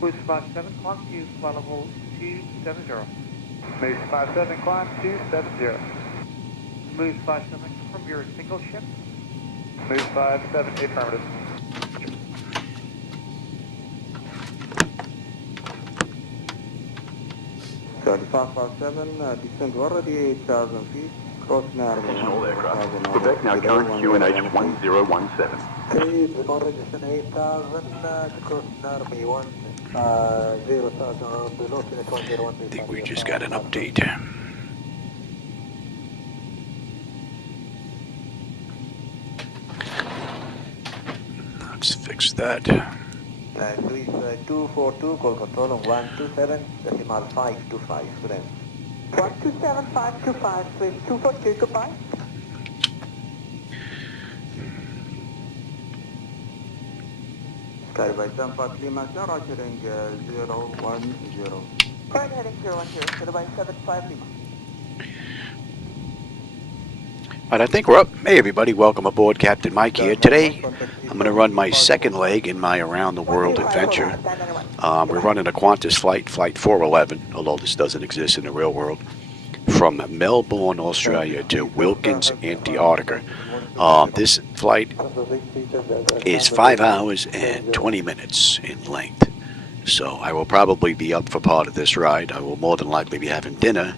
Boost 57, climb to flight level 270. Boost 57, climb 270. Boost 57, confirm your single ship. Boost 57, affirmative. So the 557, descent already 8,000 feet. Cross now. Attention all aircraft. Quebec now current QNH 1017. Okay, we're already descent 8,000 to cross Narmy 0,000 below finish 101. I think we just got an update. Let's fix that. Please 242, call control on 127, decimal 525, friend. 127, 525, please 242, goodbye. Sky by Sunpath Lima, roger, 010. Right heading 010, Sky by 75 Lima. All right, I think we're up. Hey everybody, welcome aboard. Captain Mike here. Today, I'm going to run my second leg in my around the world adventure. We're running a Qantas flight, Flight 411, although this doesn't exist in the real world, from Melbourne, Australia to Wilkins, Antarctica. This flight is 5 hours and 20 minutes in length. So I will probably be up for part of this ride. I will more than likely be having dinner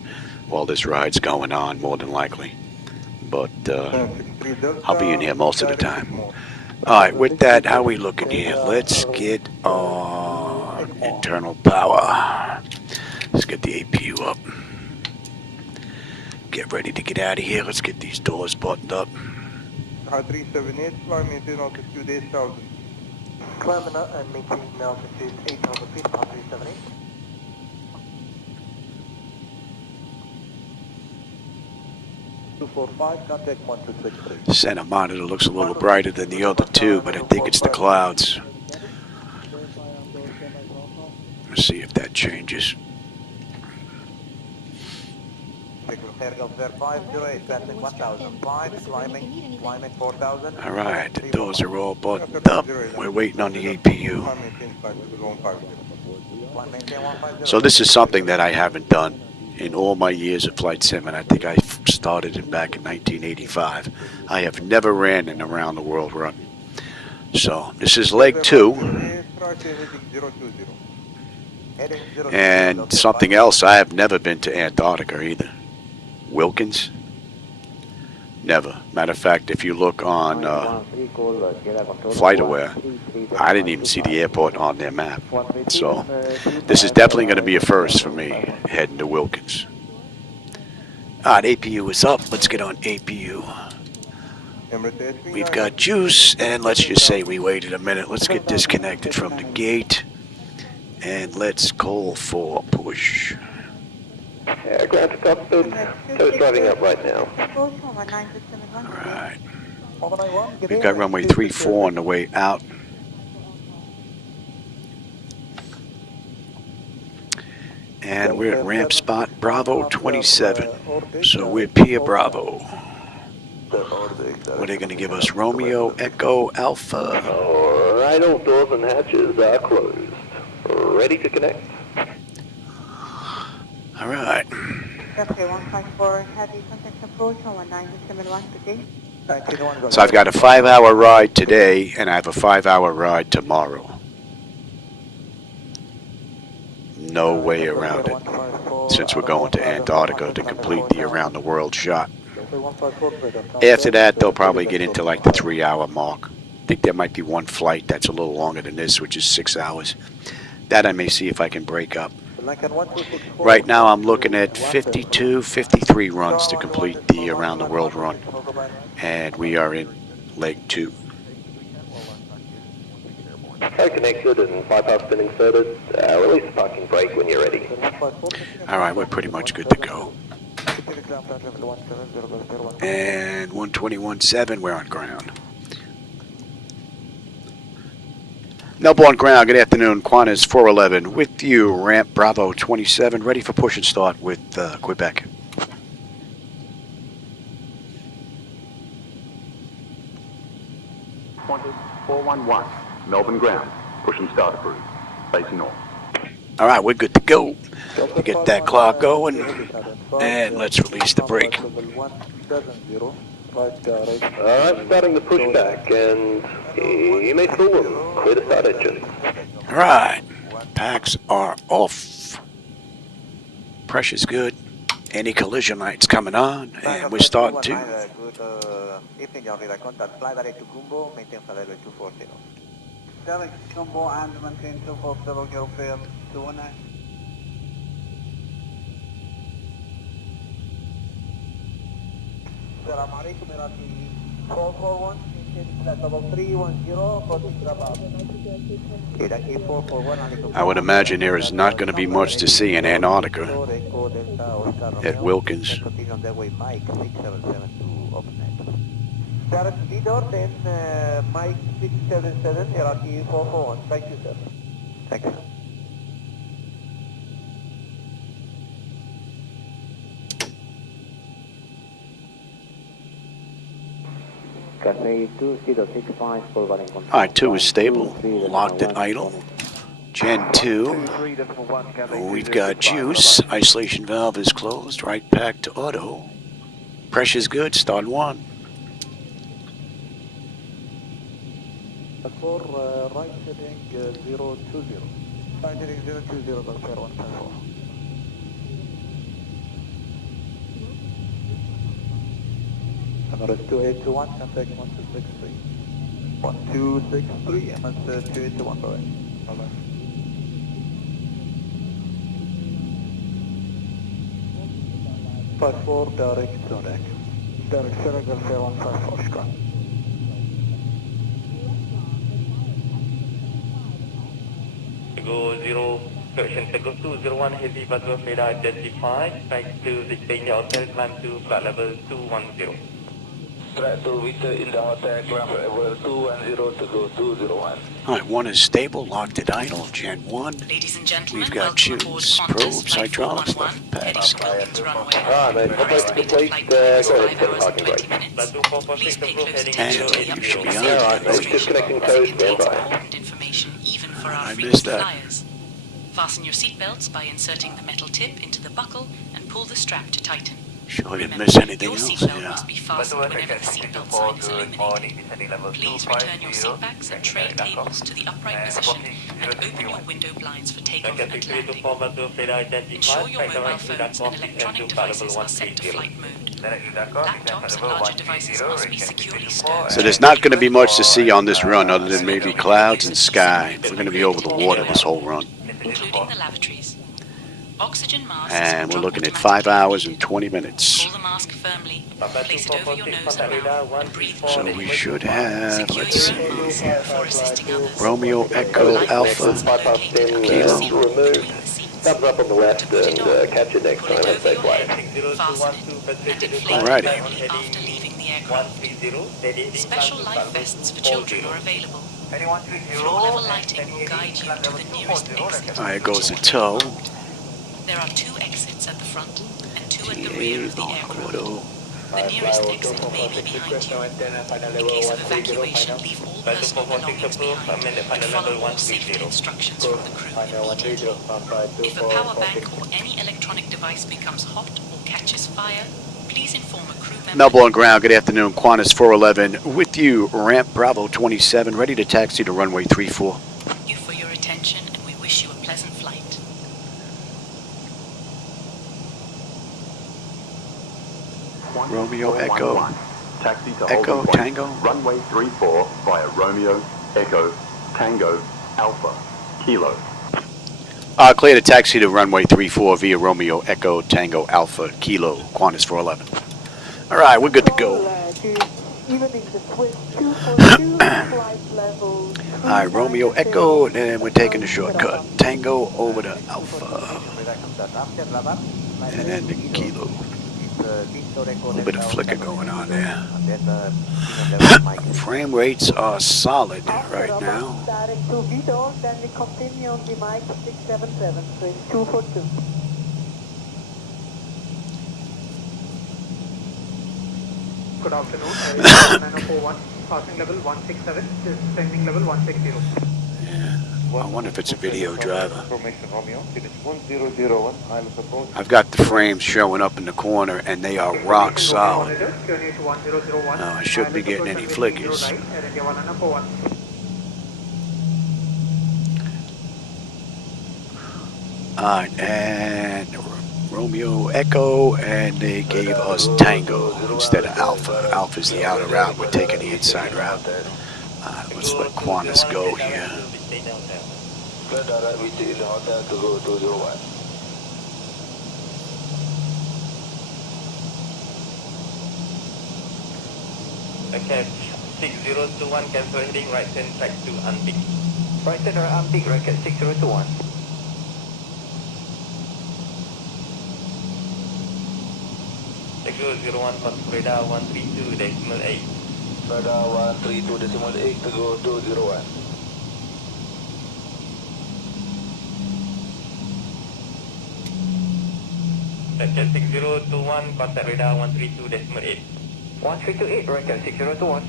while this ride's going on, more than likely. But I'll be in here most of the time. Alright, with that, how are we looking here? Let's get on internal power. Let's get the APU up. Get ready to get out of here. Let's get these doors buttoned up. 378, fly maintain altitude 8,000. Climbing up and maintain altitude 8,000 feet, 378. Contact 1263. Center monitor looks a little brighter than the other two, but I think it's the clouds. Let's see if that changes. Alright, the doors are all buttoned up. We're waiting on the APU. So this is something that I haven't done in all my years of Flight Sim, and I think I started it back in 1985. I have never ran an around the world run. So this is leg 2. And something else, I have never been to Antarctica either. Wilkins? Never. Matter of fact, if you look on FlightAware, I didn't even see the airport on their map. So this is definitely going to be a first for me, heading to Wilkins. Alright, APU is up. Let's get on APU. We've got juice, and let's just say we waited a minute. Let's get disconnected from the gate, and let's call for push. Aircraft cockpit, toes driving up right now. Alright. We've got runway 34 on the way out. And we're at ramp spot Bravo 27. So we're Pier Bravo. What are they going to give us? Romeo Echo Alpha. Alright, all doors and hatches are closed. Ready to connect? Alright. Okay, 154, heavy contact approach on 1971 today. So I've got a 5-hour ride today, and I have a 5-hour ride tomorrow. No way around it, since we're going to Antarctica to complete the around the world shot. After that, they'll probably get into like the 3-hour mark. I think there might be one flight that's a little longer than this, which is 6 hours. That I may see if I can break up. Right now I'm looking at 52, 53 runs to complete the around the world run. And we are in leg 2. Okay, connected and bypass been inserted. Release the parking brake when you're ready. Alright, we're pretty much good to go. And 121.7, we're on ground. Melbourne ground, good afternoon. Qantas 411 with you, ramp Bravo 27, ready for push and start with Quebec. Qantas 411, Melbourne ground, push and start approved. Facing north. All right, we're good to go. Get that clock going, and let's release the brake. Alright, starting the pushback, and you may fill them. Clear the start engine. All right, packs are off. Pressure's good. Anti-collision lights coming on, and we're starting to. Good evening, John. Contact flight direct to Kumbo, maintain flight level 240. Direct Combo and maintain 240, your fail 219. Assalamu alaikum, Iraqi 441, maintain flight level 310, proceed about. Iraqi 441, I would imagine there is not going to be much to see in Antarctica at Wilkins. Continue on their way, Mike 6772 open net. Direct Vidor, then Mike 677, Iraqi 441. Thank you, sir. Thank you. Cathay 2065, forwarding contact. All right, 2 is stable, locked at idle. Gen 2, we've got juice. Isolation valve is closed, right back to auto. Pressure's good, start 1. For right heading 020. Right heading 020, Dr. 154. MS 2821, contact 1263. 1263, MS 2821, bye-bye. Bye-bye. Five four, direct Zodiac. Direct Senegal 7154, Chicago. Go 0, correction, go 201 heavy Basel radar identified, back to the Kenya hotel, climb to flight level 210. Threat to Victor in the hotel, climb level 210 to go 201. All right, 1 is stable, locked at idle. Gen 1, Ladies and gentlemen, we've got welcome aboard juice, Qantas probes, Flight hydraulics, 411, left pads. heading to Wilkins runway. Alright, mate, Our estimated complete, flight go time is ahead, 5 hours and parking 20 brake. minutes. Please pay close And attention to the you should be upcoming on. safety Alright, mate, demonstration, disconnecting as code, it contains standby. important information even for our I frequent missed that. flyers. Fasten your seatbelts by inserting the metal tip into the buckle and pull the strap to tighten. Sure I didn't Remember, miss anything your else. seatbelt Yeah. must be fastened whenever the seatbelt sign is illuminated. Please return your seatbacks and tray tables to the upright position and open your window blinds for takeoff and landing. Ensure your mobile phones and electronic devices are set to flight mode. Laptops and larger devices must be securely stowed. So there's not going to be much to see on this run other than maybe clouds and sky. We're going to be over the water this whole run. Including the lavatories. Oxygen masks And will we're drop looking at automatically 5 hours if and 20 minutes. Pull the mask firmly, place it over your nose and mouth, and breathe So normally. we should have, Secure let's your own see, mask before assisting others. Romeo Echo Life Alpha. vests are located under the seat between the seats. Thumbs up on the left To put it and on, catch it next pull time. it Have over safe your flight. head, fasten it, and inflate Alrighty. it only after leaving the aircraft. Special life vests for children are available. Floor level lighting will guide you to the nearest exit. Alright, goes the toe. There are 2 exits at the front and 2 at the rear of the On aircraft. auto. The nearest exit may be behind you. In case of evacuation, leave all personal belongings behind and follow all safety instructions from the crew immediately. If a power bank or any electronic device becomes hot or catches fire, please inform a crew member. Melbourne ground, good afternoon. Qantas 411 with you. Ramp Bravo 27, ready to taxi to runway 34. Thank you for your attention and we wish you a pleasant flight. Romeo Echo. Taxi to Echo holding point. Tango. Runway 34 via Romeo Echo Tango Alpha Kilo. Clear to taxi to runway 34 via Romeo Echo Tango Alpha Kilo, Qantas 411. All right, we're good to go. All right, Romeo Echo, and then we're taking the shortcut. Tango over to Alpha, and then the Kilo. A little bit of flicker going on there. Frame rates are solid right now. Direct to Vidor, then we continue on the Mike 677, so it's 242. Good afternoon. 9041, passing level 167, descending level 160. I wonder if it's a video driver. Information Romeo, it is 1001, ILS approach. I've got the frames showing up in the corner and they are rock solid. I shouldn't be getting any flickers. Alright, and Romeo Echo, and they gave us Tango instead of Alpha. Alpha's the outer route, we're taking the inside route. Let's let Qantas go here. Okay, 6021 cancel heading right turn track to Antique. Right center Antique, record 6021. Tego 01 for radar 132.8. Radar 132.8 to go 201. Record 6021, contact radar 132.8. 1328, record 6021.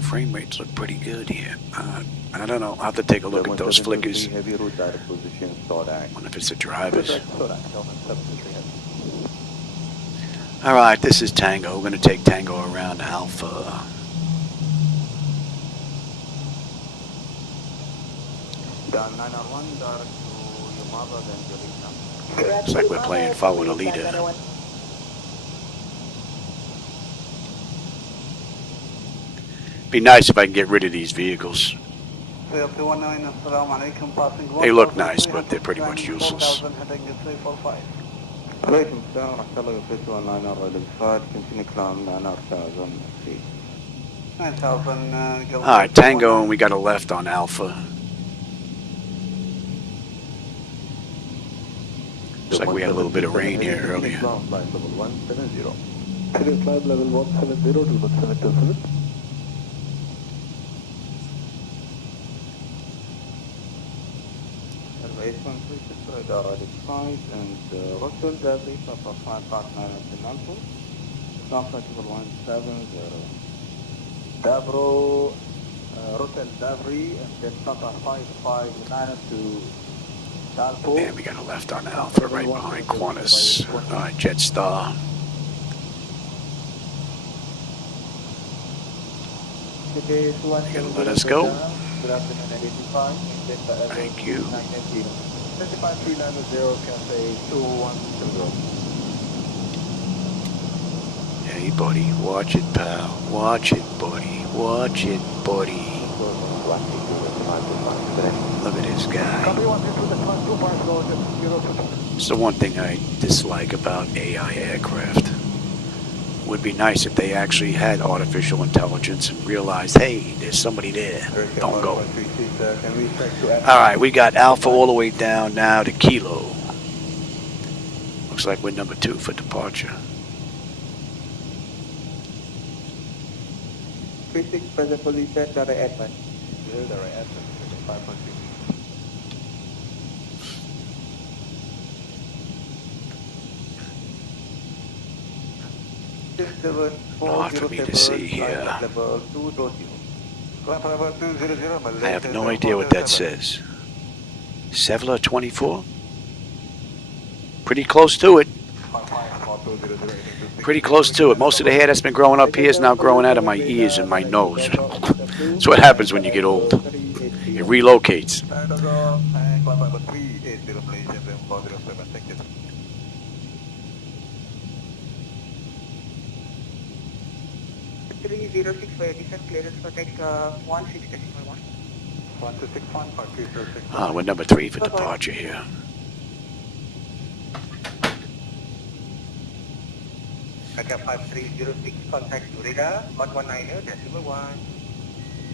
Frame rates look pretty good here. I don't know, I'll have to take a look at those flickers. Heavy route direct position, Sodak. Wonder if it's the drivers. Sodak, Delta 733. Alright, this is Tango. We're going to take Tango around Alpha. Down 901, direct to Yamava, then Jolita. Looks like we're playing follow the leader. Be nice if I can get rid of these vehicles. They look nice, but they're pretty much useless. عليكم السلام ورحمة الله وبركاته. 9 continue climb 9,000 feet. 9,000. Alright, Tango, and we got a left on Alpha. Looks like we had a little bit of rain here earlier. Flight level 170. Flight level 170 to 727. Radar identified and Russell Davri, Papa 5 partner at the Malpo. Flight level 170. Davro, Russell Davri, and then Papa 559 to Dalpo. And we got a left on Alpha right behind Qantas. Alright, Jetstar. You're gonna let us go? Thank you. 75390, Cafe 2120. Hey, buddy, watch it, pal. Watch it, buddy. Watch it, buddy. Look at this guy. It's the one thing I dislike about AI aircraft. Would be nice if they actually had artificial intelligence and realized, hey, there's somebody there. Don't go. Alright, we got Alpha all the way down now to Kilo. Looks like we're number 2 for departure. 36 present position, direct advance. Direct advance, 5.6. Hard for me to see here. I have no idea what that says. Sevla 24? Pretty close to it. Pretty close to it. Most of the hair that's been growing up here is now growing out of my ears and my nose. That's what happens when you get old. It relocates. 306 for addition clearance for deck 16.1. 1261, We're number 3 for departure here. Backup 5306, contact radar 1190, decimal 1.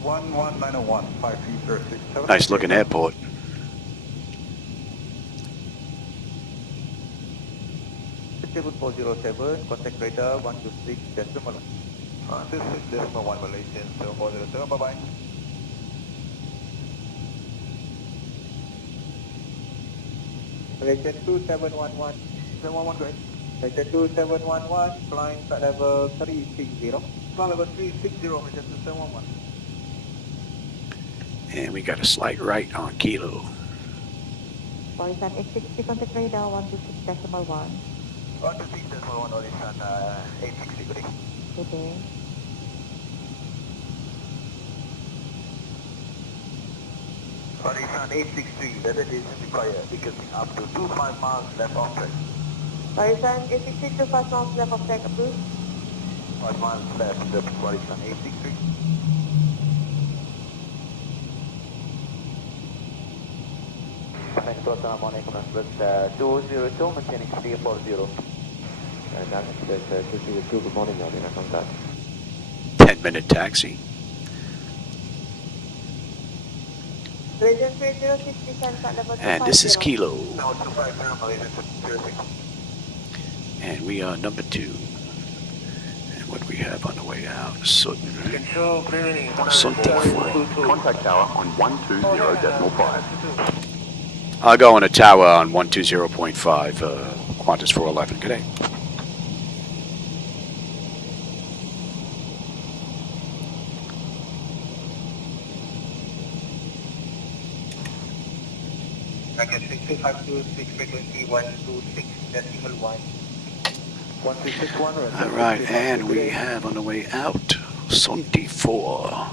11901, 5306. Nice looking airport. Table 407, contact radar 126, decimal 1. Malaysian, 7407, bye-bye. Malaysian 2711, 711, go ahead. Malaysian 2711, flying flight level 360. Flight level 360, Malaysian 2711. And we got a slight right on Kilo. Horizon 860, contact radar 126.1. 126.1, horizon 860, good day. Good day. Horizon 863, weather is required, because up to 25 miles left of track. Horizon 860, 25 miles left of track, approved. 5 miles left, horizon 863. Assalamualaikum, plus 202, maintaining 340. That's 202, good morning, Melbourne, contact. 10-minute taxi. Region 306, descent at level 250. And this is Kilo. Now 250, Malaysia 06. And we are number 2. And what we have on the way out is Sutton. Control, clear evening. Contact tower on 120.5. I'll go on a tower on 120.5, Qantas 411. Good day. Packet 6252, frequency 126.1. 1361. All right, and we have on the way out Sunti 4.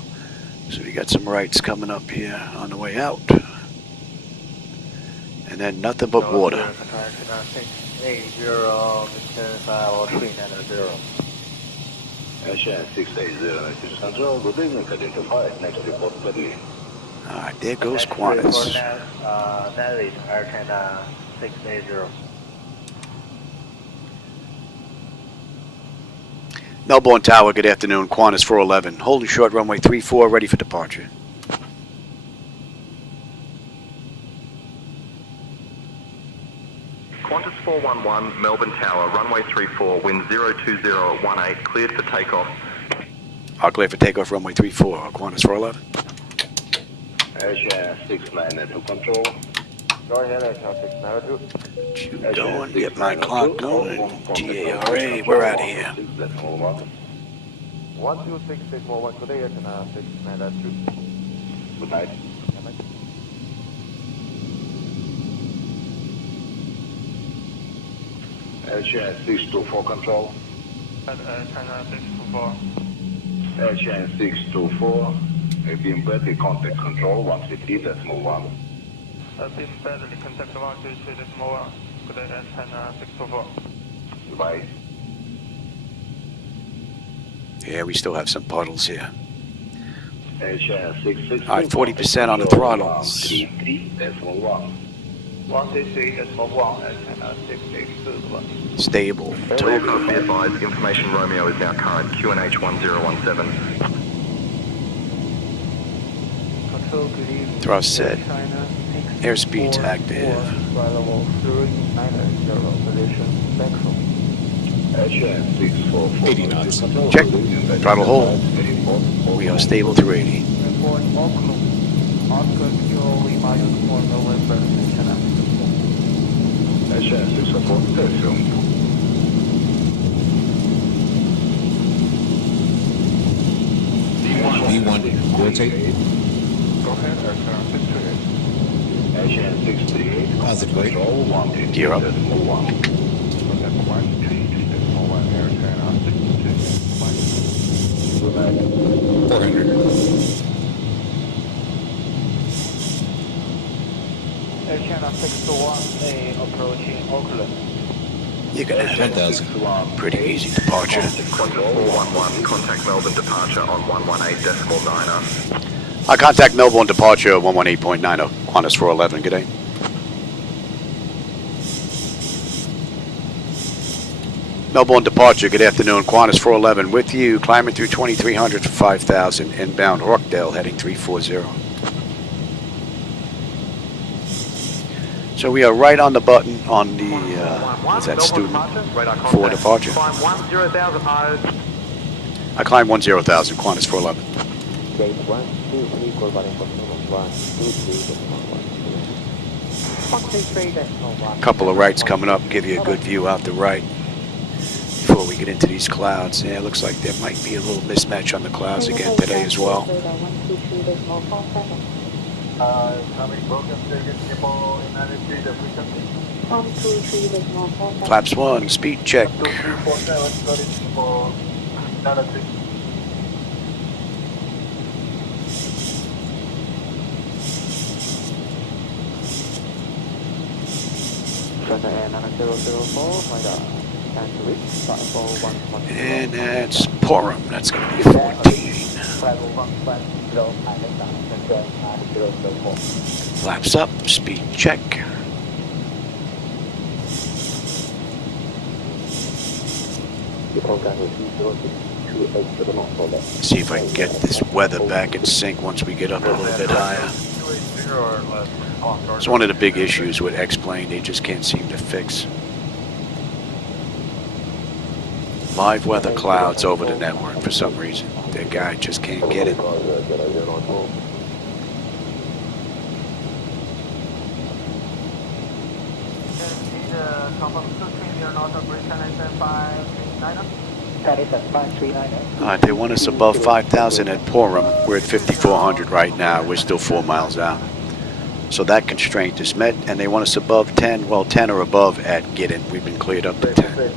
So we got some rights coming up here on the way out. And then nothing but water. 680, good evening, Cadet 5, next report, please. All right, there goes Qantas. That is Air China 680. Melbourne Tower, good afternoon. Qantas 411. Holding short runway 34, ready for departure. Qantas 411, Melbourne Tower, runway 34, wind 02018, cleared for takeoff. I'll clear for takeoff, runway 34, Qantas 411. Asia 692 control. Go ahead, Air China 692. You going, get my clock going. TARA, we're out of here. 126.1, good day, Air China 692. Good night. Asia 624 control. China 624. Asia 624. Beam Bradley contact control 150.1. Beam Bradley contact 150.1. Good day, China 624. Goodbye. Yeah, we still have some puddles here. Asia 660. All right, 40% on the throttles. 133.1. 133.1 and China 661. Stable. All aircraft be advised, information Romeo is now current, QNH 1017. Control, good evening. Thrust set. China 6 Airspeed's active. level 390, position central. Asia 644. 80 knots. Check. Throttle hold. We are stable through 80. Report Auckland. Oscar Kilo Lima Uniform November, China. Asia 644, station. V1, rotate. Go ahead, Air China 638. Asia 638. Positive rate. Control 150.1. Gear up. Contact 150.1 Air China 628. 400. Air China 621A approaching Auckland. You're gonna have 1,000. pretty easy departure. Control 411, contact Melbourne departure on 118.9. I'll contact Melbourne departure 118.90, Qantas 411. Good day. Melbourne departure, good afternoon. Qantas 411 with you, climbing through 2300 for 5,000, inbound Rockdale, heading 340. So we are right on the button on the, what's that, student for departure. Climb 10,000 miles. I climb 10,000, Qantas 411. Gate 123, call by information 123.1. Couple of rights coming up, give you a good view out the right before we get into these clouds. Yeah, it looks like there might be a little mismatch on the clouds again today as well. Flaps 1, speed check. And that's Porum. That's going to be 14. Flaps up, speed check. See if I can get this weather back in sync once we get up a little bit higher. It's one of the big issues with X-Plane, they just can't seem to fix. Live weather clouds over the network for some reason. Their guy just can't get it. They want us above 5,000 at Porum. We're at 5,400 right now. We're still 4 miles out. So that constraint is met, and they want us above 10, well 10 or above at Gideon. We've been cleared up to 10. Matter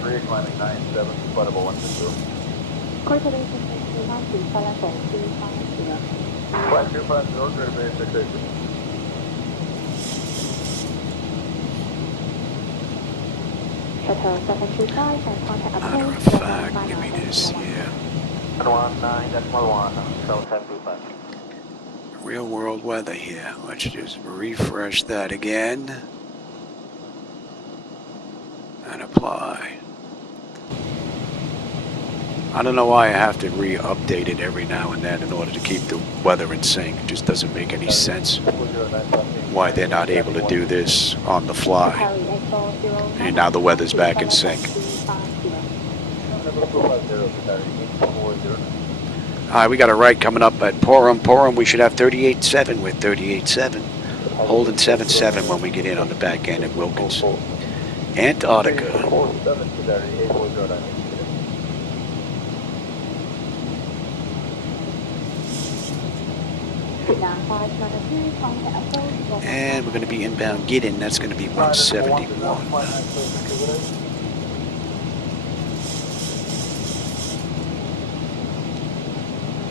of fact, give me this here. Real world weather here. Let's just refresh that again and apply. I don't know why I have to re-update it every now and then in order to keep the weather in sync. It just doesn't make any sense why they're not able to do this on the fly. And now the weather's back in sync. Alright, we got a right coming up at Porum. Porum, we should have 38.7 with 38.7. Holding 7.7 when we get in on the back end at Wilkins. Antarctica. And we're going to be inbound Gideon. That's going to be 171.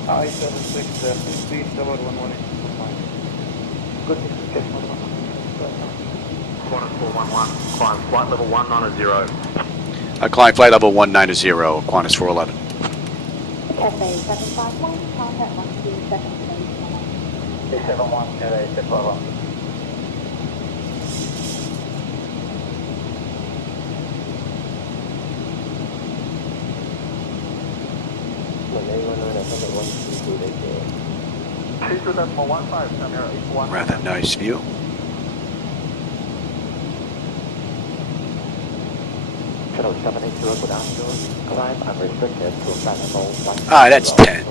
I-76, please cover 118. Good. Climb flight level 190. Climb flight level 190, Qantas 411. Cafe 751, contact 127. 71, Rather nice view. Ah, that's 10.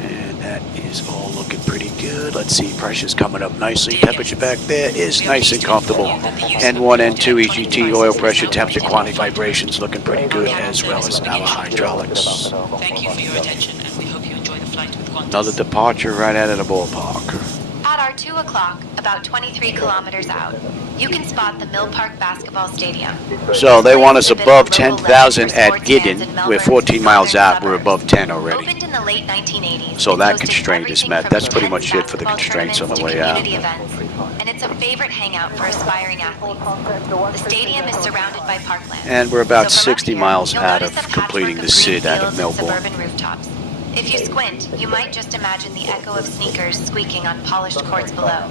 And that is all looking pretty good. Let's see, pressure's coming up nicely. Temperature back there is nice and comfortable. N1, N2, EGT, oil pressure, temperature, quantity, vibrations looking pretty good, as well as our hydraulics. Thank you for your attention, and we hope you enjoy the flight with Qantas. Another departure right out of the ballpark. At our 2 o'clock, about 23 kilometers out, you can spot the Mill Park Basketball Stadium. So they want us above 10,000 at Gideon. We're 14 miles out. We're above 10 already. Opened in the late 1980s, So that it boasted constraint is everything met. from That's pretty intense much it for the basketball constraints on the tournaments way to out. community events. And it's a favorite hangout for aspiring athletes. The stadium is surrounded by parkland. And we're about So from up 60 here, miles you'll out notice of a completing the patchwork SID green out of fields and Melbourne. suburban rooftops. If you squint, you might just imagine the echo of sneakers squeaking on polished courts below.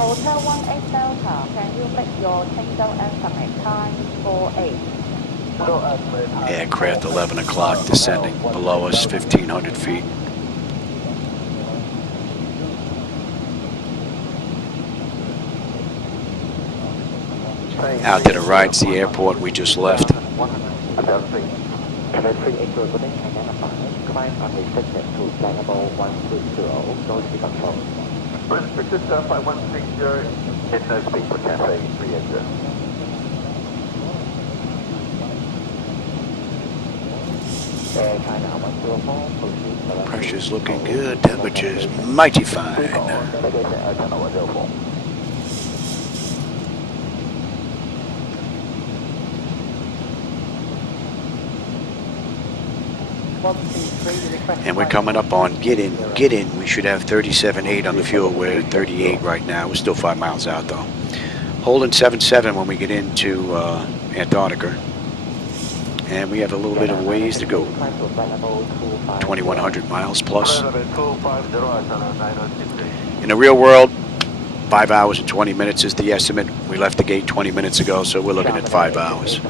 Hotel 18 Delta, can you make your changeout estimate time for 8? Aircraft 11 o'clock descending below us, 1,500 feet. Out to the right, it's the airport we just left. Restricted flight 160, hit no speed for Cafe 380. Pressure's looking good, temperature's mighty fine. And we're coming up on get in. We should have 37.8 on the fuel. We're at 38 right now. We're still 5 miles out though. Holding 7.7 when we get into Antarctica. And we have a little bit of ways to go. 2,100 miles plus. In the real world, 5 hours and 20 minutes is the estimate. We left the gate 20 minutes ago, so we're looking at 5 hours.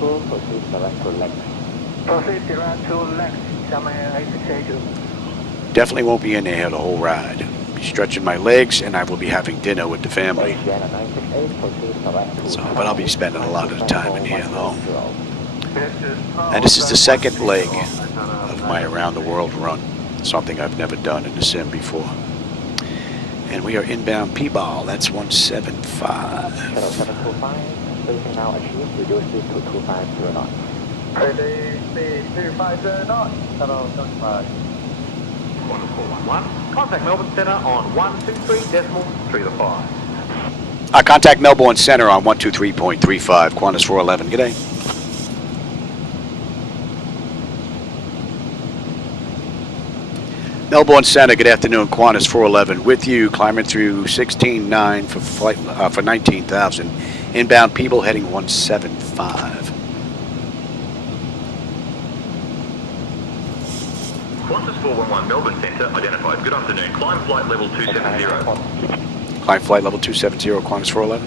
Definitely won't be in there the whole ride. Be stretching my legs, and I will be having dinner with the family. So, but I'll be spending a lot of the time in here though. And this is the second leg of my around the world run. Something I've never done in the sim before. And we are inbound P-ball. That's 175. Contact Melbourne Centre on 123.35. Contact Melbourne Centre on 123.35. Qantas 411. G'day. Melbourne Centre, good afternoon. Qantas 411 with you, climbing through 16.9 for flight for 19,000. Inbound people heading 175. Qantas 411 Melbourne Centre identified. Good afternoon. Climb flight level 270. Climb flight level 270, Qantas 411.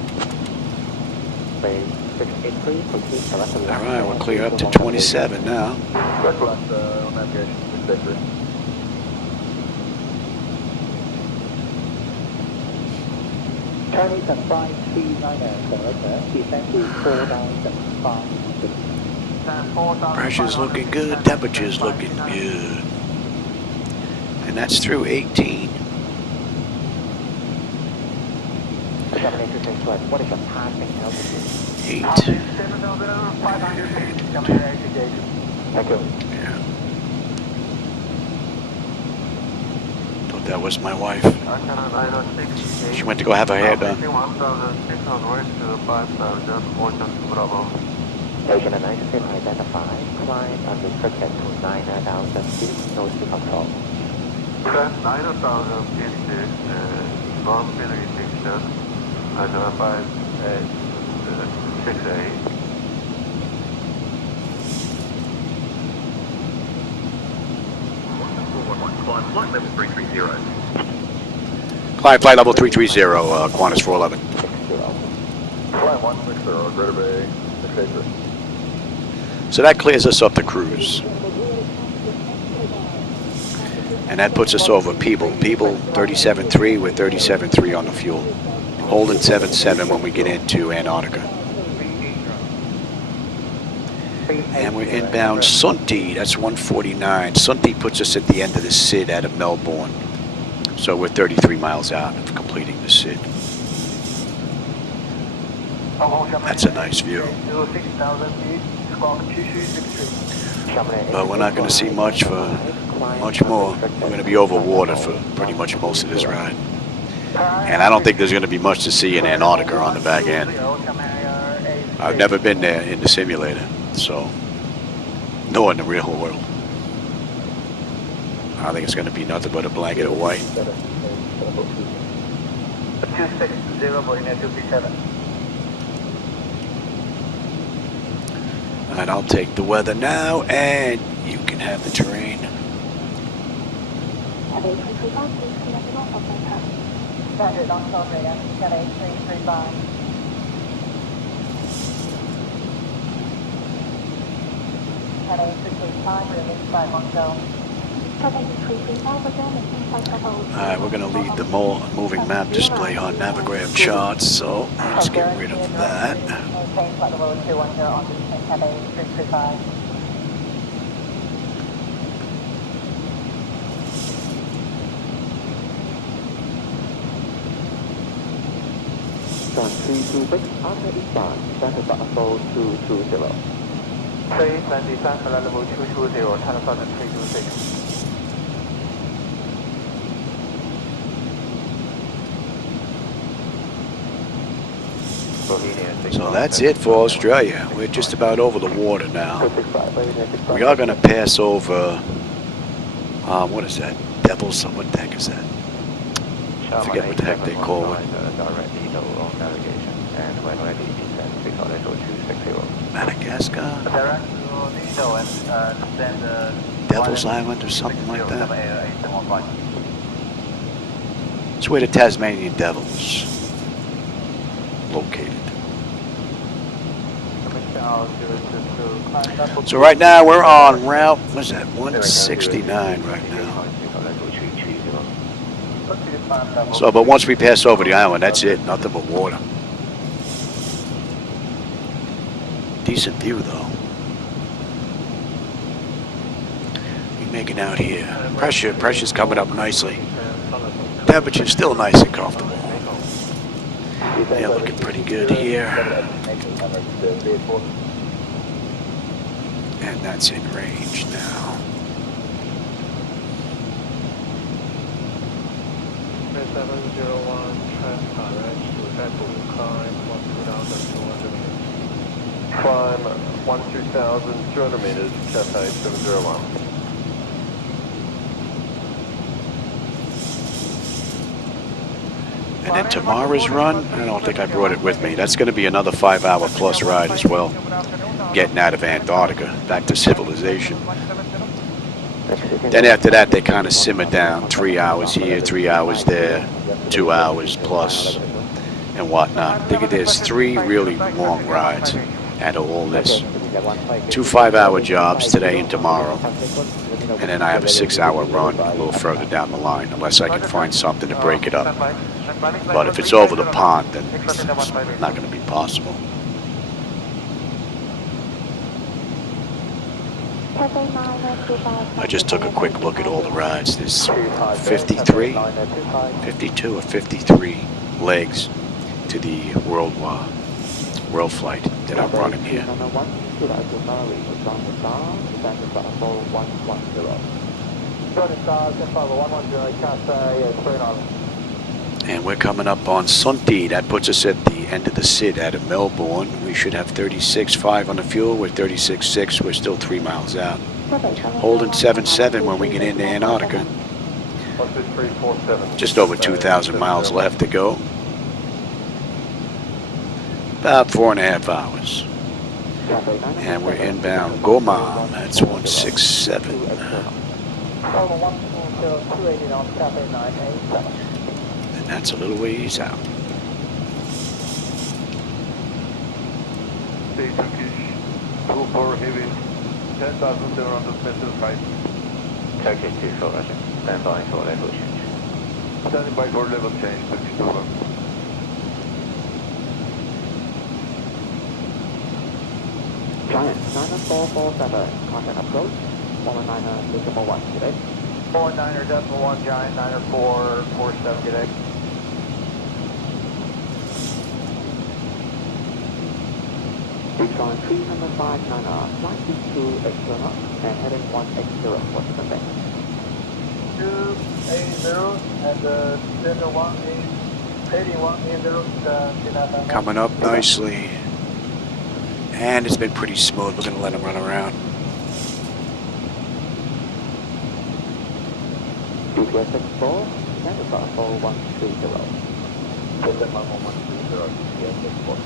All right, we'll clear up to 27 now. Chinese and 539 descend to 4,500. Pressure's looking good, temperature's looking good. And that's through 18. What is your passing altitude? 8. Thank you. Yeah. Thought that was my wife. She went to go have her hair done. Station 96 identified, climb unrestricted to 9,000 feet, no speed control. 9,000 feet, north speed restriction, identified as 6A. Climb flight level 330. Climb flight level 330, Qantas 411. Flight 160, Greater Bay, 683. So that clears us up to cruise. And that puts us over People 37.3 with 37.3 on the fuel. Holding 7.7 when we get into Antarctica. And we're inbound Sunti, that's 149. Sunti puts us at the end of the SID out of Melbourne. So we're 33 miles out of completing the SID. That's a nice view. But we're not going to see much for much more. We're going to be over water for pretty much most of this ride. And I don't think there's going to be much to see in Antarctica on the back end. I've never been there in the simulator, so nor in the real world. I think it's going to be nothing but a blanket of white. 260.237. And I'll take the weather now, and you can have the terrain. Roger, nonstop radar, Chatter 335. Chatter 335, release by Mongo. Alright, we're going to leave the more moving map display on Navigram charts, so let's get rid of that. Maintain flight level 210 on the Chatter 335. John 326, after eastbound, standard Bravo 220. 323, flight level 220, China Southern 326. So that's it for Australia. We're just about over the water now. We are going to pass over, what is that? Devils? What the heck is that? I forget what the heck they call it. Madagascar? Devil's Island or something like that. It's where the Tasmanian Devils located. So right now we're on route, what's that, 169 right now. So, but once we pass over the island, that's it, nothing but water. Decent view though. We're making out here. Pressure's coming up nicely. Temperature's still nice and comfortable. Yeah, looking pretty good here. And that's in range now. 701, transfer range to Zibo, climb 1,200 meters. Climb 1,200 meters, Cathay 701. And then tomorrow's run, I don't think I brought it with me. That's going to be another 5-hour plus ride as well. Getting out of Antarctica, back to civilization. Then after that, they kind of simmer down. 3 hours here, 3 hours there, 2 hours plus, and whatnot. There's 3 really long rides out of all this. 2 5-hour jobs today and tomorrow. And then I have a 6-hour run a little further down the line, unless I can find something to break it up. But if it's over the pond, then it's not going to be possible. I just took a quick look at all the rides. There's 53, 52 or 53 legs to the world flight that I'm running here. And we're coming up on Sunti. That puts us at the end of the SID out of Melbourne. We should have 36.5 on the fuel. We're 36.6. We're still 3 miles out. Holding 7.7 when we get into Antarctica. Just over 2,000 miles left to go. About 4.5 hours. And we're inbound Goma. That's 167. And that's a little ways out. Stay Turkish, 24 heavy, 10,700 meters right. Turkish 24, Roger. Stand by for level change. Standing by for level change, Turkish 24. Giant 9447, contact approach, 49er.1 today. 49er.1, Giant 9447 today. Detroit 359er, flight to external and heading 180, what's the thing? 280 and center 180, Coming up nicely. And it's been pretty smooth. We're going to let him run around. DCS 64, standard Bravo 130. Center 130, DCS 64.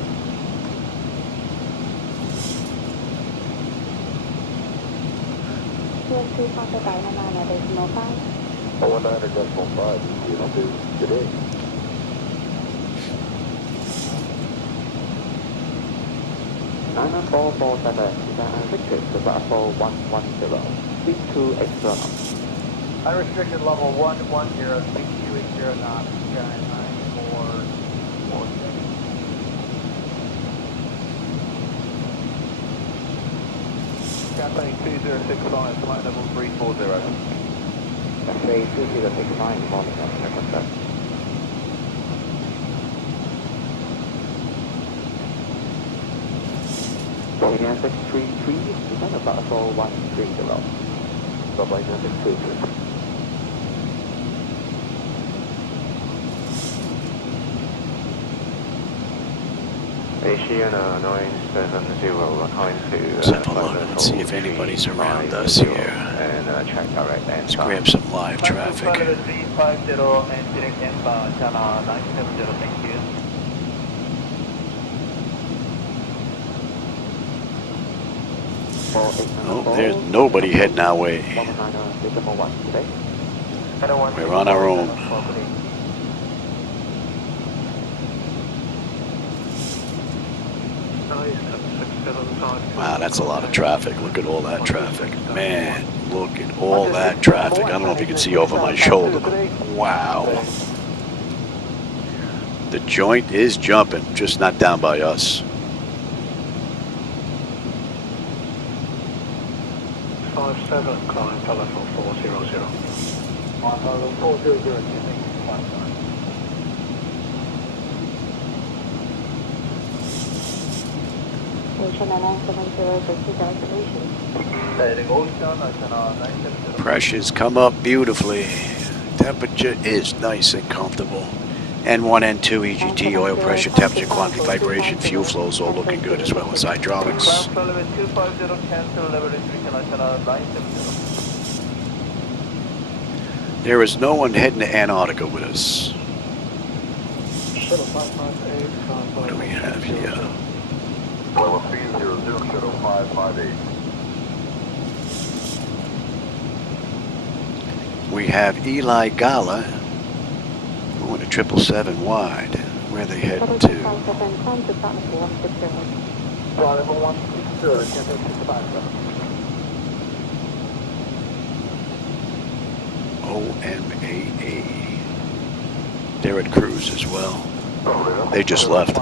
TNC contact by Laminar decimal 5. 49er.5, DCS 2 today. Niner 447, restricted to Bravo 110, speed to external. Unrestricted level 110, speed 280 knots, Giant 9446. Cathay 2065, flight level 340. Cathay 2065, morning, contact. Indian 633, descend about 4130. Bravo Indian 633. Let's have a look. Let's see if anybody's around us here. Let's grab some live traffic. 350 and direct inbound channel 970, thank you. Oh, there's nobody heading our way. We're on our own. Wow, that's a lot of traffic. Look at all that traffic. Man, look at all that traffic. I don't know if you can see over my shoulder, but wow. The joint is jumping, just not down by us. 57, climb telephone 400. 400, Pressures come up beautifully. Temperature is nice and comfortable. N1, N2, EGT, oil pressure, temperature, quantity, vibration, fuel flows all looking good, as well as hydraulics. There is no one heading to Antarctica with us. What do we have here? We have Eli Gala going to 777 wide. Where are they heading to? OMAA. They're at cruise as well. They just left.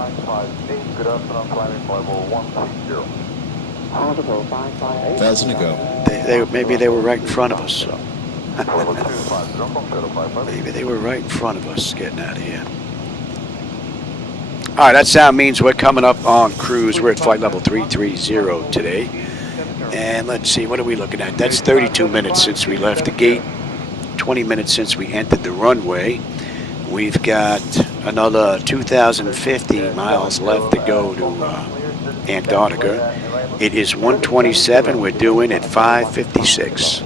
Maybe they were right in front of us. Maybe they were right in front of us getting out of here. All right, that sound means we're coming up on cruise. We're at flight level 330 today. And let's see, what are we looking at? That's 32 minutes since we left the gate, 20 minutes since we entered the runway. We've got another 2,050 miles left to go to Antarctica. It is 1:27. We're doing at 5:56.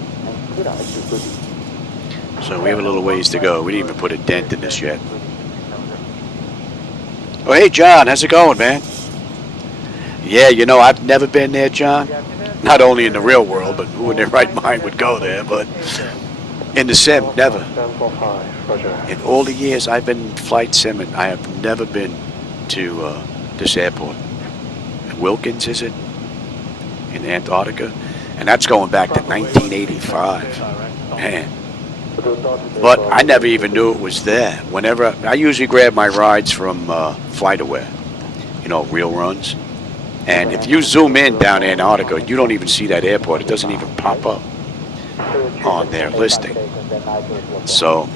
So we have a little ways to go. We didn't even put a dent in this yet. Oh, hey, John. How's it going, man? Yeah, you know, I've never been there, John. Not only in the real world, but who in their right mind would go there, but in the sim, never. In all the years I've been in flight simming, I have never been to this airport. Wilkins, is it? In Antarctica? And that's going back to 1985. Man. But I never even knew it was there. Whenever I usually grab my rides from FlightAware, you know, real runs. And if you zoom in down Antarctica, you don't even see that airport. It doesn't even pop up on their listing. So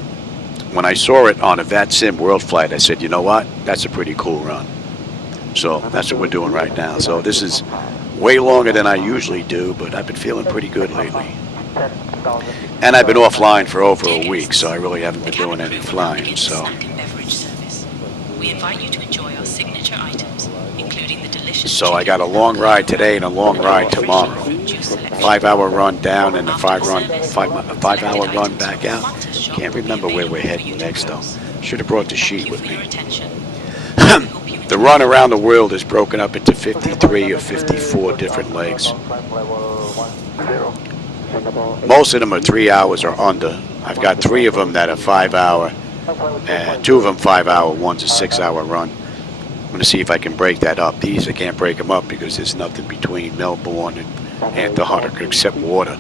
when I saw it on a VATSIM World Flight, I said, you know what? That's a pretty cool run. So that's what we're doing right now. So this is way longer than I usually do, but I've been feeling pretty good lately. And I've been offline for over a week, so I really haven't been doing any flying. So we invite you to enjoy our signature items, including the delicious. So I got a long ride today and a long ride tomorrow. 5-hour run down and a 5-hour run back out. Can't remember where we're heading next though. Should have brought the sheet with me. The run around the world is broken up into 53 or 54 different legs. Most of them are 3 hours or under. I've got 3 of them that are 5-hour, and 2 of them 5-hour. One's a 6-hour run. I'm going to see if I can break that up. These I can't break them up because there's nothing between Melbourne and Antarctica except water.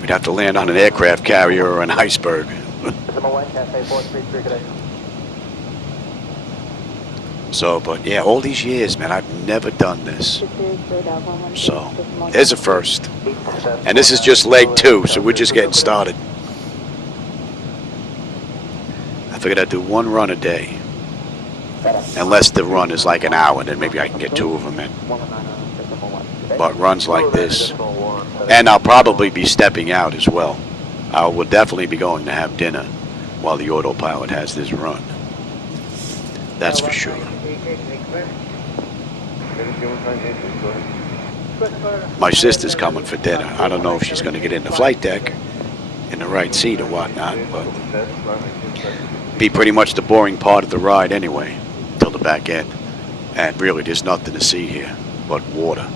We'd have to land on an aircraft carrier or an iceberg. So, but yeah, all these years, man, I've never done this. So, there's a first. And this is just leg 2, so we're just getting started. I figured I'd do 1 run a day. Unless the run is like an hour, then maybe I can get 2 of them in. but runs like this. And I'll probably be stepping out as well. I will definitely be going to have dinner while the autopilot has this run. That's for sure. My sister's coming for dinner. I don't know if she's going to get in the flight deck in the right seat or whatnot, but be pretty much the boring part of the ride anyway, till the back end. And really, there's nothing to see here but water.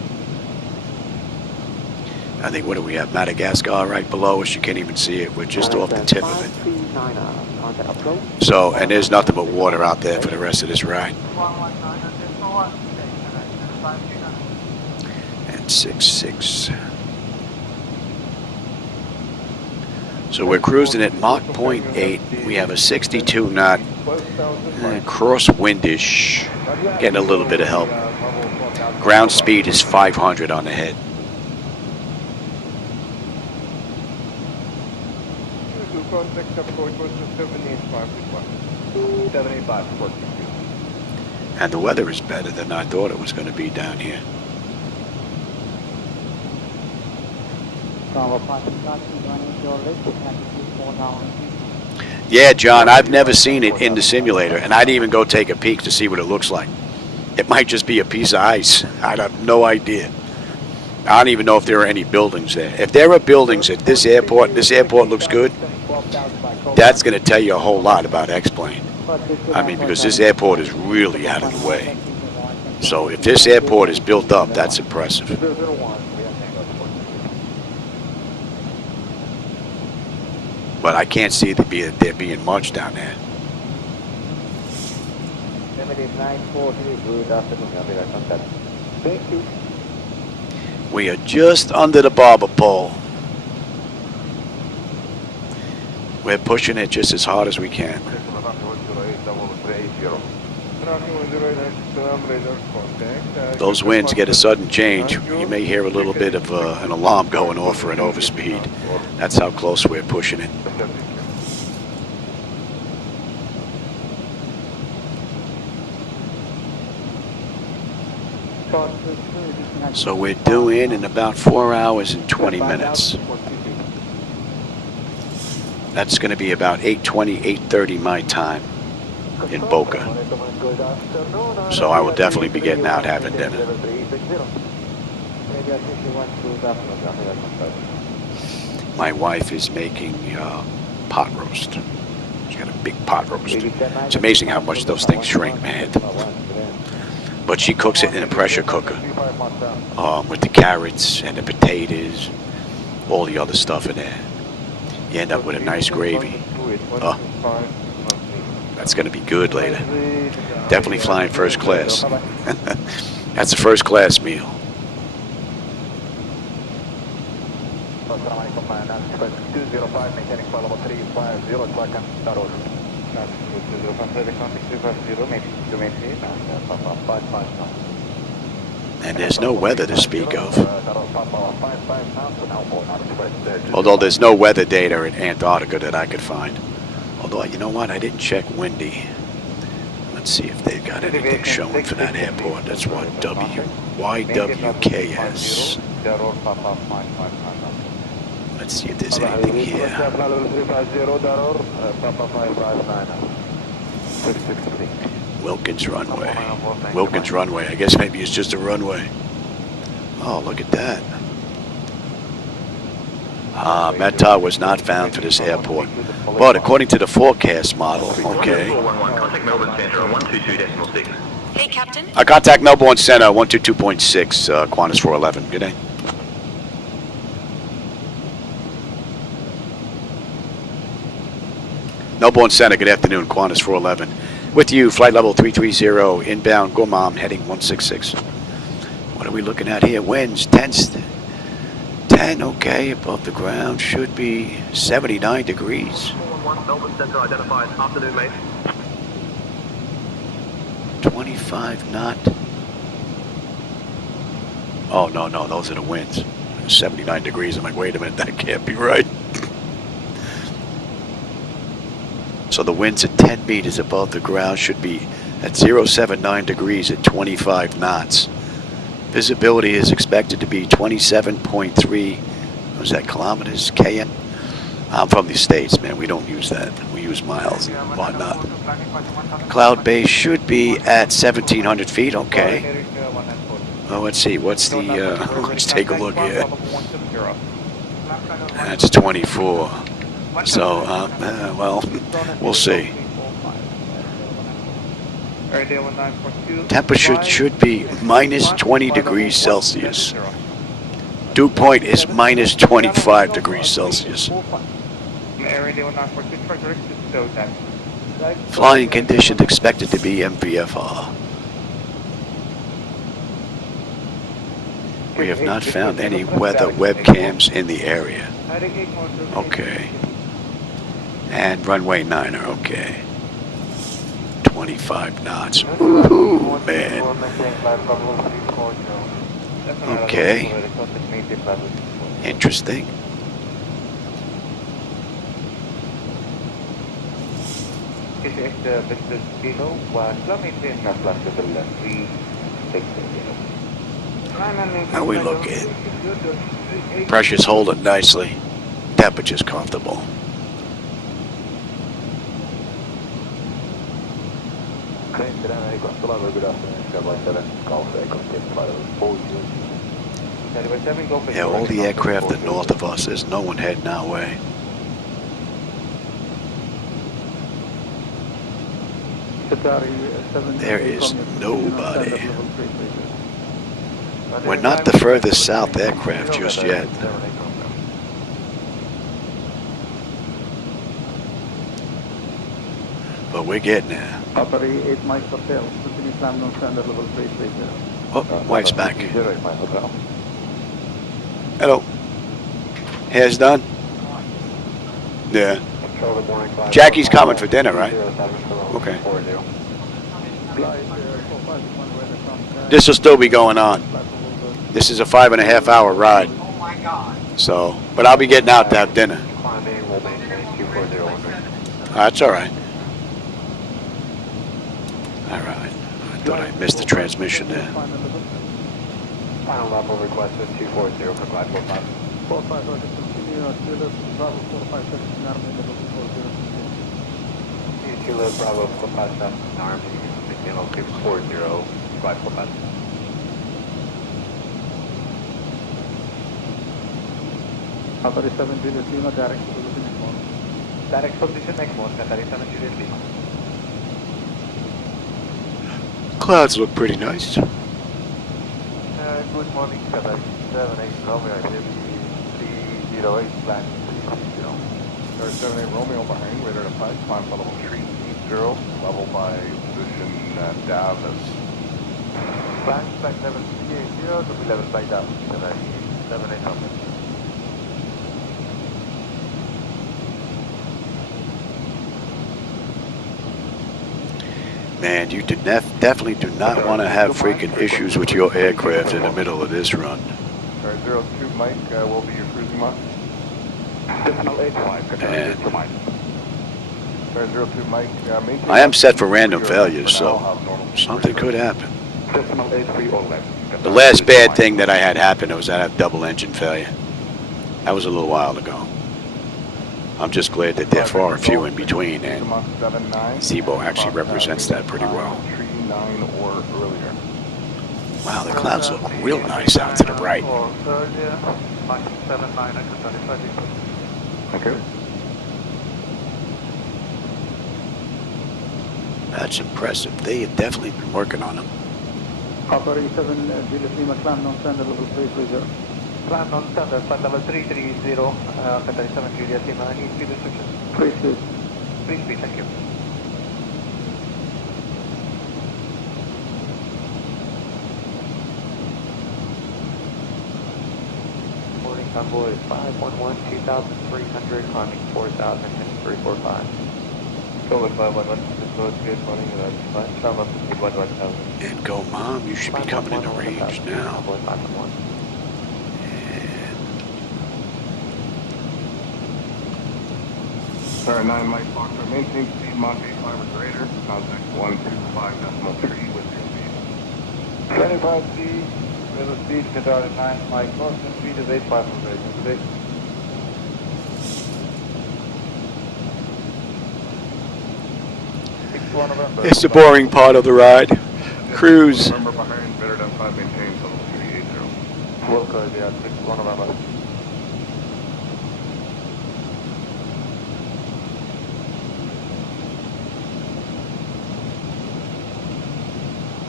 I think, what do we have? Madagascar right below us. You can't even see it. We're just off the tip of it. So, and there's nothing but water out there for the rest of this ride. And 66. So we're cruising at Mach 0.8. We have a 62 knot crosswindish. Getting a little bit of help. Ground speed is 500 on the head. And the weather is better than I thought it was going to be down here. Yeah, John, I've never seen it in the simulator, and I'd even go take a peek to see what it looks like. It might just be a piece of ice. I have no idea. I don't even know if there are any buildings there. If there are buildings at this airport looks good, that's going to tell you a whole lot about X-Plane. I mean, because this airport is really out of the way. So if this airport is built up, that's impressive. But I can't see there being much down there. We are just under the barber pole. We're pushing it just as hard as we can. Those winds get a sudden change. You may hear a little bit of an alarm going off for an overspeed. That's how close we're pushing it. So we're due in about 4 hours and 20 minutes. That's going to be about 8:20, 8:30 my time in Boca. So I will definitely be getting out having dinner. My wife is making pot roast. She's got a big pot roast. It's amazing how much those things shrink, man. But she cooks it in a pressure cooker with the carrots and the potatoes, all the other stuff in there. You end up with a nice gravy. Oh, that's going to be good later. Definitely flying first class. That's a first class meal. And there's no weather to speak of. Although there's no weather data in Antarctica that I could find. Although, you know what? I didn't check windy. Let's see if they've got anything showing for that airport. That's what YWKS. Let's see if there's anything here. Wilkins runway. Wilkins runway. I guess maybe it's just a runway. Oh, look at that. META was not found for this airport. But according to the forecast model, okay. Hey, Captain. I contact Melbourne Center 122.6, Qantas 411. Good day. Melbourne Center, good afternoon, Qantas 411. With you, flight level 330, inbound Guam, heading 166. What are we looking at here? Winds, 10, okay, above the ground, should be 79 degrees. Melbourne Center identified, afternoon, mate. 25 knot. Oh, no, those are the winds. 79 degrees. I'm like, wait a minute, that can't be right. So the winds at 10 meters above the ground should be at 079 degrees at 25 knots. Visibility is expected to be 27.3, what was that, kilometers, km? I'm from the States, man. We don't use that. We use miles and whatnot. Cloud base should be at 1,700 feet. Okay. Well, let's see. What's the, let's take a look here. That's 24. So, well, we'll see. Temperature should be minus 20 degrees Celsius. Dew point is minus 25 degrees Celsius. Flying conditions expected to be MVFR. We have not found any weather webcams in the area. Okay. And runway 9er, okay. 25 knots. Ooh, man. Okay. Interesting. How we looking? Pressure's holding nicely. Temperature's comfortable. Yeah, all the aircraft that north of us, there's no one heading our way. There is nobody. We're not the furthest south aircraft just yet. But we're getting there. Oh, wife's back. Hello. Hair's done? Yeah. Jackie's coming for dinner, right? Okay. This will still be going on. This is a 5.5 hour ride. So, but I'll be getting out to have dinner. That's all right. All right. I thought I missed the transmission there. Final level request is 240 for glide 45. 45, Kilo Bravo 457, Army, signal 640, glide 45. Direct position next mode, 37 Juliet Lima. Clouds look pretty nice. Good morning, 78 Romeo, heavy 308, flat 360. 78 Romeo behind, radar to 5, climb for level 380, level by position Dallas. Flat level 380 to be level by Dallas, 78 Romeo. Man, you definitely do not want to have freaking issues with your aircraft in the middle of this run. 02 Mike will be your cruising mark. And 02 Mike, I am set for random failures, so something could happen. The last bad thing that I had happen was I had double engine failure. That was a little while ago. I'm just glad that there are far and few in between, and Zibo actually represents that pretty well. Wow, the clouds look real nice out to the right. Okay. That's impressive. They have definitely been working on them. Plan on standard, flight level 330, Qantas 7 Juliet Lima, any speed restrictions? Free speed. Free speed, thank you. Morning convoy 511, 2,300, climbing 4,000, heading 345. Go with 511, this was good morning, that's fine. Travel up to 11000. And go, Mom, you should be coming into range now. 9 Mike Foxtrot, maintain speed, Mach 85 or greater, contact 125.3 with your speed. 25G, River speed, Qatar 9, Mike, crossing speed is 85 today. It's the boring part of the ride. Cruise. November behind, better than 5 maintains level 380. Wilkins, yeah, 61 November.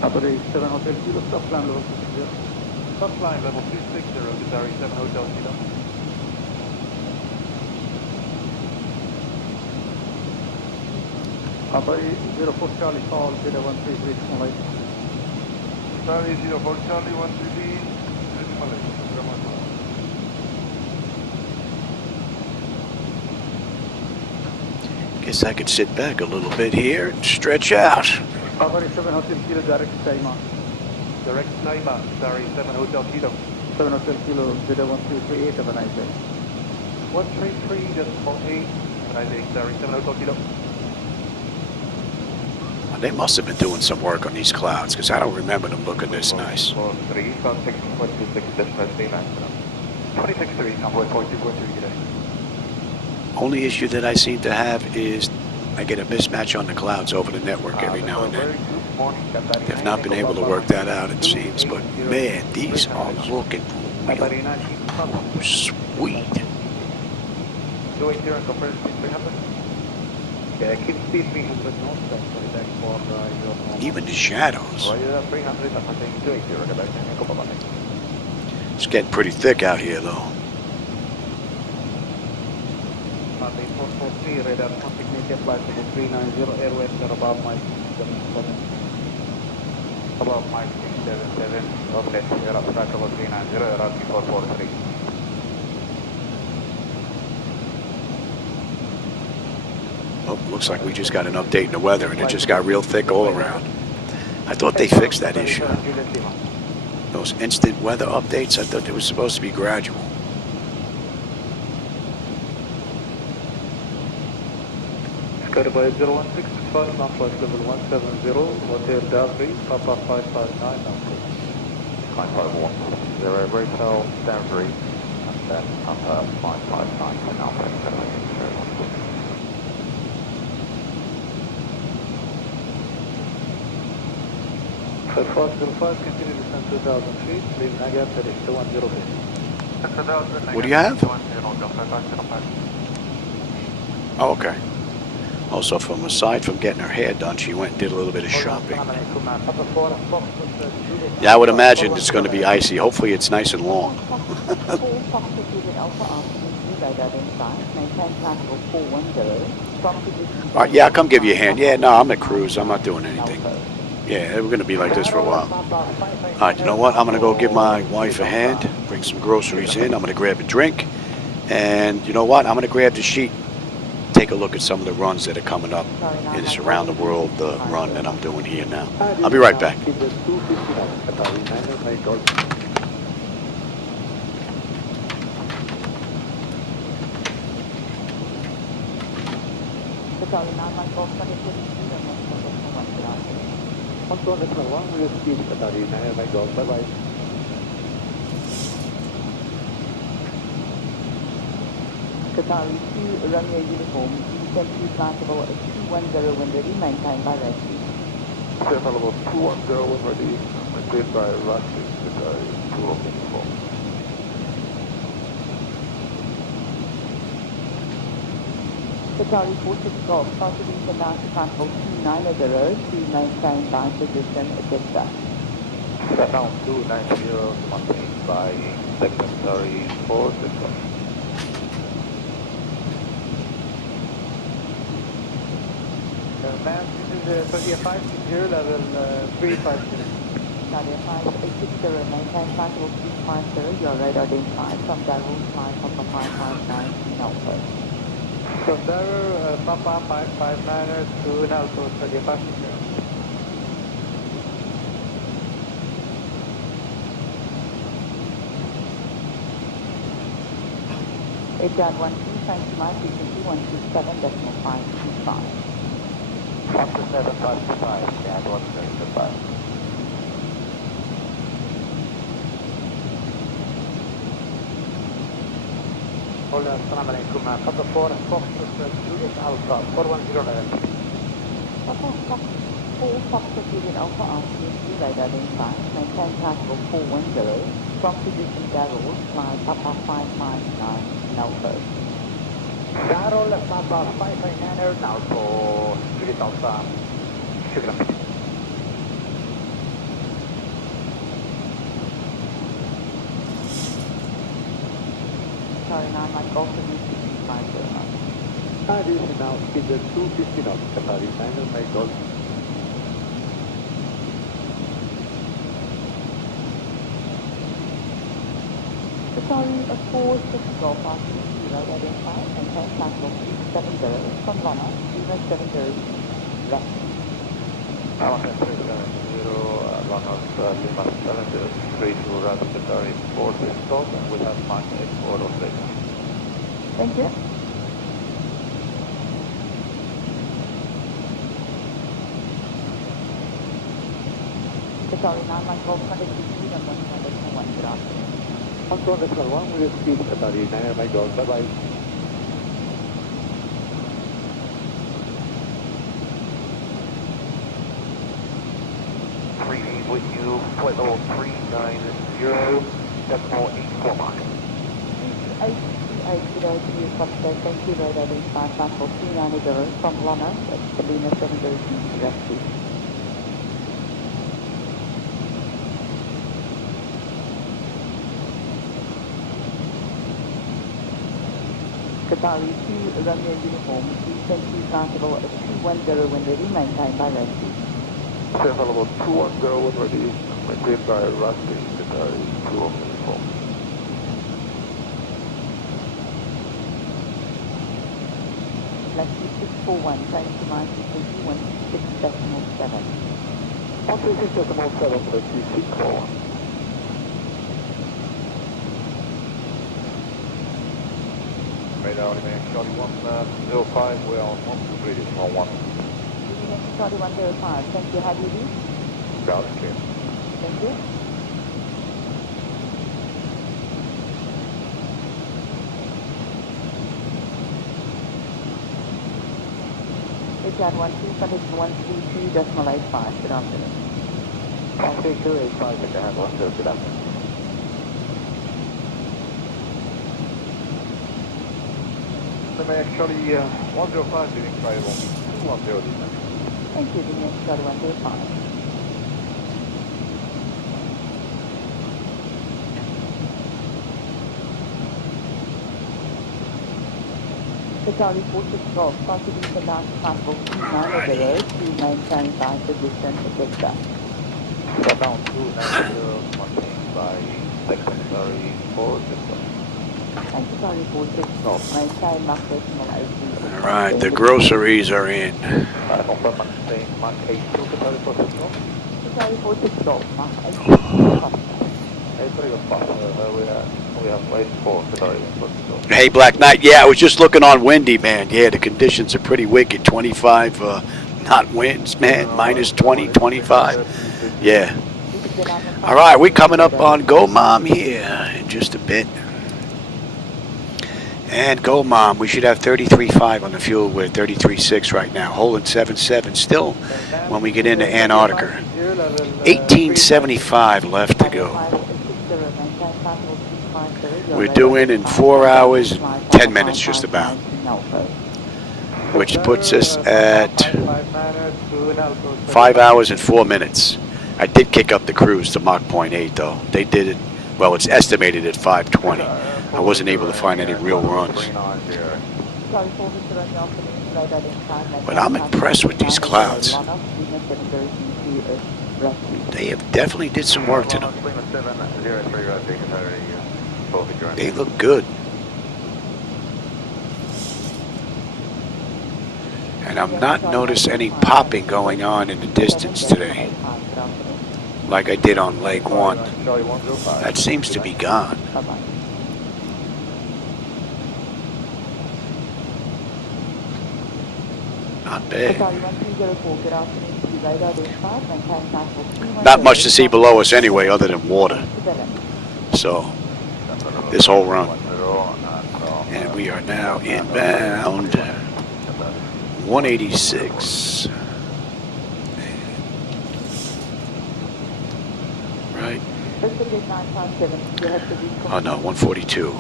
Operator 7 Hotel Kilo, stop line level 60. Stop line level 260, Qatar 7 Hotel Kilo. Operator 04 Charlie, call 0133 Malaysia. Charlie 04 Charlie 133, Malaysia. Guess I could sit back a little bit here and stretch out. Operator 7 Hotel Kilo, direct Taima. Direct Taima, sorry, 7 Hotel Kilo. 7 Hotel Kilo, 01238, have a nice day. 133.8, I think, sorry, 7 Hotel Kilo. They must have been doing some work on these clouds, because I don't remember them looking this nice. 3, contact 26.3, convoy 42.3 today. Only issue that I seem to have is I get a mismatch on the clouds over the network every now and then. They've not been able to work that out, it seems, but man, these are looking real sweet. 280 and conversion speed 300. Yeah, keep speed 300 north, back for Even the shadows. 300, I'm saying 280, go back and go back. It's getting pretty thick out here, though. Monday 443, radar contact native flight level 390, airways are above Mike 77. Above Mike 677, okay, you're up flight level 390, you're up 443. Oh, looks like we just got an update in the weather, and it just got real thick all around. I thought they fixed that issue. Those instant weather updates, I thought they were supposed to be gradual. Skydive 0165, non-flight level 170, Hotel Davri, Papa 559, non-flight. 951, 0, Hotel Davri, and then Papa 559, non-flight 780. 505, continue descent 2000 feet, leave Naga, heading to 105. What do you have? Oh, okay. Also, aside from getting her hair done, she went and did a little bit of shopping. Yeah, I would imagine it's going to be icy. Hopefully it's nice and long. All right, yeah, I'll come give you a hand. Yeah, no, I'm at cruise. I'm not doing anything. Yeah, we're going to be like this for a while. All right, you know what? I'm going to go give my wife a hand, bring some groceries in. I'm going to grab a drink. And you know what? I'm going to grab the sheet, take a look at some of the runs that are coming up in this around the world run that I'm doing here now. I'll be right back. Bye-bye. Qatari 2 Romeo uniform, D70 flightable at 210 when ready, maintained by Rusty. Level 210 when ready, maintained by Rusty, Qatari 2 Romeo uniform. Qatari 46 Golf, possibly international flightable 290 to maintained by position Augusta. Set down 290 maintained by Secretary 46. Ma'am, this is 560 level 350. Nadia 5860, maintain flightable 350, your radar identified from Darul Flight Papa 559 in Alpha. From Darul Papa 559 to Nalco 3560. Edgard 12, thanks to my frequency 127.525. 127.525, yeah, 175. Assalamu alaikum. Papa 4, Fox, Juliet Alpha, 4109. Papa Fox 4, Fox, Juliet Alpha, RCC radar identified. Maintain possible 410 from position Darrell, fly Papa 559 Alpha. Darrell, Papa 559 Alpha, Juliet Alpha. شكرا. Sorry, 9 Mike Golf to DC 50 knots. This is now speed 250 knots, Qatari 9 Mike Golf. Qatari 46 Golf, RCC radar identified. Maintain possible 370 from Lama, 070 left. Lima 703 to Radar Qatari 46 Golf, and we have Mach 8 auto station. Thank you. Qatari 9 Mike Golf, 160 and 101, good afternoon. Control Decimal 1 with speed Qatari 9 Mike Golf, bye bye. With you, flight level 390, decimal 84 Mach. Thank you, radar identified, possible 390 from Lama, Laminar 702 rescue. Qatari 2 Romeo uniform, Century possible 210 when ready, maintained by rescue. Level 210 when ready, maintained by Rusty, Qatari 2 uniform. Latitude 641, training to mind frequency 136.7. 136.7, latitude 641. Radar, Charlie 105, we're on 123, decimal 1. Charlie 105, thank you, how do you do? Ground clear. Thank you. Richard 12, condition 132.85, good afternoon. 132.85, Richard 12, good afternoon. Actually, 105 leaving flight level 210 descent. Thank you, Vinny, Charlie 105. Qatari 46 Golf, possibly the last possible 290 to maintain by position Victor. Shut down 290, maintained by secondary 46 Golf. And Qatari 46 Golf, maintain Mach decimal 18. All right, the groceries are in. Confirm maintain Mach 8 to Qatari 46 Golf. Qatari 46 Golf, Mach 18. We have wait for Qatari 46 Golf. Hey, Black Knight. Yeah, I was just looking on windy, man. Yeah, the conditions are pretty wicked. 25 knot winds, man. Minus 20, 25. Yeah. All right, we're coming up on Go Mom here in just a bit. And Go Mom, we should have 33.5 on the fuel. We're 33.6 right now. Holding 7.7 still when we get into Antarctica. 1875 left to go. We're doing in 4 hours and 10 minutes just about, which puts us at 5 hours and 4 minutes. I did kick up the cruise to Mach 0.8 though. They did it, well, it's estimated at 520. I wasn't able to find any real runs. But I'm impressed with these clouds. They have definitely did some work to them. They look good. And I'm not noticing any popping going on in the distance today, like I did on leg 1. That seems to be gone. Not bad. Not much to see below us anyway, other than water. So, this whole run. And we are now inbound 186. Right? Oh no, 142. Okay.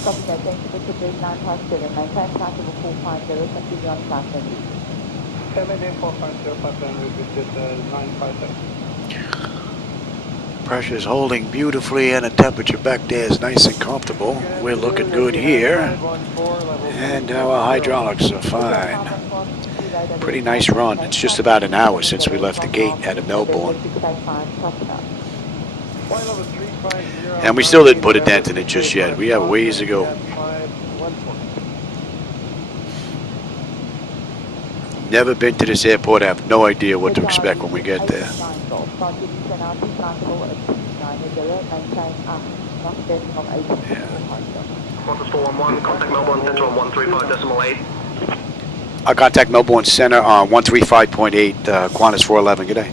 Copy that, thank you, Mr. Base 957, maintain flight level 450, continue on flight level. 957. Pressure's holding beautifully and the temperature back there is nice and comfortable. We're looking good here. And our hydraulics are fine. Pretty nice run. It's just about an hour since we left the gate out of Melbourne. And we still didn't put a dent in it just yet. We have a ways to go. Never been to this airport. I have no idea what to expect when we get there. Qantas 411, contact Melbourne Central 135.8. I'll contact Melbourne Center on 135.8, Qantas 411. Good day.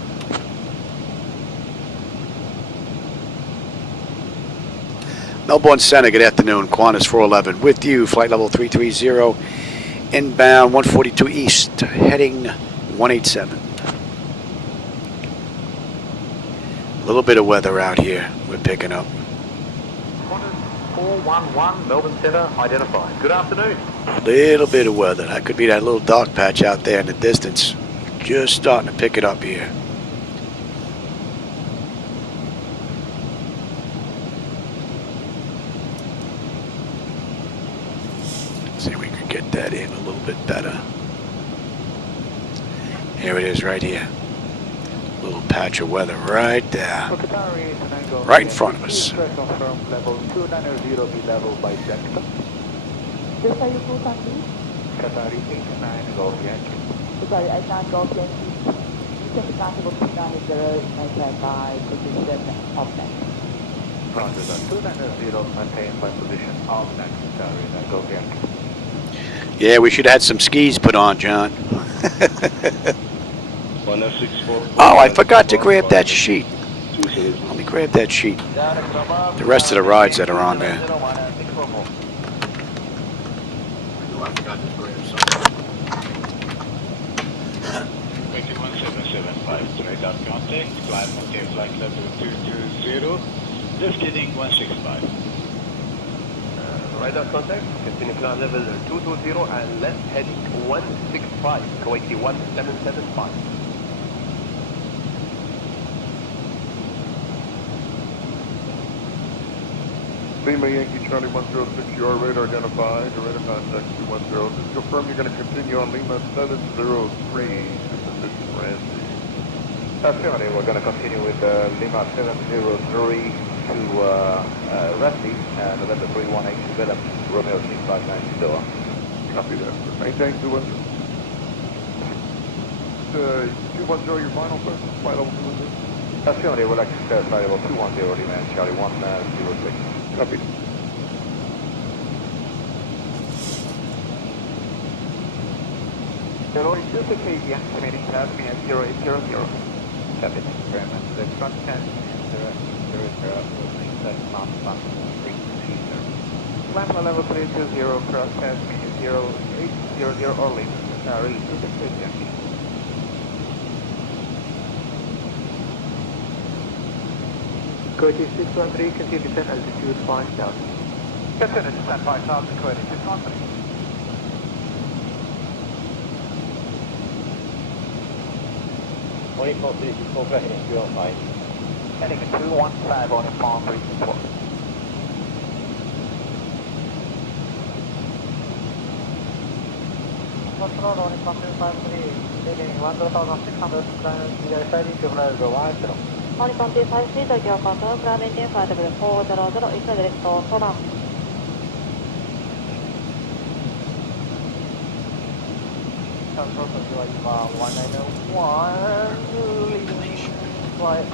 Melbourne Center, good afternoon. Qantas 411 with you. Flight level 330, inbound 142 east, heading 187. A little bit of weather out here we're picking up. Qantas 411, Melbourne Center, identified. Good afternoon. Little bit of weather. That could be that little dark patch out there in the distance. Just starting to pick it up here. See if we can get that in a little bit better. Here it is right here. Little patch of weather right there. Right in front of us. Level 290 be level by Delta. Just are you full time, please? Qatari 89 Golf Yankee. Sorry, 89 Golf Yankee. You can start level 290, maintain by position of next. Roger that. 290 maintained by position of next. Qatari 89 Golf Yankee. Yeah, we should have had some skis put on, John. Oh, I forgot to grab that sheet. Let me grab that sheet. The rest of the rides that are on there. Just kidding, 165. Radar contact, continue climb level 220 and left heading 165, Kuwaiti 1775. Lima Yankee Charlie 106, your radar identified, your radar contact 210. Just confirm you're going to continue on Lima 703 to position Randy. Certainly, we're going to continue with Lima 703 to Rusty, November 318 develop, Romeo 659 still. Copy that. Maintain 210. 210, your final sir? Flight level 210? Certainly, we'd like to start flight level 210, Lima Charlie 106. Copy. Deloitte Super KV estimating Tasmania 0800. Copy, thank you very much. The front 10 Laminar level 320, cross Tasmania 0800 Orly, Qatari, Super KV. Kuwaiti 613, continue descent altitude 5,000. Continue descent 5,000, Kuwaiti 613. Heading 215 on Palm 324. Control on Palm 353, heading 1,600 km, On Conti 53, Tokyo Control, ground engine flight level 400, equal direct to Solar. Control Tokyo Lima 191, leaving flight,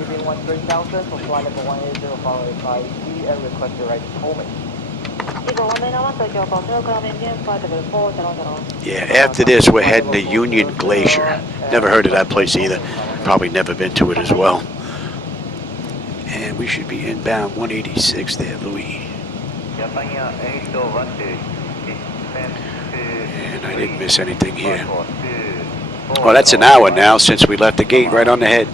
leaving 13,000 for flight level 180 and request the right to me. Zibo 191, Tokyo Control, ground engine flight level 400. Yeah, after this we're heading to Union Glacier. Never heard of that place either. Probably never been to it as well. we should be inbound 186 there, Louis. And I didn't miss anything here. Oh, that's an hour now since we left the gate, right on the head.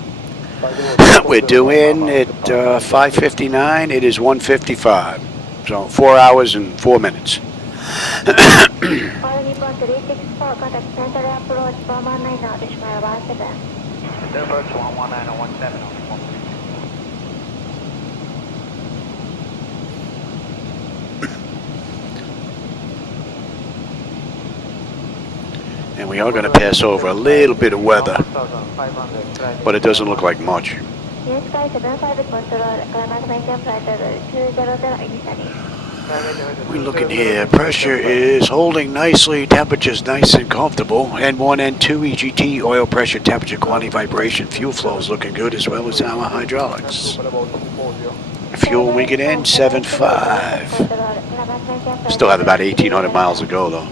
We're due in at 5:59. It is 1:55. So 4 hours and 4 minutes. And we are going to pass over a little bit of weather, but it doesn't look like much. We're looking here. Pressure is holding nicely. Temperature's nice and comfortable. N1, N2, EGT, oil pressure, temperature, quantity, vibration, fuel flow is looking good, as well as our hydraulics. Fuel when we get in, 7.5. Still have about 1,800 miles to go, though.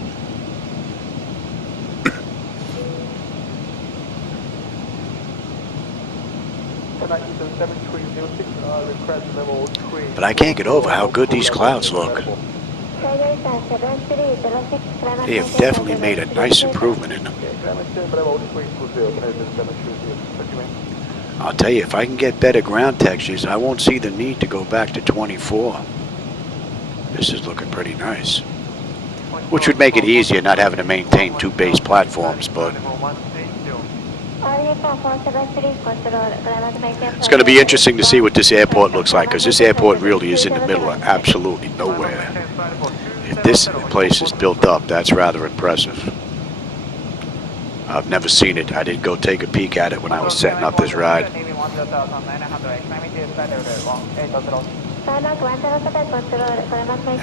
But I can't get over how good these clouds look. They have definitely made a nice improvement in them. I'll tell you, if I can get better ground textures, I won't see the need to go back to 24. This is looking pretty nice. Which would make it easier not having to maintain 2 base platforms, but it's going to be interesting to see what this airport looks like, because this airport really is in the middle of absolutely nowhere. If this place is built up, that's rather impressive. I've never seen it. I didn't go take a peek at it when I was setting up this ride.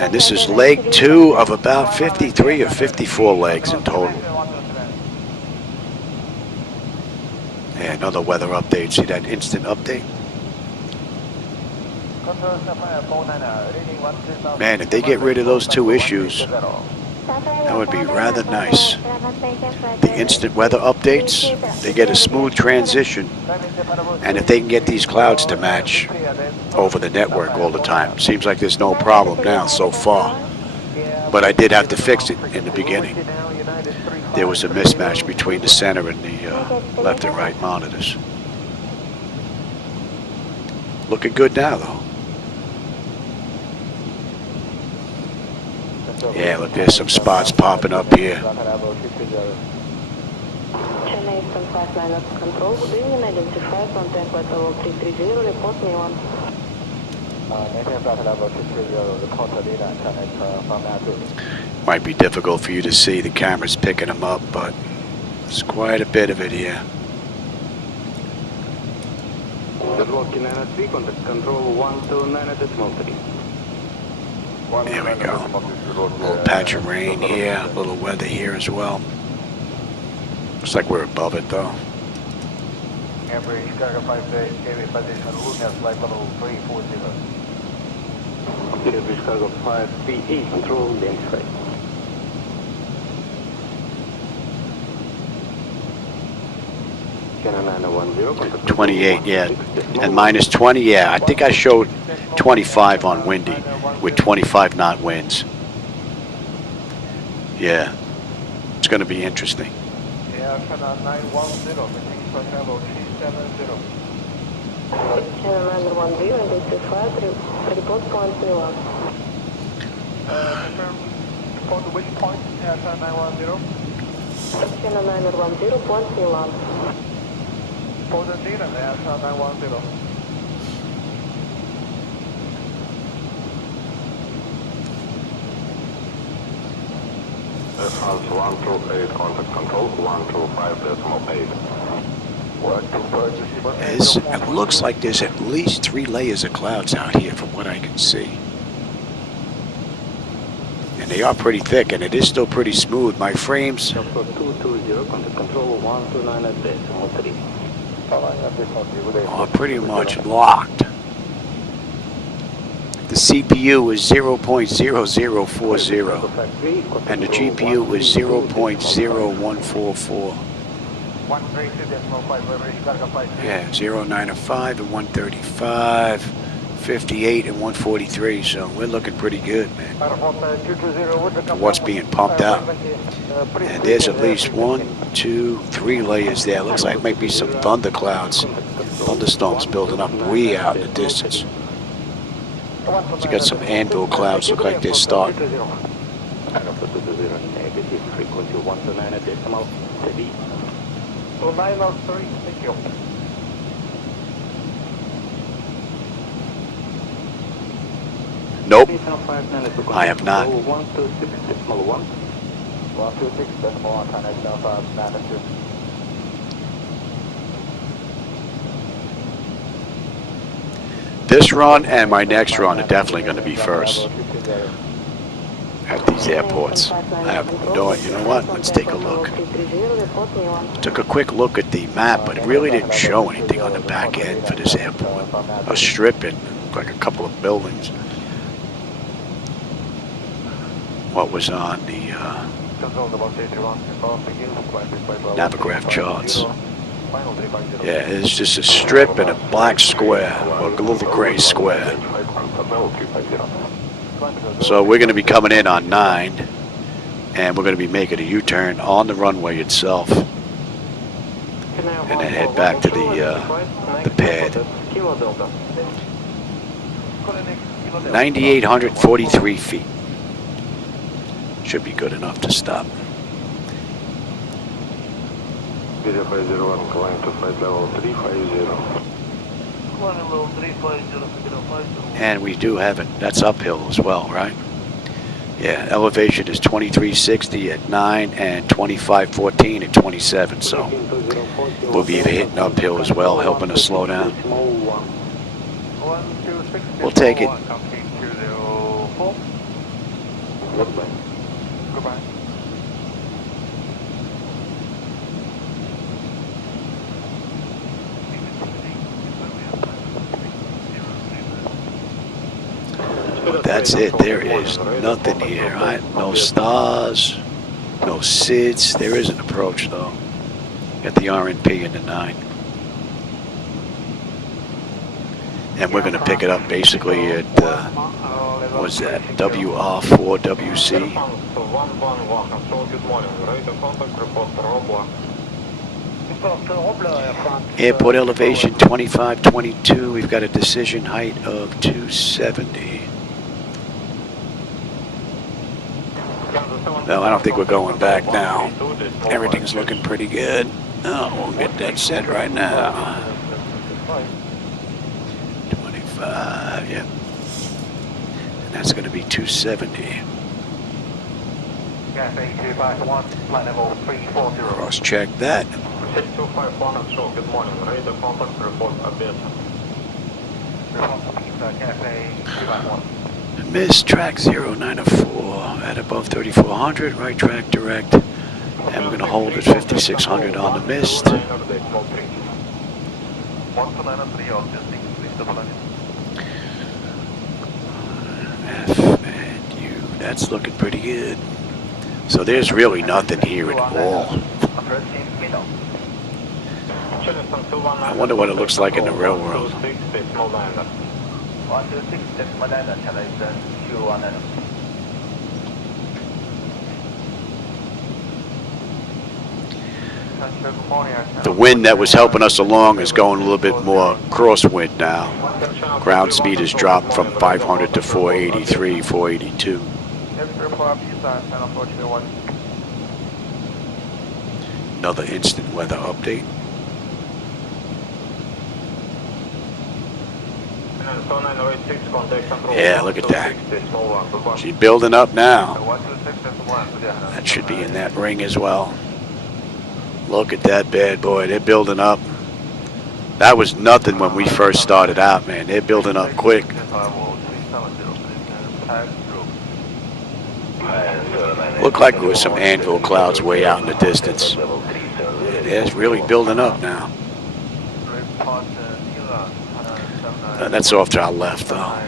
And this is leg 2 of about 53 or 54 legs in total. Yeah, another weather update. See that instant update? Man, if they get rid of those 2 issues, that would be rather nice. The instant weather updates, they get a smooth transition. And if they can get these clouds to match over the network all the time, seems like there's no problem now so far. But I did have to fix it in the beginning. There was a mismatch between the center and the left and right monitors. Looking good now, though. Yeah, look, there's some spots popping up here. Might be difficult for you to see. The camera's picking them up, but there's quite a bit of it here. There we go. A little patch of rain here, a little weather here as well. Looks like we're above it, though. Average cargo 58, KV position, Wilkins, flight level 340. Average cargo 538, control, identify. 28, yeah. And minus 20, yeah. I think I showed 25 on windy with 25 knot winds. Yeah. It's going to be interesting. Yeah, 910, level 370. Channel 910, identify, report point 01. Confirm point which point? Channel 910. Channel 910, point 01. For the data, channel 910. House 128, contact control, 125.8. It looks like there's at least 3 layers of clouds out here from what I can see. And they are pretty thick, and it is still pretty smooth. My frames 220, contact control, 129.3. are pretty much locked. The CPU is 0.0040 and the GPU is 0.0144. Yeah, 0905 and 135. 158 and 143, so we're looking pretty good, man, for what's being pumped out. And there's at least 1, 2, 3 layers there. Looks like maybe some thunderclouds, thunderstorms building up way out in the distance. You got some anvil clouds, look like they're starting. Nope, I have not. 126.1. This run and my next run are definitely going to be first at these airports. I have no, you know what? Let's take a look. Took a quick look at the map, but it really didn't show anything on the back end for this airport. A strip and like a couple of buildings. What was on the Navigraph charts? Yeah, it's just a strip and a black square, or a little gray square. So we're going to be coming in on 9, and we're going to be making a U-turn on the runway itself, and then head back to the pad. 9,843 feet. Should be good enough to stop. 0501, climb to flight level 350. And we do have it, that's uphill as well, right? Yeah, elevation is 2360 at 9 and 2514 at 27, so we'll be hitting uphill as well, helping us slow down. We'll take it. Goodbye. But that's it, there is nothing here, right? No stars, no SIDS, there is an approach though. Got the RNP in the 9. And we're going to pick it up basically at, what's that, WR4WC. Airport elevation 2522, we've got a decision height of 270. No, I don't think we're going back now. Everything's looking pretty good. Oh, we'll get that set right now. 25, yeah. And that's going to be 270. Cross check that. Good morning. Ready to contact report update. Mist track 094 at above 3400, right track direct. And we're going to hold at 5600 on the mist. F and U, that's looking pretty good. So there's really nothing here at all. I wonder what it looks like in the real world. The wind that was helping us along is going a little bit more crosswind now. Ground speed has dropped from 500 to 483, 482. Another instant weather update. Yeah, look at that. She's building up now. That should be in that ring as well. Look at that bad boy. They're building up. That was nothing when we first started out, man. They're building up quick. Looked like there was some anvil clouds way out in the distance. It's really building up now. That's off to our left, though.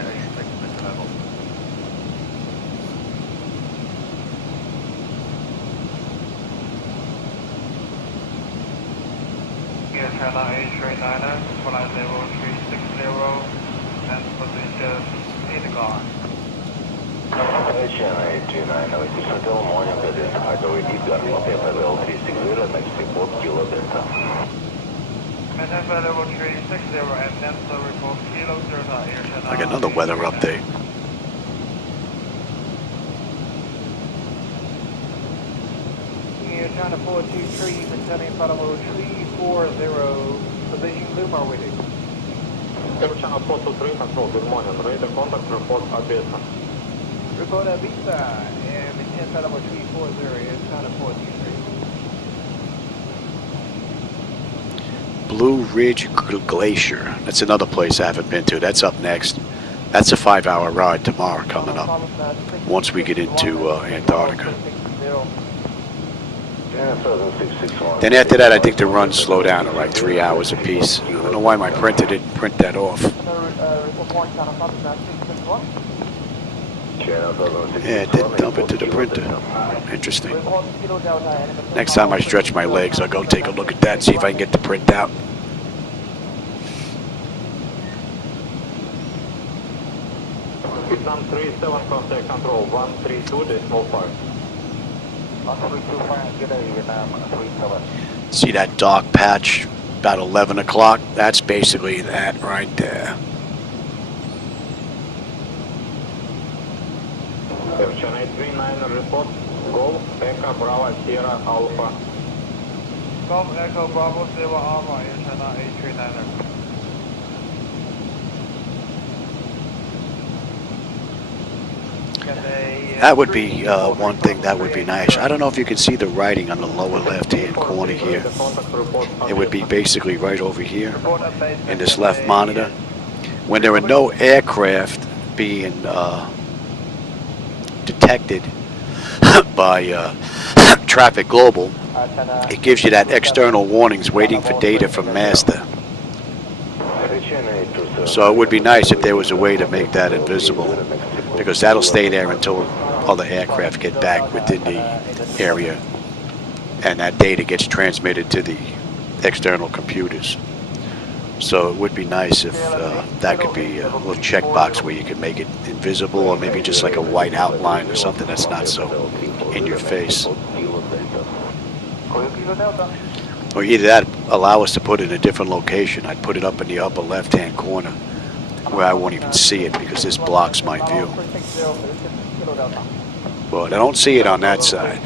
and position 8 o'clock. Until morning, that is already done for level 360, next report kilo delta. And then for level 360 and then the report kilo delta air. Like another weather update. China 423, maintaining level 340, position Laminar waiting. China 423, control, good morning. Radar contact, report Ibiza. Report Ibiza, and maintain level 340, China 423. Blue Ridge Glacier. That's another place I haven't been to. That's up next. That's a 5-hour ride tomorrow coming up. Once we get into Antarctica. Then after that, I think the runs slow down to like 3 hours apiece. I don't know why my printer didn't print that off. Yeah, it didn't dump it to the printer. Interesting. Next time I stretch my legs, I'll go take a look at that, see if I can get the print out. Vietnam 37, contact control, 132.5. See that dark patch about 11 o'clock? That's basically that right there. China 839 report, Golf, Echo, Bravo, Sierra, Alpha. Golf Echo Bravo Sierra Alpha, China 839. That would be one thing that would be nice. I don't know if you can see the writing on the lower left-hand corner here. It would be basically right over here in this left monitor. When there are no aircraft being detected by Traffic Global, it gives you that external warnings waiting for data from master. So it would be nice if there was a way to make that invisible, because that'll stay there until other aircraft get back within the area and that data gets transmitted to the external computers. So it would be nice if that could be a little checkbox where you could make it invisible, or maybe just like a white outline or something that's not so in your face. Or either that, allow us to put it in a different location. I'd put it up in the upper left-hand corner where I won't even see it because this blocks my view. But I don't see it on that side.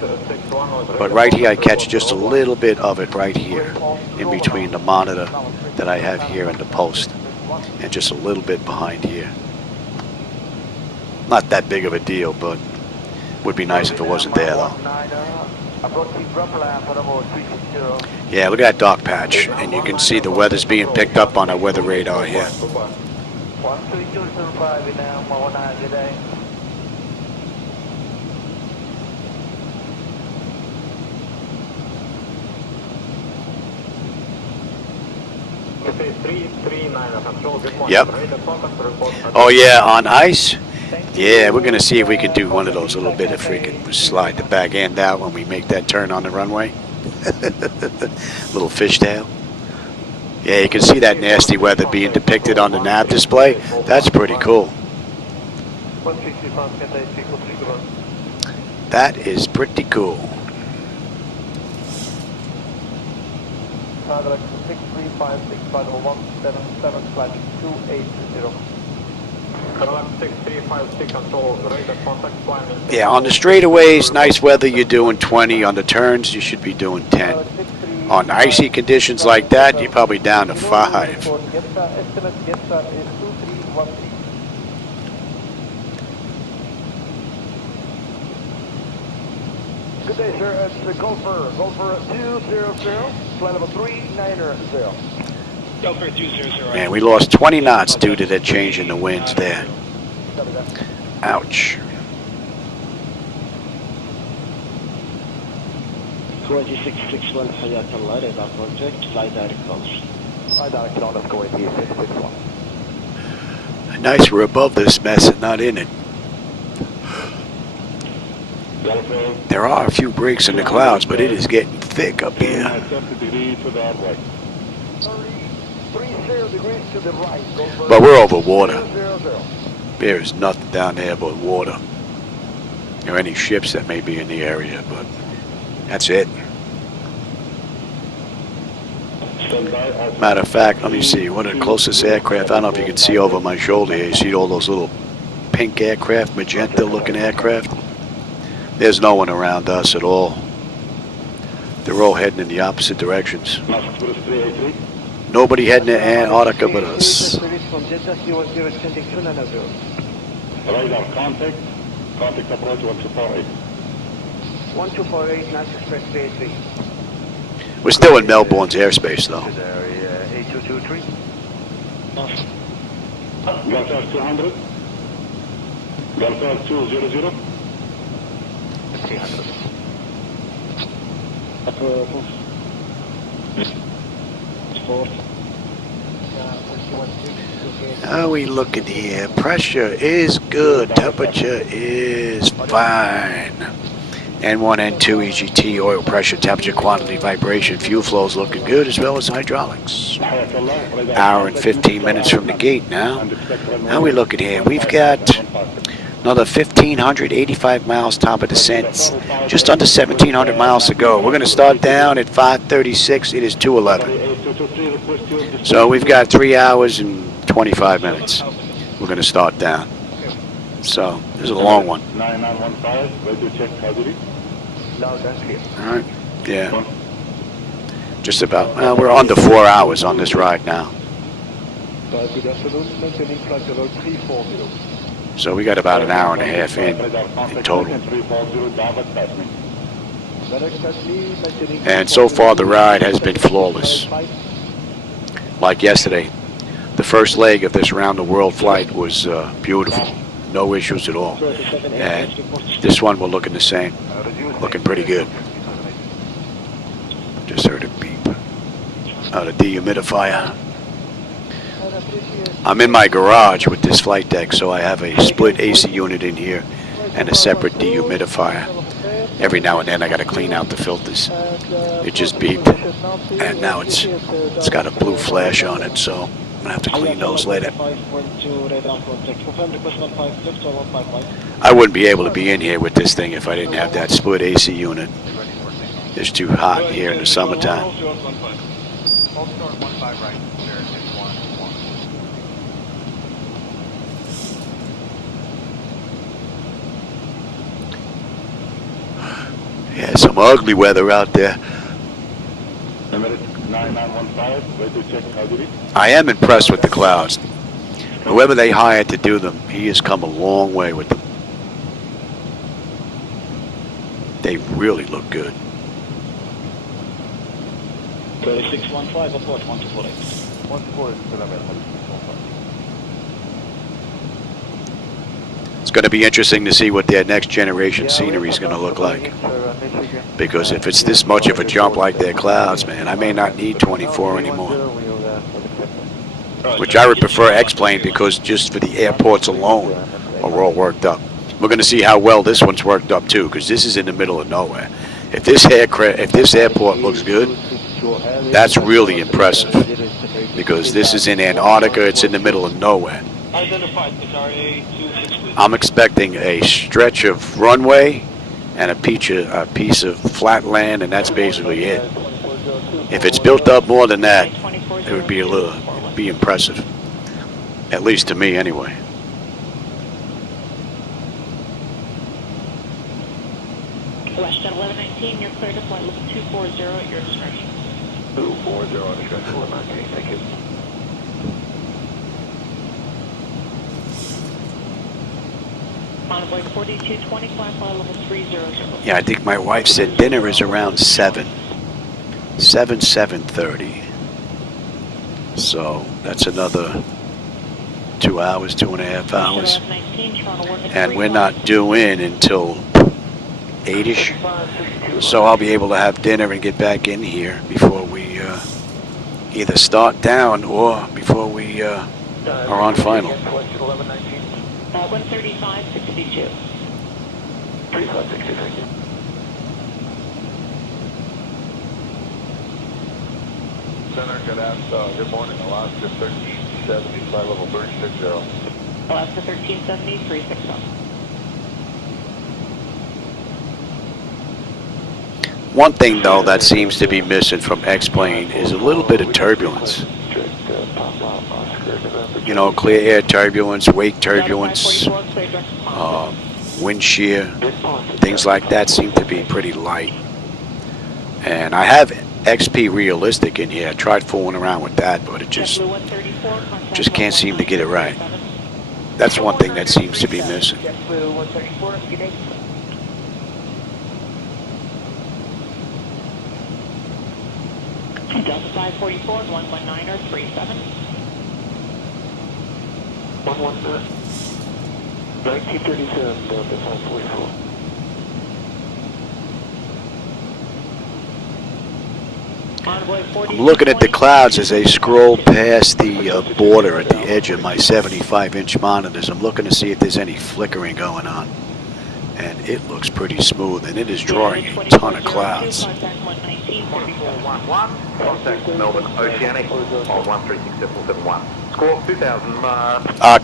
But right here I catch just a little bit of it right here in between the monitor that I have here and the post, and just a little bit behind here. Not that big of a deal, but would be nice if it wasn't there though. Yeah, look at that dark patch, and you can see the weather's being picked up on our weather radar here. 13205 now, 119 today. Yep. Oh yeah, on ice? Yeah, we're gonna see if we can do one of those a little bit, if we can slide the back end out when we make that turn on the runway. Little fishtail. Yeah, you can see that nasty weather being depicted on the nav display. That's pretty cool. That is pretty cool. Yeah, on the straightaways, nice weather, you're doing 20. On the turns, you should be doing 10. On icy conditions like that, you're probably down to 5. Good day, sir. It's the Gopher 200, flight level 390. Gopher 200. Man, we lost 20 knots due to the change in the winds there. Ouch. 2661 Hayata Light is our project, flight direct course. Flight direct on, let's go into 661. Nice, we're above this mess and not in it. There are a few breaks in the clouds, but it is getting thick up here. But we're over water. There's nothing down there but water. Or any ships that may be in the area, but that's it. Matter of fact, let me see. One of the closest aircraft, I don't know if you can see over my shoulder here. You see all those little pink aircraft, magenta looking aircraft? There's no one around us at all. They're all heading in the opposite directions. Nobody heading to Antarctica but us. Radar contact. Contact approach 1248. 1248, National Expressway 3. We're still in Melbourne's airspace, though. 8223. Delta 200. Delta 200. 300. How are we looking here? Pressure is good. Temperature is fine. N1, N2, EGT, oil pressure, temperature, quantity, vibration, fuel flow is looking good, as well as hydraulics. Hour and 15 minutes from the gate now. How are we looking here? We've got another 1,585 miles top of descent. Just under 1,700 miles to go. We're going to start down at 5:36. It is 2:11. So we've got 3 hours and 25 minutes. We're going to start down. So this is a long one. 9915, radio check, Hazuri. Loud and clear. All right. Yeah. Just about. Well, we're under 4 hours on this ride now. Good afternoon, maintaining flight level 340. So we got about an hour and a half in total. And so far the ride has been flawless. Like yesterday, the first leg of this round the world flight was beautiful. No issues at all. And this one we're looking the same. Looking pretty good. Just heard a beep. Out of dehumidifier. I'm in my garage with this flight deck, so I have a split AC unit in here and a separate dehumidifier. Every now and then I got to clean out the filters. It just beeped, and now it's got a blue flash on it, so I'm gonna have to clean those later. I wouldn't be able to be in here with this thing if I didn't have that split AC unit. It's too hot here in the summertime. Yeah, some ugly weather out there. I am impressed with the clouds. Whoever they hired to do them, he has come a long way with them. They really look good. 3615, approach 1248. 14 It's going to be interesting to see what their next generation scenery is going to look like. Because if it's this much of a jump like their clouds, man, I may not need 24 anymore. Which I would prefer X-Plane because just for the airports alone are all worked up. We're going to see how well this one's worked up too, because this is in the middle of nowhere. If this airport looks good, that's really impressive. Because this is in Antarctica, it's in the middle of nowhere. I'm expecting a stretch of runway and a piece of flat land, and that's basically it. If it's built up more than that, it would be impressive. At least to me, anyway. Western 1119, you're clear to flight level 240 at your discretion. 240 at discretion, 1119, thank you. Envoy 4220, flight level 300. Yeah, I think my wife said dinner is around 7:30. So that's another 2 hours, 2.5 hours. And we're not due in until 8-ish. So I'll be able to have dinner and get back in here before we either start down or before we are on final. 135.62. 3563. Center, good morning, Alaska 1370, flight level 360. Alaska 1370, 360. One thing, though, that seems to be missing from X-Plane is a little bit of turbulence. You know, clear air turbulence, wake turbulence, wind shear, things like that seem to be pretty light. And I have XP Realistic in here. I tried fooling around with that, but it just can't seem to get it right. That's one thing that seems to be missing. Delta 544, 119 or 37. 119. 1937, Delta 544. I'm looking at the clouds as they scroll past the border at the edge of my 75-inch monitors. I'm looking to see if there's any flickering going on. And it looks pretty smooth, and it is drawing a ton of clouds. Contact Melbourne Oceanic on 136.71. Squawk 2000.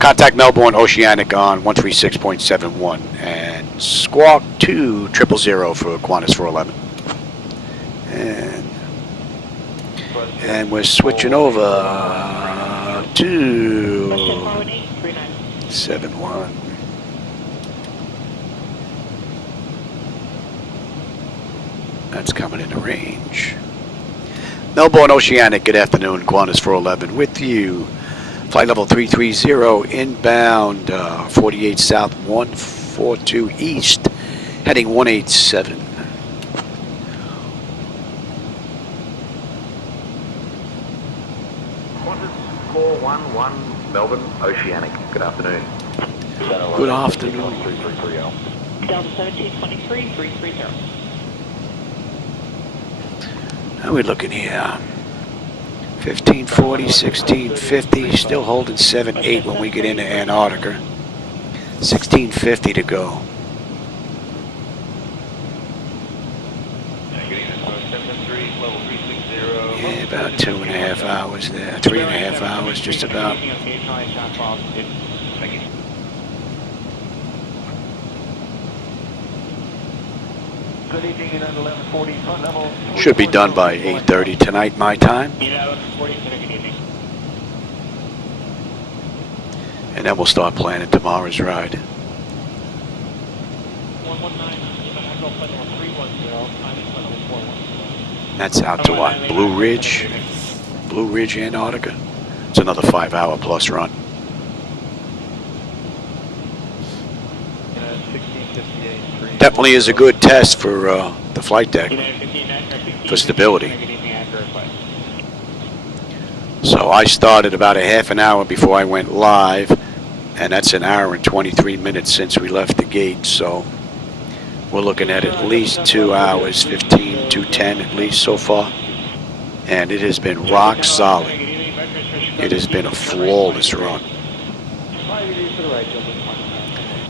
Contact Melbourne Oceanic on 136.71, and squawk 2000 for Qantas 411. And we're switching over to 71. That's coming into range. Melbourne Oceanic, good afternoon. Qantas 411 with you. Flight level 330 inbound, 48 south, 142 east, heading 187. Qantas 411 Melbourne Oceanic. Good afternoon. Good afternoon. Delta 1723, 330. How are we looking here? 1540, 1650, still holding 7-8 when we get into Antarctica. 1650 to go. Yeah, about 2.5 hours there. 3.5 hours, just about. Good evening, United 1140, front level. Should be done by 8:30 tonight, my time. And then we'll start planning tomorrow's ride. That's out to what? Blue Ridge? Blue Ridge, Antarctica? It's another 5-hour plus run. Definitely is a good test for the flight deck for stability. So I started about a half an hour before I went live, and that's an hour and 23 minutes since we left the gate. So we're looking at least 2 hours, 15 to 10 at least so far. And it has been rock solid. It has been a flawless run.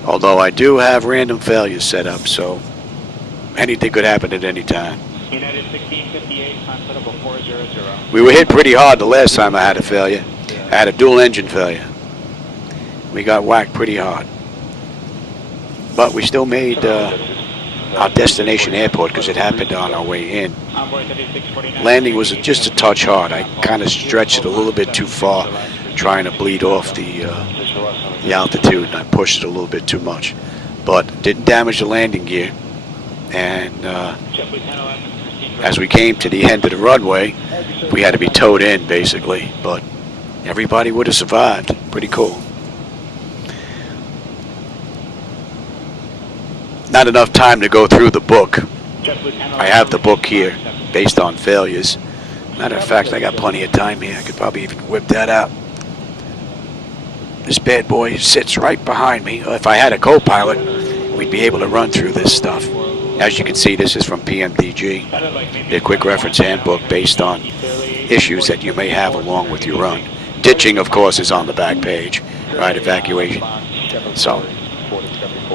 Although I do have random failures set up, so anything could happen at any time. United 1658, hospitable 400. We were hit pretty hard the last time I had a failure. I had a dual engine failure. We got whacked pretty hard. But we still made our destination airport because it happened on our way in. Landing was just a touch hard. I kind of stretched it a little bit too far, trying to bleed off the altitude, and I pushed it a little bit too much. But didn't damage the landing gear. And as we came to the end of the runway, we had to be towed in, basically. But everybody would have survived. Pretty cool. Not enough time to go through the book. I have the book here, based on failures. Matter of fact, I got plenty of time here. I could probably even whip that out. This bad boy sits right behind me. If I had a co-pilot, we'd be able to run through this stuff. As you can see, this is from PMDG, their quick reference handbook based on issues that you may have along with your run. Ditching, of course, is on the back page, right? Evacuation. So,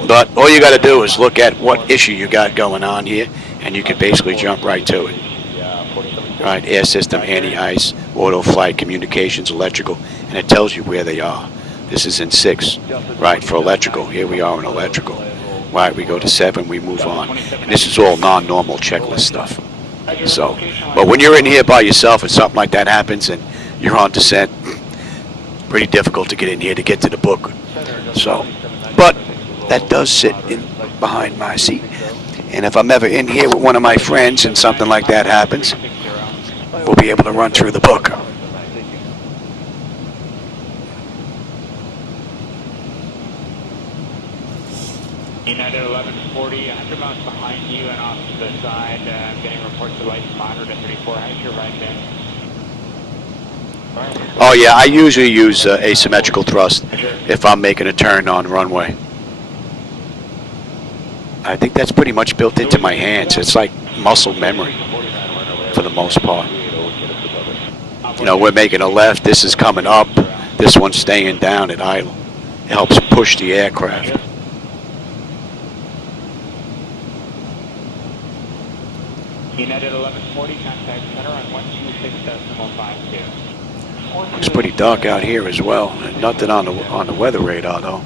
but all you got to do is look at what issue you got going on here, and you can basically jump right to it. Right, air system, anti-ice, auto, flight, communications, electrical, and it tells you where they are. This is in 6, right, for electrical. Here we are in electrical. Right, we go to 7, we move on. And this is all non-normal checklist stuff. So, but when you're in here by yourself and something like that happens and you're on descent, pretty difficult to get in here to get to the book. So, but that does sit in behind my seat. And if I'm ever in here with one of my friends and something like that happens, we'll be able to run through the book. United 1140, 100 miles behind you and off to the side. Getting reports of light 534. How's your right bend? Oh yeah, I usually use asymmetrical thrust if I'm making a turn on runway. I think that's pretty much built into my hands. It's like muscle memory for the most part. You know, we're making a left, this is coming up, this one's staying down at idle. It helps push the aircraft. United 1140, contact center on 126.52. It's pretty dark out here as well. Nothing on the weather radar though.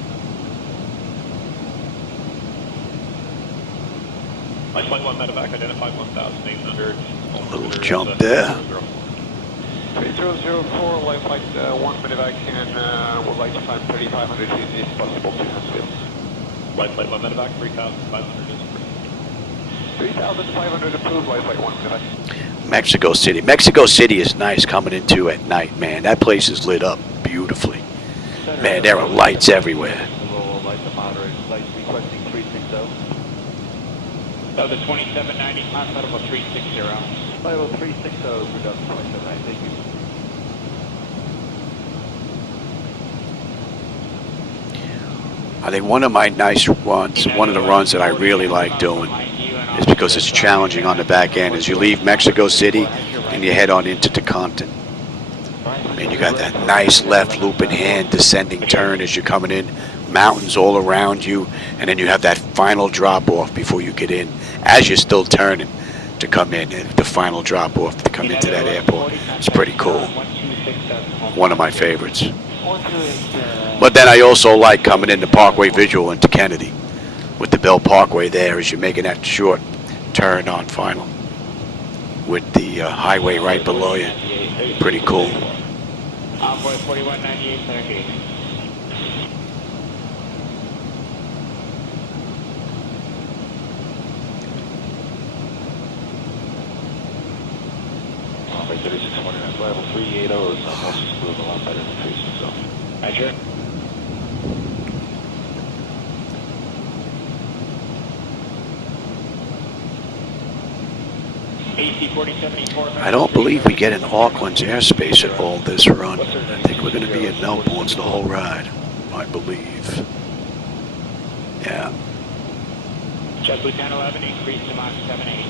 Flight 1 medevac identified 1,800. A little jump there. 3004, light flight 1 medevac and would like to climb 3,500 feet if possible to Huntsville. Light flight 1 medevac 3,500 is approved. 3,500 approved, light flight 1 medevac. Mexico City. Mexico City is nice coming into at night, man. That place is lit up beautifully. Man, there are lights everywhere. So the 2790, climb level 360. Level 360, production 2790, thank you. I think one of my nice runs, one of the runs that I really like doing is because it's challenging on the back end, is you leave Mexico City and you head on into Teconton. And you got that nice left looping hand descending turn as you're coming in, mountains all around you, and then you have that final drop off before you get in, as you're still turning to come in, and the final drop off to come into that airport. It's pretty cool. One of my favorites. But then I also like coming into Parkway Visual into Kennedy with the Bell Parkway there as you're making that short turn on final with the highway right below you. Pretty cool. Envoy 4198, center gate. Envoy 3649, level 380 is almost smooth, a lot better than 360. Roger. I don't believe we get in Auckland's airspace at all this run. I think we're going to be in Melbourne's the whole ride, I believe. Yeah. JetBlue 1011, increase to Mach 78.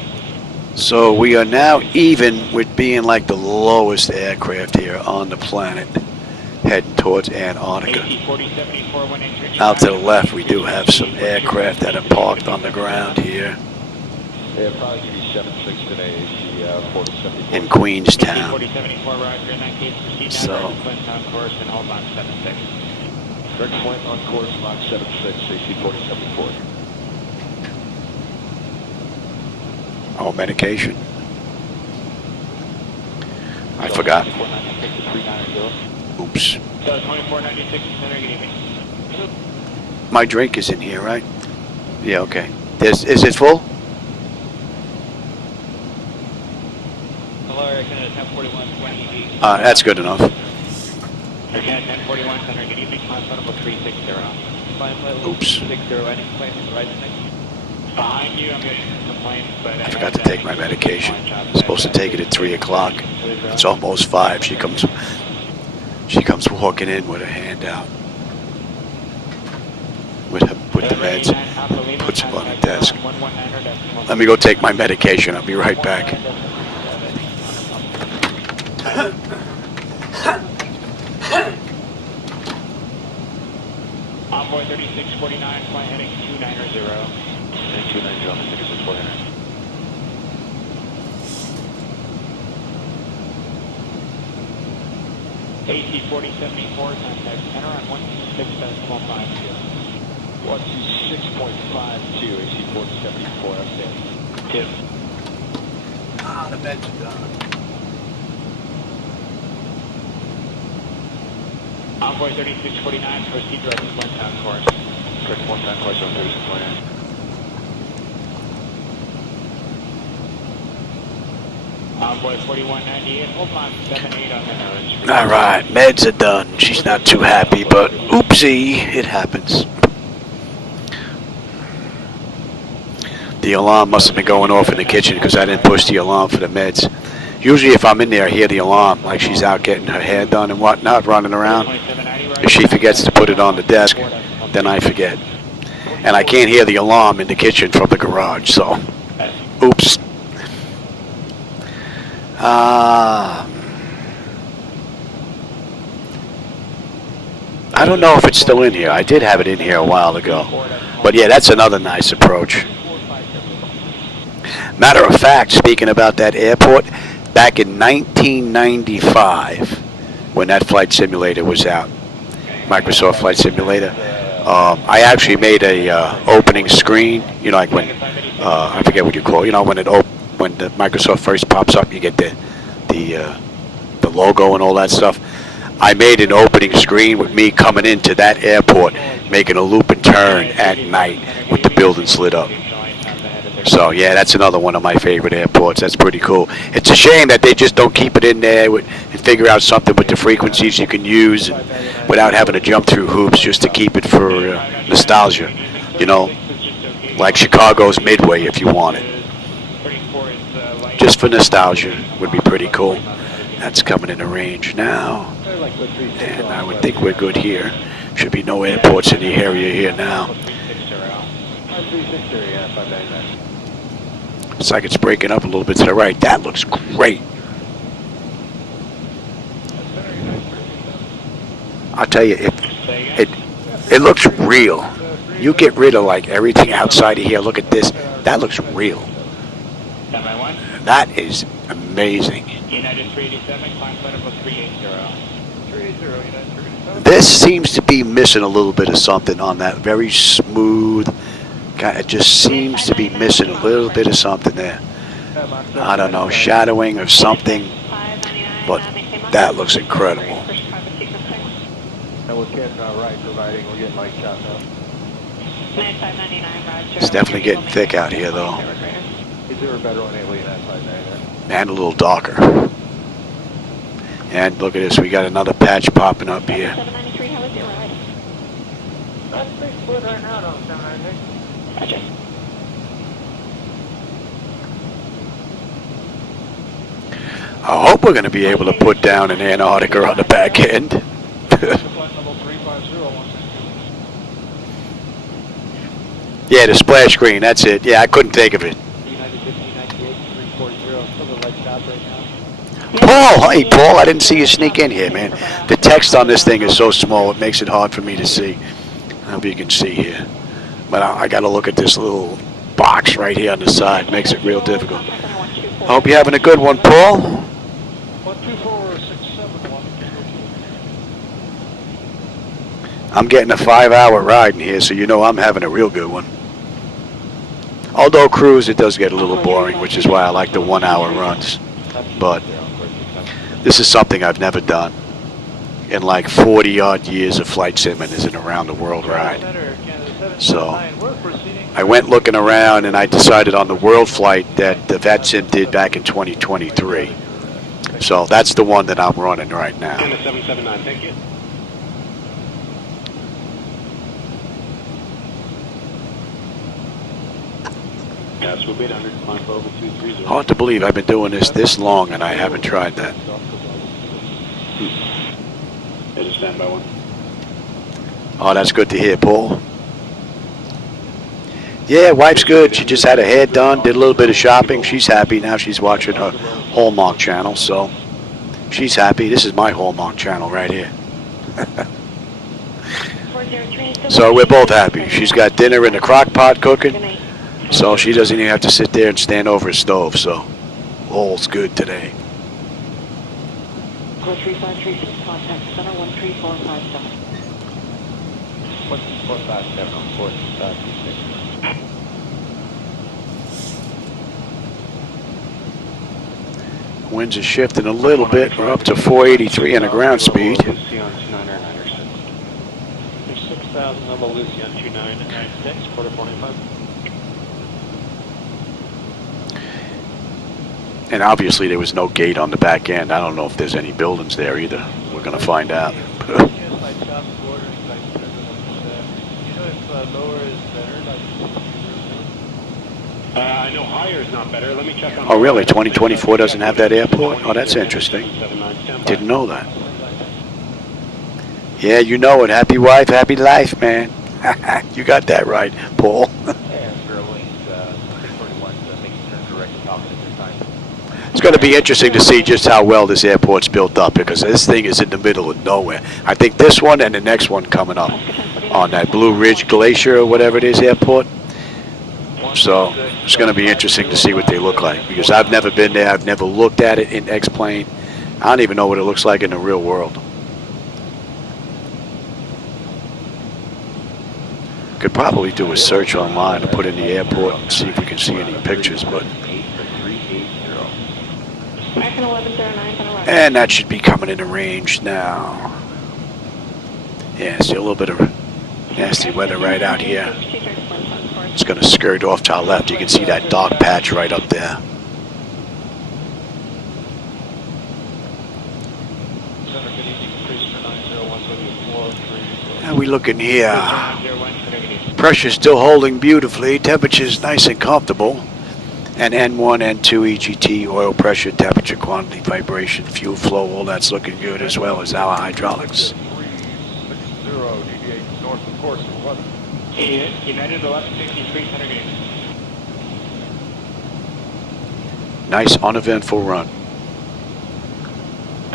So we are now even with being like the lowest aircraft here on the planet, heading towards Antarctica. Out to the left, we do have some aircraft that are parked on the ground here. Yeah, probably give you 76 today, AC 4074. In Queenstown. 4074, roger, in that case, proceed So. down Flint on course and hold Mach 76. Greg Flint on course, Mach 76, AC 4074. Oh, medication. I forgot. Oops. So 2496, center, good evening. My drink is in here, right? Yeah, okay. Is it full? Hello, American at 1041, 20 That's good enough. American at 1041, center, good evening, climb level 360. Climb level Oops. 360, any plane to the right next. Behind you, I'm getting some planes, but I forgot to take my medication. I'm supposed to take it at 3 o'clock. It's almost 5. She comes walking in with her hand out. With the meds. Puts them on the desk. Let me go take my medication. I'll be right back. Envoy 3649, flight heading 290. 290 on the 3649. 49. 1 AC 4074, contact center on 126.50. 126.52, AC 4074, update. Tip. Ah, the beds are done. Envoy 3649, proceed direct to one-time course. Correct, one-time course on 3649. Envoy 4198, hold on 78 on the nose. All right, meds are done. She's not too happy, but oopsie, it happens. The alarm must have been going off in the kitchen because I didn't push the alarm for the meds. Usually if I'm in there, I hear the alarm, like she's out getting her hair done and whatnot, running around. If she forgets to put it on the desk, then I forget. And I can't hear the alarm in the kitchen from the garage, so oops. I don't know if it's still in here. I did have it in here a while ago. But yeah, that's another nice approach. Matter of fact, speaking about that airport, back in 1995, when that flight simulator was out, Microsoft Flight Simulator, I actually made a opening screen. You know, like when I forget what you call it. You know, when the Microsoft first pops up, you get the logo and all that stuff. I made an opening screen with me coming into that airport, making a loop and turn at night with the buildings lit up. So yeah, that's another one of my favorite airports. That's pretty cool. It's a shame that they just don't keep it in there and figure out something with the frequencies you can use without having to jump through hoops just to keep it for nostalgia. You know, like Chicago's Midway if you want it. Just for nostalgia would be pretty cool. That's coming into range now. And I would think we're good here. Should be no airports in the area here now. Looks like it's breaking up a little bit to the right. That looks great. I'll tell you, it looks real. You get rid of like everything outside of here. Look at this. That looks real. That is amazing. United 387, climb level 380. This seems to be missing a little bit of something on that very smooth. It just seems to be missing a little bit of something there. I don't know, shadowing or something, but that looks incredible. And we're getting right providing, we're getting light shot now. It's definitely getting thick out here though. Is there a better one able to that 599? And a little darker. And look at this, we got another patch popping up here. That's 6 foot right now, though, 796. Gotcha. I hope we're going to be able to put down an Antarctica on the back end. Yeah, the splash screen, that's it. Yeah, I couldn't think of it. Paul, hey Paul, I didn't see you sneak in here, man. The text on this thing is so small, it makes it hard for me to see. I hope you can see here. But I got to look at this little box right here on the side. Makes it real difficult. I hope you're having a good one, Paul. 124,671. I'm getting a 5-hour ride in here, so you know I'm having a real good one. Although cruise, it does get a little boring, which is why I like the 1-hour runs. But this is something I've never done in like 40-odd years of flight sim and is an around the world ride. So I went looking around and I decided on the world flight that the VATSIM did back in 2023. So that's the one that I'm running right now. 779, thank you. Gas will be 100, climb for over 230. Hard to believe I've been doing this long and I haven't tried that. There's a standby one. Oh, that's good to hear, Paul. Yeah, wife's good. She just had her hair done, did a little bit of shopping. She's happy. Now she's watching her Hallmark channel, so she's happy. This is my Hallmark channel right here. So we're both happy. She's got dinner in the crock pot cooking, so she doesn't even have to sit there and stand over a stove, so all's good today. Echo 3536, contact center 13457. 457 on 436. Winds are shifting a little bit. We're up to 483 on the ground speed. Lucy on 2996. There's 6,000 level Lucy on 2996, quarter 45. And obviously there was no gate on the back end. I don't know if there's any buildings there either. We're going to find out. I know higher is not better. Let me check on. Oh, really? 2024 doesn't have that airport? Oh, that's interesting. Didn't know that. Yeah, you know it. Happy wife, happy life, man. You got that right, Paul. It's going to be interesting to see just how well this airport's built up, because this thing is in the middle of nowhere. I think this one and the next one coming up on that Blue Ridge Glacier or whatever it is airport. So it's going to be interesting to see what they look like, because I've never been there. I've never looked at it in X-Plane. I don't even know what it looks like in the real world. Could probably do a search online to put in the airport and see if we can see any pictures, but. And that should be coming into range now. Yeah, see a little bit of nasty weather right out here. It's going to skirt off to our left. You can see that dark patch right up there. How we looking here? Pressure's still holding beautifully. Temperature's nice and comfortable. And N1, N2, EGT, oil pressure, temperature, quantity, vibration, fuel flow, all that's looking good, as well as our hydraulics. 60, deviate north of course 11. United 1153, center gate. Nice uneventful run.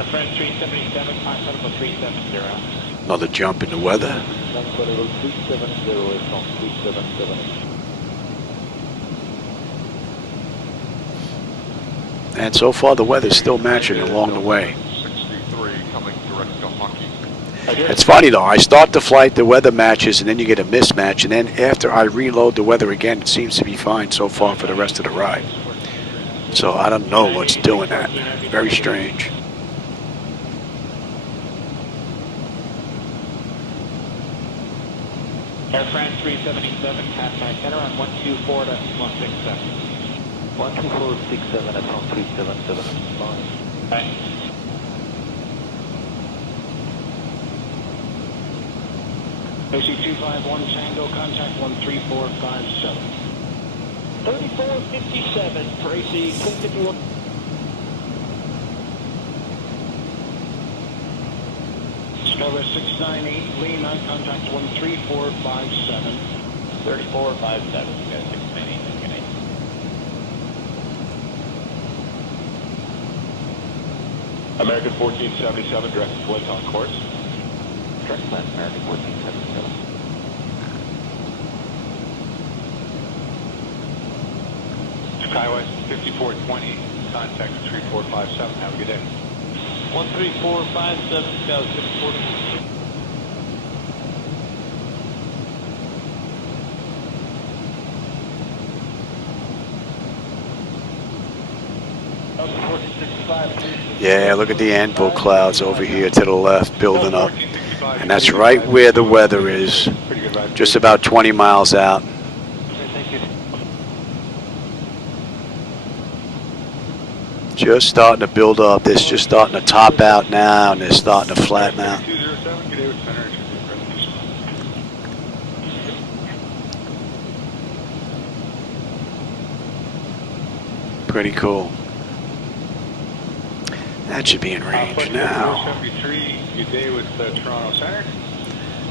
Friend 377, contact 370. Another jump in the weather. 370 is from 377. And so far the weather's still matching along the way. 63 coming direct to Hockey. It's funny though, I start the flight, the weather matches, and then you get a mismatch, and then after I reload the weather again, it seems to be fine so far for the rest of the ride. So I don't know what's doing that. Very strange. Air France 377, contact center on 124.167. 12467 at from 377. Right. OC251 Tango, contact 13457. 3457 for AC 251. Discover 698 Lima, contact 13457. 3457, you guys 698. American 1477, direct to Twins on course. Direct plan, American 1477. Skyway 5420, contact 3457. Have a good day. 13457, Scout 640. Yeah, look at the anvil clouds over here to the left building up. And that's right where the weather is, just about 20 miles out. Just starting to build up. This just starting to top out now, and they're starting to flatten out. Pretty cool. That should be in range now.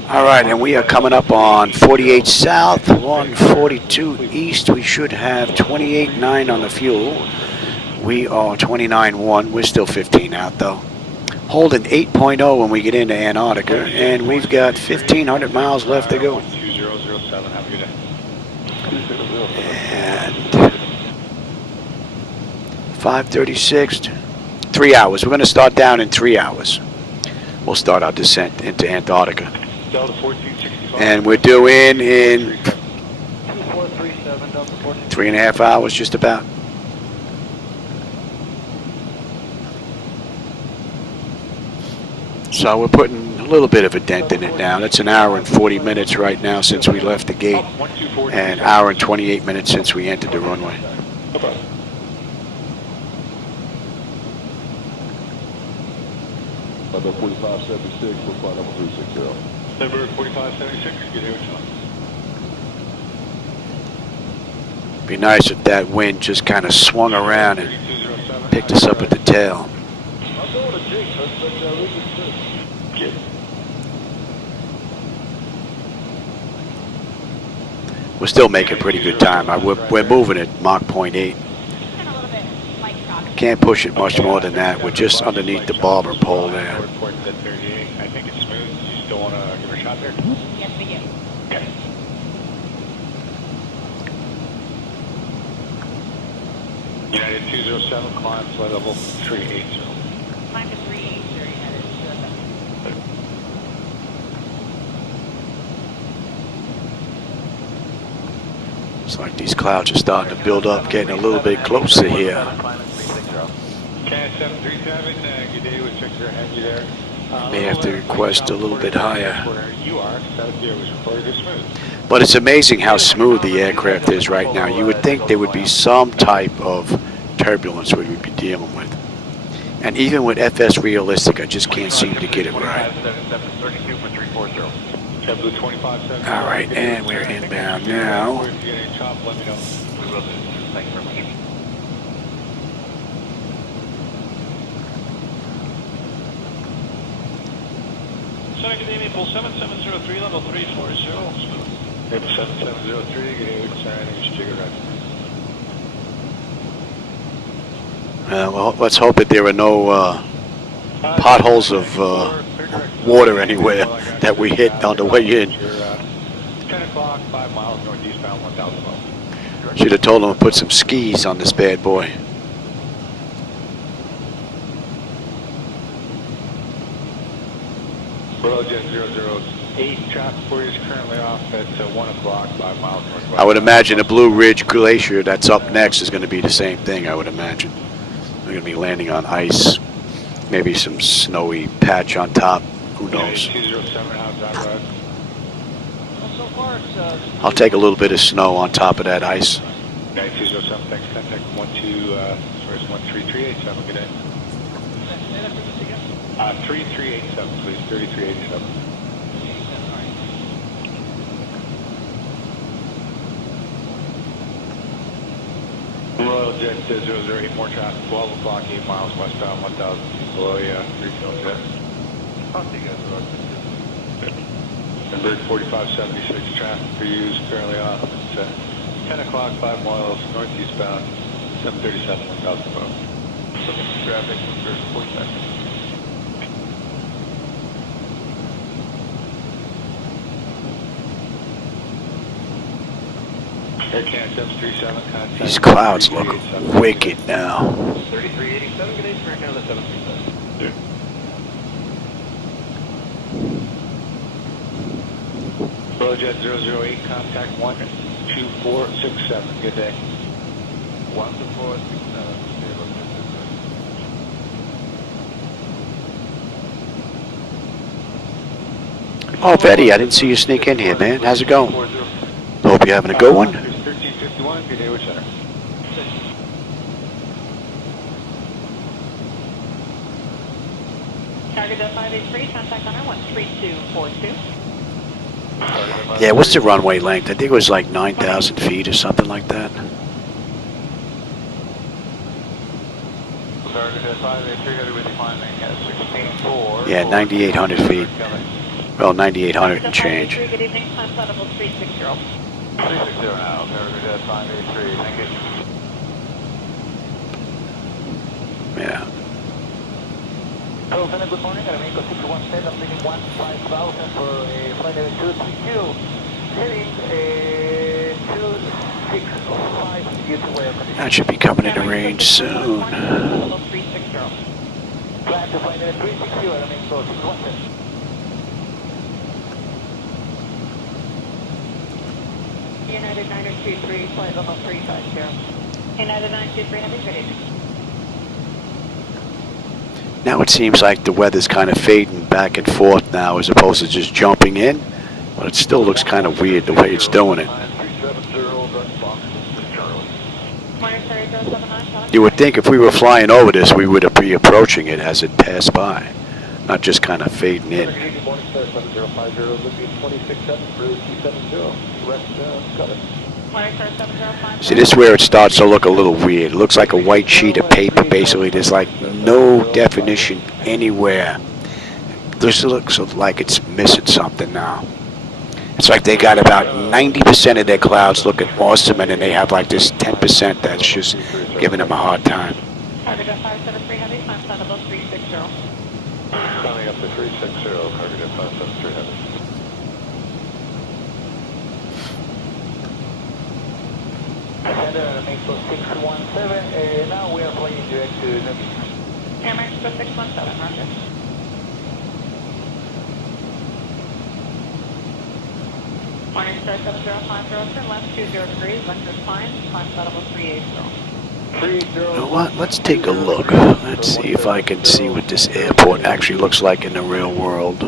All right, and we are coming up on 48 south, 142 east. We should have 28.9 on the fuel. We are 29.1. We're still 15 out though. Holding 8.0 when we get into Antarctica, and we've got 1,500 miles left to go. And 536. 3 hours. We're going to start down in 3 hours. We'll start our descent into Antarctica. Delta 1465. And we're doing in 3.5 hours, just about. So we're putting a little bit of a dent in it now. That's an hour and 40 minutes right now since we left the gate, and an hour and 28 minutes since we entered the runway. Number 4576, for flight number 360. Number 4576, get here, John. Be nice if that wind just kind of swung around and picked us up at the tail. I'm going to Jake, but we can see. We're still making pretty good time. We're moving at Mach 0.8. Can't push it much more than that. We're just underneath the bobber pole there. I think it's smooth. You still want to give her a shot there? Yes, we do. Okay. United 207, climb flight level 380. Climb to 380, United 207. It's like these clouds are starting to build up, getting a little bit closer here. Qantas 737, good day, we'll check your head there. May have to request a little bit higher. Where you are, South here was reported as smooth. But it's amazing how smooth the aircraft is right now. You would think there would be some type of turbulence we would be dealing with. And even with FS Realistic, I just can't seem to get it right. All right, and we're inbound now. Sorry, good evening, pull 7703, level 340. Maple 7703, good evening, sorry, it's Jigger Well, let's hope that there are no potholes of water anywhere that we hit on the way in. 10 o'clock, 5 miles northeastbound, 1,000 miles. Should have told them to put some skis on this bad boy. Jet 008, traffic for you is currently off at 1 o'clock, 5 miles northwest. I would imagine the Blue Ridge Glacier that's up next is going to be the same thing, I would imagine. We're going to be landing on ice, maybe some snowy patch on top, who knows. 207, how's that road? I'll take a little bit of snow on top of that ice. 207, thanks, contact 1337, good day. 3387, please, 3387. Royal Jet 008, more traffic, 12 o'clock, 8 miles westbound, 1,000 feet below you, 3 jet. I'll see you guys around. And Bird 4576, traffic for you is currently off. It's 10 o'clock, 5 miles northeastbound, 737, 1,000 miles. Traffic, Bird 45. Air Qantas 737, contact. These clouds look wicked now. 3387, good day, Spirit Canada 737. Royal Jet 008, contact 12467, good day. 12467. Oh, Betty, I didn't see you sneak in here, man. How's it going? Hope you're having a good one. 1351, good day, with center. Target 583, contact on 13242. Yeah, what's the runway length? I think it was like 9,000 feet or something like that. Target 583, headed with climbing at 16.4. Yeah, 9,800 feet. Well, 9,800 and change. Good evening, climb level 360. 360 now, Target 583, thank you. Yeah. Hello, Senate, good morning. I'm Eco 617. I'm taking 15,000 for flight level 232. Heading 265 to get away. That should be coming into range soon. Level 360. Climb to flight level 360, remain slow 617. United 923, flight level 350. United 923, heavy, good evening. Now it seems like the weather's kind of fading back and forth now as opposed to just jumping in, but it still looks kind of weird the way it's doing it. You would think if we were flying over this, we would be approaching it as it passed by, not just kind of fading in. See, this is where it starts to look a little weird. It looks like a white sheet of paper, basically. There's like no definition anywhere. This looks like it's missing something now. It's like they got about 90% of their clouds looking awesome, and then they have like this 10% that's just giving them a hard time. Cargo 573 heavy, climb flight level 360. Climbing up to 360, Cargo 573 heavy. Center, remain slow 617, now we are flying direct to Nabi. Air Mexico 617, roger. Morning star 7050, turn left 20 degrees, vector climb flight level 380. You know what? Let's take a look. Let's see if I can see what this airport actually looks like in the real world.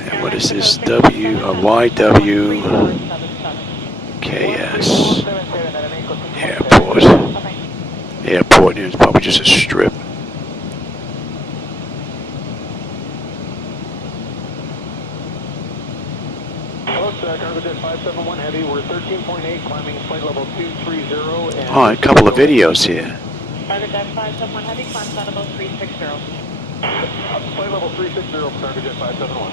And what is this? YWKS airport. Airport is probably just a strip. Cargo 571 heavy, we're 13.8, climbing flight level 230. And oh, a couple of videos here. Cargo 571 heavy, climb flight level 360. Flight level 360, Cargo 571.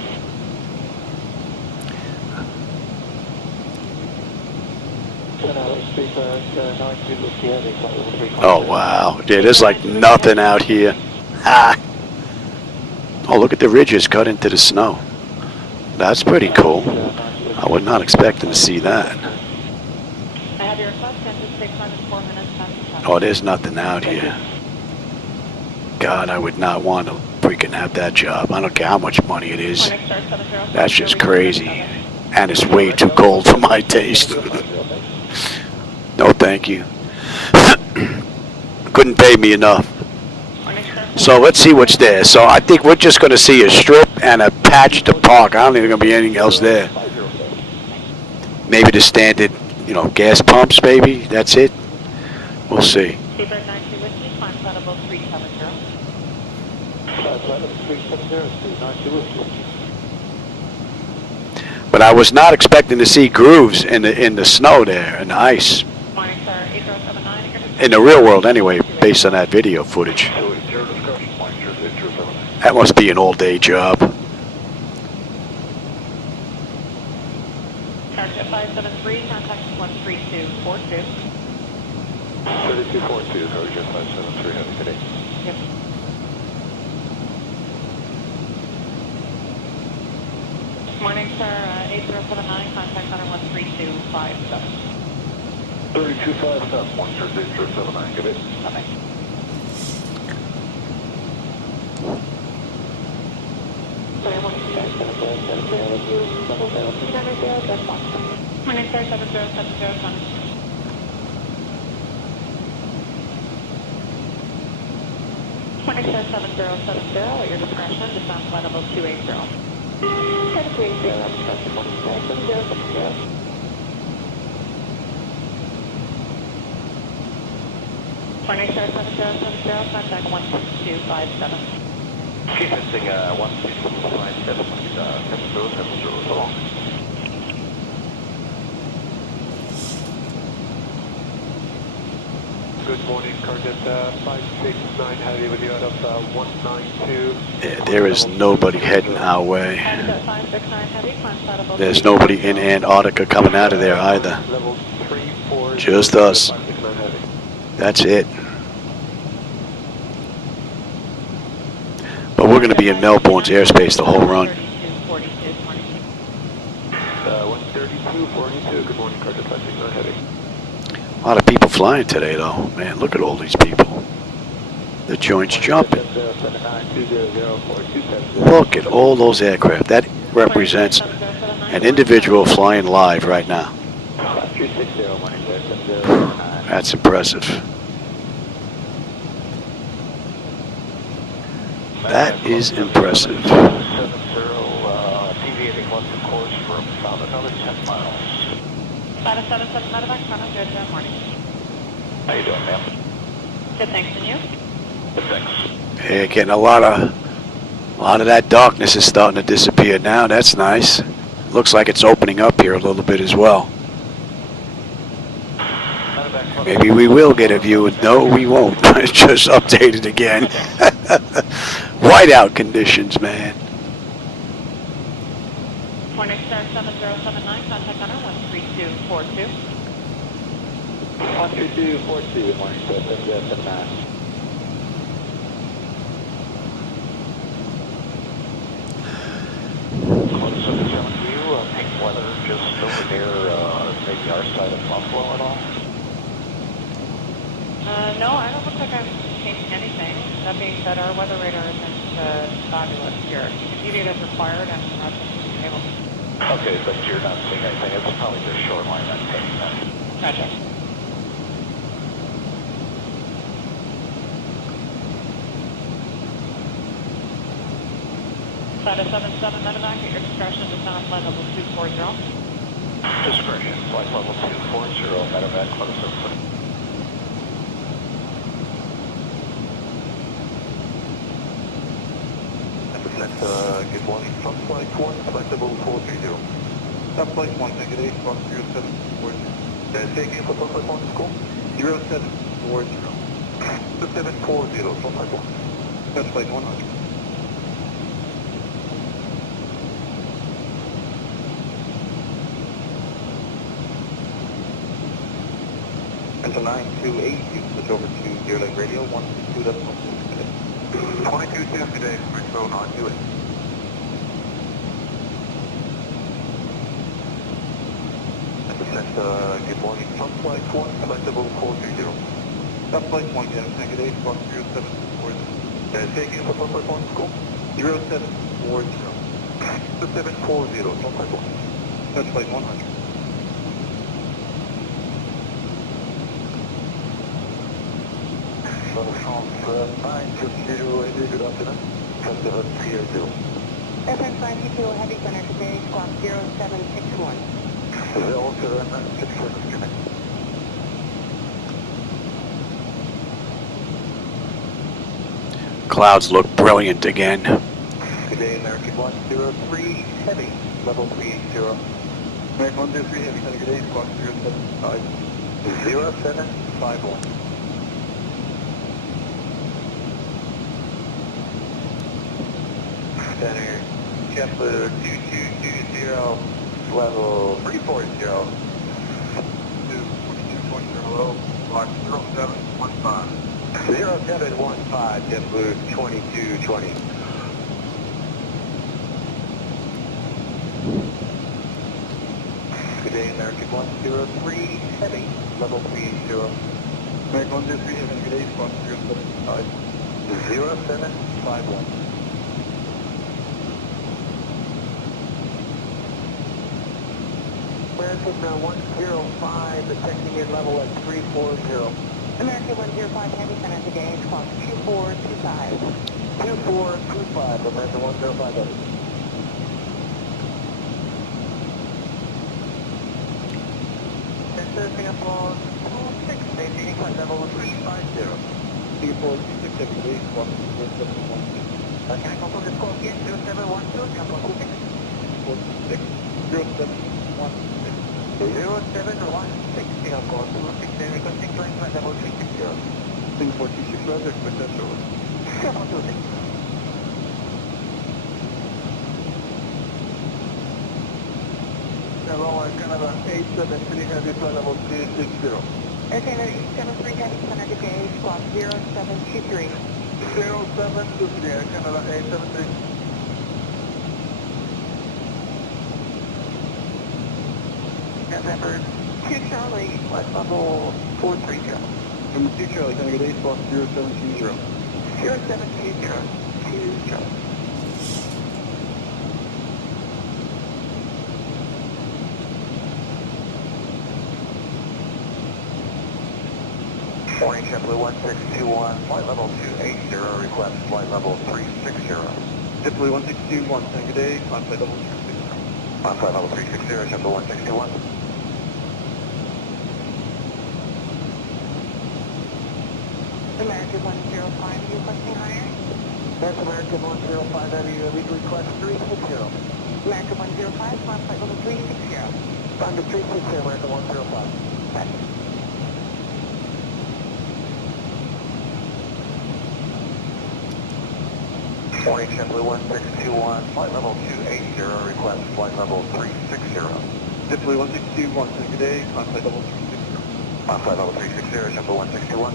Oh wow, yeah, there's like nothing out here. Ah. Oh, look at the ridges cut into the snow. That's pretty cool. I was not expecting to see that. I have your request, and just take 4 minutes past the time. Oh, there's nothing out here. God, I would not want to freaking have that job. I don't care how much money it is. That's just crazy. And it's way too cold for my taste. No, thank you. Couldn't pay me enough. So let's see what's there. So I think we're just going to see a strip and a patch to park. I don't think there's going to be anything else there. Maybe the standard, you know, gas pumps, maybe. That's it. We'll see. But I was not expecting to see grooves in the snow there and the ice. In the real world, anyway, based on that video footage. That must be an all-day job. Target 573, contact 13242. 3242, Cargo 573, heavy, good day. Yep. Morning, sir, 8079, contact center 13257. 3257, 13079, good day. Bye-bye. Morning, sir, 7070, contact. Morning, sir, 7070, at your discretion, descend flight level 280. 280, that's correct. Morning, sir, 7070. Morning, sir, 7070, contact 16257. Keep missing 16257, 7070, so long. Good morning, Cargo 569 heavy with you out of 192. Yeah, there is nobody heading our way. Cargo 569 heavy, climb flight level. There's nobody in Antarctica coming out of there either. Just us. That's it. But we're going to be in Melbourne's airspace the whole run. 13242, good morning, Cargo 569 heavy. A lot of people flying today, though. Man, look at all these people. The joint's jumping. Look at all those aircraft. That represents an individual flying live right now. That's impressive. That is impressive. Deviating left of course for about another 10 miles. 577 medevac, front good morning. How you doing, ma'am? Good, thanks. And you? Good, thanks. Yeah, getting a lot of that darkness is starting to disappear now. That's nice. Looks like it's opening up here a little bit as well. Maybe we will get a view. No, we won't. It's just updated again. Whiteout conditions, man. Morning Star 7079, contact owner 13242. 13242, morning Star 7079. Pink weather just over there, maybe our side of Buffalo at all? No, I don't look like I'm changing anything. That being said, our weather radar isn't fabulous here. You can deviate as required and that's able to. Okay, but you're not seeing anything. It's probably the shoreline that's taking that. Gotcha. Flight 77 medevac at your discretion to sound flight level 240. Discretion, flight level 240, medevac, close up. Good morning, from flight 1, flight level 430. Stop flight 1, negative 10740. Taking for flight 1, school 0740. 2740, from flight 1. That's flight 100. Enter 9280, switch over to Deer Lake Radio, 122.6 minutes. 22.2 today, Metro 928. Good morning, from flight 1, flight level 430. Stop flight 1, yes, negative 10740. Taking for flight 1, school 0740. 2740, from flight 1. That's flight 100. France 920, good afternoon. 730. FX 920 Heavy Center today, squawk 0761. 0761, connect. Clouds look brilliant again. Good day, American 103 Heavy, level 380. American 103 Heavy Center, good day, squawk 075. 0751. Center, Kepler 2220, level 340. 2240, hello, block 0715. 0715, Kepler 2220. Good day, American 103 Heavy, level 380. American 103 Heavy, good day, block 075. 0751. American 105, detecting in level at 340. American 105 Heavy Center today, squawk 2425. 2425, American 105 Heavy. Center, Singapore 26, maintaining flight level 350. Singapore 26, Heavy, base 10716. Can I confirm the score again? 0712, Singapore 26. 46, 0716. 0716, Singapore 26, requesting climb flight level 360. Singapore 26, Roger, potential. Singapore 26. Hello, Canada 873 Heavy, flight level 360. Canada 873 Heavy Center today, squawk 0723. 0723, Canada 873. November 2 Charlie, flight level 430. Number 2 Charlie, can I get 8 squawk 0720? 0720, 2 Charlie. Morning, JetBlue 1621, flight level 280, request flight level 360. JetBlue 1621, good day, on flight level 360. On flight level 360, JetBlue 1621. American 105, you requesting higher? That's American 105, lead request 360. American 105, flight level 360. Under 360, American 105. Back. Morning, JetBlue 1621, flight level 280, request flight level 360. JetBlue 1621, good day, on flight level 360. On flight level 360, JetBlue 161.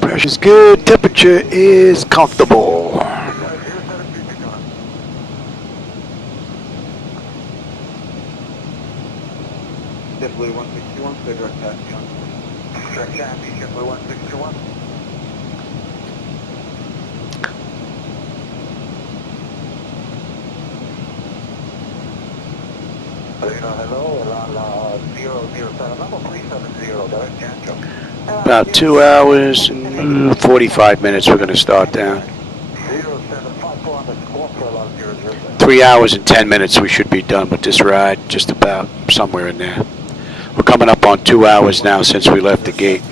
Pressure's good, temperature is comfortable. JetBlue 161, clear direct taxi on. Direct taxi, JetBlue 161. Hello, on 007, level 370, direct taxi. About 2 hours and 45 minutes we're going to start down. 0754 on the squawk for along 007. 3 hours and 10 minutes we should be done with this ride, just about somewhere in there. We're coming up on 2 hours now since we left the gate.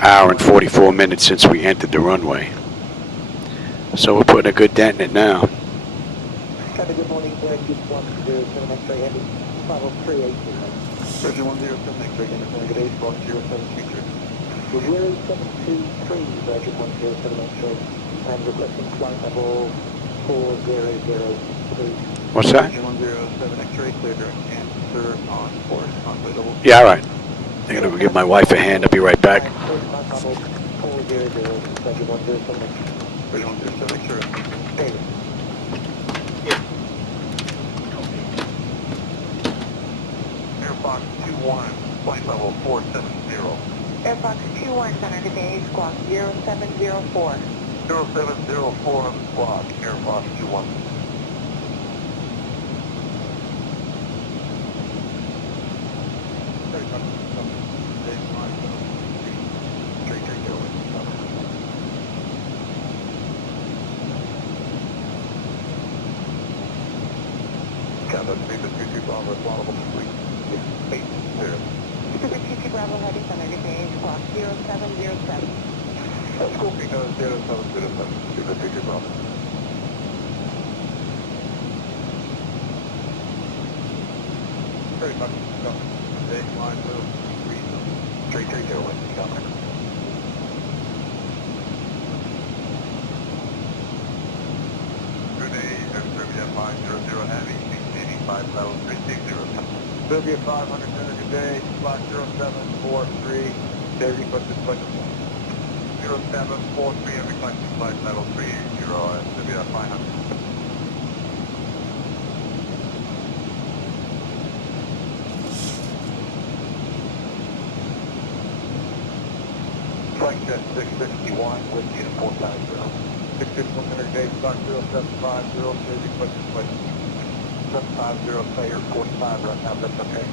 Hour and 44 minutes since we entered the runway. So we're putting a good dent in it now. Good morning, good one, 07 X-ray, heavy, 50380. Version 107 X-ray, good 8 squawk 0723. 0723, Virgin 107 X-ray, and requesting flight level 4003. What's that? Version 107 X-ray, clear direct answer on course, on flight level. Yeah, all right. I'm going to give my wife a hand. I'll be right back. 400, Virgin 107 X-ray. Version 107 X-ray. Airfox 21, flight level 470. Airfox 21, center to base, squawk 0704. 0704 on the squawk, Airfox 21. Qantas Airlines Bravo, flight 80. Super 22 Bravo, heavy, center to base, squawk 0707. Scooping 0707, Super 22 Bravo. Very much, no. Base line move, 330, Winston, Governor. Good day, Serbia 500 Heavy, 5 level 360. Serbia 500, good day, flight 0743, day requested flight 0743, requested flight level 380, Serbia 500. Flight jet 661, Whiskey to 450. 661 day, stock 0750, day requested flight 750, player 45 right now, that's okay.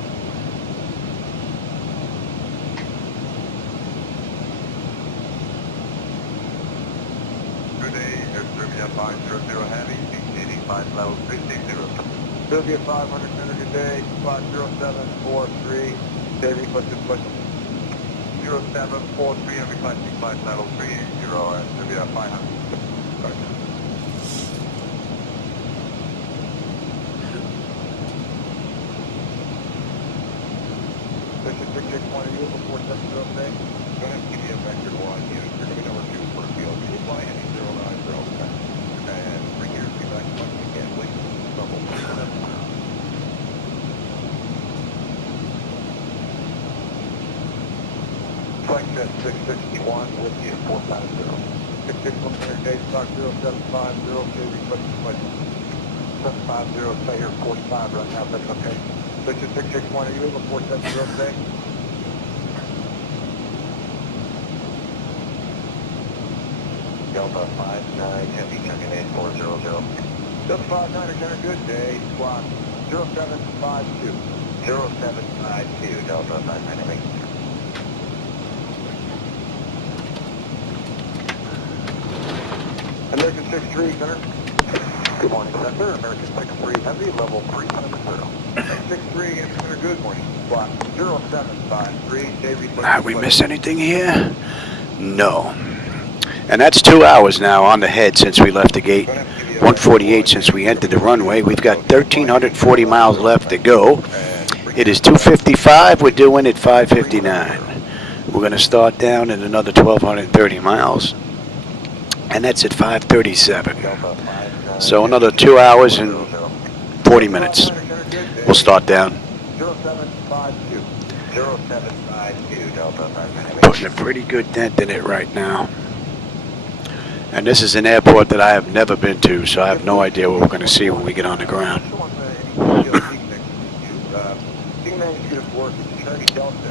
Good day, Air Serbia 500 Heavy, CC 5 level 360. Serbia 500, good day, spot 0743, day requested flight 0743, requesting flight level 380, Serbia 500. Picture 20 you before 7 today. Go ahead and give me a vector to one. You're going to be number 2 for the field. Can you fly any 090? And bring your feedback as much as you can, please. Double. Flight jet 661 with you 450. 661 Gate Stock 0750, request flight 750, stay here 45 right now, that's okay. Victor 661, are you able 470 today? Delta 59 Heavy, checking in 400. Delta 59, Lieutenant, good day, squawk 0752. 0752, Delta 59 Heavy. American 63, Center. Good morning, Center. American 63 Heavy, level 370. 63, Center, good morning. Squawk 0753, Davey. Have we missed anything here? No. And that's 2 hours now on the head since we left the gate. 148 since we entered the runway. We've got 1,340 miles left to go. It is 2:55. We're doing it 5:59. We're going to start down at another 1,230 miles. And that's at 5:37. So another 2 hours and 40 minutes. We'll start down. Putting a pretty good dent in it right now. And this is an airport that I have never been to, so I have no idea what we're going to see when we get on the ground.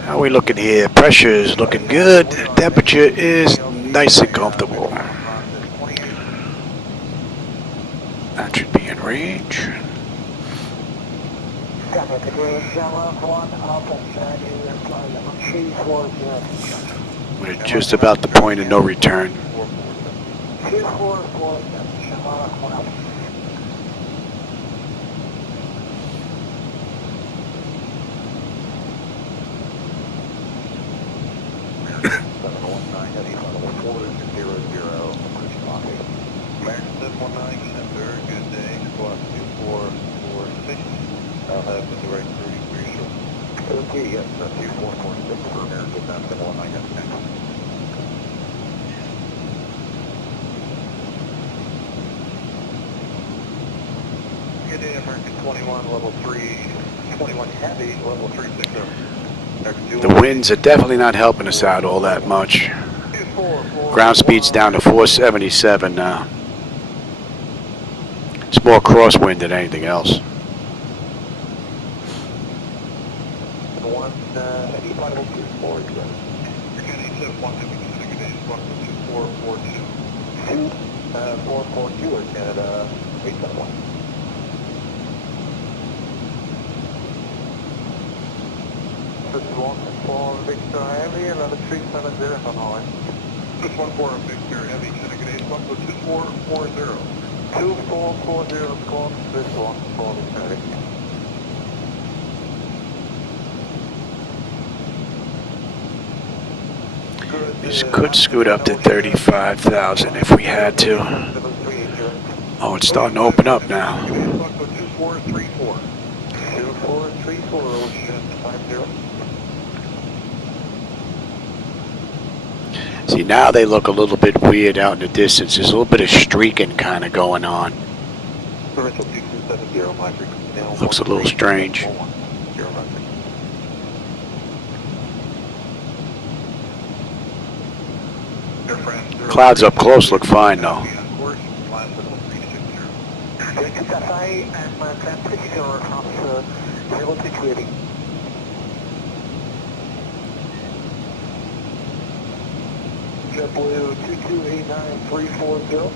How are we looking here? Pressure is looking good. Temperature is nice and comfortable. That should be in range. We're just about the point of no return. Okay, yes, 2446 for American 719. Good day, American 21, level 3, 21 Heavy, level 360. The winds are definitely not helping us out all that much. Ground speed's down to 477 now. It's more crosswind than anything else. Heavy, level 24, yes. Again, 871 Heavy, Canada, good day, 2442. 442 or Canada, 871. Just 14 Victor Heavy, 11370 on line. Just 14 Victor Heavy, Canada, good day, 2440. 2440, call, this 14 Victor. This could scoot up to 35,000 if we had to. Oh, it's starting to open up now. 2434. 2434, Ocean 50. See, now they look a little bit weird out in the distance. There's a little bit of streaking kind of going on. Looks a little strange. Clouds up close look fine though. JetBlue 2289340.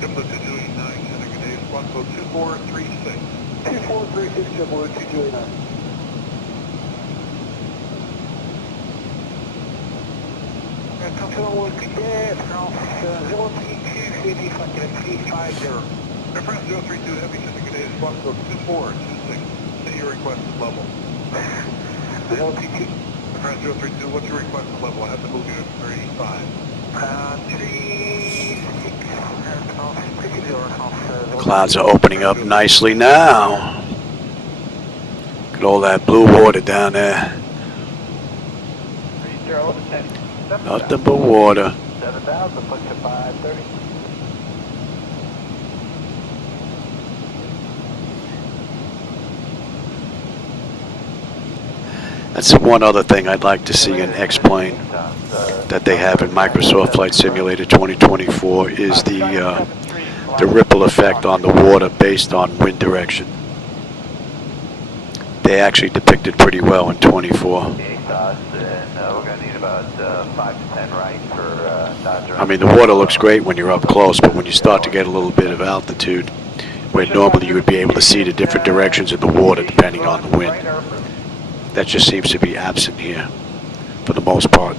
JetBlue 229, Senegal, squawk code 2436. 2436, JetBlue 2289. Control was good day, France 032, 350. Air France 032 Heavy, Senegal, squawk code 2426. Say your requested level. 032. Air France 032, what's your requested level? I have to move you to 35. 36. Clouds are opening up nicely now. Look at all that blue water down there. Nothing but water. 7,000, push to 530. That's one other thing I'd like to see in X-Plane that they have in Microsoft Flight Simulator 2024 is the ripple effect on the water based on wind direction. They actually depicted pretty well in 24. We're going to need about 5 to 10 right for I mean, the water looks great when you're up close, but when you start to get a little bit of altitude, where normally you would be able to see the different directions of the water depending on the wind, that just seems to be absent here for the most part.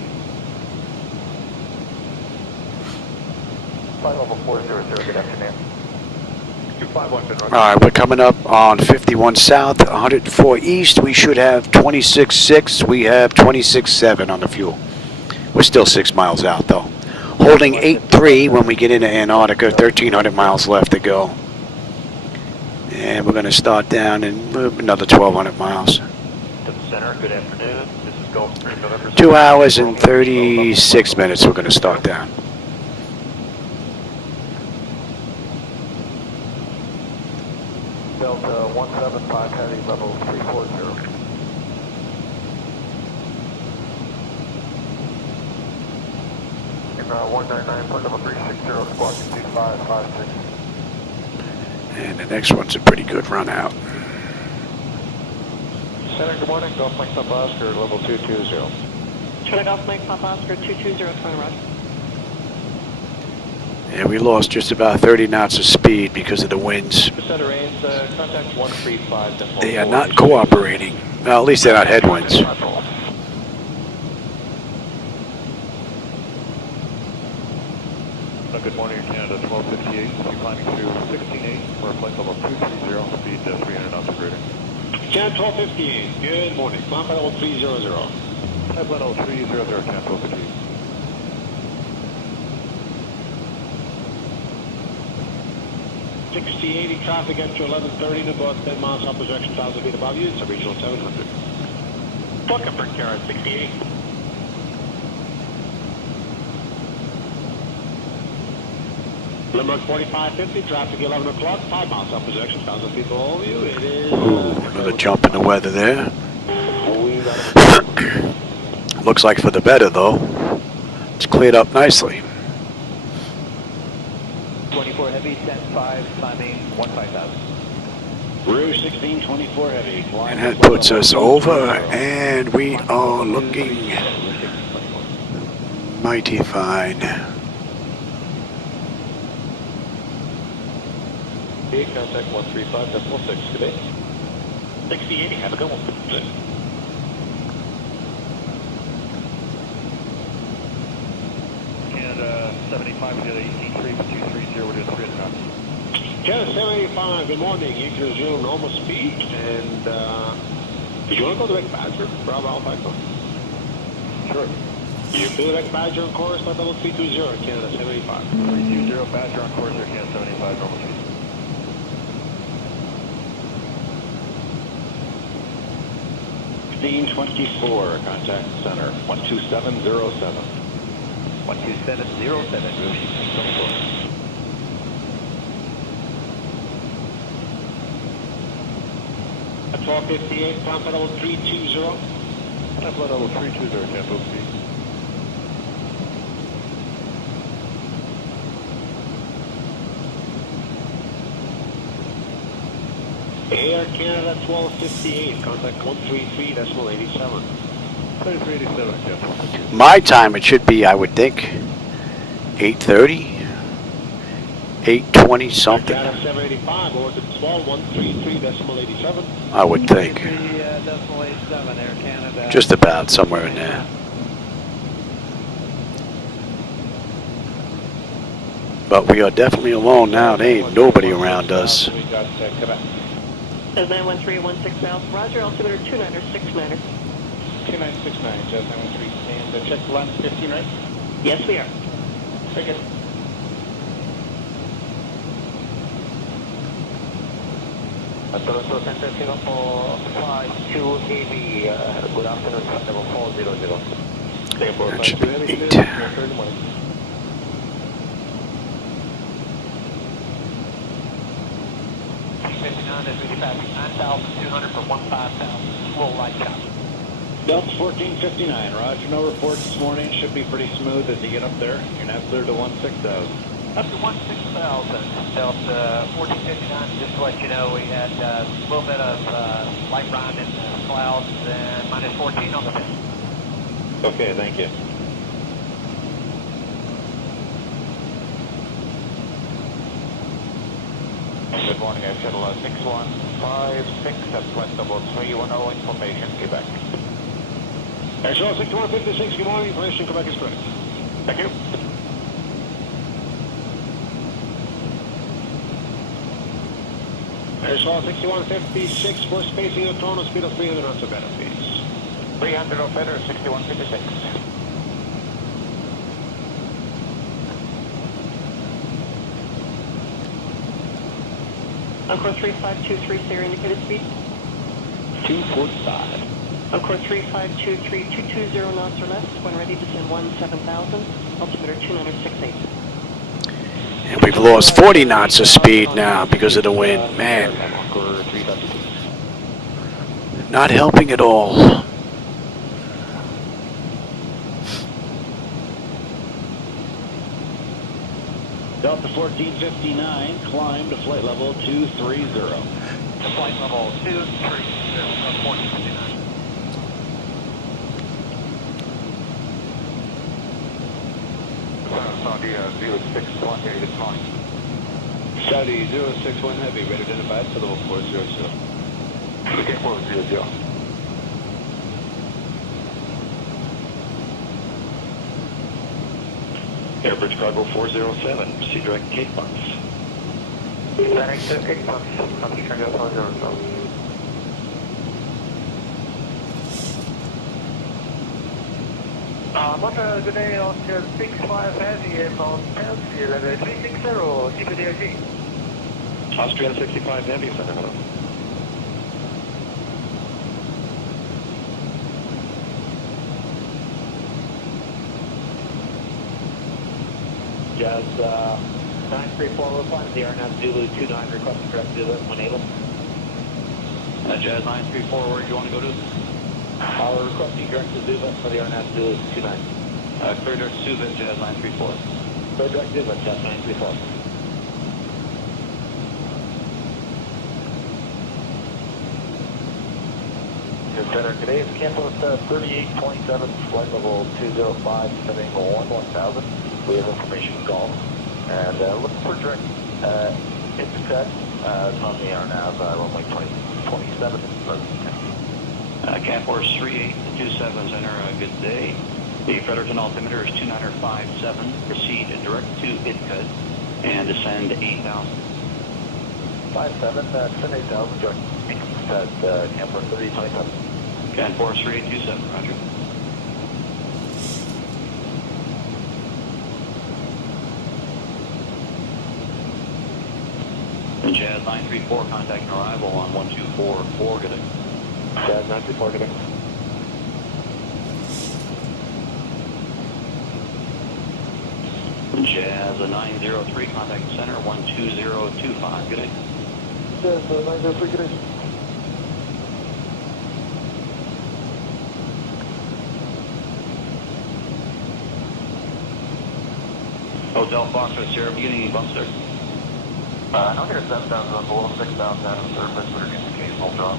Flight level 400, good afternoon. Alright, we're coming up on 51 South, 104 East. We should have 26.6. We have 26.7 on the fuel. We're still 6 miles out though. Holding 8.3 when we get into Antarctica, 1,300 miles left to go. And we're going to start down in another 1,200 miles. To the center, good afternoon. This is Gulf Stream November. 2 hours and 36 minutes we're going to start down. Delta 175 heavy, level 340. And 199, point level 360, squawk 2556. And the next one's a pretty good run out. Center, good morning. Golf Mike Papa Oscar, level 220. Center Golf Mike Papa Oscar 220, turn around. Yeah, we lost just about 30 knots of speed because of the winds. Center range, contact 135. They are not cooperating. Well, at least they're not headwinds. Good morning, Canada 1258. You're climbing through 16.8 for a flight level 230, speed 300 knots or greater. Canada 1258, good morning. Climb by level 300. Flight level 300, Canada 1258. 6080 traffic at 1130 to about 10 miles up projection, 1,000 feet above you. It's a regional 700. Welcome for Karen 68. Limerick 4550, traffic 11 o'clock, 5 miles up projection, 1,000 feet below you. It is... Ooh, another jump in the weather there. Looks like for the better though. It's cleared up nicely. 24 heavy, 10-5, climbing 15,000. Rouge 1624 heavy. And that puts us over, and we are looking mighty fine. Contact 135.6 today. 6080, have a good one. Canada 75, we got AC 3230, we're doing 300 knots. Canada 785, good morning. You can resume normal speed, and did you want to go direct Badger, Bravo Alpha Echo? Sure. You feel direct Badger on course, flight level 320, Canada 785. 320, Badger on course, Canada 75, normal speed. 1524, contact center, 12707. 12707, Rouge 1624. At 1258, climb level 320. Flight level 320, Canada speed. Air Canada 1258, contact 133.87. 3387, Canada. My time it should be, I would think, 8:30, 8:20 something. Canada 785, over to 12133.87. I would think. Decimal 87, Air Canada. Just about somewhere in there. But we are definitely alone now. There ain't nobody around us. We got Quebec. 91316 South, Roger, altimeter 2969er. 2969, Jazz 913, and check the line 15, right? Yes, we are. Very good. Toronto Center, Singapore, flight 2 heavy, good afternoon, level 400. Singapore, That should be 2 heavy, 8. good morning. That's really fast, 9,200 for 15,000, slow light chop. Delta 1459, roger, no reports this morning. Should be pretty smooth as you get up there. You're now clear to 16,000. Up to 16,000, Delta 1459, just to let you know, we had a little bit of light round in the clouds and minus 14 on the pin. Okay, thank you. Good morning, Air Shuttle 6156 at flight level 310 information, Quebec. Air Shuttle 6156, good morning, information Quebec is correct. Thank you. Air Shuttle 6156 for spacing of throne, speed of 300 knots of better, please. 300 or better, 6156. Encore 3523, say your indicated speed. 245. Encore 3523, 220 knots or less. When ready, descend 17,000. Altimeter 2968. And we've lost 40 knots of speed now because of the wind. Man, not helping at all. Delta 1459, climb to flight level 230. Flight level 230 of 1459. Saudi 061 here this morning. Saudi 061 heavy, ready to identify for level 400. Okay, 400. Airbridge Cargo 407, proceed direct Cape Box. Direct to Cape Box, Country Cargo 407. Good day, Oscar 65 Heavy, inbound Pansy, level 360, DCT. Austrian 65 Heavy, Center, hello. Jazz 934 will find the RNAV Zulu 29 requesting direct Zulu when able. Jazz 934, where do you want to go to? Our requesting direct Zulu for the RNAV Zulu 29. Clear direct Suva, Jazz 934. Clear direct Zulu, Jazz 934. Center, today is Campus 3827, flight level 205, setting 11,000. We have information call. And looking for direct intercept from the RNAV runway 2027. Camp Force 3827, Center, good day. The Fredericton altimeter is 2957. Proceed direct to Idcud and descend 8,000. 57, descend 8,000, direct at Camp Force 3827. Camp Force 3827, roger. And Jazz 934, contacting arrival on 1244, good day. Jazz 934, good day. Jazz 903, contact center 12025, good day. Jazz 903, good day. Hotel Foxtrot Sierra, beginning bumps there. No, here 7,000, below 6,000 out of the surface, but it's occasional drop.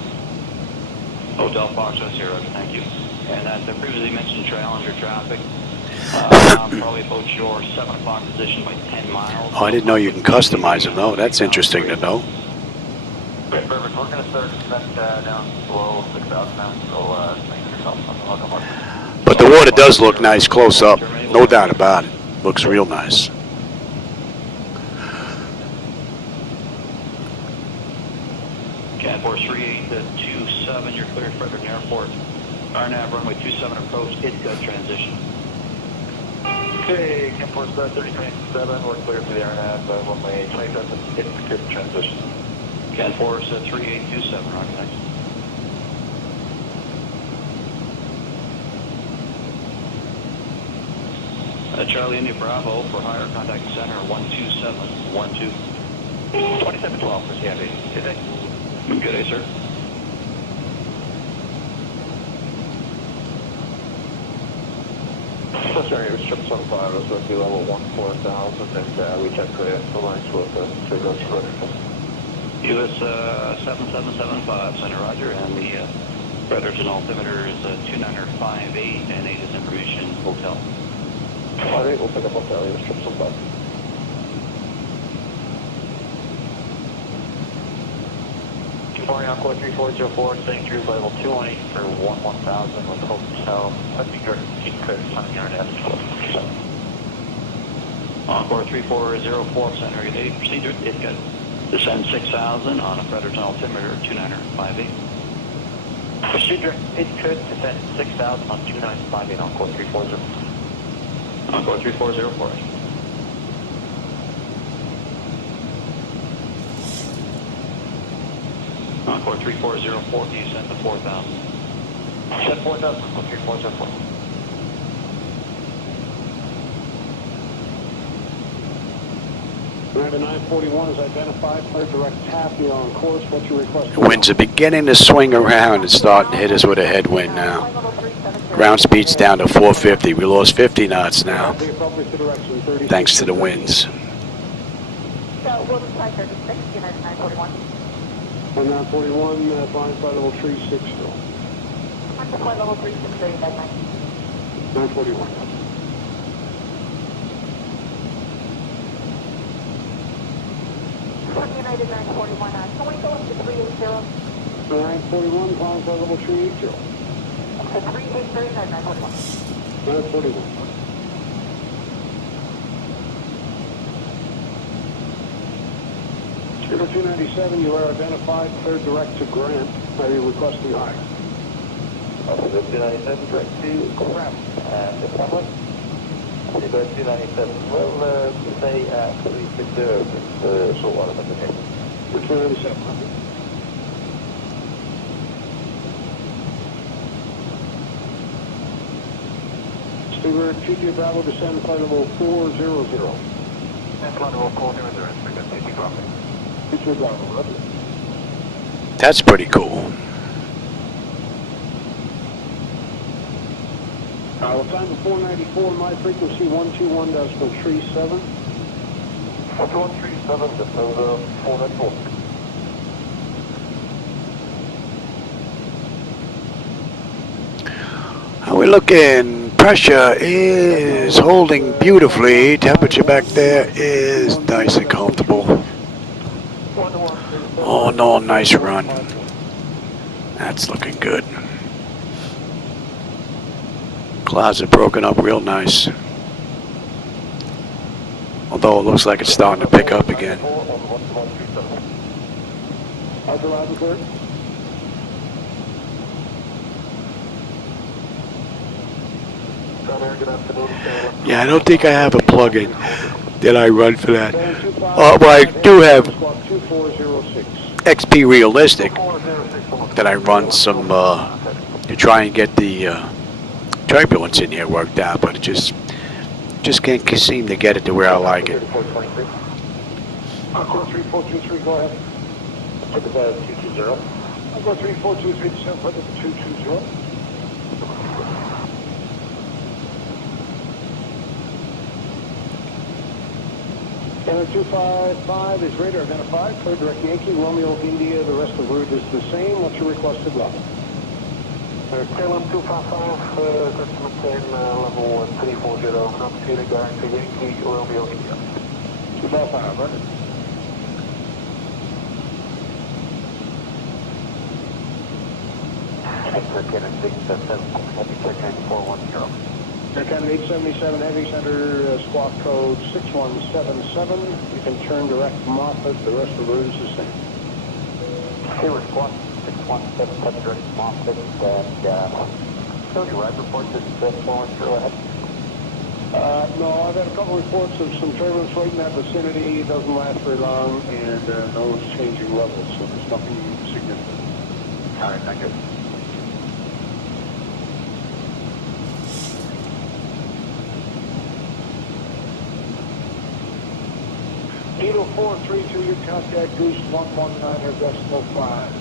Hotel Foxtrot Sierra, thank you. And that the previously mentioned Challenger traffic, probably about your 7 o'clock position by 10 miles. Oh, I didn't know you can customize them, though. That's interesting to know. Great, perfect. We're going to start descent down below 6,000 now, so thanks for yourself. But the water does look nice close up. No doubt about it. Looks real nice. Cat Force 3827, you're cleared Fredericton Airport. RNAV runway 27 approach, Idcud transition. Okay, Camp Force 3027, we're clear for the RNAV runway 27, Idcud transition. Cat Force 3827, roger, thanks. Charlie India Bravo for higher contact center 12712. 2712 for Sandy. Good day. Good day, sir. Sorry, it was 775. I was going to be level 14,000, and we checked the lines with the figures for US 7775, Center Roger, and the rudder to altimeter is 2958, and ATIS information hotel. All right, we'll pick up hotel. It was 775. Encore 3404, staying through level 218 for 11,000 with hotel. That'd be great. Keep clear, signing our net. Encore 3404, Center 88, procedure. It got descend 6,000 on a predator altimeter 2958. Procedure, it could descend 6,000 on 2958, Encore 340. Encore 3404. Encore 3404, descend to 4,000. Set 4,000, Encore 3404. Driver 941 is identified. Clear direct taffy on course. What's your request? The winds are beginning to swing around and starting to hit us with a headwind now. Ground speed's down to 450. We lost 50 knots now, thanks to the winds. So we'll try 36, United 941. 941, flying flight level 36 still. On to flight level 36, United 941. United 941, can we go up to 380? 941, flying flight level 380. Okay, 380, 941. 941. Zero 297, you are identified, clear direct to Grant. Are you requesting higher? Okay, 297 direct to Grant. The public? You go 297. We'll say 360, it's short water application. 297, Stewart, QG Bravo, descend flight level 400. Flight level 400, expect TT Bravo. QG Bravo, roger. That's pretty cool. We'll time to 494, my frequency 121.37. 137, just over 494. How we looking? Pressure is holding beautifully. Temperature back there is nice and comfortable. Oh no, nice run. That's looking good. Clouds are broken up real nice. Although it looks like it's starting to pick up again. Yeah, I don't think I have a plug-in that I run for that. Well, I do have XP Realistic that I run some to try and get the turbulence in here worked out, but it just can't seem to get it to where I like it. Encore 3423, go ahead. Check it out, 220. Encore 3423, descend flight level 220. Center 255 is radar identified. Clear direct Yankee, Romeo, India. The rest of the route is the same. What's your requested level? KLM 255, customer 10, level 340, computer guarantee Yankee, Romeo, India. 255, right? Canon 877, heavy check 9410. Canon 877 Heavy Center, squawk code 6177. You can turn direct Moffett. The rest of the route is the same. Here is squawk 6177 direct Moffett, and so your ride report is 410 ahead. No, I've had a couple reports of some turbulence right in that vicinity. It doesn't last very long, and no changing levels, so there's nothing significant. All right, thank you. Eagle 432, your contact Goose 119 or decimal 5.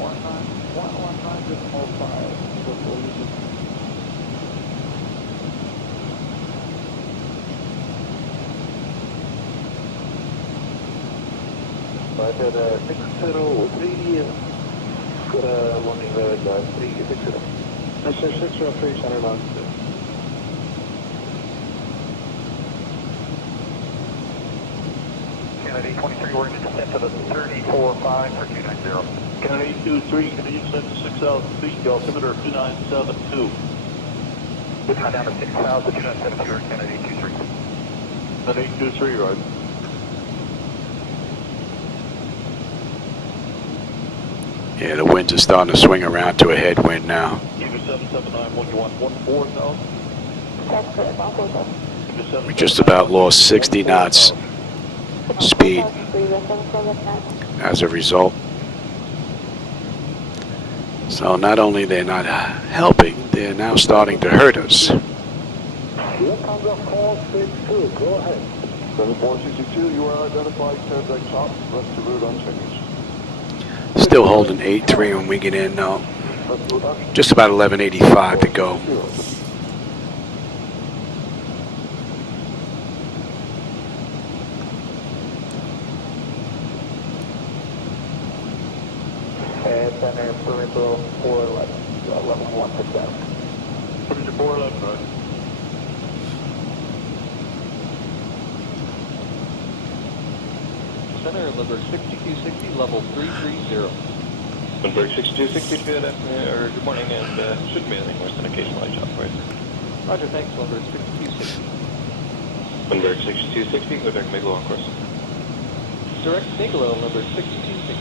119 decimal 5. Flight at 603, good morning, 360. That's 603, center line. Kennedy 23, we're going to descend to the 34.5 for 290. Kennedy 23, can you descend to 6,000 feet, altimeter 2972. We'll come down to 6,000, 2972, or Kennedy 23. Kennedy 23, right. Yeah, the winds are starting to swing around to a headwind now. Either 779, you want 14,000? That's correct, I'll hold that. We just about lost 60 knots speed as a result. So not only they're not helping, they're now starting to hurt us. Here comes a 462, go ahead. 7462, you are identified, Flightdeck top, rest of route unchanged. Still holding 8-3 when we get in now. Just about 1185 to go. And center peripheral 411, level 1 to 7. Put it to 411, right? Center, Lindbergh 6260, level 330. Lindbergh 6260, good morning, and shouldn't be anything worse than occasional light chop, right? Roger, thanks, Lindbergh 6260. Lindbergh 6260, go back and make a long course. Direct Bigelow, Lindbergh 6260.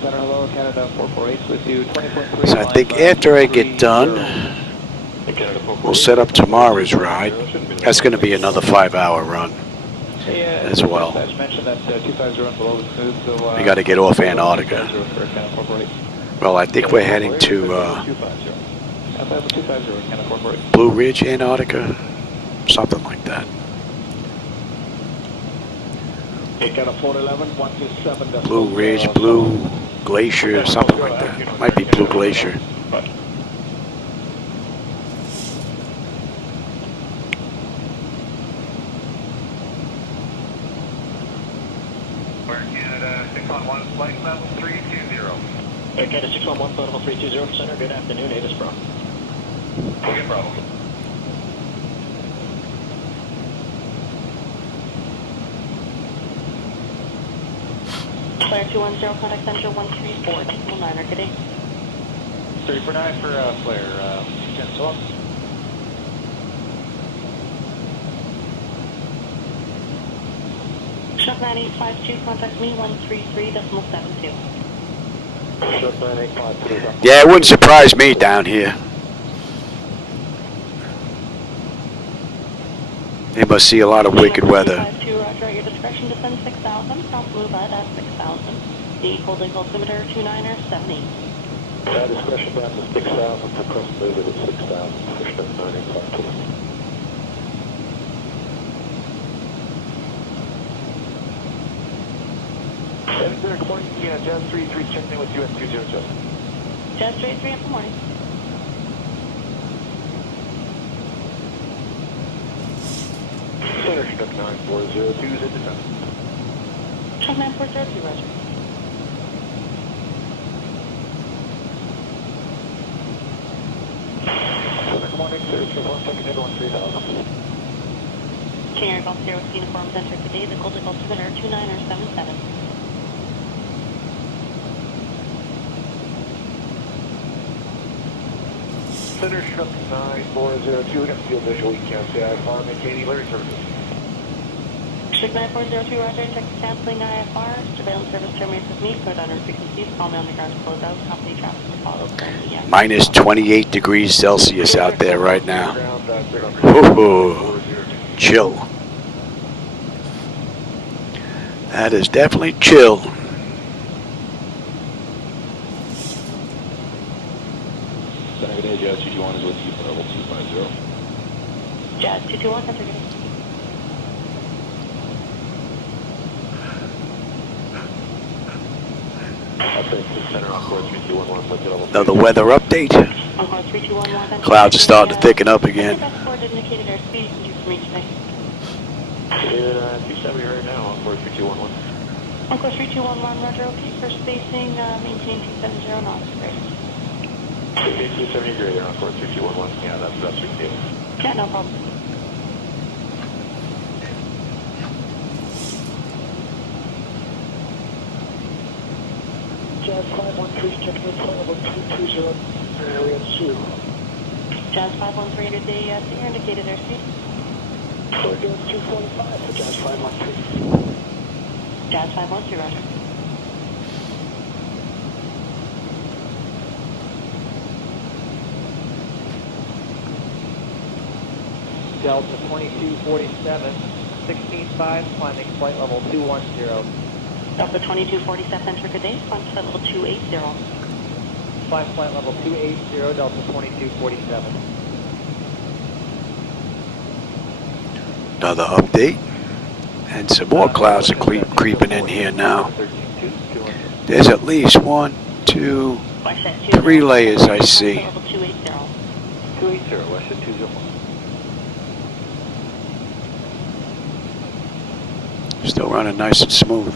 Center, hello, Canada 448 with you, 20.3. So I think after I get done, we'll set up tomorrow's ride. That's going to be another 5-hour run as well. We got to get off Antarctica. Well, I think we're heading to Blue Ridge, Antarctica, something like that. Blue Ridge, Blue Glacier, something like that. Might be Blue Glacier. Canada 611, flight level 320. Canada 611, flight level 320, center, good afternoon, Avis Pro. Okay, Bravo. Flare 210, contact center 134, decimal 9, good day. 349 for flare, 10 so up. Chuck 9852, contact me 133.72. Chuck 9852. Yeah, it wouldn't surprise me down here. They must see a lot of wicked weather. Roger, at your discretion, descend 6,000, south move at 6,000. The holding altimeter 2978. Discretion down to 6,000, for cross move at 6,000, push up 9852. Good morning, Jazz 33 checking in with US 20 Jazz. Jazz 33, good morning. Center, Chuck 9402, is at the top. Chuck 9402, Roger. Good morning, sir. 1 everyone 3000. King Air Golf 0 with uniform center today, the holding altimeter 2977. Center, Chuck 9402, we got field visual, we can't say IFR, maintaining Larry services. Chuck 9402, Roger, check canceling IFR, surveillance service terminates with me, put on our frequencies, call me on the ground to close out, company traffic to follow, currently, Minus 28 degrees Celsius out there right now. Woohoo! Chill. That is definitely chill. Center, good day, Jazz 221 is with you for level 250. Jazz 221, center, good. Now the weather update. Clouds are starting to thicken up again. me today? Good, 270 right now on course 3211. On course 3211, roger, okay, first spacing, maintain 270 knots, great. 270 greater on course 3211, yeah, that's what we do. Yeah, no problem. Jazz 513, checking in flight level 220, area 2. Jazz 513 to the air indicated airspeed. We're doing 245 for Jazz 513. Jazz 513, roger. Delta 2247, 16.5, climbing flight level 210. Delta 2247, enter good day, climb flight level 280. Climb flight level 280, Delta 2247. Another update. And some more clouds are creeping in here now. There's at least 1, 2, 3 layers I see. 280, Western 201. Still running nice and smooth.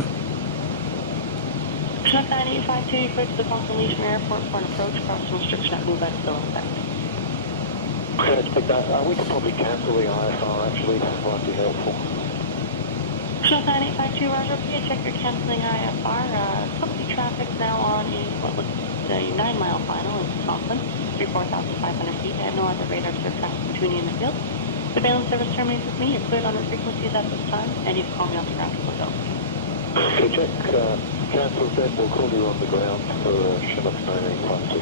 Chinook 9852, you approach the Constellation Airport for an approach, crossing restriction at move out still in effect. Okay, let's pick that. We can probably cancel the IFR actually, that might be helpful. Chinook 9852, roger, okay, check your canceling IFR. Company traffic now on a, what looks a 9-mile final in Wisconsin, 34,500 feet. I have no other radar serve traffic between you and the field. Surveillance service terminates with me. You're cleared on the frequencies at this time, and you can call me on the ground to close out. Okay, check. Cancel that. We'll call you on the ground for Chinook 9852.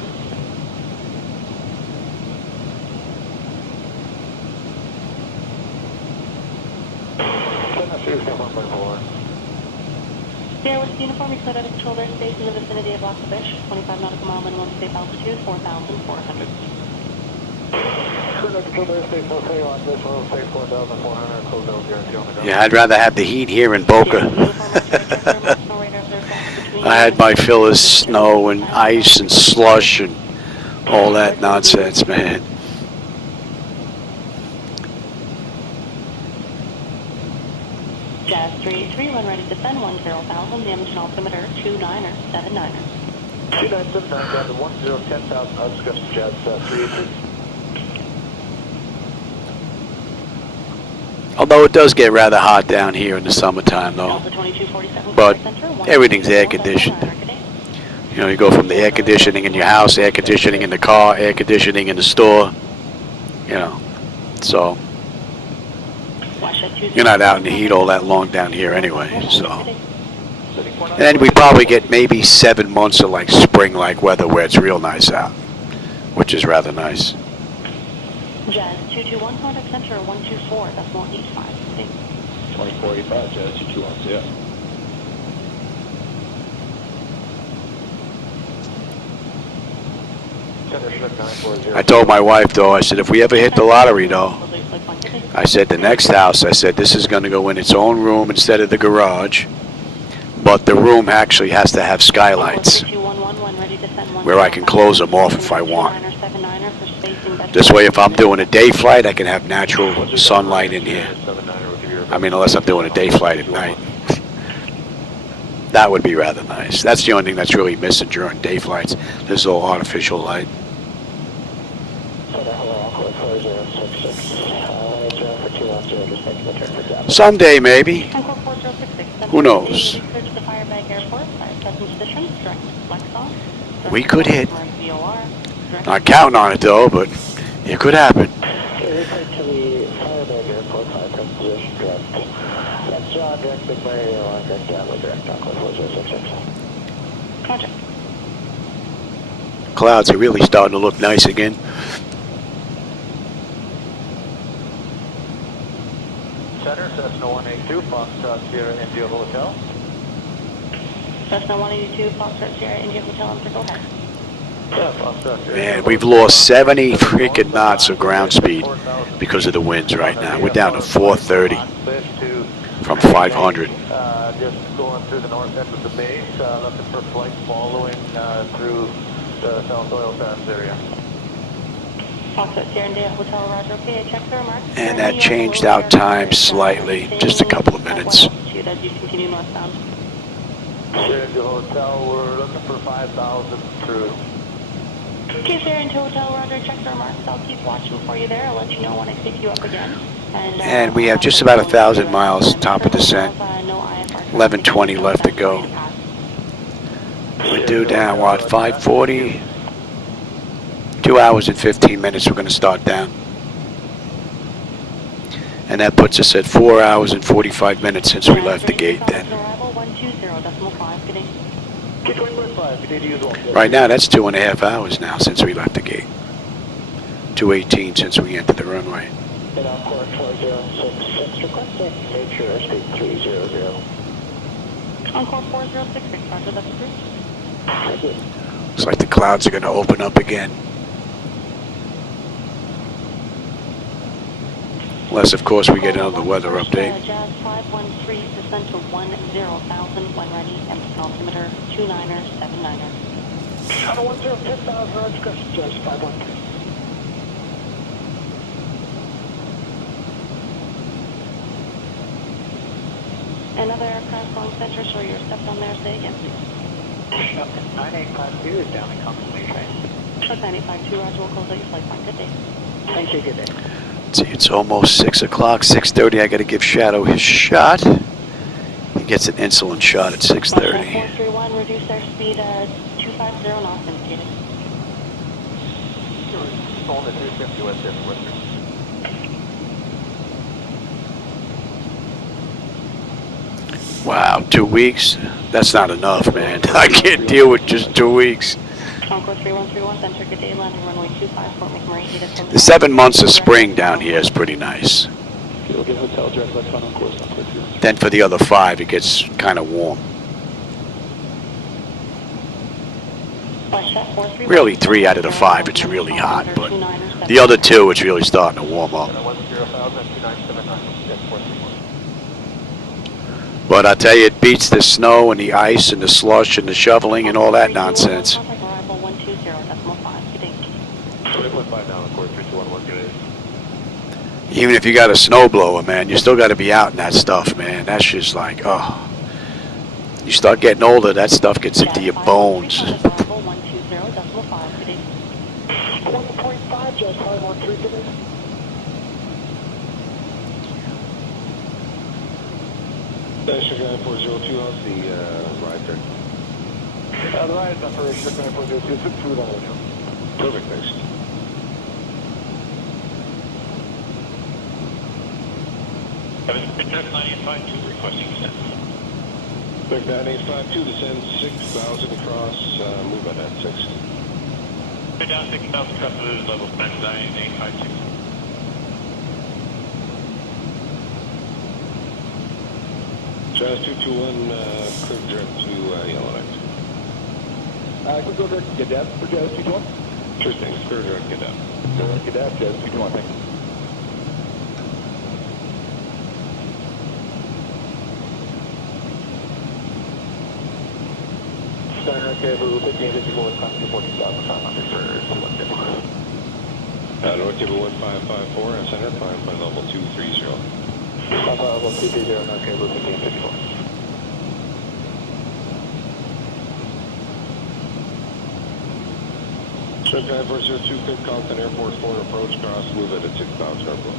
Sierra Whiskey Uniform, you cleared out of control airspace in the vicinity of Lock the Fish, 25 nautical mile minimum safe altitude, 4,400. Yeah, I'd rather have the heat here in Boca. I had my fill of snow and ice and slush and all that nonsense, man. Jazz 383, when ready to descend 10,000, the engine altimeter 2979er. 2979, down to 10,000, outskirts of Jazz 383. Although it does get rather hot down here in the summertime, though. But everything's air conditioned. You know, you go from the air conditioning in your house, air conditioning in the car, air conditioning in the store. You know, so you're not out in the heat all that long down here anyway. So, and then we probably get maybe 7 months of like spring-like weather where it's real nice out, which is rather nice. Jazz 221, contact center 124, that's 185. 2485, Jazz 221, yeah. I told my wife, though, I said, if we ever hit the lottery, though, I said, the next house, I said, this is going to go in its own room instead of the garage, but the room actually has to have skylights where I can close them off if I want. This way, if I'm doing a day flight, I can have natural sunlight in here. I mean, unless I'm doing a day flight at night. That would be rather nice. That's the only thing that's really missing during day flights. This all artificial light. Someday, maybe. Who knows? We could hit. Not counting on it, though, but it could happen. Clouds are really starting to look nice again. Center, Cessna 182, Foxtrot Sierra India Hotel. Cessna 182, Foxtrot Sierra India Hotel, enter, go ahead. Man, we've lost 70 freaking knots of ground speed because of the winds right now. We're down to 430 from 500. Just going through the north end of the base, looking for flights following through the South Oil Sands area. And that changed out time slightly, just a couple of minutes. As you continue northbound. Sierra to Hotel, we're looking for 5,000 through. Okay, Sierra to Hotel, Roger, check the remarks. I'll keep watching for you there. I'll let you know when I pick you up again. And we have just about 1,000 miles, top of descent. 11:20 left to go. We're due down, what, 5:40? 2 hours and 15 minutes we're going to start down. And that puts us at 4 hours and 45 minutes since we left the gate then. Right now that's 2.5 hours now since we left the gate. 2:18 since we entered the runway. Encore 4066, Roger, that's approved. Looks like the clouds are going to open up again. Unless, of course, we get another weather update. Jazz 513, descent to 10,000 when ready, empty altimeter 29er79er. Channel 10, 10,000, Roger, Jazz 513. Another aircraft going center, so your steps on there, say again, please. 9852 is down in confirmation. 9852, Roger, we'll close out your flight plan. Good day. Thank you, good day. See, it's almost 6 o'clock, 6:30. I got to give Shadow his shot. He gets an insulin shot at 6:30. 431, reduce airspeed 250 knots indicated. On the 350 West Western. Wow, 2 weeks? That's not enough, man. I can't deal with just 2 weeks. Concord 3131, center, good day, landing runway 25, Fort McMurray. The 7 months of spring down here is pretty nice. Then for the other 5, it gets kind of warm. Really 3 out of the 5, it's really hot, but the other 2, it's really starting to warm up. But I tell you, it beats the snow and the ice and the slush and the shoveling and all that nonsense. Even if you got a snowblower, man, you still got to be out in that stuff, man. That's just like, oh. You start getting older, that stuff gets into your bones. 1.5, just 513 today. Sugar 402, how's the ride there? The ride number is Sugar 402, $6. Perfect, thanks. Address 9852 requesting descent. Back 9852, descend 6,000 across, move on at 6. Go down 6,000 across the level, 9852. Jazz 221, clear direct to Yellowknife. Quick go direct to Gadap for Jazz 221. Sure thing, clear direct Gadap. Gadap, Jazz 221, thank you. Center, okay, Blue 1554, contact 14,500 for 215. North Table 1554, and center, climb by level 230. Level 230, okay, Blue 1554. Sugar 402, Cape Compton Airport, forward approach, cross, move at 6,000 airport.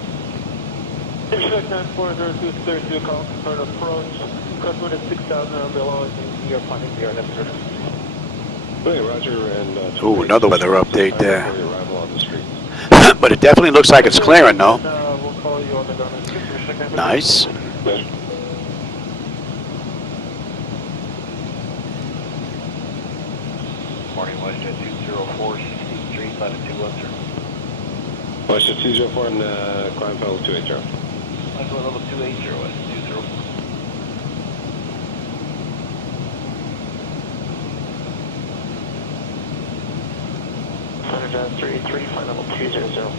Sugar 402, 32, Compton approach, cross move at 6,000 or below, you're planning your left turn. Okay, Roger, and... Ooh, another weather update there. But it definitely looks like it's clearing, though. We'll call you on the ground. Nice. Morning, WestJet 20463, flight 210. WestJet 204 and climb level 280. Flight level 280, West 204. Center Jazz 383, flight level 200.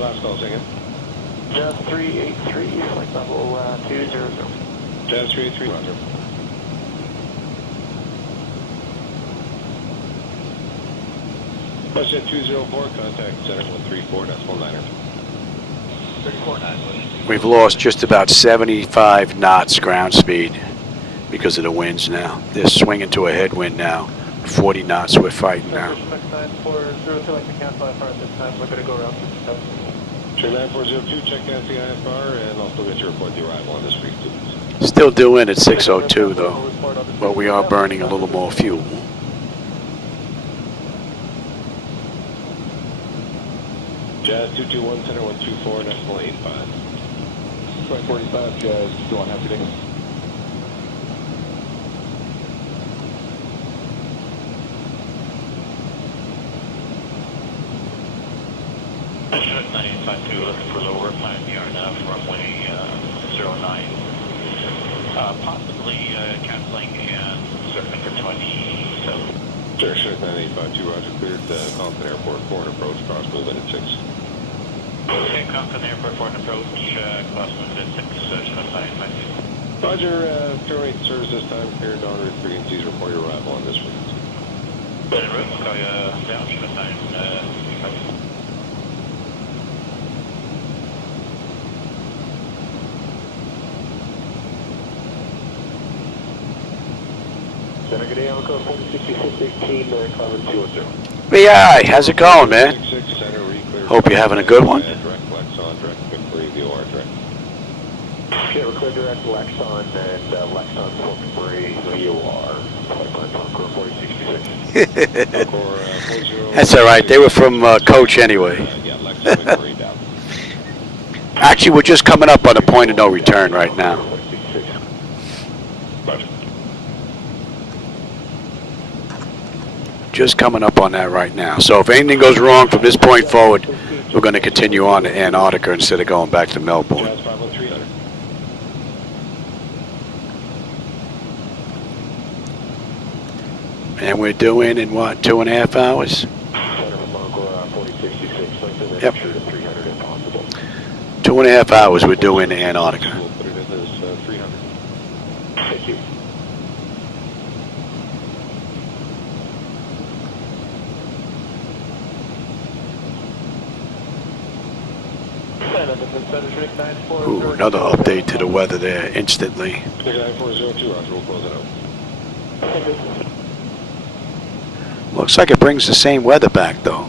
Last call, second. Jazz 383, flight level 200. Jazz 383, Roger. Westjet 204, contact center 134.9er. 34.9. We've lost just about 75 knots ground speed because of the winds now. They're swinging to a headwind now. 40 knots we're fighting now. Train 9402, check out the IFR, and I'll still get your report the arrival on this frequency. Still due in at 6:02 though, but we are burning a little more fuel. Jazz 221, center 124.85. 545, Jazz, go on, happy day. Short 952, looking for lower 5 yard now, runway 09. Possibly canceling and circling for 27. Sure, Short 9852, roger, cleared Compton Airport, 4 approach, cross movement at 6. Okay, Compton Airport, 4 approach, cross movement at 6, short 952. Roger, current service this time, cleared on route frequencies, report your arrival on this frequency. Better route, call you down, short 952. Center, good day, on code 406618, Climate 210. VI, how's it going, man? Hope you're having a good one. Direct Lexon, direct Victory, VOR, direct. Okay, we're clear direct Lexon and Lexon 43, VOR. Code 4066. That's all right. They were from Coach anyway. Actually, we're just coming up on the point of no return right now. Just coming up on that right now. So if anything goes wrong from this point forward, we're going to continue on to Antarctica instead of going back to Melbourne. And we're doing in what, 2.5 hours? Yep. 2.5 hours we're doing in Antarctica. Thank you. Ooh, another update to the weather there instantly. 9402, roger, we'll close it out. Looks like it brings the same weather back though.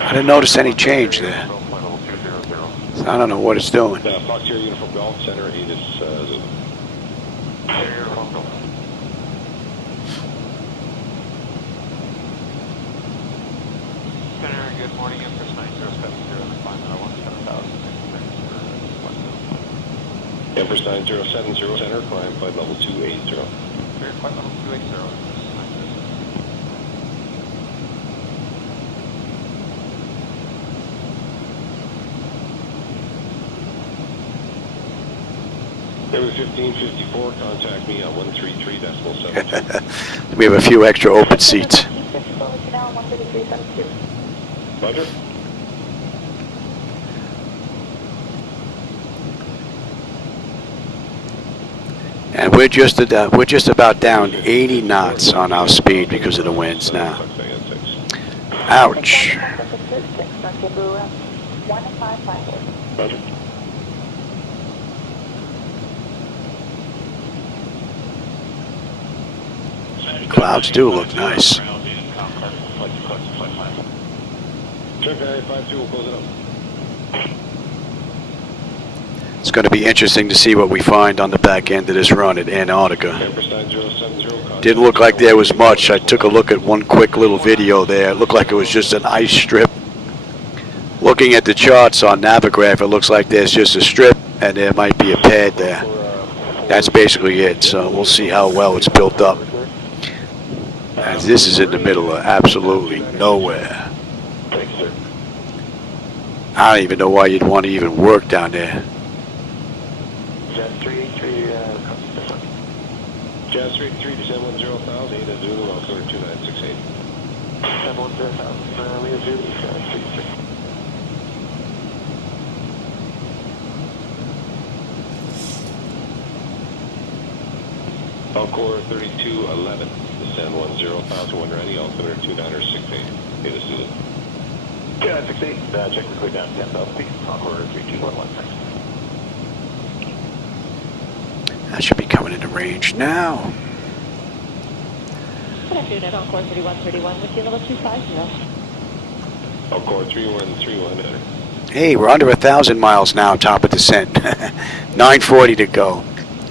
I didn't notice any change there. So I don't know what it's doing. Fox here, Uniform Golf Center, Aegis Zulu. Center, good morning, Empress 9070, climb 1770. Empress 9070, center, climb flight level 280. Clear flight level 280. Every 1554, contact me on 133.72. We have a few extra open seats. Roger. And we're just about down 80 knots on our speed because of the winds now. Ouch. Roger. Clouds do look nice. Check 952, we'll close it up. It's going to be interesting to see what we find on the back end of this run at Antarctica. Didn't look like there was much. I took a look at one quick little video there. It looked like it was just an ice strip. Looking at the charts on Navigraph, it looks like there's just a strip and there might be a pad there. That's basically it. So we'll see how well it's built up. As this is in the middle of absolutely nowhere. I don't even know why you'd want to even work down there. Jazz 383, Jazz 383, descend 10,000, Ada Zulu, I'll clear 2968. descend 10,000, Leo Zulu, 33. Encore 3211, San 10,000 when ready, altimeter 2968. Hey, this is it. Yeah, 68, check the clear down 10,000 feet, Concord 3211, thanks. That should be coming into range now. Good afternoon, Encore 3131 with you, level 250. Encore 3131. Hey, we're under 1,000 miles now, top of descent. 940 to go.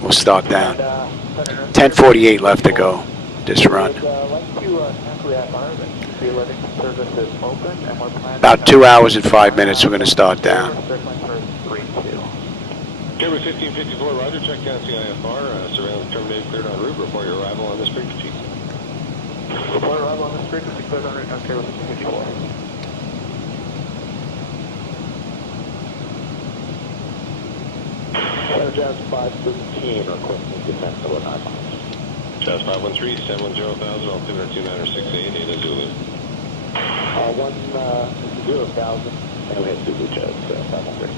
We'll start down. 1048 left to go. This run. About 2 hours and 5 minutes, we're going to start down. Carrier 1554, Roger, check down CIFR, surveillance terminated, cleared en route, report your arrival on this frequency. Report arrival on this frequency, cleared en route, Carrier 1554. Jazz 515, requesting descent below 9 miles. Jazz 513, 710,000, altimeter 2968, Ada Zulu. 10,000, and we have Zulu Jazz 513.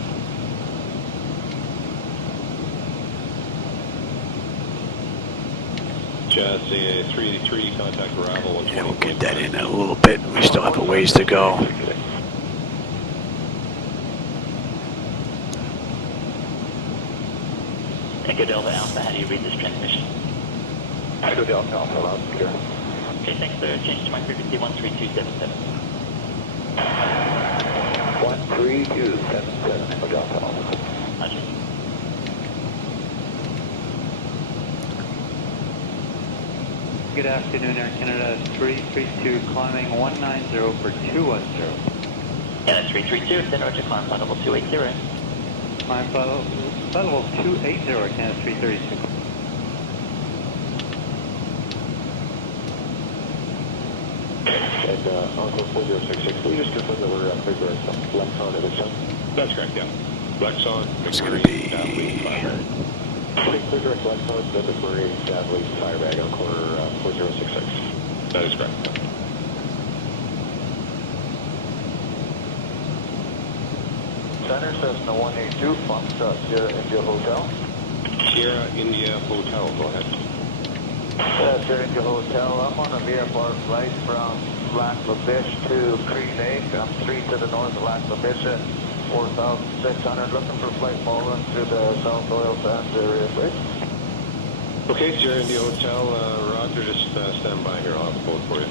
Jazz 383, contact arrival 120. Yeah, we'll get that in a little bit. We still have a ways to go. Echo Delta Alpha, how do you read this transmission? Echo Delta Alpha, loud and clear. Okay, thanks sir. Change to my frequency 13277. 13277, Echo Delta Alpha. Roger. Good afternoon, Air Canada 332, climbing 190 for 210. Canada 332, then Roger, climb flight level 280. Climb flight level 280, Canada 332. And Encore 4066, will you just confirm that we're clear for Lexon at Exxon? That's correct, yeah. Lexon, It's going to be... Clear direct Lexon, Memphis Marine, Sadly, Firebag, Encore 4066. That is correct. Center Cessna 182, Foxtrot Sierra India Hotel. Sierra India Hotel, go ahead. Sierra India Hotel, I'm on a VFR flight from Lac La Biche to Cree Lake. I'm 3 to the north of Lac La Biche, 4,600, looking for flight following through the South Oil Sands area, please. Okay, Sierra India Hotel, Roger, just stand by here, I'll have a quote for you.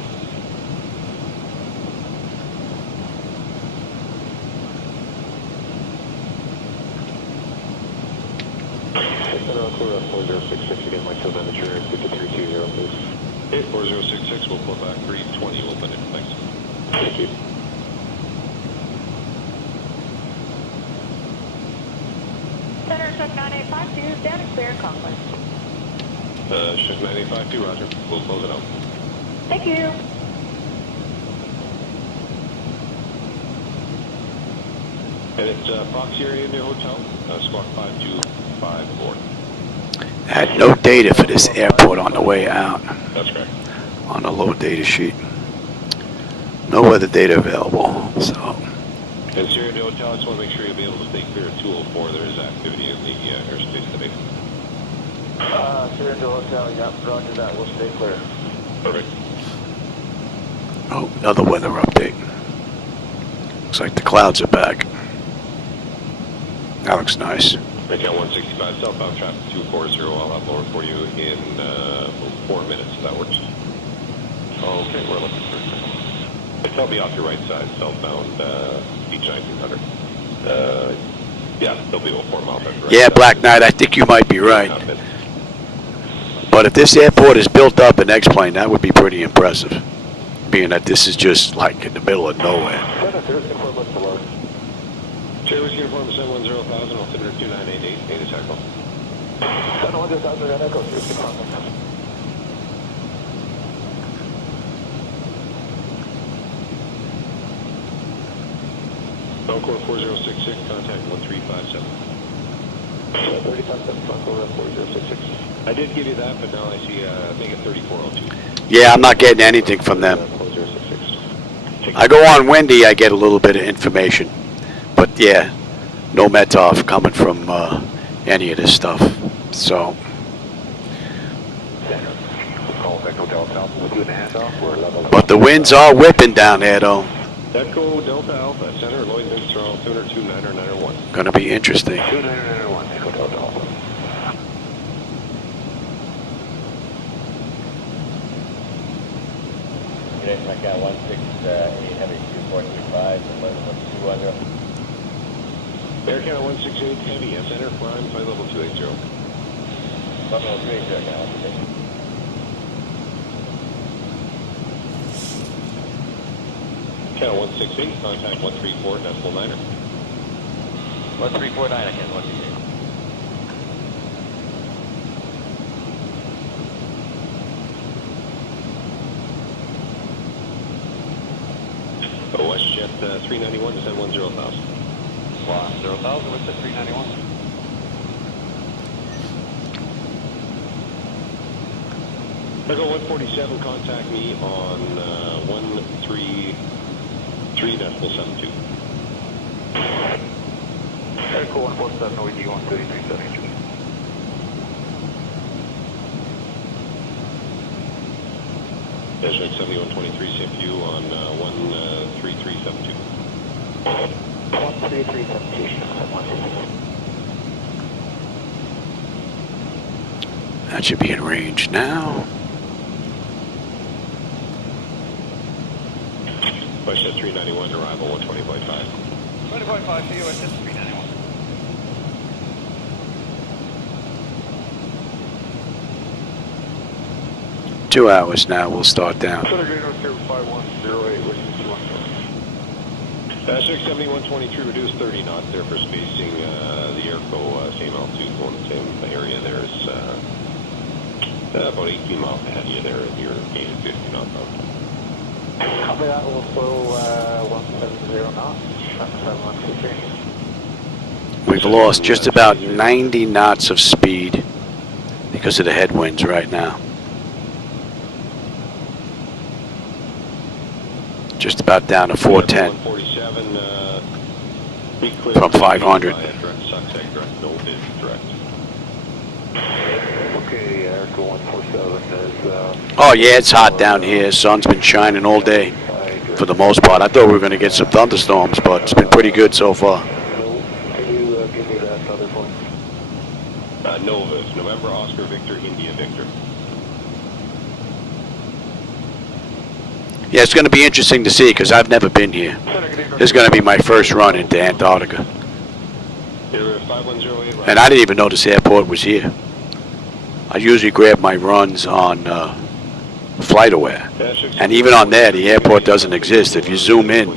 Center Encore 4066, again, my tail temperature is 5320, please. Okay, 4066, we'll pull back 320, we'll put it, thanks. Thank you. Center Sub 9852, down and clear, Conklin. Shift 9852, Roger, we'll close it out. Thank you. And it's Fox Sierra India Hotel, Squawk 525 aboard. I had no data for this airport on the way out. That's correct. On the low data sheet. No weather data available, so... And Sierra India Hotel, I just want to make sure you'll be able to stay clear of 204. There is activity in the airspace today. Sierra India Hotel, yeah, roger that, we'll stay clear. Perfect. Oh, another weather update. Looks like the clouds are back. That looks nice. Account 165, southbound traffic 240. I'll have lower for you in 4 minutes, if that works. Okay, we're looking for... I'll be off your right side, southbound Beach 1900. Yeah, they'll be about 4 miles after right. Yeah, Black Knight, I think you might be right. But if this airport is built up in X-Plane, that would be pretty impressive. Being that this is just like in the middle of nowhere. Service uniform 710,000, altimeter 2988, Data Cycle. 710,000, Echo, Encore 4066, contact 1357. 35,7, Encore 4066. I did give you that, but now I see, I think it's 3402. Yeah, I'm not getting anything from them. I go on Wendy, I get a little bit of information. But yeah, no METOF coming from any of this stuff. So... Call Echo Echo Delta Alpha with you in the handoff. We're level. But the winds are whipping down there, though. Echo Delta Alpha, center, Lloyd Vince Toronto, 22991. Gonna be interesting. 29991, Echo Delta Alpha. United Macau 168 Heavy 2435, level 210. Air Canada 168 Heavy, center, climb, flight level 280. Level 280, now. Canada 168, contact 134.9er. 1349 again, 168. WestJet 391, descend 10,000. 10,000 with the 391. Echo 147, contact me on 133.72. Echo 147, OED 133.72. Desert 7123, same view on 133.72. 133.72. That should be in range now. WestJet 391, arrival 120.5. 20.5 to USS 391. Two hours now, we'll start down. Center Green 5108, which is 67123, reduced 30 knots there for spacing the airco, same altitude, going the same area there is about 18 miles ahead of you there, and you're gaining 50 knots out. Copy that, also 170 knots, 7123. We've lost just about 90 knots of speed because of the headwinds right now. Just about down to 410 from 500. Okay, Airco 147 is... Oh yeah, it's hot down here. Sun's been shining all day for the most part. I thought we were going to get some thunderstorms, but it's been pretty good so far. Can you give me that other point? Nova, November, Oscar, Victor, India, Victor. Yeah, it's going to be interesting to see because I've never been here. This is going to be my first run into Antarctica. And I didn't even know this airport was here. I usually grab my runs on FlightAware. And even on there, the airport doesn't exist. If you zoom in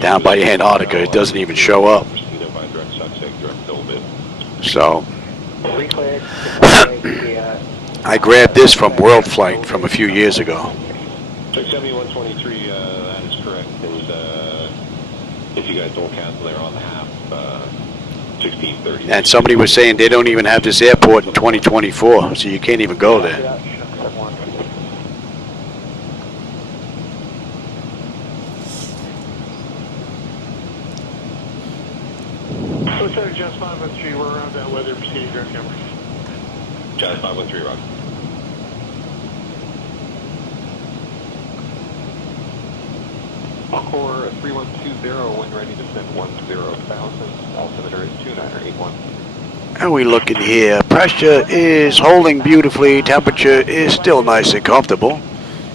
down by Antarctica, it doesn't even show up. So, I grabbed this from World Flight from a few years ago. 67123, that is correct. And if you guys don't cancel, they're on the half, 1630. And somebody was saying they don't even have this airport in 2024, so you can't even go there. Lieutenant Jazz 513, we're around that weather proceeding direct camera. Jazz 513, Rock. Encore 3120, when ready to send 10,000. Altimeter is 2981. How are we looking here? Pressure is holding beautifully. Temperature is still nice and comfortable.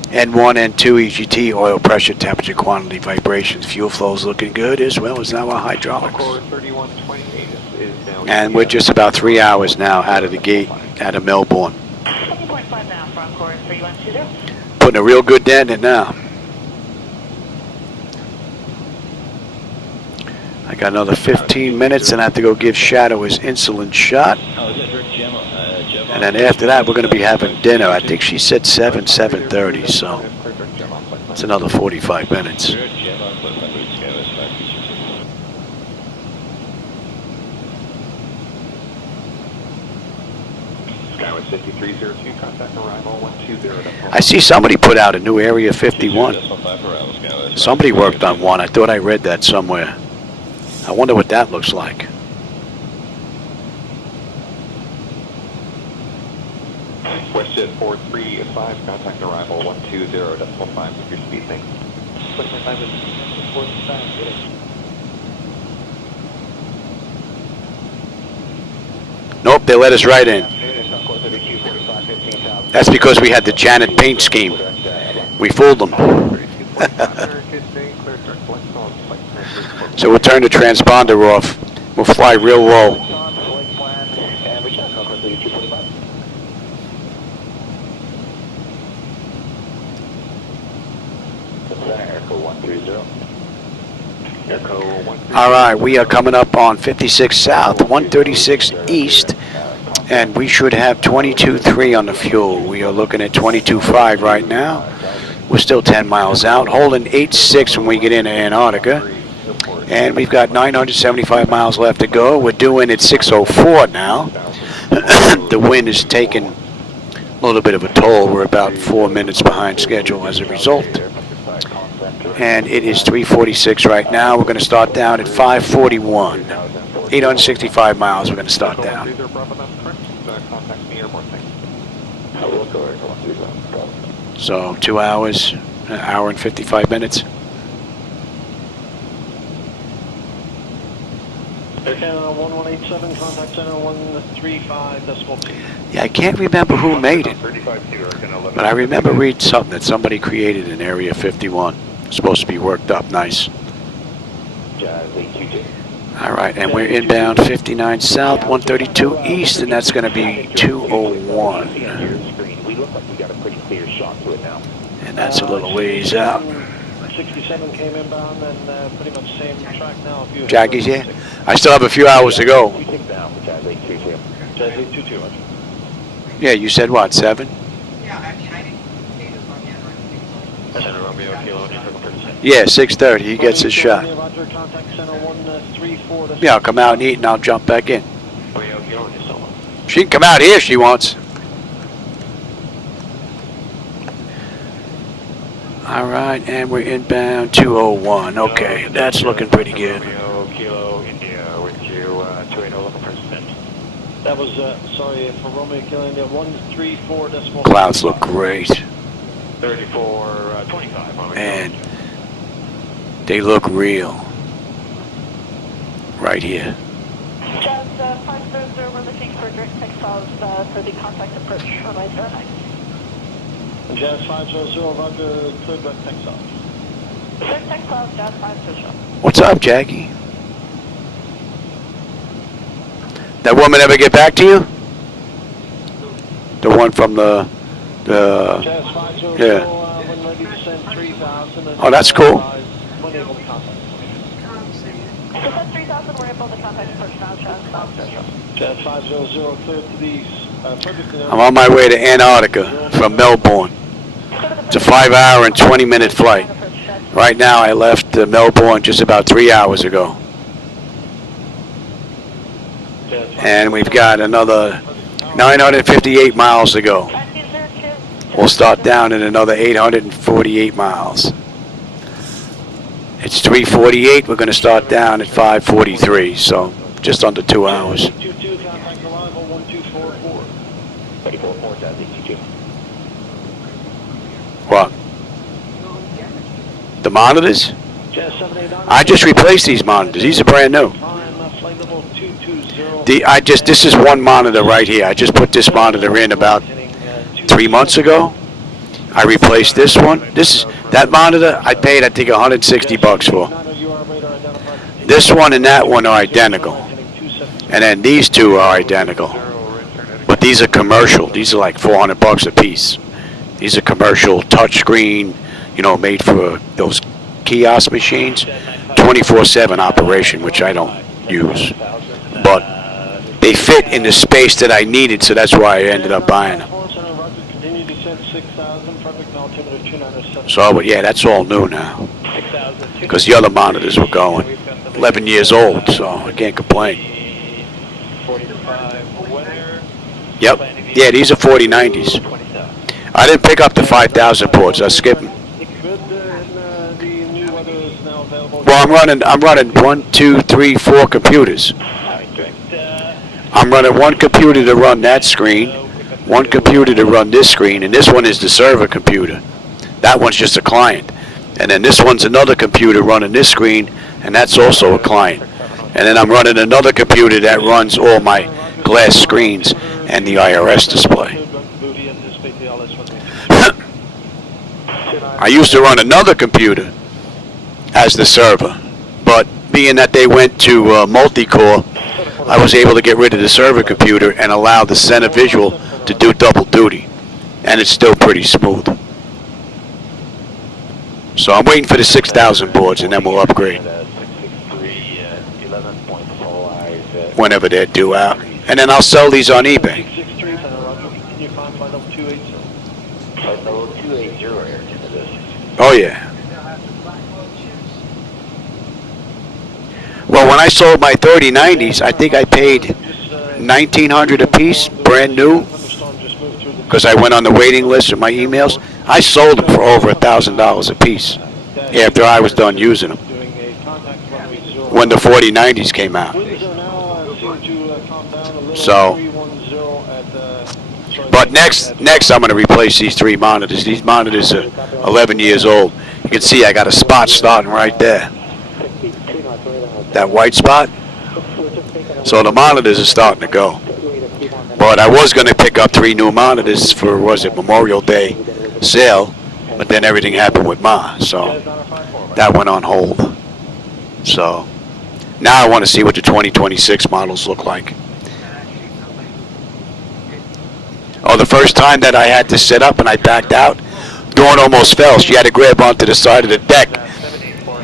N1, N2, EGT, oil pressure, temperature, quantity, vibrations, fuel flow is looking good, as well as now our hydraulics. Encore 3128 is now. And we're just about 3 hours now out of the gate, out of Melbourne. 20.5 now for Encore 3120. Putting a real good dent in now. I got another 15 minutes and I have to go give Shadow his insulin shot. And then after that, we're going to be having dinner. I think she said 7:30, so it's another 45 minutes. Skyway 5302, contact arrival 120. I see somebody put out a new Area 51. Somebody worked on one. I thought I read that somewhere. I wonder what that looks like. WestJet 435, contact arrival 120.5 with your speed, thanks. Nope, they let us right in. That's because we had the Janet paint scheme. We fooled them. So we'll turn the transponder off. We'll fly real low. All right, we are coming up on 56 South, 136 East, and we should have 22.3 on the fuel. We are looking at 22.5 right now. We're still 10 miles out, holding 8.6 when we get into Antarctica, and we've got 975 miles left to go. We're doing at 6:04 now. The wind is taking a little bit of a toll. We're about 4 minutes behind schedule as a result. And it is 3:46 right now. We're going to start down at 5:41. 865 miles we're going to start down. So 2 hours, an hour and 55 minutes. Air Canada 1187, contact center 135.2. Yeah, I can't remember who made it, but I remember reading something that somebody created in Area 51. It's supposed to be worked up nice. All right, and we're inbound 59 South, 132 East, and that's going to be 201. And that's a little ways out. 67 came inbound and pretty much same track now. Jackie's here? I still have a few hours to go. Yeah, you said what, 7? Yeah, 6:30. He gets his shot. Yeah, I'll come out and eat and I'll jump back in. She can come out here if she wants. All right, and we're inbound 201. Okay, that's looking pretty good. That was, sorry, for Romeo Kilo India, 134.5. Clouds look great. 34.25. And they look real. Right here. Jazz 500, we're looking for direct textiles for the contact approach on my airline. Jazz 500, Roger, clear direct textiles. Direct textiles, Jazz 500. What's up, Jackie? That woman ever get back to you? The one from the yeah. Oh, that's cool. I'm on my way to Antarctica from Melbourne. It's a 5-hour and 20-minute flight. Right now I left Melbourne just about 3 hours ago. And we've got another 958 miles to go. We'll start down in another 848 miles. It's 3:48. We're going to start down at 5:43, so just under 2 hours. What? The monitors? I just replaced these monitors. These are brand new. This is one monitor right here. I just put this monitor in about 3 months ago. I replaced this one. That monitor I paid I think $160 for. This one and that one are identical. And then these two are identical. But these are commercial. These are like $400 a piece. These are commercial touchscreen, made for those kiosk machines. 24/7 operation, which I don't use. But they fit in the space that I needed, so that's why I ended up buying them. So, but yeah, that's all new now. Because the other monitors were going 11 years old, so I can't complain. Yep. Yeah, these are 4090s. I didn't pick up the 5000 ports. I skipped them. Well, I'm running 1, 2, 3, 4 computers. I'm running one computer to run that screen, one computer to run this screen, and this one is the server computer. That one's just a client. And then this one's another computer running this screen, and that's also a client. And then I'm running another computer that runs all my glass screens and the IRS display. I used to run another computer as the server, but being that they went to multi-core, I was able to get rid of the server computer and allow the center visual to do double duty, and it's still pretty smooth. So I'm waiting for the 6,000 boards, and then we'll upgrade whenever they're due out. And then I'll sell these on eBay. Oh yeah. Well, when I sold my 3090s, I think I paid $1,900 a piece, brand new, because I went on the waiting list with my emails. I sold them for over $1,000 a piece after I was done using them when the 4090s came out. So, but next I'm going to replace these 3 monitors. These monitors are 11 years old. You can see I got a spot starting right there. That white spot. So the monitors are starting to go. But I was going to pick up 3 new monitors for, was it Memorial Day sale, but then everything happened with Ma, so that went on hold. So now I want to see what the 2026 models look like. Oh, the first time that I had to sit up and I backed out, Dawn almost fell. She had to grab onto the side of the deck.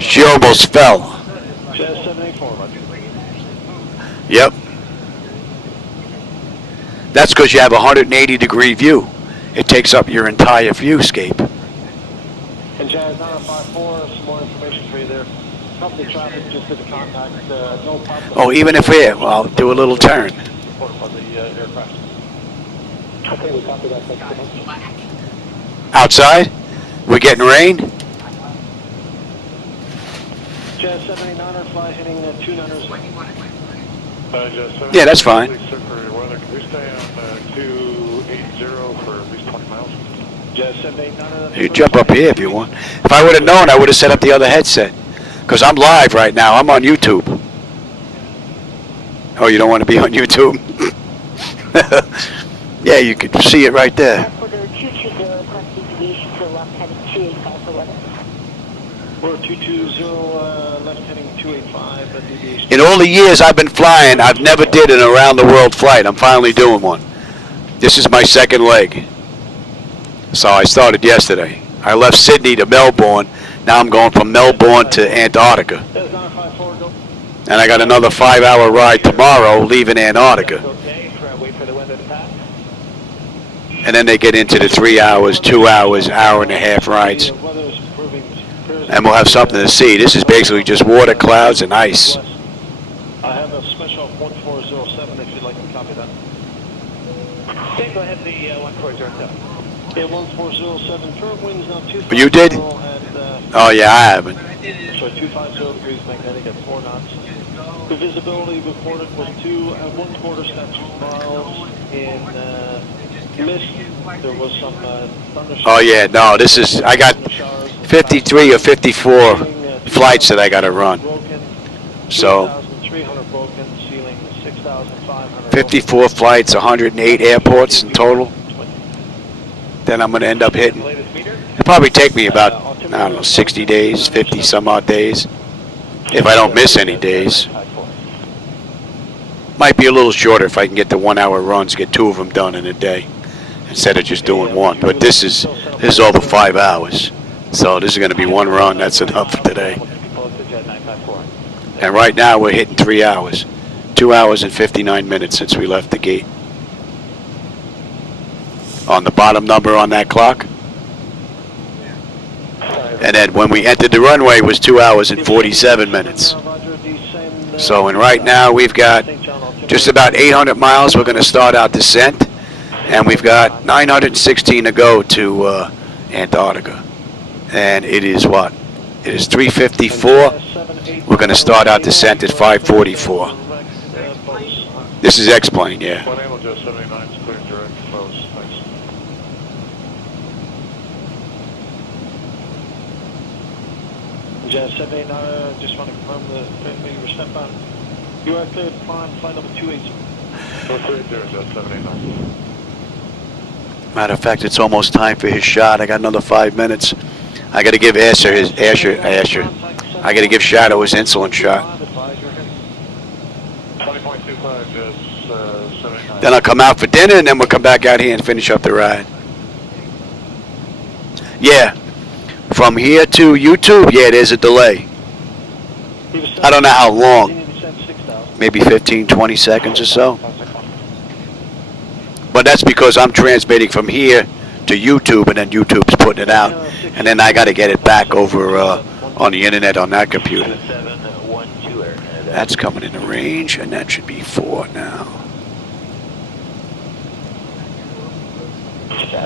She almost fell. Yep. That's because you have a 180-degree view. It takes up your entire viewscape. And Jazz 954, some more information for you there. Company traffic just did the contact. No problem. Oh, even if we're, well, do a little turn. Okay, we copy that. Thanks so much. Outside? We're getting rain? Jazz 789er fly hitting 2-9ers. Yeah, that's fine. Can we stay on 280 for at least 20 miles? Jazz 789er. You jump up here if you want. If I would have known, I would have set up the other headset. Because I'm live right now. I'm on YouTube. Oh, you don't want to be on YouTube? Yeah, you could see it right there. We're 220 left heading 285 at deviation. In all the years I've been flying, I've never did an around-the-world flight. I'm finally doing one. This is my second leg. So I started yesterday. I left Sydney to Melbourne. Now I'm going from Melbourne to Antarctica. And I got another 5-hour ride tomorrow leaving Antarctica. And then they get into the 3 hours, 2 hours, hour-and-a-half rides. And we'll have something to see. This is basically just water, clouds, and ice. I have a special 1407 if you'd like to copy that. Okay, go ahead, the 1407. Yeah, 1407. Current winds now 250. You did? Oh, yeah, I haven't. So 250 degrees magnetic at 4 knots. The visibility reported was 1/4 steps miles in mist. There was some thunderstorms. Oh, yeah, no, this is, I got 53 or 54 flights that I got to run. So 54 flights, 108 airports in total. Then I'm going to end up hitting. It'll probably take me about, I don't know, 60 days, 50 some odd days, if I don't miss any days. Might be a little shorter if I can get the 1-hour runs, get 2 of them done in a day, instead of just doing one. But this is over 5 hours. So this is going to be one run. That's enough for today. And right now we're hitting 3 hours. 2 hours and 59 minutes since we left the gate. On the bottom number on that clock. And then when we entered the runway was 2 hours and 47 minutes. So and right now we've got just about 800 miles. We're going to start our descent. And we've got 916 to go to Antarctica. And it is what? It is 3:54. We're going to start our descent at 5:44. This is X-Plane, yeah. Jazz 789, just want to confirm the you were stepped on. You are cleared to climb flight number 280. 280, Jazz 789. Matter of fact, it's almost time for his shot. I got another 5 minutes. I got to give Asher his Asher. I got to give Shadow his insulin shot. 20.25, Jazz 79. Then I'll come out for dinner, and then we'll come back out here and finish up the ride. Yeah, from here to YouTube, yeah, there's a delay. I don't know how long, maybe 15, 20 seconds or so. But that's because I'm transmitting from here to YouTube, and then YouTube's putting it out, and then I got to get it back over on the internet on that computer. That's coming into range, and that should be 4 now.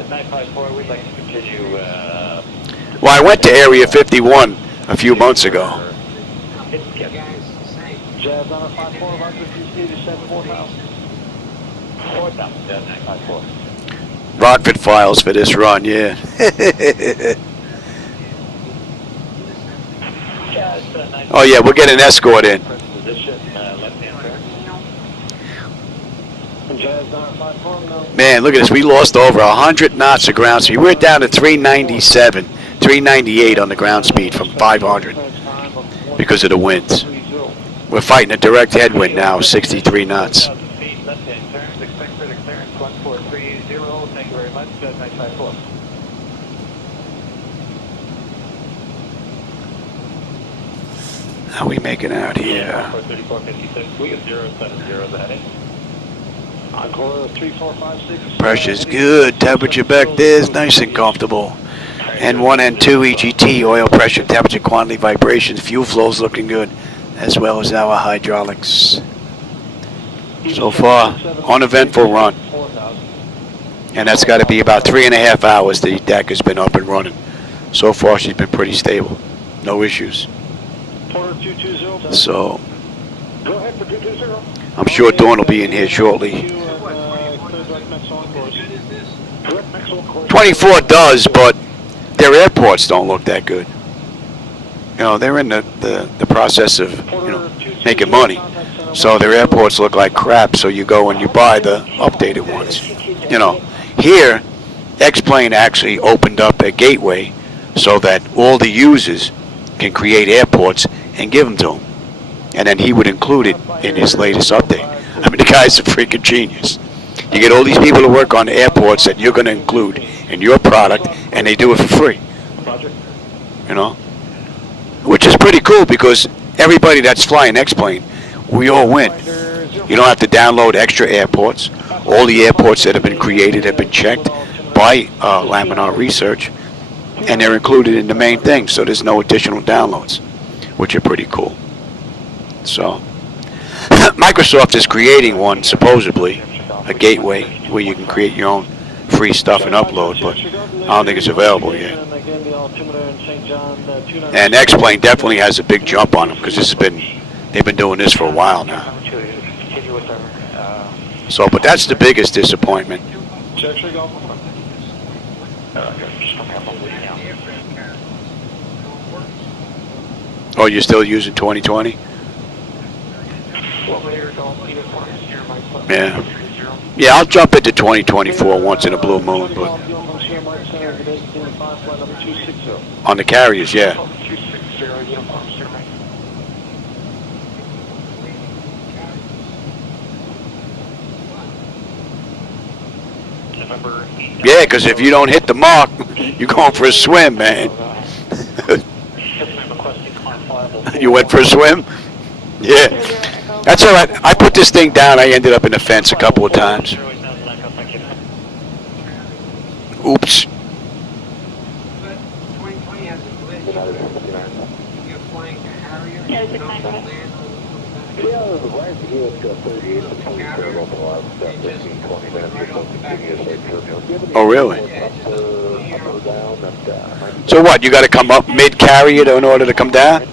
954, we'd like to continue. Well, I went to Area 51 a few months ago. Jazz on a 54, Roger, you said 4,000. 4,000, Jazz 954. Rockford files for this run, yeah. Oh yeah, we'll get an escort in. Position, left-hand turn. Man, look at this. We lost over 100 knots of ground speed. We're down to 397, 398 on the ground speed from 500 because of the winds. We're fighting a direct headwind now, 63 knots. Left-hand turn, expect further clearance, 1430. Thank you very much, Jazz 954. How are we making out here? 3456, we have 070 the heading. Encore 3456. Pressure's good. Temperature back there is nice and comfortable. N1, N2, EGT, oil pressure, temperature, quantity, vibrations, fuel flow's looking good, as well as our hydraulics. So far, uneventful run. And that's got to be about 3.5 hours the deck has been up and running. So far, she's been pretty stable. No issues. So, I'm sure Dawn will be in here shortly. 24 does, but their airports don't look that good. You know, they're in the process of, you know, making money. So their airports look like crap, so you go and you buy the updated ones. You know, here, X-Plane actually opened up a gateway so that all the users can create airports and give them to him. And then he would include it in his latest update. I mean, the guy's a freaking genius. You get all these people to work on airports that you're going to include in your product, and they do it for free. You know? Which is pretty cool because everybody that's flying X-Plane, we all win. You don't have to download extra airports. All the airports that have been created have been checked by Laminar Research, and they're included in the main thing, so there's no additional downloads, which are pretty cool. So, Microsoft is creating one, supposedly, a gateway where you can create your own free stuff and upload, but I don't think it's available yet. And X-Plane definitely has a big jump on them because they've been doing this for a while now. So, but that's the biggest disappointment. Oh, you're still using 2020? Yeah. Yeah, I'll jump into 2024 once in a blue moon, but on the carriers, yeah. Yeah, because if you don't hit the mark, you're going for a swim, man. You went for a swim? Yeah. That's all right. I put this thing down. I ended up in the fence a couple of times. Oops. Oh, really? So what, you got to come up mid-carrier in order to come down?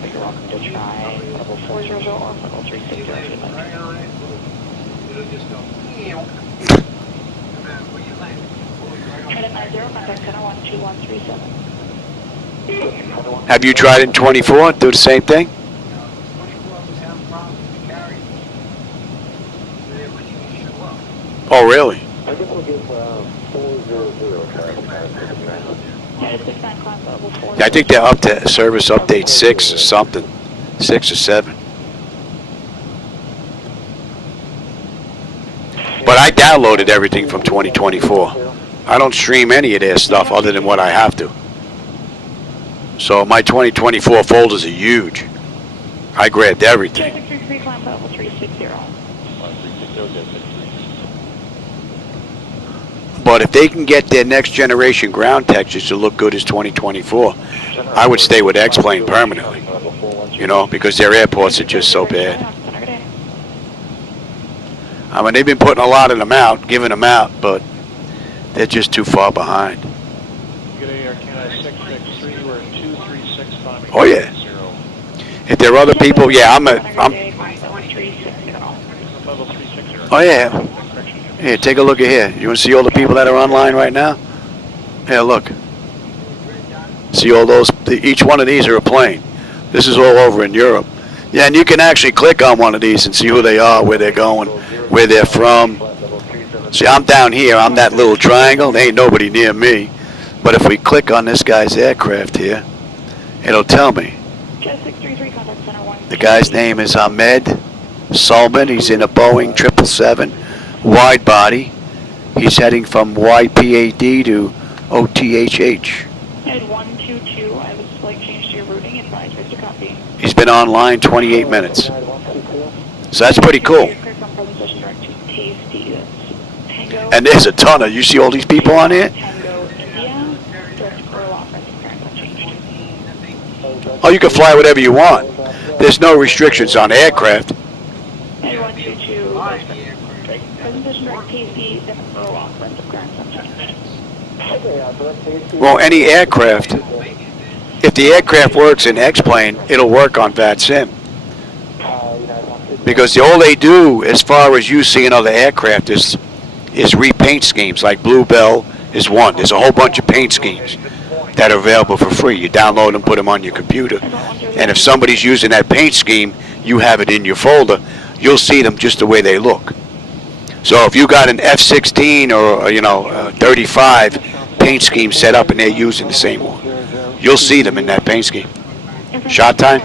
Have you tried in 24 and do the same thing? Oh, really? I guess we'll give 400 traffic. Yeah, I think they're up to service update 6 or something. 6 or 7. But I downloaded everything from 2024. I don't stream any of their stuff other than what I have to. So my 2024 folders are huge. I grabbed everything. But if they can get their next generation ground textures to look good as 2024, I would stay with X-Plane permanently. You know, because their airports are just so bad. I mean, they've been putting a lot of them out, giving them out, but they're just too far behind. Oh yeah. If there are other people, yeah, I'm. Oh yeah. Here, take a look at here. You want to see all the people that are online right now? Here, look. See all those? Each one of these are a plane. This is all over in Europe. Yeah, and you can actually click on one of these and see who they are, where they're going, where they're from. See, I'm down here. I'm that little triangle. There ain't nobody near me. But if we click on this guy's aircraft here, it'll tell me. The guy's name is Ahmed Salman. He's in a Boeing 777 wide body. He's heading from YPAD to OTHH. At 122, I was changed your routing, advised to copy. He's been online 28 minutes. So that's pretty cool. And there's a ton of, you see all these people on here? Oh, you can fly whatever you want. There's no restrictions on aircraft. Well, any aircraft, if the aircraft works in X-Plane, it'll work on VATSIM. Because all they do, as far as you see in other aircraft, is repaint schemes. Like Bluebell is one. There's a whole bunch of paint schemes that are available for free. You download them, put them on your computer. And if somebody's using that paint scheme, you have it in your folder, you'll see them just the way they look. So if you got an F-16 or 35 paint scheme set up and they're using the same one, you'll see them in that paint scheme. Shot time?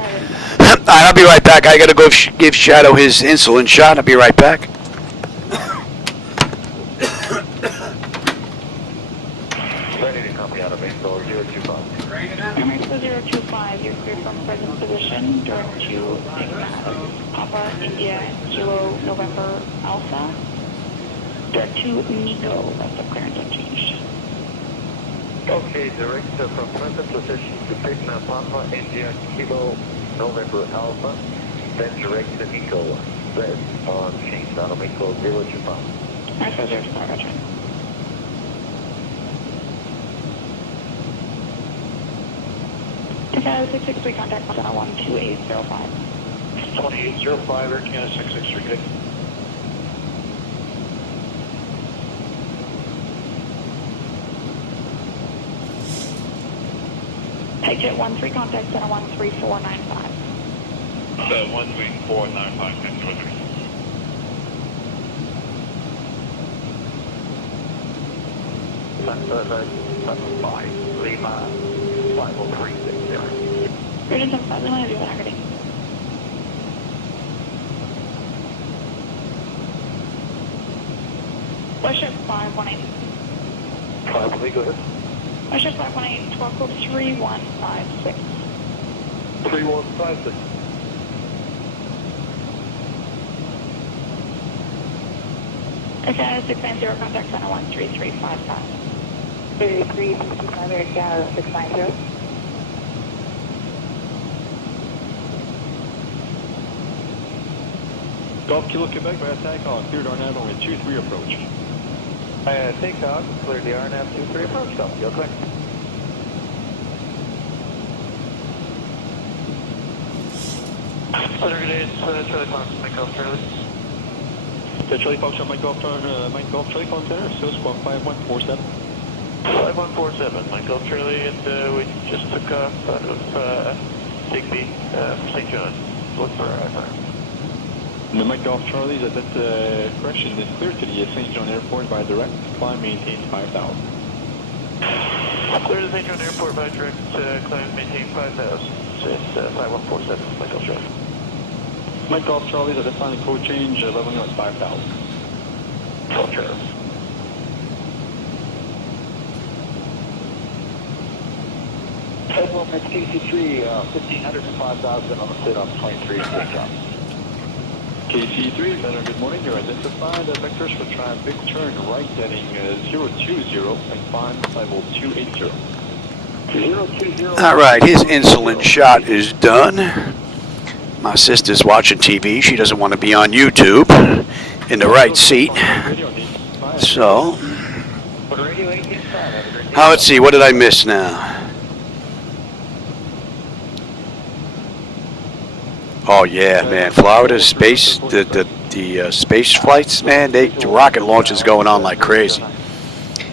I'll be right back. I got to go give Shadow his insulin shot. I'll be right back. America 025, you're cleared from present position during to Papa India Kilo November Alpha. Direct to Nico, that's the clearance unchanged. Okay, direct from present position to Papa India Kilo November Alpha, then direct to Nico. Red on change, America 025. America 025, roger. Canada 663, contact Montana 12805. 2805, Air Canada 663, good. Jet 13, contact Center 13495. 13495, thank you, roger. That's 5, Lima 50360. Gradient 75, Lima, do that, ready. Westship 518. 518, go ahead. Westship 518, 12 code 3156. 3156. Canada 690, contact Center 13355. 3365, Air Canada 690. Golf Kilo Quebec by takeoff, cleared RNAV only 23 approach. Takeoff, cleared the RNAV 23 approach, Golf Kilo Quebec. Good day, it's Charlie Fox, Mike Golf Charlie. Charlie Fox on Mike Golf Charlie, Container, so squawk 5147. 5147, Mike Golf Charlie, and we just took off out of Digby, St. John. Look for IFR. The Mike Golf Charlie, that correction is clear to the St. John Airport by direct. Climb maintain 5,000. Clear to St. John Airport by direct, climb maintain 5,000. It's 5147, Mike Golf Charlie. Mike Golf Charlie, that final code change, leveling at 5,000. Golf Charlie. Headroom at KC3, 1,500 to 5,000 on the sit off 23 St. John. KC3, Center, good morning. You're identified vectors for traffic turn right heading 020 and climb level 280. All right, his insulin shot is done. My sister's watching TV. She doesn't want to be on YouTube in the right seat. So, let's see, what did I miss now? Oh yeah, man! Florida space, the space flights, man. The rocket launches going on like crazy.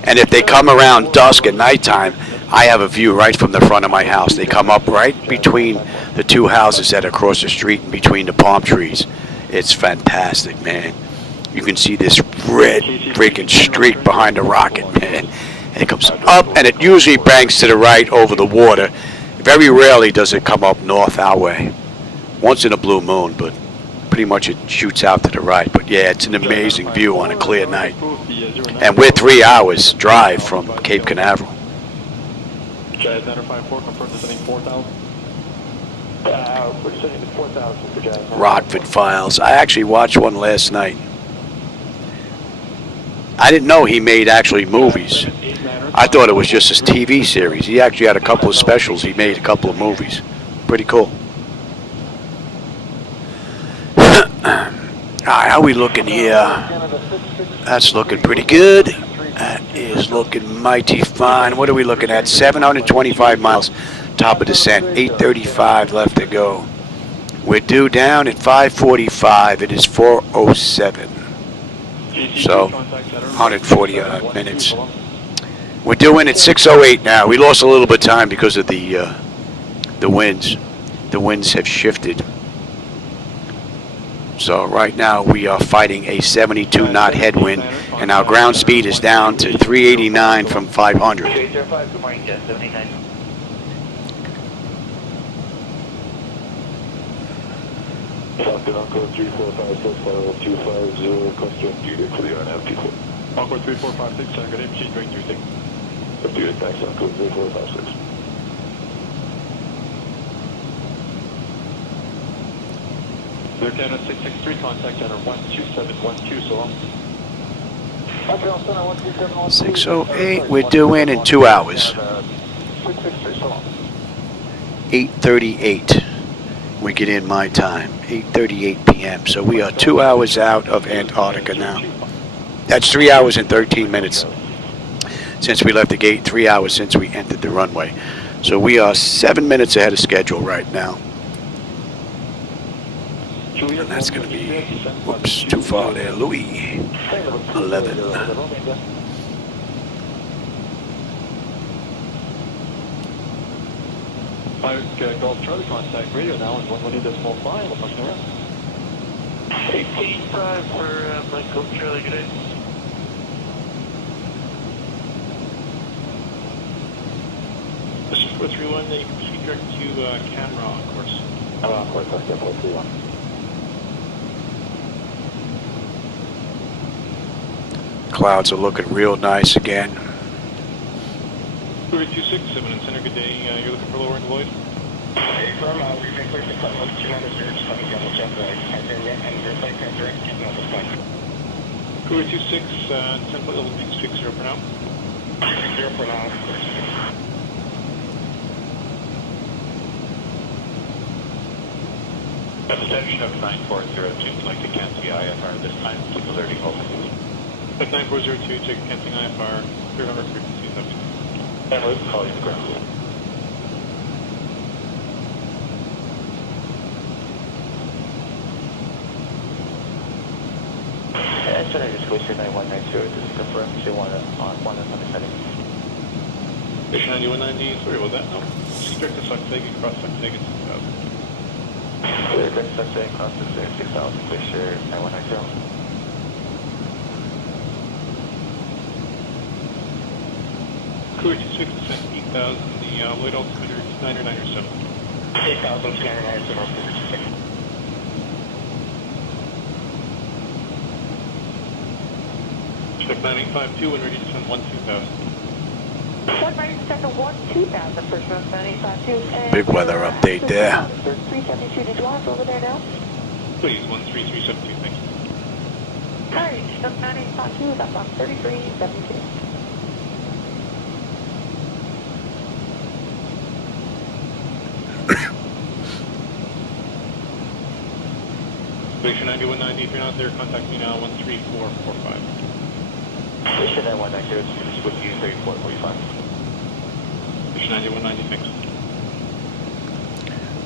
And if they come around dusk at nighttime, I have a view right from the front of my house. They come up right between the two houses that are across the street and between the palm trees. It's fantastic, man. You can see this red freaking streak behind the rocket, man. And it comes up, and it usually banks to the right over the water. Very rarely does it come up north our way. Once in a blue moon, but pretty much it shoots out to the right. But yeah, it's an amazing view on a clear night. And we're 3 hours drive from Cape Canaveral. Jazz 954, confirm the setting 4,000. We're setting to 4,000 for Jazz. Rockford Files. I actually watched one last night. I didn't know he made actually movies. I thought it was just his TV series. He actually had a couple of specials. He made a couple of movies. Pretty cool. Alright, how are we looking here? That's looking pretty good. That is looking mighty fine. What are we looking at? 725 miles. Top of descent. 835 left to go. We're due down at 5:45. It is 4:07. So, 140 minutes. We're due in at 6:08 now. We lost a little bit of time because of the winds. The winds have shifted. So right now we are fighting a 72 knot headwind, and our ground speed is down to 389 from 500. Good morning, Jet 79. Falcon Encore 3456, 250, question due for the RNAV people. Encore 3456, good name, machine going 26. Due, thanks, Encore 3456. Clear Canada 663, contact center 12712, so long. 6:08, we're due in 2 hours. 8:38, we get in my time, 8:38 p.m. So we are 2 hours out of Antarctica now. That's 3 hours and 13 minutes since we left the gate, 3 hours since we entered the runway. So we are 7 minutes ahead of schedule right now. And that's going to be, whoops, too far there, Louis, 11. Golf Charlie, contact radio now is 118.5, we'll talk to around. 18.5 for Mike Golf Charlie, good day. This is 431, you can proceed direct to camera on course. On course, that's 431. Clouds are looking real nice again. 226, 7 and center, good day. You're looking for lowering the void? Hey, firm, we've been cleared to climb up 200 search, let me double check the center yet, and your flight center, keeping up the flight. 226, 10 foot level, speak 0 for now. 0 for now, of course. Extension of 9402, would like to cancel the IFR this time, keep alerting over. At 9402, check canceling IFR, 300 frequency is up. And we'll call you the ground. Actually, I just wasted 9192, just confirm you want on one and setting. Fish 9190, sorry about that. No. Strict to Sucksagan, cross Sucksagan 6000. Strict to Sucksagan, cross Sucksagan 6000, Fisher 9190. Cougar 26 descent 8000, the Lloyd altimeter is 997. 8000, 997, Check 9852 and ready to send 12000. One ready to send the 12000 for sure, 9852. Big weather update there. 372, did you want us over there now? Please, 13372, thank you. Alright, sub 9852, that's on 3372. Station 9190, if you're not there, contact me now, 13445. Station 9190, it's with you 3445. Station 9190, thanks.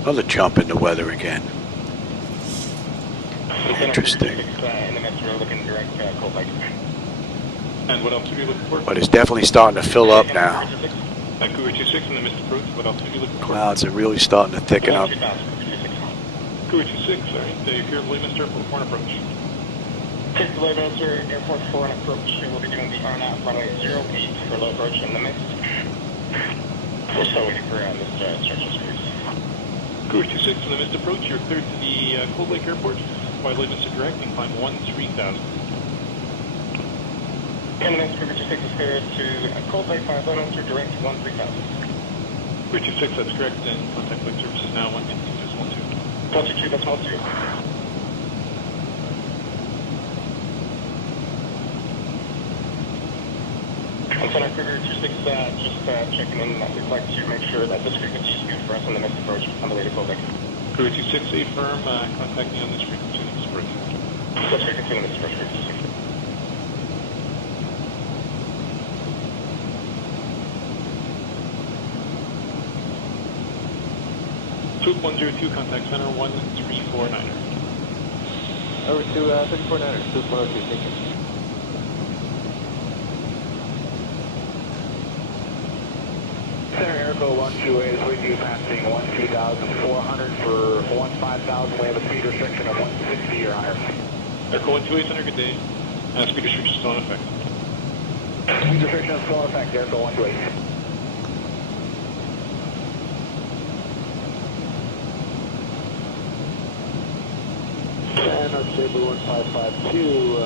Another jump in the weather again. Interesting. And what else are you looking for? But it's definitely starting to fill up now. Cougar 26 in the mist approach, what else are you looking for? Clouds are really starting to thicken up. Cougar 26, alright, you're here at Williams Airport for an approach. 6 Williams Airport for an approach. We'll be doing the RNAV runway 08 for low approach in the mist. We're still waiting for this search space. Cougar 26 in the mist approach, you're cleared to the Cold Lake Airport. Wiley Mist direct and climb 13,000. In the mist, Cougar 26 is cleared to Cold Lake 5 Williams direct 13,000. Cougar 26, that's correct, and contact flight services now 122.12. 122, that's 12. Antenna Cougar 26, just checking in. We'd like to make sure that this frequency is good for us on the mist approach on the way to Cold Lake. Cougar 26, a firm, contact me on this frequency in this approach. This frequency in this approach, Cougar 26. Swoop 102, contact center 1349er. Over to 3499, Swoop 102, thank you. Center Airco 128 is with you, passing 12,400 for 15,000. We have a speed restriction of 160 or higher. Airco 128, center, good day. Speed restriction still in effect. Speed restriction still in effect, Airco 128. And our Zibo 1552,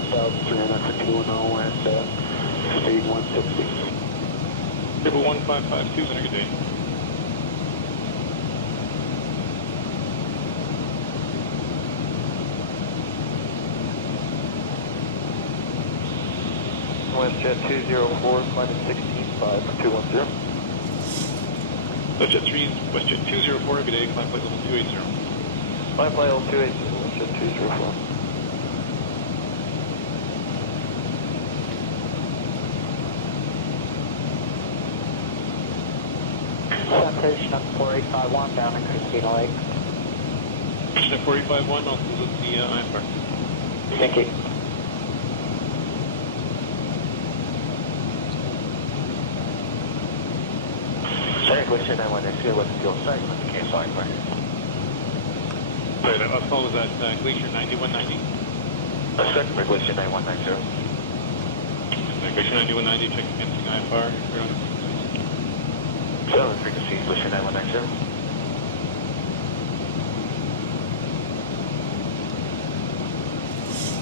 10,300 for 210 and speed 160. Zibo 1552, center, good day. WestJet 204, minus 16.5210. WestJet 3, WestJet 204, good day, climb flight level 280. Climb flight level 280, WestJet 204. Station up 4851 down in Christina Lake. Station 4851, I'll close up the IFR. Thank you. Sorry, question I want to see what the fuel segment became flying by. Sorry, I'll follow that Glacier 9190. Second question 9190. Glacier 9190, check against the IFR. Seven frequency, Glacier 9190.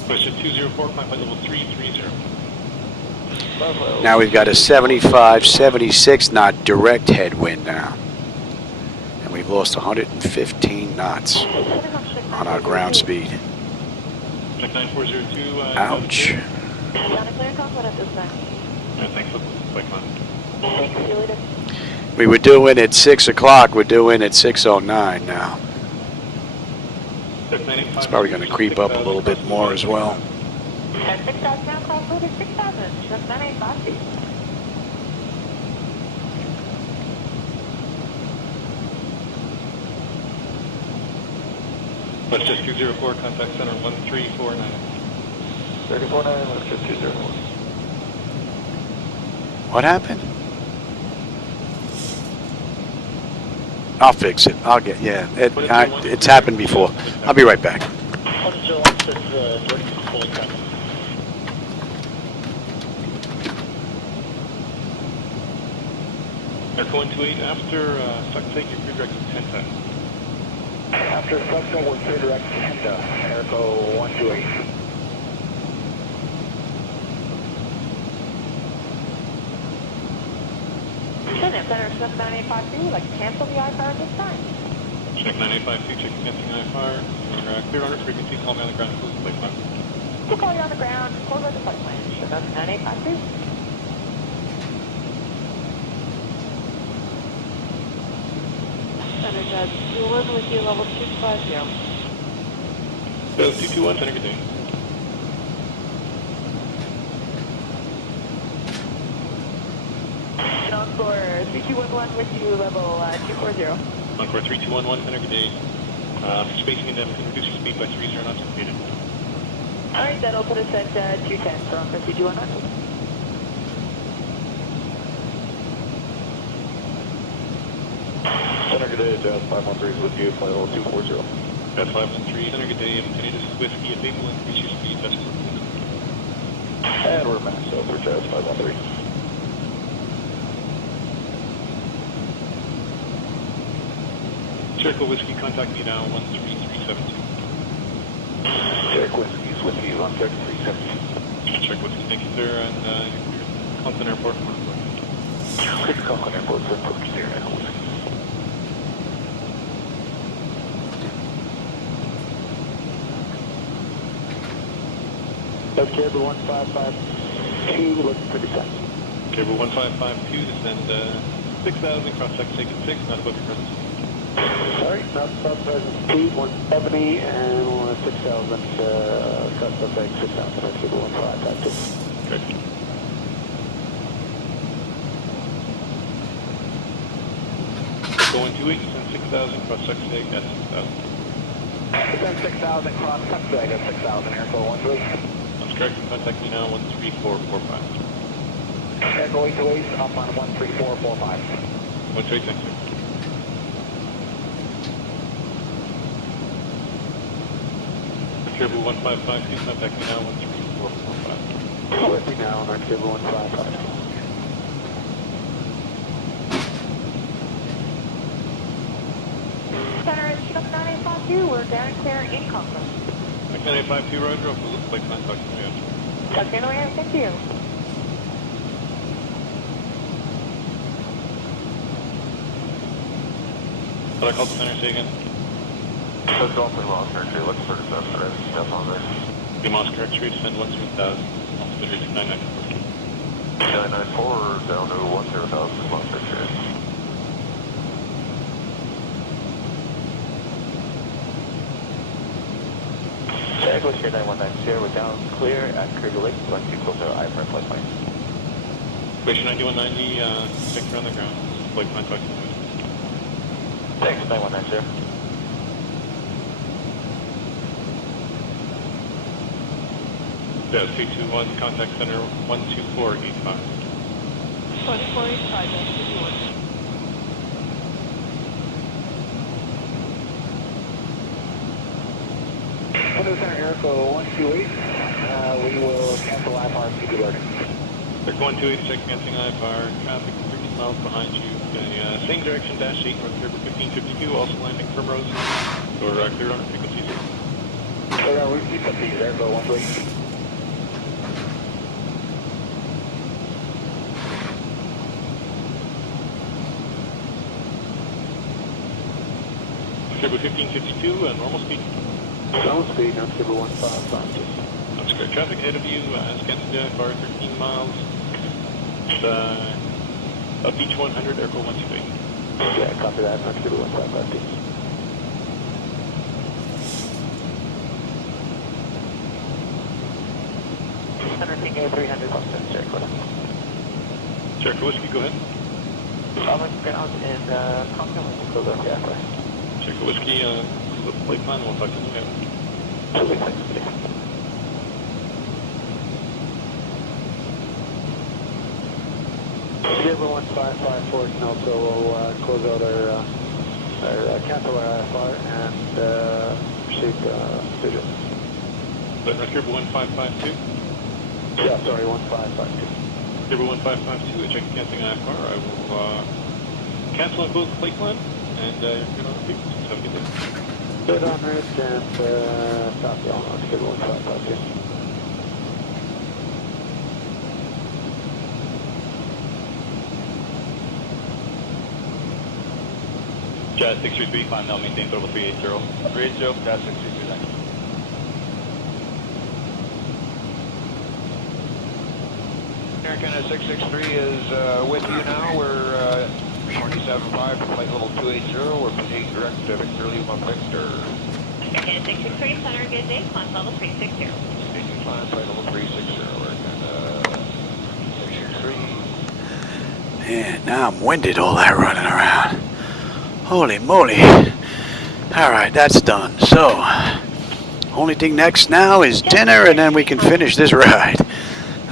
Glacier 204, climb flight level 330. Now we've got a 75, 76 knot direct headwind now. And we've lost 115 knots on our ground speed. Check 9402. Ouch. Thanks for the flight plan. We were doing at 6 o'clock, we're doing at 6:09 now. It's probably going to creep up a little bit more as well. At 6,000 now, cross loaded 6,000, just 9850. WestJet 204, contact center 1349. 349, WestJet 204. What happened? I'll fix it. I'll get, yeah. It's happened before. I'll be right back. Echo 128, after suck take, your clear direct to 10 times. After suction, we're clear direct to Penta, Airco 128. Center 7985 would like to cancel the IFR at this time. Check 9852, check canceling IFR. You're clear on frequency, call me on the ground, close the flight plan. We'll call you on the ground, close the flight plan. 9852. Center Judge, you'll live with you level 250. 221, Center, good day. Encore 3211 with you level 240. Encore 3211, Center, good day. For spacing and depth, can reduce your speed by 30 knots if needed. Alright, that'll put us at 210 for Encore 3211. Center, good day, Jazz 513 is with you, flight level 240. Jazz 513, Center, good day, Tinnitus Whiskey, and Maple, increase your speed, that's And we're max for Jazz 513. Jericho Whiskey, contact me now, 13372. Jericho Whiskey's with you on check 372. Check Whiskey, thank you, sir, and Compton Airport, 6 Compton Airport, 4 clear, Echo Whiskey. That's Cable 1552, looking pretty fast. Cable 1552, descend 6,000, cross check taken 6, not above your presence. Sorry, not above presence speed, 170, and 6,000, cross check 6,000, that's Cable 1552. Great. Echo 128, descend 6,000, cross check take at 6,000. Descend 6,000, cross check at 6,000, Airco 128. Correct, contact me now, 13445. Echo 828, up on 13445. 128, thank you. Cable 1552, contact me now, 13445. With me now, on Cable 155. Center, it's 9852, we're down and clear in Conference. 9852, Roger, up, we'll look like contact me. Okay, no, thank you. Did I call the center, say again? That's Golfing Oscar X-ray, looking for disaster, that's on there. The Oscar X-ray, descend 12000, altimeter 2994. 994 down to 10,000, Oscar X-ray. English Air 9190, we're down clear at Craig Lake, going to close our IFR flight plane. Station 9190, stick around the ground, flight plan talking to me. Thanks, 9190. Yeah, 221, contact center 12485. 2485, that's 221. Hello, Center Airco 128. We will cancel IFR and keep alerting. They're going 128, check canceling IFR, traffic 13 miles behind you. Same direction, dash 8, north River 1552, also landing from Rose. So we're clear on our frequencies. Clear on route frequencies, Airco 128. River 1552, normal speed. Normal speed, now River 1552. That's good. Traffic ahead of you, scanning IFR 13 miles. Up beach 100, Airco 128. Yeah, copy that, now River 1552. King A300, Jericho. Jericho Whiskey, go ahead. I'm on ground in Compton, we'll go there, yeah. Jericho Whiskey, the flight plan, we'll talk to you again. Totally, thanks. River 1554 can also close out our cancel fire and proceed visual. But River 1552? Yeah, sorry, 1552. River 1552, check canceling IFR. I will cancel and close the flight plan, and you're good on the peak. Have a good day. Good on route and stop the on schedule 1552. Jazz 633, climb now, maintain total 380. 380, Jazz 633, thanks. American 663 is with you now. We're 47.5 for flight level 280. We're proceeding direct to Victor Lima Victor. American 663, center, good day, climb level 360. Proceeding climb flight level 360. American 663. Man, now I'm winded all that running around. Holy moly. Alright, that's done. So, only thing next now is dinner, and then we can finish this ride.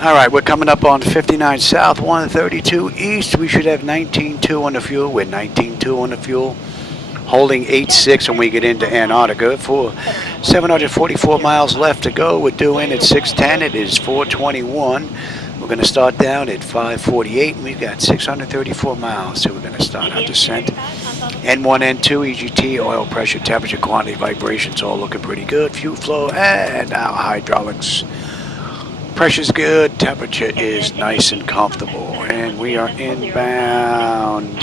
Alright, we're coming up on 59 South, 132 East. We should have 19.2 on the fuel. We're 19.2 on the fuel. Holding 8.6 when we get into Antarctica. For 744 miles left to go. We're due in at 6:10. It is 4:21. We're going to start down at 5:48, and we've got 634 miles. So we're going to start our descent. N1, N2, EGT, oil pressure, temperature, quantity, vibrations, all looking pretty good. Fuel flow and our hydraulics. Pressure's good, temperature is nice and comfortable, and we are inbound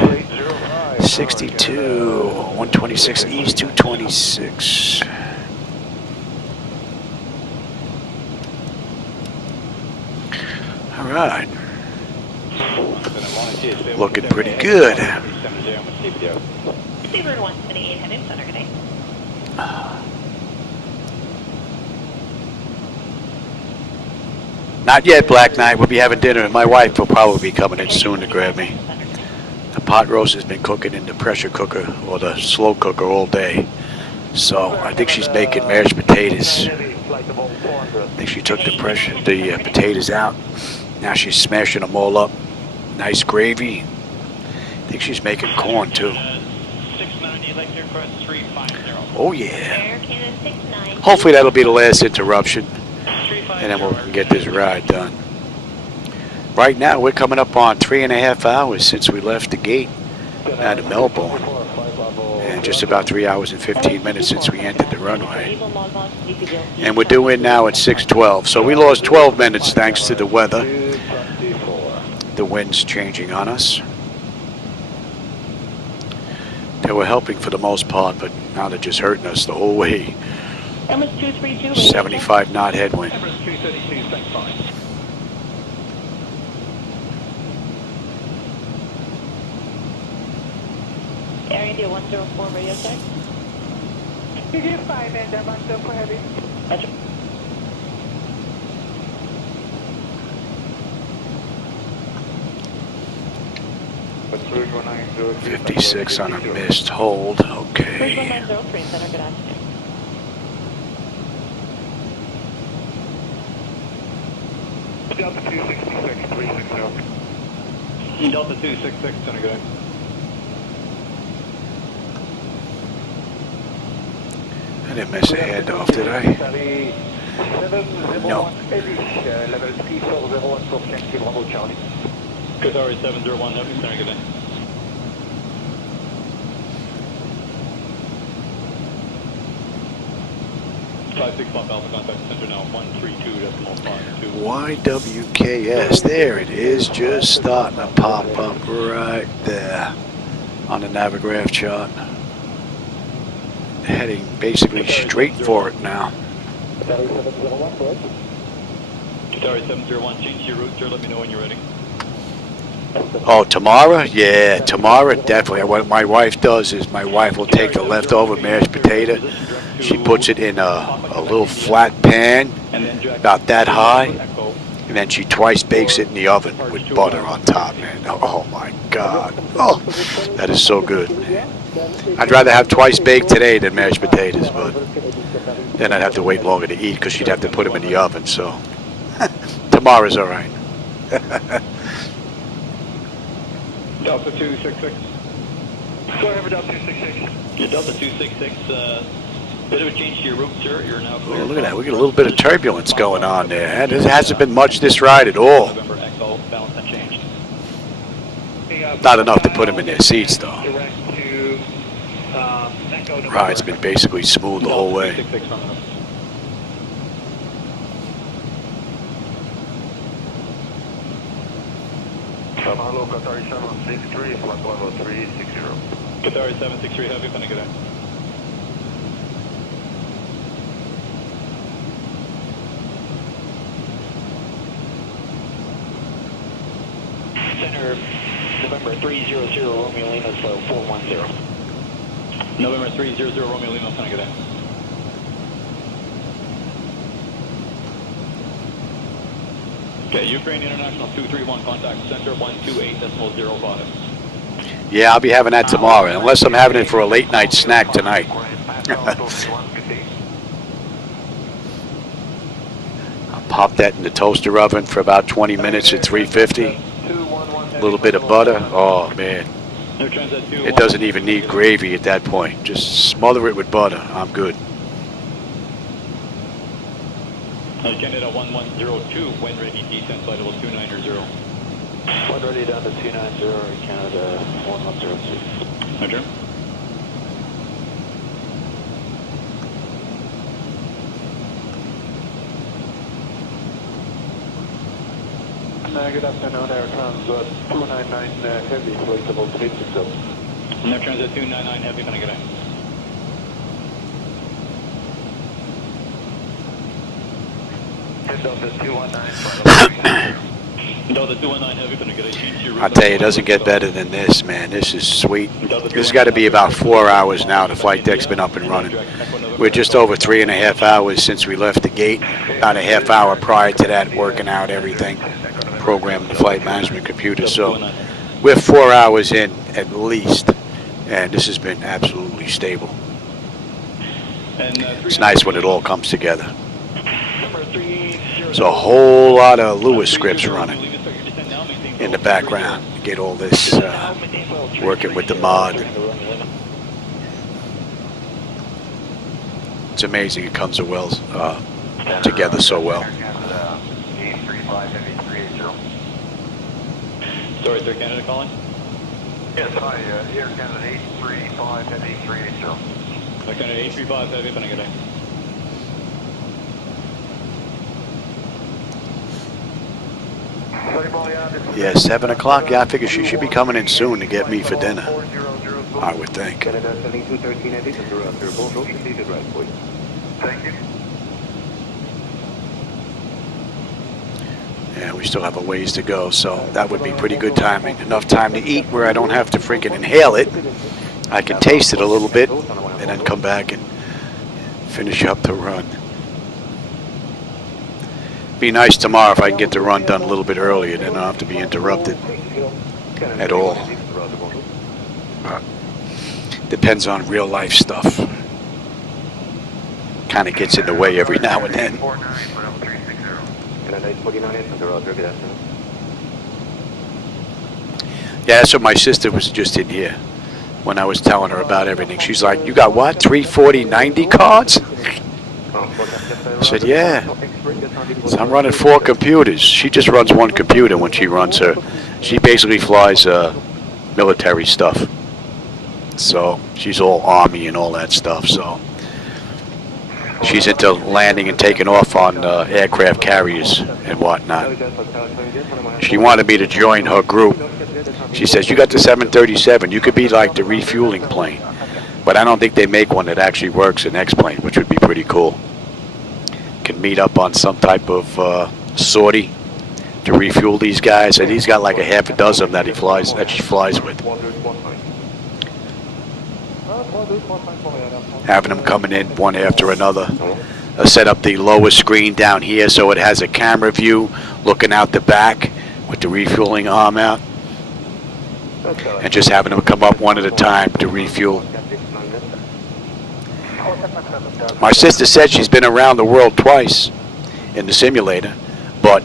62, 126 East, 226. All right, looking pretty good. Seabird 178, heading center, good day. Not yet, Black Knight. We'll be having dinner, and my wife will probably be coming in soon to grab me. The pot roast has been cooking in the pressure cooker or the slow cooker all day. So I think she's making mashed potatoes. I think she took the potatoes out. Now she's smashing them all up. Nice gravy. I think she's making corn too. Oh yeah. Hopefully that'll be the last interruption, and then we'll get this ride done. Right now we're coming up on 3.5 hours since we left the gate out of Melbourne, and just about 3 hours and 15 minutes since we entered the runway. And we're due in now at 6:12. So we lost 12 minutes thanks to the weather. The wind's changing on us. They were helping for the most part, but now they're just hurting us the whole way. 75 knot headwind. Air India 104 radio check. You get 5 and 104 heavy. Roger. Cruise 1903. 56 on a missed hold. Cruise Okay. 1903, center, good afternoon. Delta 266, 360. Delta 266, center, good. I didn't miss a handoff, did I? No. Level 340 for Yankee Bravo Charlie. Qatar 701, heavy, center, good. 56 Alpha contact center now 132.52. YWKS, there it is, just starting to pop up right there on the Navigraph chart. Heading basically straight for it now. Qatar 701, change your route, sir, let me know when you're ready. Oh, Tamara? Yeah, Tamara, definitely. What my wife does is my wife will take the leftover mashed potato. She puts it in a little flat pan, about that high, and then she twice bakes it in the oven with butter on top, man. Oh my God. Oh, that is so good. I'd rather have twice baked today than mashed potatoes, but then I'd have to wait longer to eat because she'd have to put them in the oven, so Tamara's all right. Delta 266. Go ahead for Delta 266. Yeah, Delta 266, bit of a change to your route, sir. You're now clear. Oh, look at that. We got a little bit of turbulence going on there. It hasn't been much this ride at all. November Echo, balance unchanged. Not enough to put them in their seats, though. Direct to Echo. The ride's been basically smooth the whole way. 266 coming up. Hello, Qatar 763, flight level 360. Qatar 763 Heavy, gonna get in. Center, November 300 Romeo Lima, slow 410. November 300 Romeo Lima, gonna get in. Okay, Ukraine International 231, contact center 128.05. Yeah, I'll be having that tomorrow, unless I'm having it for a late night snack tonight. I'll pop that in the toaster oven for about 20 minutes at 350. A little bit of butter. Oh, man. It doesn't even need gravy at that point. Just smother it with butter. I'm good. Canada 1102, wind ready, descent flight level 290. Flight ready down to 290, Canada 1102. Roger. Good afternoon, Air Trans 299 Heavy, flight level 360. Air Transit 299 Heavy, gonna get in. Delta 219, Delta 219 Heavy, gonna get in. Change your route. I'll tell you, it doesn't get better than this, man. This is sweet. This has got to be about 4 hours now. The flight deck's been up and running. We're just over 3.5 hours since we left the gate. About a half hour prior to that, working out everything, programming the flight management computer. So we're 4 hours in at least, and this has been absolutely stable. It's nice when it all comes together. There's a whole lot of Lewis scripts running in the background to get all this working with the mod. It's amazing it comes together so well. Sorry, sir, Canada calling? Yes, hi, Air Canada 835 Heavy 380. Air Canada 835 Heavy, gonna get in. Yeah, 7 o'clock. Yeah, I figure she should be coming in soon to get me for dinner, I would think. Canada 7213 Heavy, bonjour, should be good right for you. Thank you. Yeah, we still have a ways to go, so that would be pretty good timing. Enough time to eat where I don't have to freaking inhale it. I can taste it a little bit and then come back and finish up the run. Be nice tomorrow if I can get the run done a little bit earlier, then I don't have to be interrupted at all. Depends on real life stuff. Kind of gets in the way every now and then. Yeah, that's what my sister was just in here when I was telling her about everything. She's like, you got what, 340-90 cards? I said, yeah. So I'm running 4 computers. She just runs 1 computer when she runs her. She basically flies military stuff. So she's all Army and all that stuff. So she's into landing and taking off on aircraft carriers and whatnot. She wanted me to join her group. She says, you got the 737. You could be like the refueling plane. But I don't think they make one that actually works in X-Plane, which would be pretty cool. Can meet up on some type of sortie to refuel these guys, and he's got like a half a dozen that she flies with. Having them coming in one after another. Set up the lower screen down here so it has a camera view looking out the back with the refueling arm out, and just having them come up one at a time to refuel. My sister said she's been around the world twice in the simulator, but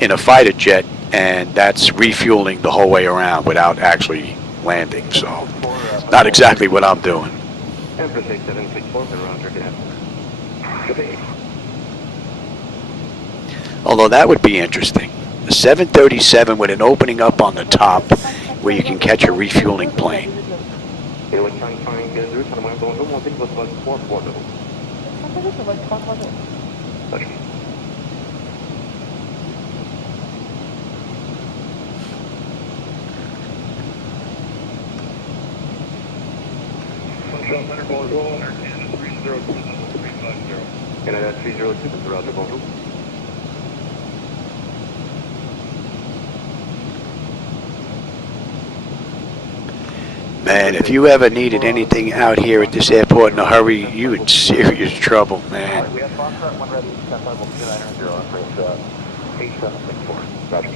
in a fighter jet, and that's refueling the whole way around without actually landing. So Not exactly what I'm doing. Empress 8764, Roger, good afternoon. Although that would be interesting. A 737 with an opening up on the top where you can catch a refueling plane. Canada 302, Roger, bonjour. Man, if you ever needed anything out here at this airport in a hurry, you in serious trouble, man. We have Foxtrot 1 ready, test level 290 on bridge 8764. Roger.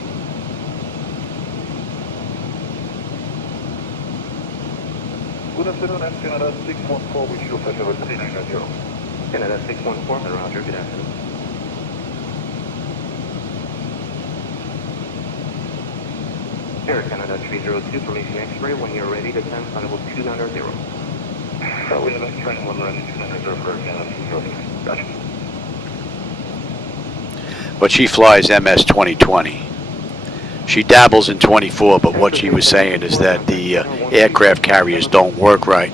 Good afternoon, I'm Canada 614, we should fetch over 390. Canada 614, Roger, good afternoon. Air Canada 302, formation X-ray, when you're ready, descend on level 290. We have X-ray 1 ready, 290 for Canada 302. Gotcha. But she flies MS 2020. She dabbles in 24, but what she was saying is that the aircraft carriers don't work right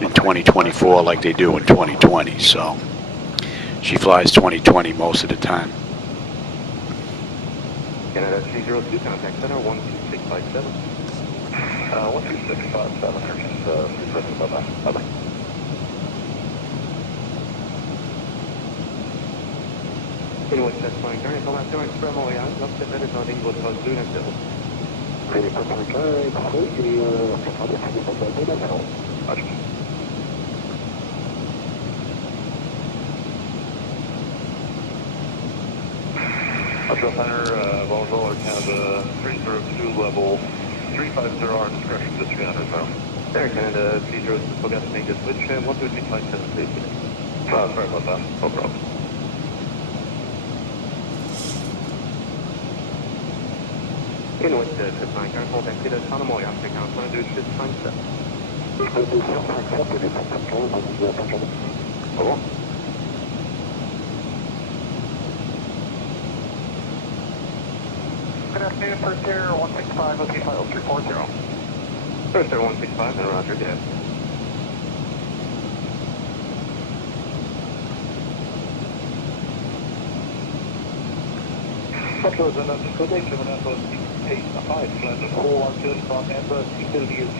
in 2024 like they do in 2020. So she flies 2020 most of the time. Canada 302, contact center 12657. 12657, bye-bye. Bye-bye. Anyone testifying current, call out current from Oyan, not the minute on English on Luna Civil. Control Center, bonjour, Canada 302, level 350, our discretion to 300 now. There, Canada 302, forgot to make the switch, 12657, please. Sorry about that, no problem. Anyone testifying current, hold that clear, Tana Moyan, take out 12657. Oh. Good afternoon, First Air 165, OK, file 340. First Air 165, and Roger, good afternoon. Control Center, disconnect, German Airport 685, flight 412 from Airbus DCT.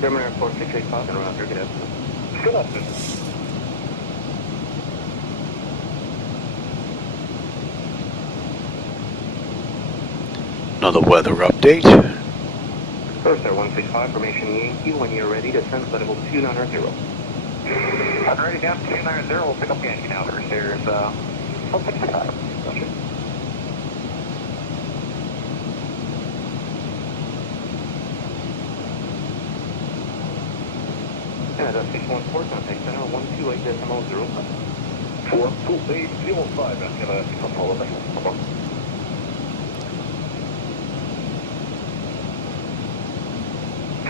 German Airport 685, and Roger, good afternoon. Good afternoon. Another weather update. First Air 165, formation Yankee, when you're ready, descend to level 290. I'm ready down to 290, we'll pick up Yankee now. First Air is 165. Gotcha. Canada 614, contact center 128.05. 128.05, that's Canada 614.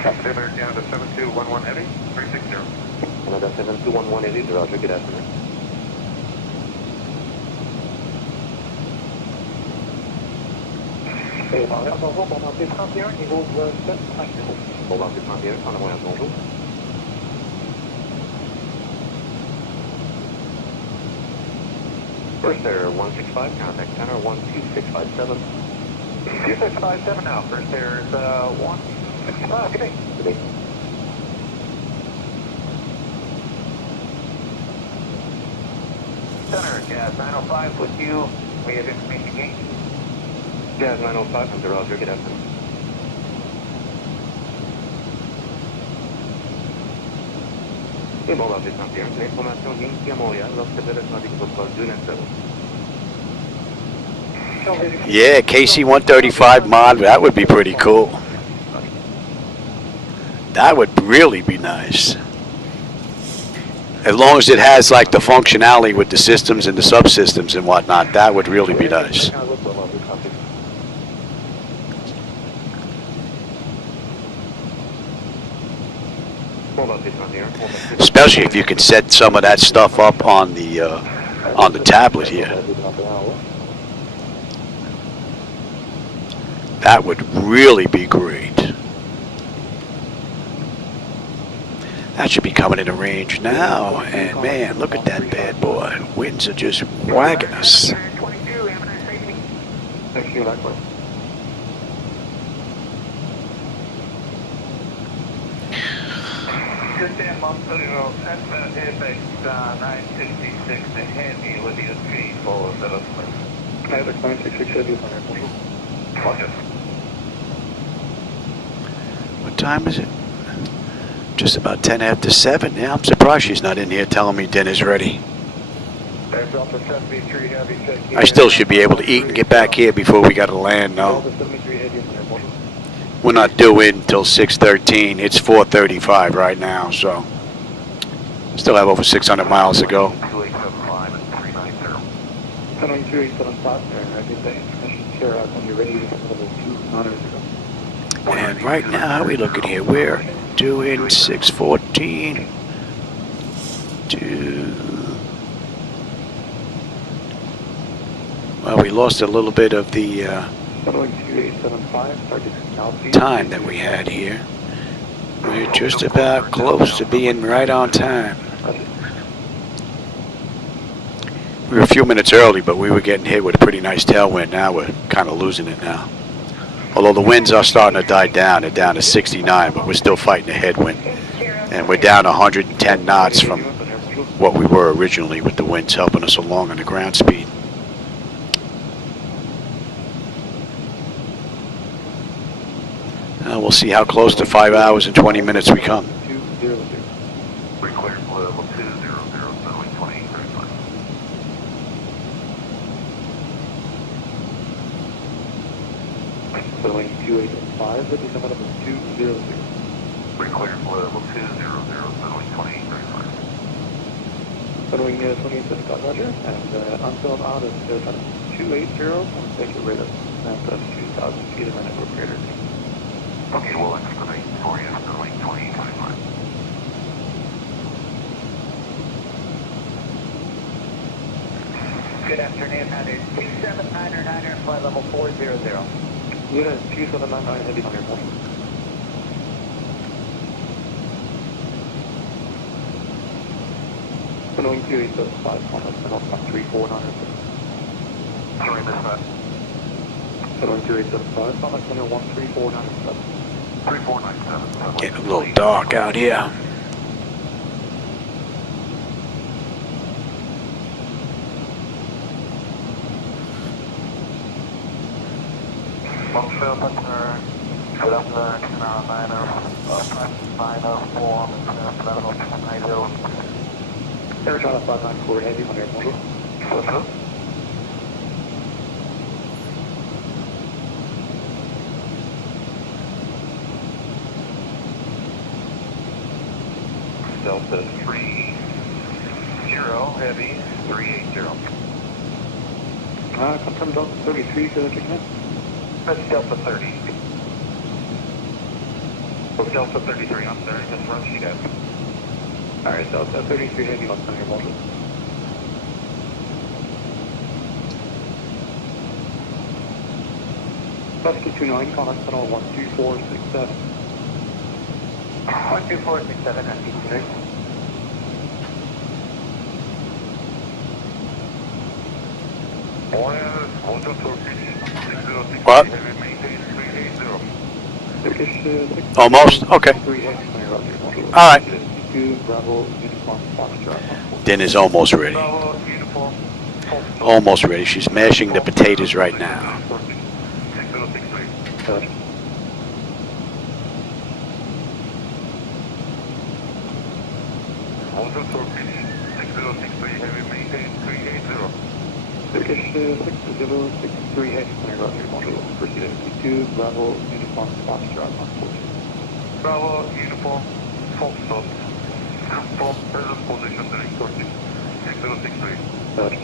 Container Canada 7211 Eddie, 360. Canada 7211 Eddie, Roger, good afternoon. Et bonjour, bonjour, bon montée 31, niveau 750. Bon montée 31, Tana Moyan, bonjour. First Air 165, contact center 12657. 2657 now, First Air is 165, good day. Good day. Center, Jazz 905 with you, we have information gain. Jazz 905, I'm Roger, good afternoon. Et bon, Roger 31, l'information Yankee à Montréal, lorsque vous êtes avec votre vol 290. Yeah, KC-135 mod, that would be pretty cool. That would really be nice. As long as it has like the functionality with the systems and the subsystems and whatnot, that would really be nice. Especially if you can set some of that stuff up on the tablet here. That would really be great. That should be coming into range now, and man, look at that bad boy. Winds are just whacking us. Thank you, likewise. Good day, Montreal, Central Apex 966 to Handy, Lydia 347. Apex 966 Heavy, bonjour. Roger. What time is it? Just about 10 after 7. Yeah, I'm surprised she's not in here telling me dinner's ready. I still should be able to eat and get back here before we got to land, though. We're not due in until 6:13. It's 4:35 right now, so still have over 600 miles to go. And right now, how are we looking here? We're due in 6:14 to... Well, we lost a little bit of the time that we had here. We're just about close to being right on time. We were a few minutes early, but we were getting hit with a pretty nice tailwind. Now we're kind of losing it now. Although the winds are starting to die down. They're down to 69, but we're still fighting a headwind. And we're down 110 knots from what we were originally, with the winds helping us along on the ground speed. We'll see how close to 5 hours and 20 minutes we come. We're clear for level 200, Boeing 2835. Boeing 2885, that is level 200. We're clear for level 200, Boeing 2835. Boeing 2875, Roger, and until out at 280, I'll take a rate of 2,000 feet a minute or greater. Okay, we'll estimate for you, Boeing 2835. Good afternoon, that is 2799er, flight level 400. Unit 2799, heavy on your point. Boeing 2875, on up 3400. Sorry, miss that. Boeing 2875, on center 13497. 3497. Getting a little dark out here. Montreal, Center, good afternoon, 504, level 90. Air China 594, heavy on your point. Hello? Delta 30, heavy, 380. Confirm Delta 33, so that you can. That's Delta 30. Oh, Delta 33, I'm sorry, just run sheet out. Alright, Delta 33, heavy on your motor. Husky 29, contact channel 12467. 12467, SC3. What? Almost? Okay. Alright. Dinner's almost ready. Almost ready. She's mashing the potatoes right now. Turkish 6063 heading clear out your module. Proceed at 2 Bravo Uniform Foxtrot on 14. Bravo Uniform Foxtrot. From present position during Turkish 6063. Roger.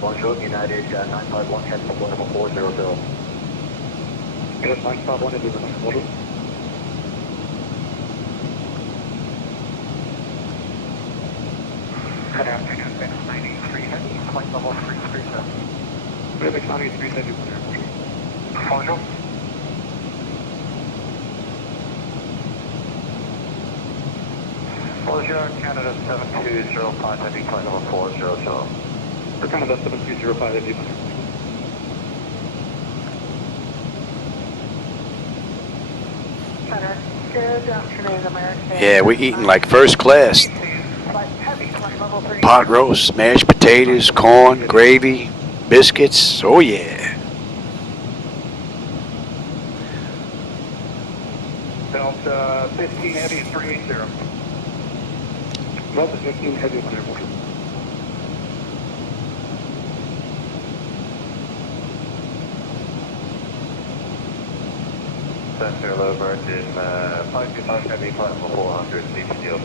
Bonjour, United 951, head for level 400. nonstop 1 at model. Good afternoon, Bix 93 Heavy, flight level 337. Bix 93 Heavy, Bonjour. Bonjour, Canada 7205 Heavy, flight level 400. For Canada 7205 Heavy, Good afternoon, American. Yeah, we're eating like first class. Pot roast, mashed potatoes, corn, gravy, biscuits. Oh yeah. Delta 15 Heavy 380. Delta 15 Heavy, Center low Virgin 525 Heavy, flight level 400, DCT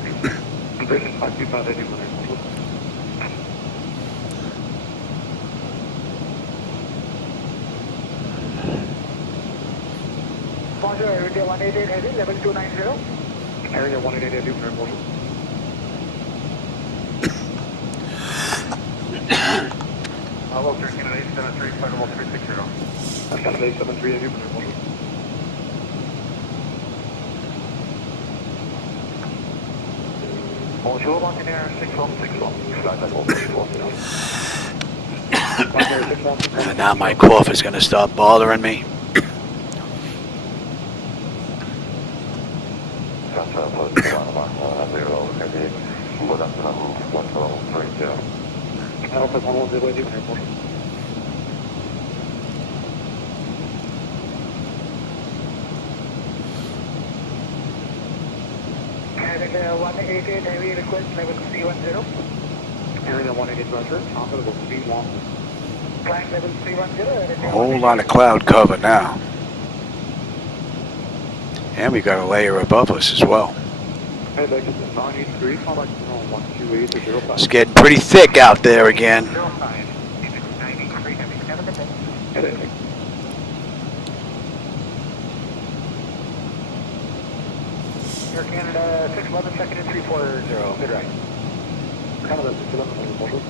Virgin 525 Heavy, Bonjour, Area 188 Heavy, level 290. Area 188 Heavy, model. Hello, 13-873, flight level 360. That's Canada 873 Heavy, model. Bonjour, Mountaineer 6161, flight level 340. Now my cough is going to stop bothering me. Alpha 110 Heavy, model. Canada 188 Heavy, request level 310. Area 188 Roger, Alpha level 31. Flight level 310. A whole lot of cloud cover now. And we got a layer above us as well. Hey, Beck, it's 983, contact 128 to 05. It's getting pretty thick out there again. 05, 93 Heavy, have a good day. Hey, Air Canada 611, second and 340, good right. Canada 611, model.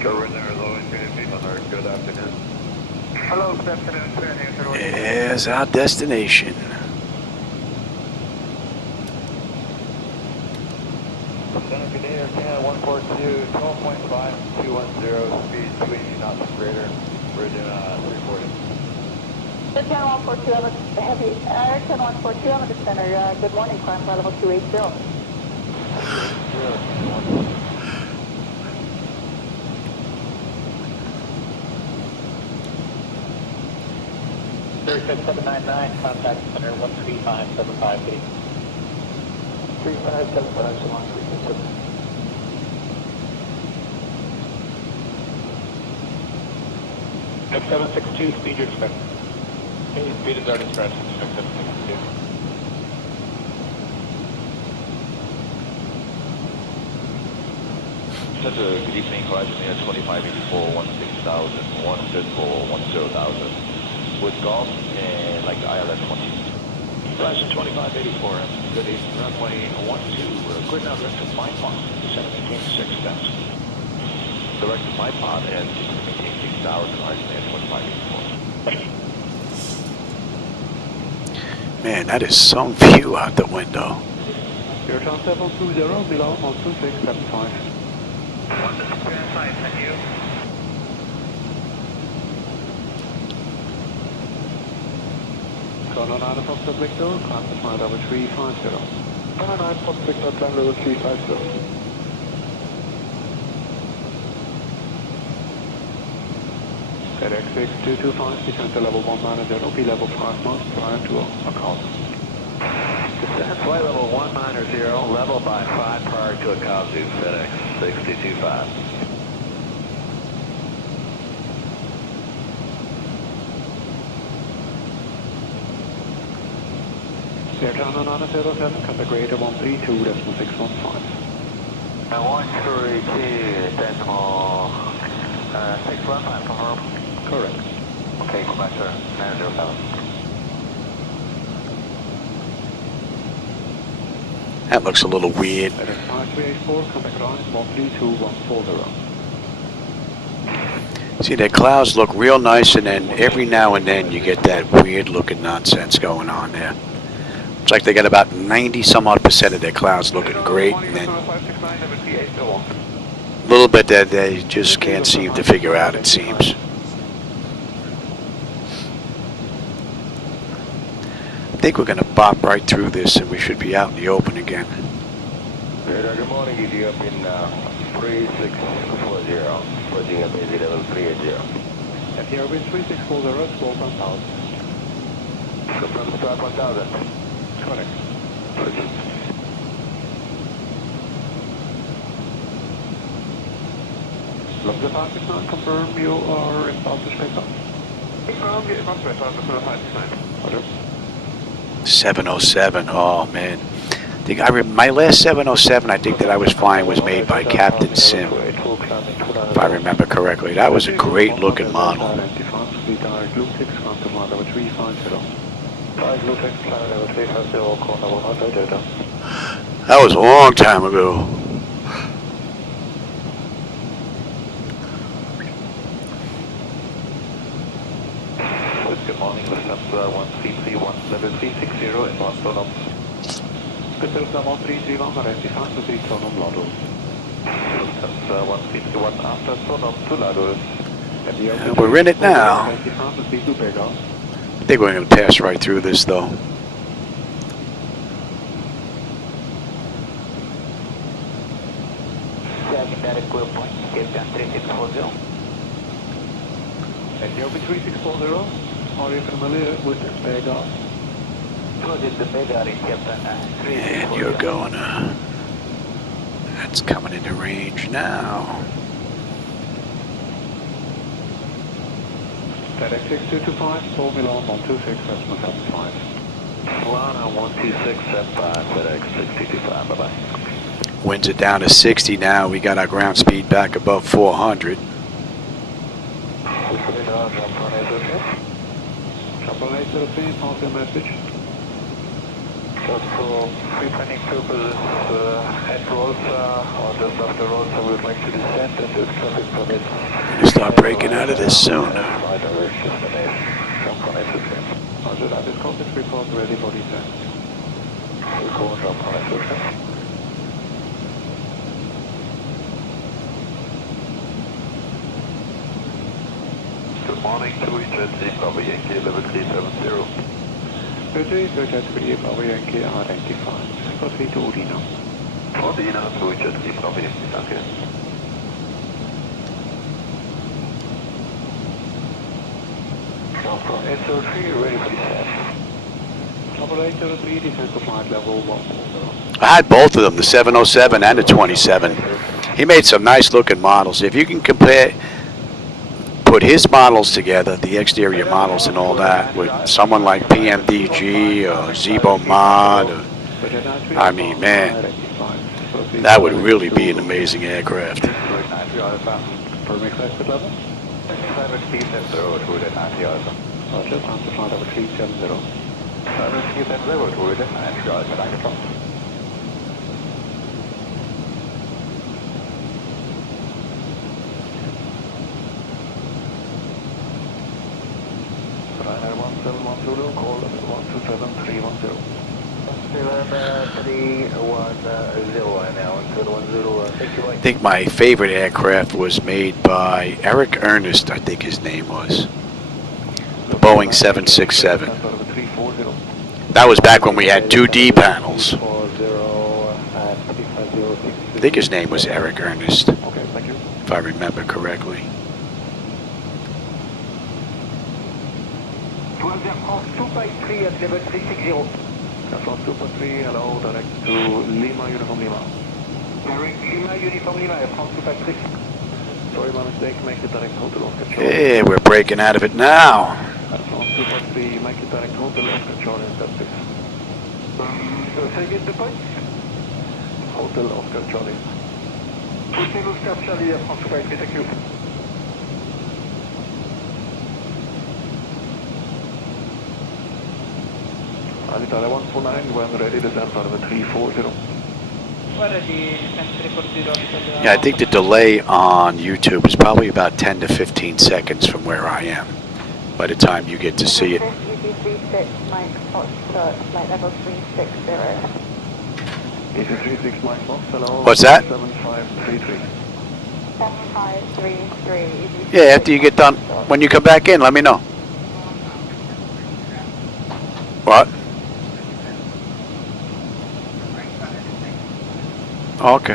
Go in there, low and good afternoon. Hello, good afternoon, sir. There's our destination. Good day, Air Canada 142, 12.5, 210, speed 280 knots greater. We're doing 340. Air Canada 142, I'm a heavy. Air Canada 142, I'm at the center. Good morning, climb flight level 280. Air 799, contact center 13575 3575 so long, 357. X762, speed you expect. Okay, speed is already expressed, X762. Good evening, Horizon Air 2584, 16,000, 1 for 10,000. With golf and like ILS 20. Horizon 2584, good evening, runway 12, good now direct to my pond, descend and maintain 6,000. Direct to my pod and maintain 6,000, Horizon Air 2584. Man, that is some view out the window. Air Town 720, below 12675. 12675, thank you. Colonel 9 Foxtrot Victor, climb to flight level 350. Colonel 9 Foxtrot Victor, climb level 350. FedEx 6225, descend to level 190, OP level 5 knots, prior to account. Descend flight level 190, level by 5 prior to account to FedEx 6225. Air Town 907, contact Greater 132.615. 132.615. 615, confirm. Correct. Okay, come back, sir. 907. That looks a little weird. That is 5384, come back around, 132140. See, the clouds look real nice, and then every now and then you get that weird looking nonsense going on there. It's like they got about 90 some odd % of their clouds looking great, and then a little bit that they just can't seem to figure out, it seems. I think we're going to bop right through this, and we should be out in the open again. Good morning, you up in 3640, approaching up easy level 380. At the airway 3640, slow 1000. Confirm start 1000. Correct. Love the Pakistan, confirm you are in Boston takeoff. Confirm, get Boston takeoff for the Pakistan. 707, oh man. I think my last 707 I think that I was flying was made by Captain Sim, if I remember correctly. That was a great looking model. That was a long time ago. Good morning, lift up 1331760 and 1 phone Specific 1331, rectified to 3 tonom Lado. That's 151 after Sonam to Lado. And we're in it now. I think we're going to pass right through this though. At the open 3640, are you familiar with the takeoff? And you're going that's coming into range now. FedEx 6225, Seoul Milan 126.75. Lana 12675, FedEx 6225, bye-bye. Winds are down to 60 now. We got our ground speed back above 400. Trouble 803, pass your message. Just for pre-planning purposes, at rolls or just after rolls, I would like to descend and this traffic permits. Gonna start breaking out of this soon. Roger, that is contact report ready for descent. Good morning, to Jet Bravo Yankee level 370. Jet Bravo Yankee identified. Proceed to Udina. Udina to Jet Bravo Yankee, danke. SO3, ready for descent. Operator 3, descent to flight level 1. I had both of them, the 707 and the 27. He made some nice looking models. If you can put his models together, the exterior models and all that, with someone like PMDG or Zibo mod, I mean, man, that would really be an amazing aircraft. I think my favorite aircraft was made by Eric Ernest, I think his name was. The Boeing 767. That was back when we had 2D panels. I think his name was Eric Ernest, if I remember correctly. 253 at level 360. France 253, hello, direct to Lima, Uniform Lima. Direct Lima, Uniform Lima, France 253. Sorry, my mistake, make it direct hotel Oscar Charlie. Hey, we're breaking out of it now. France 253, make it direct hotel Oscar Charlie and that's it. Say again the point? Hotel Oscar Charlie. Hotel Oscar Charlie, France 253, thank you. Alitalia 149, when ready, descend on the 340. Yeah, I think the delay on YouTube is probably about 10 to 15 seconds from where I am by the time you get to see it. EC36, Mike Foxtrot, flight level 360. EC36 Mike Fox, hello. What's that? 7533. 7533. Yeah, after you get done, when you come back in, let me know. What? Okay.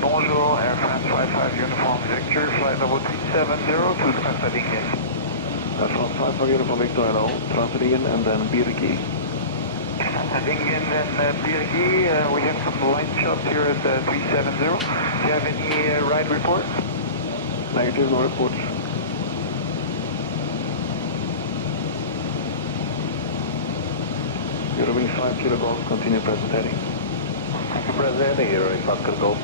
Bonjour, Air France 55 Uniform Victor, flight level 270 to Pasadena. Air France 55 Uniform Victor, hello. Pasadena and then Birgi. Pasadena and Birgi, we have some light shots here at 370. Do you have any ride report? Negative, no report. Eurowing 5 Kilo Golf, continue present heading. Present heading, Eurowing 5 Kilo Golf.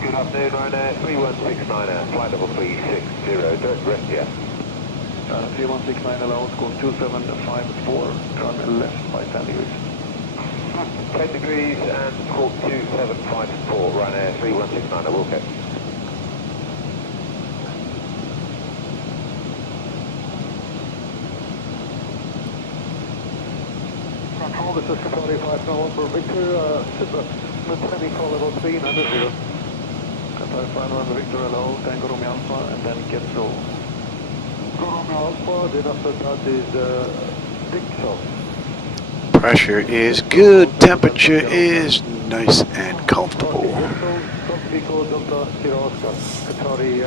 Good afternoon, Ryanair 3169, flight level 360, direct rest, yeah. 3169, hello, score 2754, turn left by 10 degrees. 10 degrees and score 2754, Ryanair 3169, Wilkins. Control, this is Qantas 591 for Victor, Mid-Semi call level 390. Qantas 591 Victor, hello, Tango Romeo Alpha, and then get so. Romeo Alpha, then after that is Dick South. Pressure is good, temperature is nice and comfortable. Echo Delta Sierra Oscar, Qatari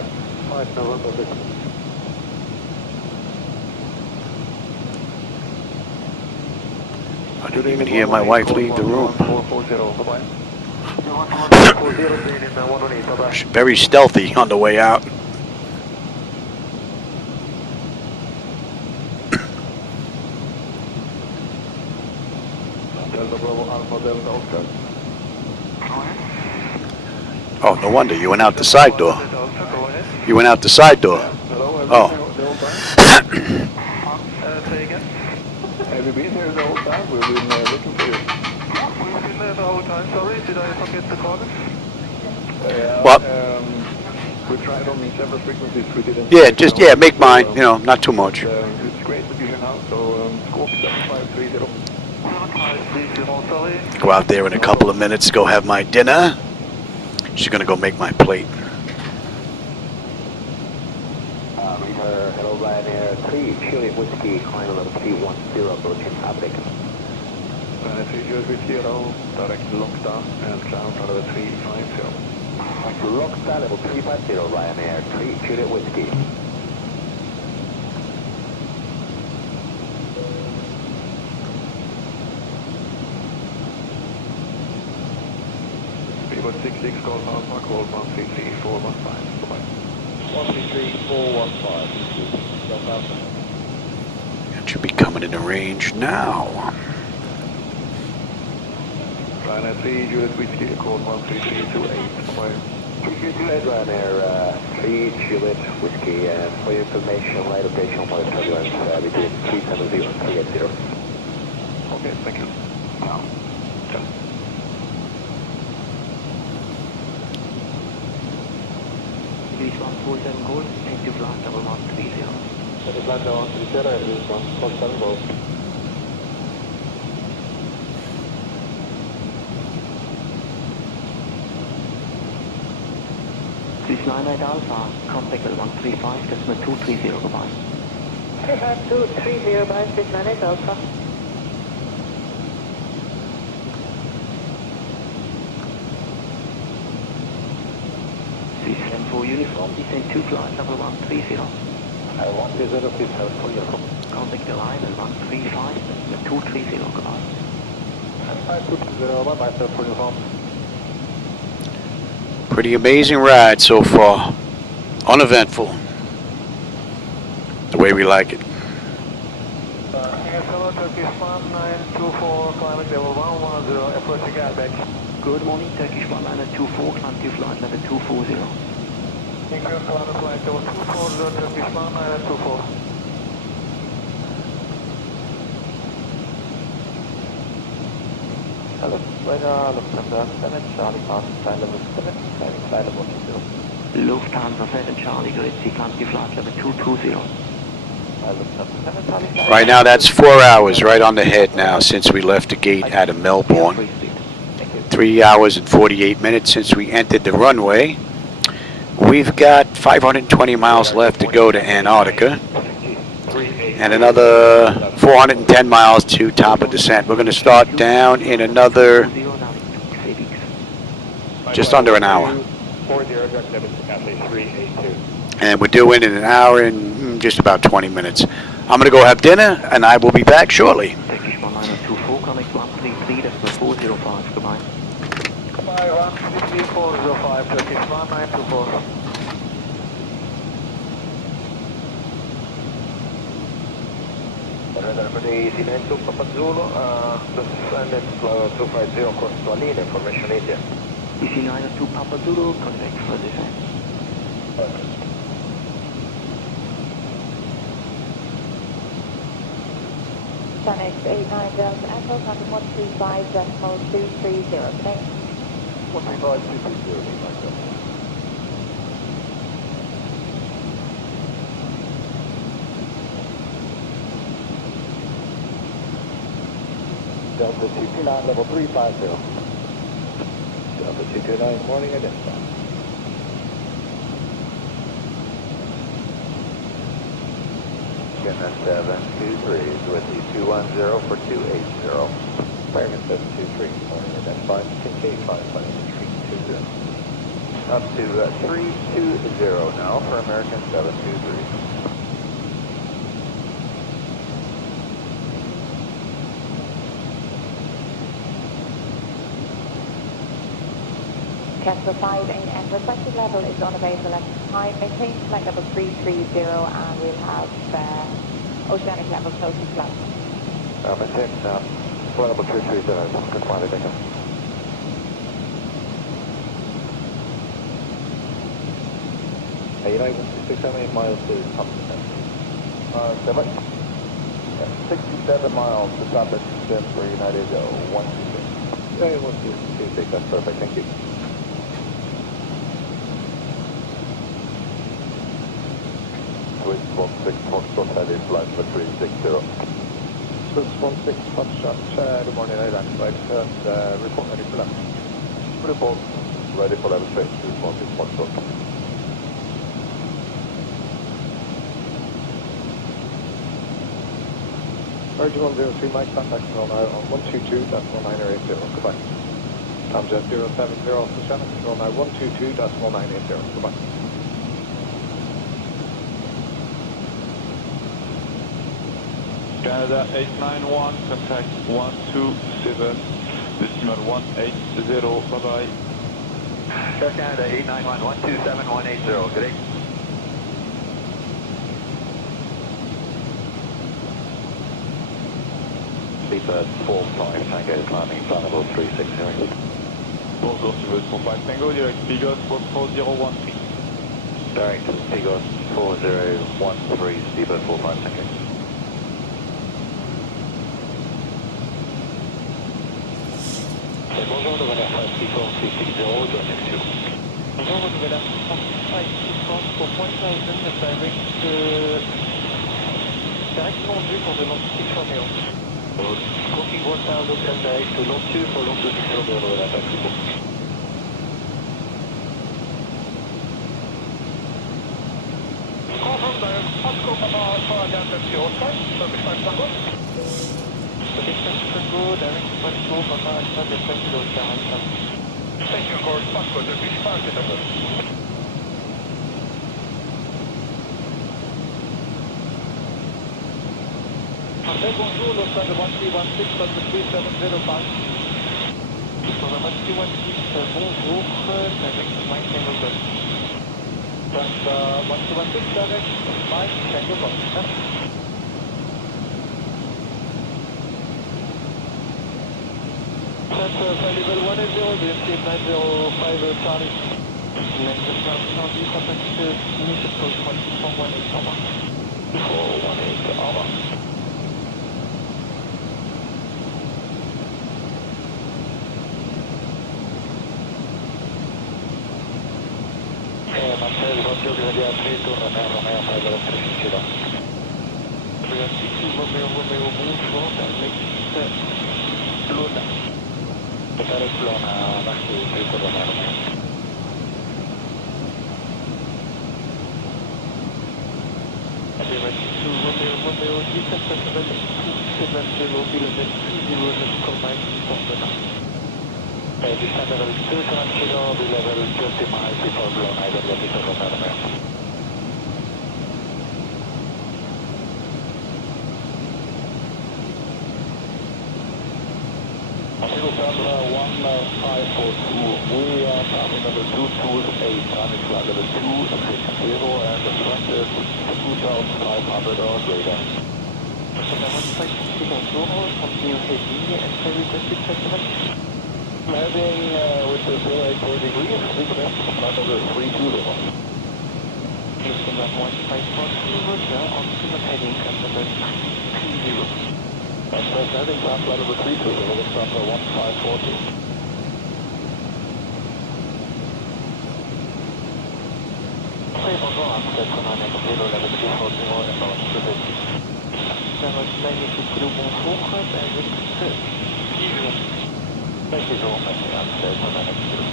5 November Victor. I didn't even hear my wife leave the room. She's very stealthy on the way out. Delta Bravo Alpha Delta Oscar. Oh, no wonder you went out the side door. You went out the side door. Oh. Say again? Have you been here the whole time? We've been looking for you. We've been there the whole time, sorry, did I forget to call it? What? We tried on several frequencies, we didn't... Yeah, make mine, you know, not too much. It's great that you're here now, so score 7530. Go out there in a couple of minutes, go have my dinner. She's gonna go make my plate. Hello, Ryanair 3 Chili Whiskey, climb level 310, approaching public. Ryanair 3 Chili Whiskey, hello, direct lockdown and climb level 350. Lockdown level 350, Ryanair 3 Chili Whiskey. People 66, call Alpha, call 133415, goodbye. 133415, It should be coming into range now. Ryanair 3 Juliet Whiskey, call 13328, goodbye. Ryanair 3 Juliet Whiskey, and for your information, light operational mode turbulence between 370 and 380. Okay, thank you. Ciao. Please 147 gold, into flight level 130. Flight level 130, it is 147 gold. This 98 Alpha, contact level 135, decimal 230, goodbye. 230 by this 98 Alpha. For uniform, descend 2 flight level 130. 130, please have for uniform. Contact the line at 135, 230, goodbye. 520, bye-bye, sir, for uniform. Pretty amazing ride so far. Uneventful. The way we like it. Hello, Turkish 1924, climate level 110, approaching airbag. Good morning, Turkish 1924, climb to flight level 240. Thank you, Laminar Flight 240, Turkish 1924. Hello, radar, Lufthansa 7, Charlie, passing flight level 7, climbing flight level 20. Lufthansa 7 Charlie, Grüezi, Kranti flight level 220. Right now, that's 4 hours right on the head now since we left the gate out of Melbourne. 3 hours and 48 minutes since we entered the runway. We've got 520 miles left to go to Antarctica and another 410 miles to top of descent. We're going to start down in another just under an hour. And we're due in an hour and just about 20 minutes. I'm going to go have dinner, and I will be back shortly. Turkish 1924 coming to 133, that's 405, goodbye. Goodbye, 13405, Turkish 1924. Silenzio Papa Zulu, descendant 250 course to Alina, information India. DC-9 to Papa Zulu, contact for descent. Channel 89 Delta Echo, contact 135.230, okay? 135.230, Delta 229, level 350. Delta 229, morning, identify. Qantas 723 with the 210 for 280. American 723, morning, identify. Continue 520, 320. Up to 320 now for American 723. Qantas 5 and requested level is unavailable at this time. Maintain flight level 330 and we'll have oceanic level close to flight. Maintain flight level 330, good flight, thank you. United 168 miles to top of the 67 miles to top of the for United 126. Yeah, 126, that's perfect, thank you. Swiss 16 Foxtrot heading flight for 360. Swiss 16 Foxtrot, good morning, identified and report ready for level. Report ready for level 6, Swiss 16 Foxtrot. Virgin 103, Mike, contact control now on 122.1980, goodbye. Amjet 070, Oceanic control now 122.1980, goodbye. Canada 891, contact 127, decimal 180, bye-bye. Air Canada 891, 127, 180, good day. Seabird 45, Tango climbing flight level 360. Bonjour, Seabird 45 Tango, direct Pigos 4013. Direct Pigos 4013, Seabird 45 Tango. Bonjour, Nouvelle Air France 360, join next to. Bonjour, Nouvelle Air France 360 pour 1000 direct non-vue pour demande 6 Romeo. Booking 1000 and direct to non-2 for long to 6 Romeo, Nouvelle Air France 360. Confirm there, Pasco Papa Alpha Delta 05, Turkish 5 Tango. Turkish 5 Tango, direct Pasco Papa Alpha Delta 05. Thank you, course, Pasco Turkish 5 Tango. Bonjour, Lufthansa 1316, Delta 3705. Lufthansa 1316, bonjour, direct Mike Tango Golf. Lufthansa 1316, direct Mike Tango Golf. That's level 180, BMC 905 Charlie. contact Nice approach 2418 Alpha. 2418 Alpha. Marcel, Romeo, Gloria 3 to Romeo, Romeo 530. Gloria 2 Romeo, Romeo, move for direct Luna. Direct Luna, back to 3 to Romeo, Romeo. Direct 2 Romeo, Romeo, DCT 270 kilometers 20 combined from Luna. Descend level 270, be level 20 miles before blown, either ready to Romeo. Sandra 1542, we are climbing level 228, climbing flight level 260 and the front is 2500 or greater. Continue heading and carry the 6 Heading with the 084 degrees, request flight level 320. Listen up 1542, roger, on to heading level 320. That's heading flight level 320, we'll start for 1540. Okay, bonjour, après qu'on a navigué le level 340 and on to the magnifique blue bonjour, direct Dijon. Thank you very much, I'm on the next group.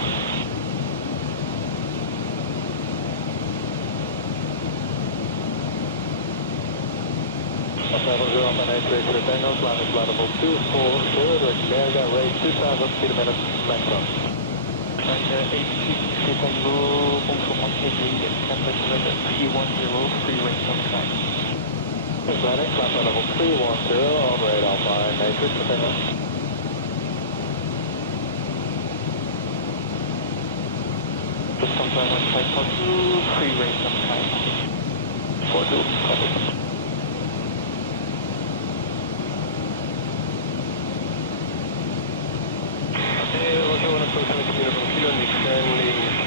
Bonjour, on the next group, Tango, flight level 240, Lerga, rate 2000 kilometers maximum. And ATC Tango, bonjour, on heading, campus level 310, free range on track. Atlantic, flight level 310, on radar by matrix, Tango. Sometime on 542, free range on time. 42, copy. Bonjour, on approach 70 kilo, descending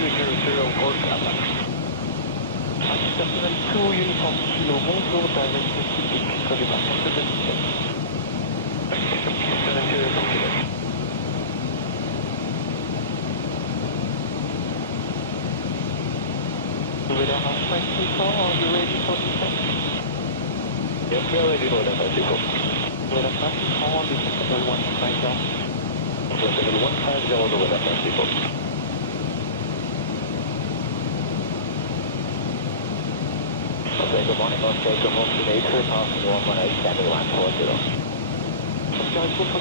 200 course attack. 72 uniform kilo, bonjour, direct Pacific, Caliban 77. 70 kilo. Radar 524, are you ready for descent? Yes, we are ready for that, 524. Radar 524, descent level 150. Level 150 to radar 524. Okay, good morning, okay, good morning, nature, passing 118, standing 140. Oscar, il faut que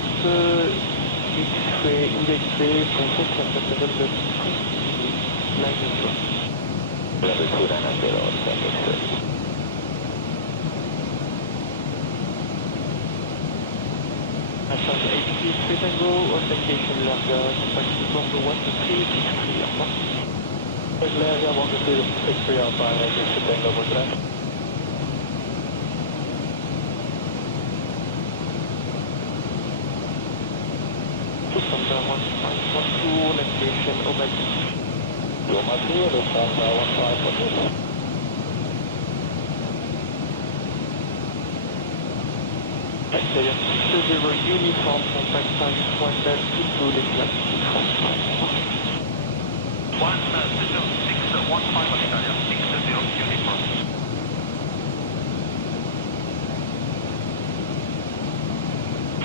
X-ray, UX-ray, bonjour, campus level 2, landing zone. Level 290, standing straight. Ascend ATC Tango, authentication Lerga, contact number 123, Alpha. Lerga, 123, Alpha, ATC Tango, Montreal. Lufthansa 1512, authentication Omega. Lufthansa 1512. Exterior 60 uniform, contact service 1-22, les places 615 on Italia, 60 uniform.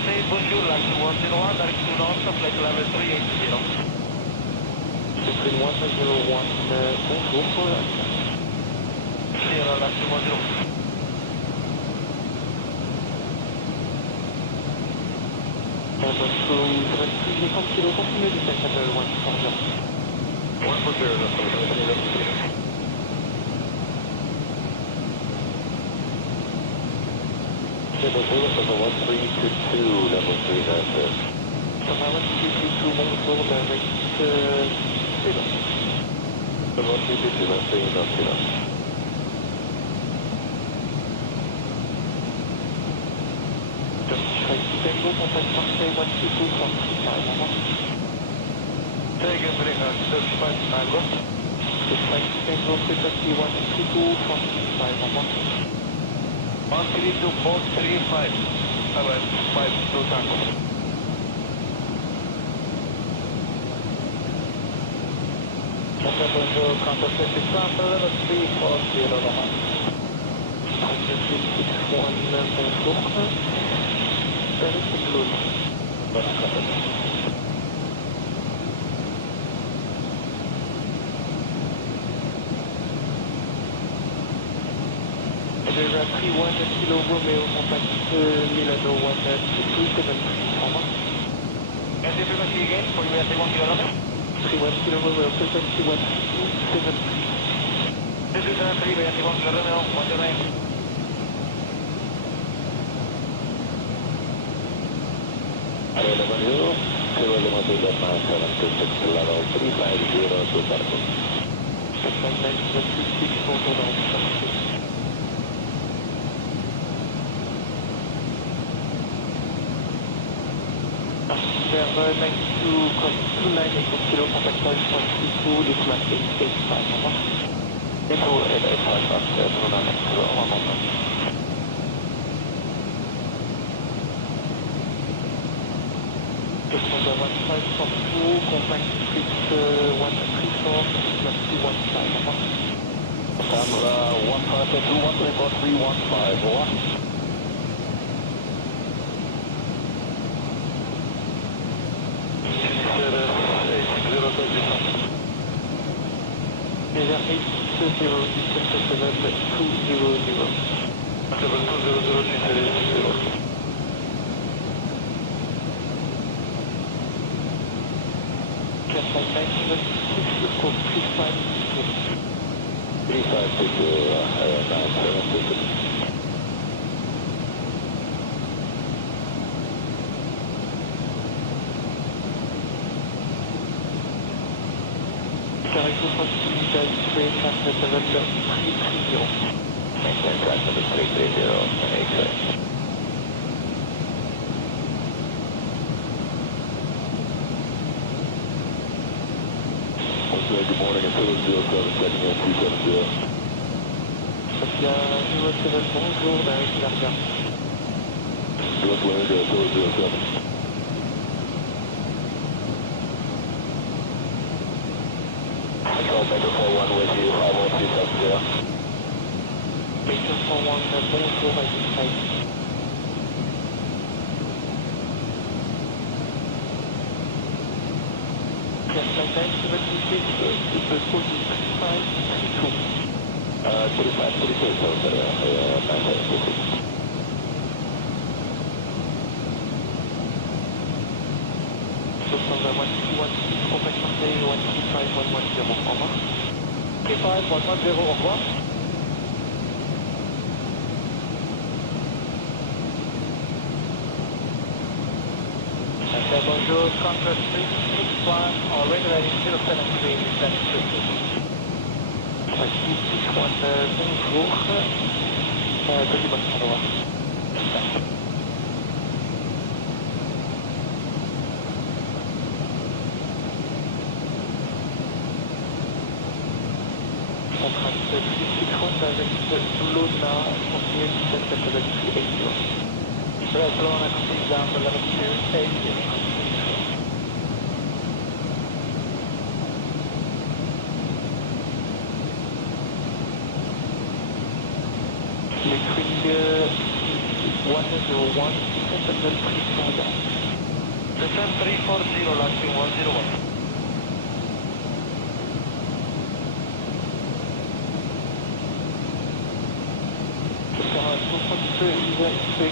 Say bonjour, line 101, direct to nonstop, flight level 380. Between 101, bonjour, Sierra, line 10. Kilo, continue to take level 140. 140, Level 0, level 1322, level 3, that's it. So my 1322, bonjour, direct Zibo. Level 1322, that's 3, that's Zibo. Tango, contact Marseille 122 from 35, over. Tango, bring us 35 Tango. Tango frequency 132, 435, 132.435. Bye-bye, 52 Tango. Bonjour, Qantas Airlines Flight, level 340 Lama. 161, bonjour. Very good. Vera 31 Kilo Romeo, contact Milano 12373. Can you frequency again for Vera 31 Kilo Romeo? 31 Kilo Romeo, frequency 12373. This is 3 Vera 31 Kilo Romeo, what's your name? Hello, 0 level 350 to Tarko. 926, bonjour, Vers 92, kilo, contact 5.32, decimal 885, au revoir. Info 885, decimal 9 kilo, au revoir. Contact 134, decimal 215, au revoir. 152, 134, 315, au revoir. Déjà 820, Good morning, it's 007, checking in 270. Sofia 07, bonjour, direct Larga. Direct Larga, 007. Control, Baker 41 with you, 51270. Baker 41, bonjour, à 15. Bonjour, Qantas 361, already ready 073, descent to 661, bonjour, Petit Boston, au revoir. Contract 661, direct Luna, continue descent to level 280. Barcelona, continue down to level 280. Liquid 101, descent level 340. Descent 340, latitude 101.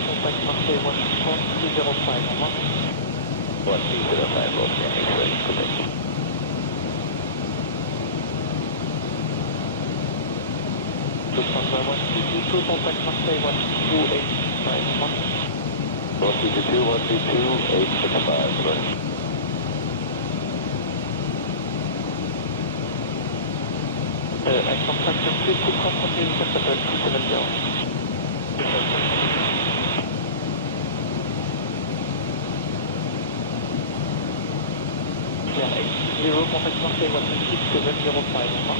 Contact Marseille 1305, au revoir. 1305, okay, X-ray, correct. Lufthansa 122, contact Marseille 12865, au revoir. 122, 122, 865, correct. I contact the 331 Capital 270. Yeah, 80, contact Marseille 16705, au revoir.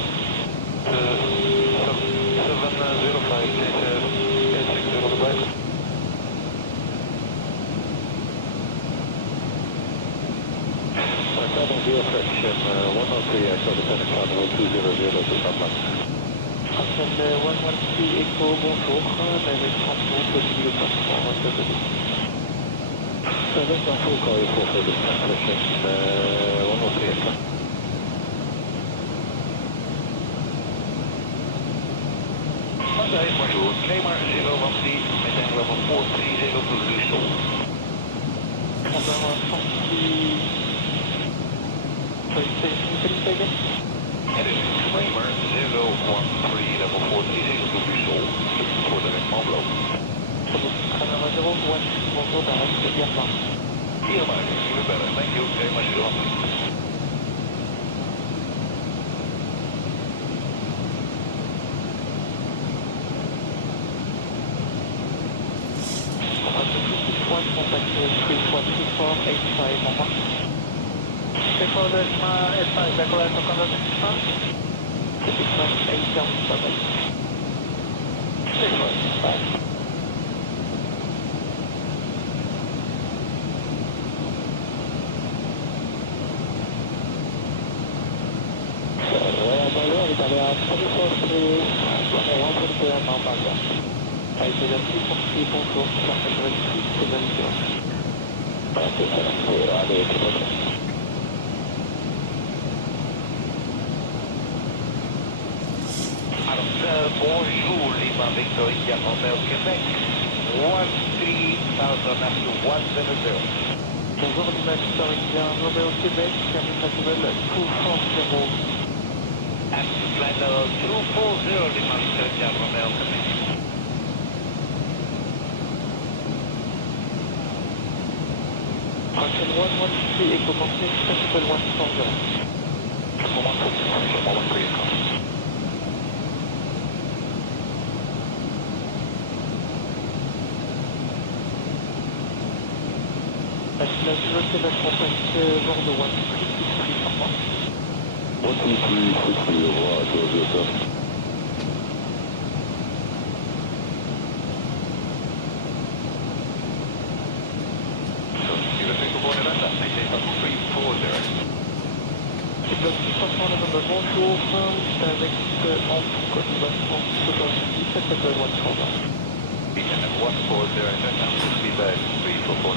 Bonjour, Lima Victor India Hotel Quebec, 13,000 up to 170. Bonjour, Lima Victor India Romeo Québec, service actuel 240. At flight level 240, Lima Victor India Romeo Quebec. Hotel 113, Echo Company, principal 140. La 07 contact bord de 133, bonjour, avec entre Codivation 77 à 140. BNF 140, and then I'm to be back 344.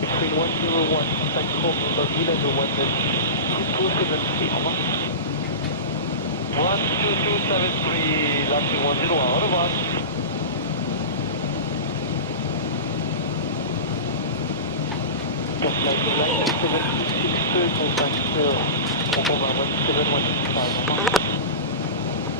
Between 101, contact home of Villa de 12273, au revoir. 12273, last 101, au revoir. Flight line 762, contact Concours 17165, au revoir.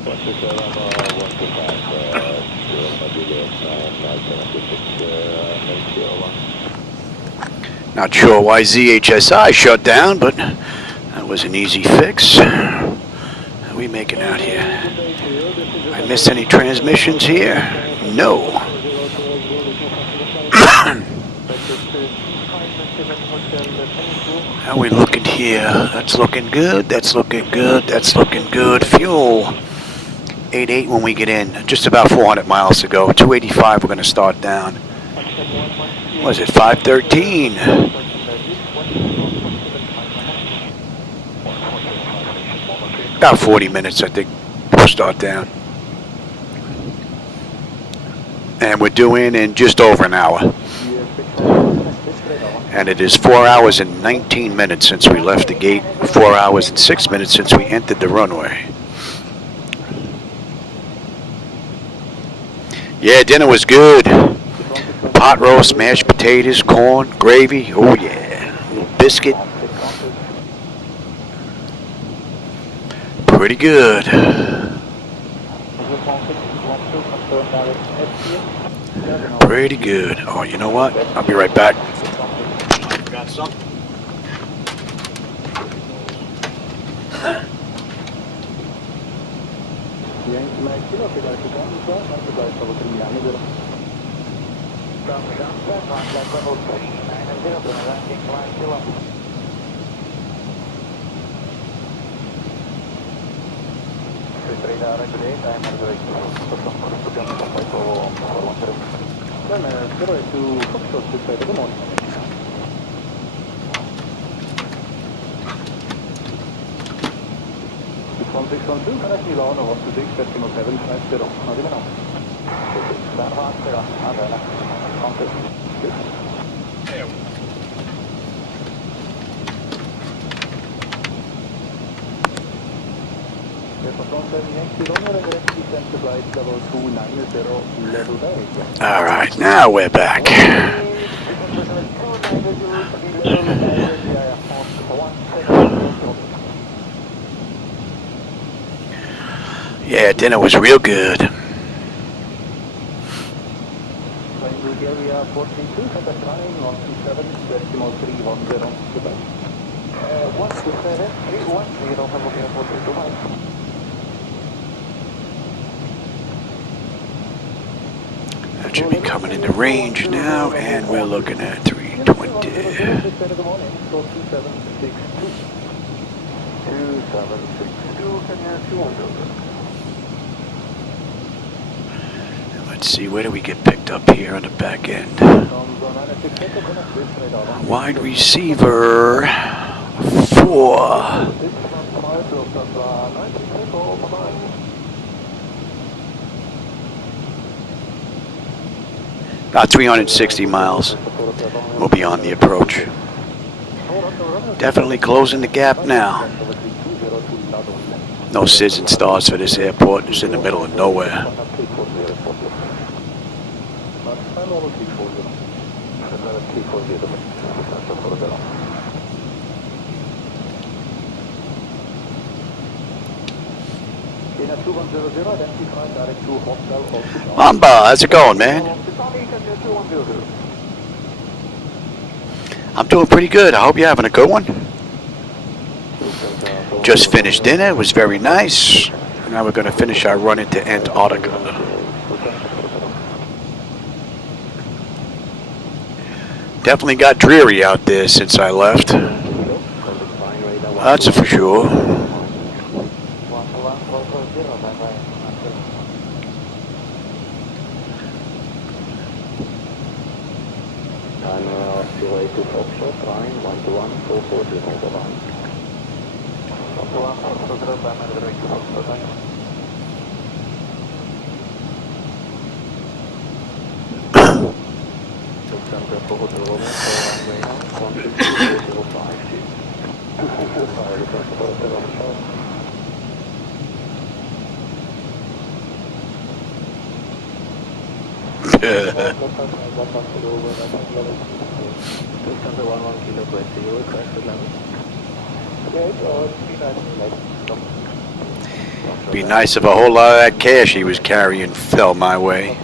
171, Not sure why ZHSI shut down, but that was an easy fix. How are we making out here? I missed any transmissions here? No. How are we looking here? That's looking good, that's looking good, that's looking good. Fuel, 88 when we get in, just about 400 miles to go. 285 we're going to start down. What is it, 513? About 40 minutes, I think, we'll start down. And we're due in just over an hour. And it is 4 hours and 19 minutes since we left the gate, 4 hours and 6 minutes since we entered the runway. Yeah, dinner was good. Pot roast, mashed potatoes, corn, gravy, oh yeah, a little biscuit. Pretty good. Pretty good. Oh, you know what? I'll be right back. I forgot something. Connect Milano, 126, decimal 750. How's it now? All right, now we're back. Yeah, dinner was real good. That should be coming into range now, and we're looking at 320. 2762, Let's see, where do we get picked up here on the back end? Wide receiver 4. About 360 miles. We'll be on the approach. Definitely closing the gap now. No SIDS and stars for this airport. It's in the middle of nowhere. Mamba, how's it going, man? I'm doing pretty good. I hope you're having a good one. Just finished dinner. It was very nice. Now we're going to finish our run into Antarctica. Definitely got dreary out there since I left. That's for sure. Be nice if a whole lot of that cash he was carrying fell my way.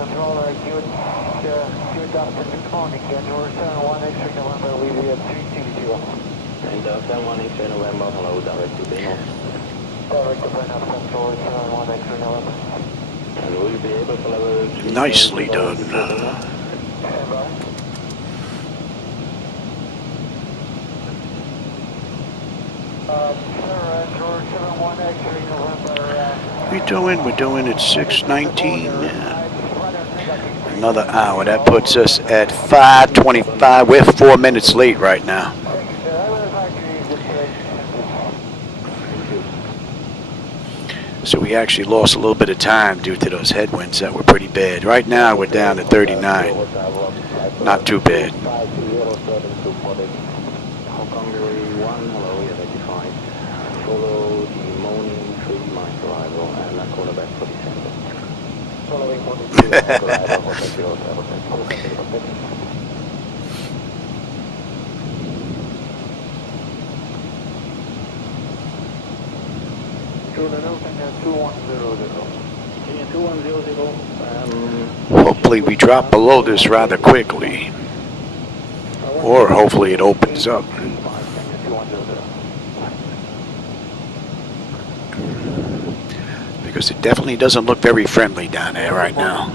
Controller, good afternoon, good morning. Can you return 1 X-ray November with you at 320? And 1 X-ray November, hello, direct to Beno. Direct to Beno, Central, return 1 X-ray November. And will you be able to level... Nicely done. We're doing at 6:19. Another hour. That puts us at 5:25. We're 4 minutes late right now. So we actually lost a little bit of time due to those headwinds that were pretty bad. Right now we're down to 39. Not too bad. Hopefully we drop below this rather quickly. Or hopefully it opens up. Because it definitely doesn't look very friendly down there right now.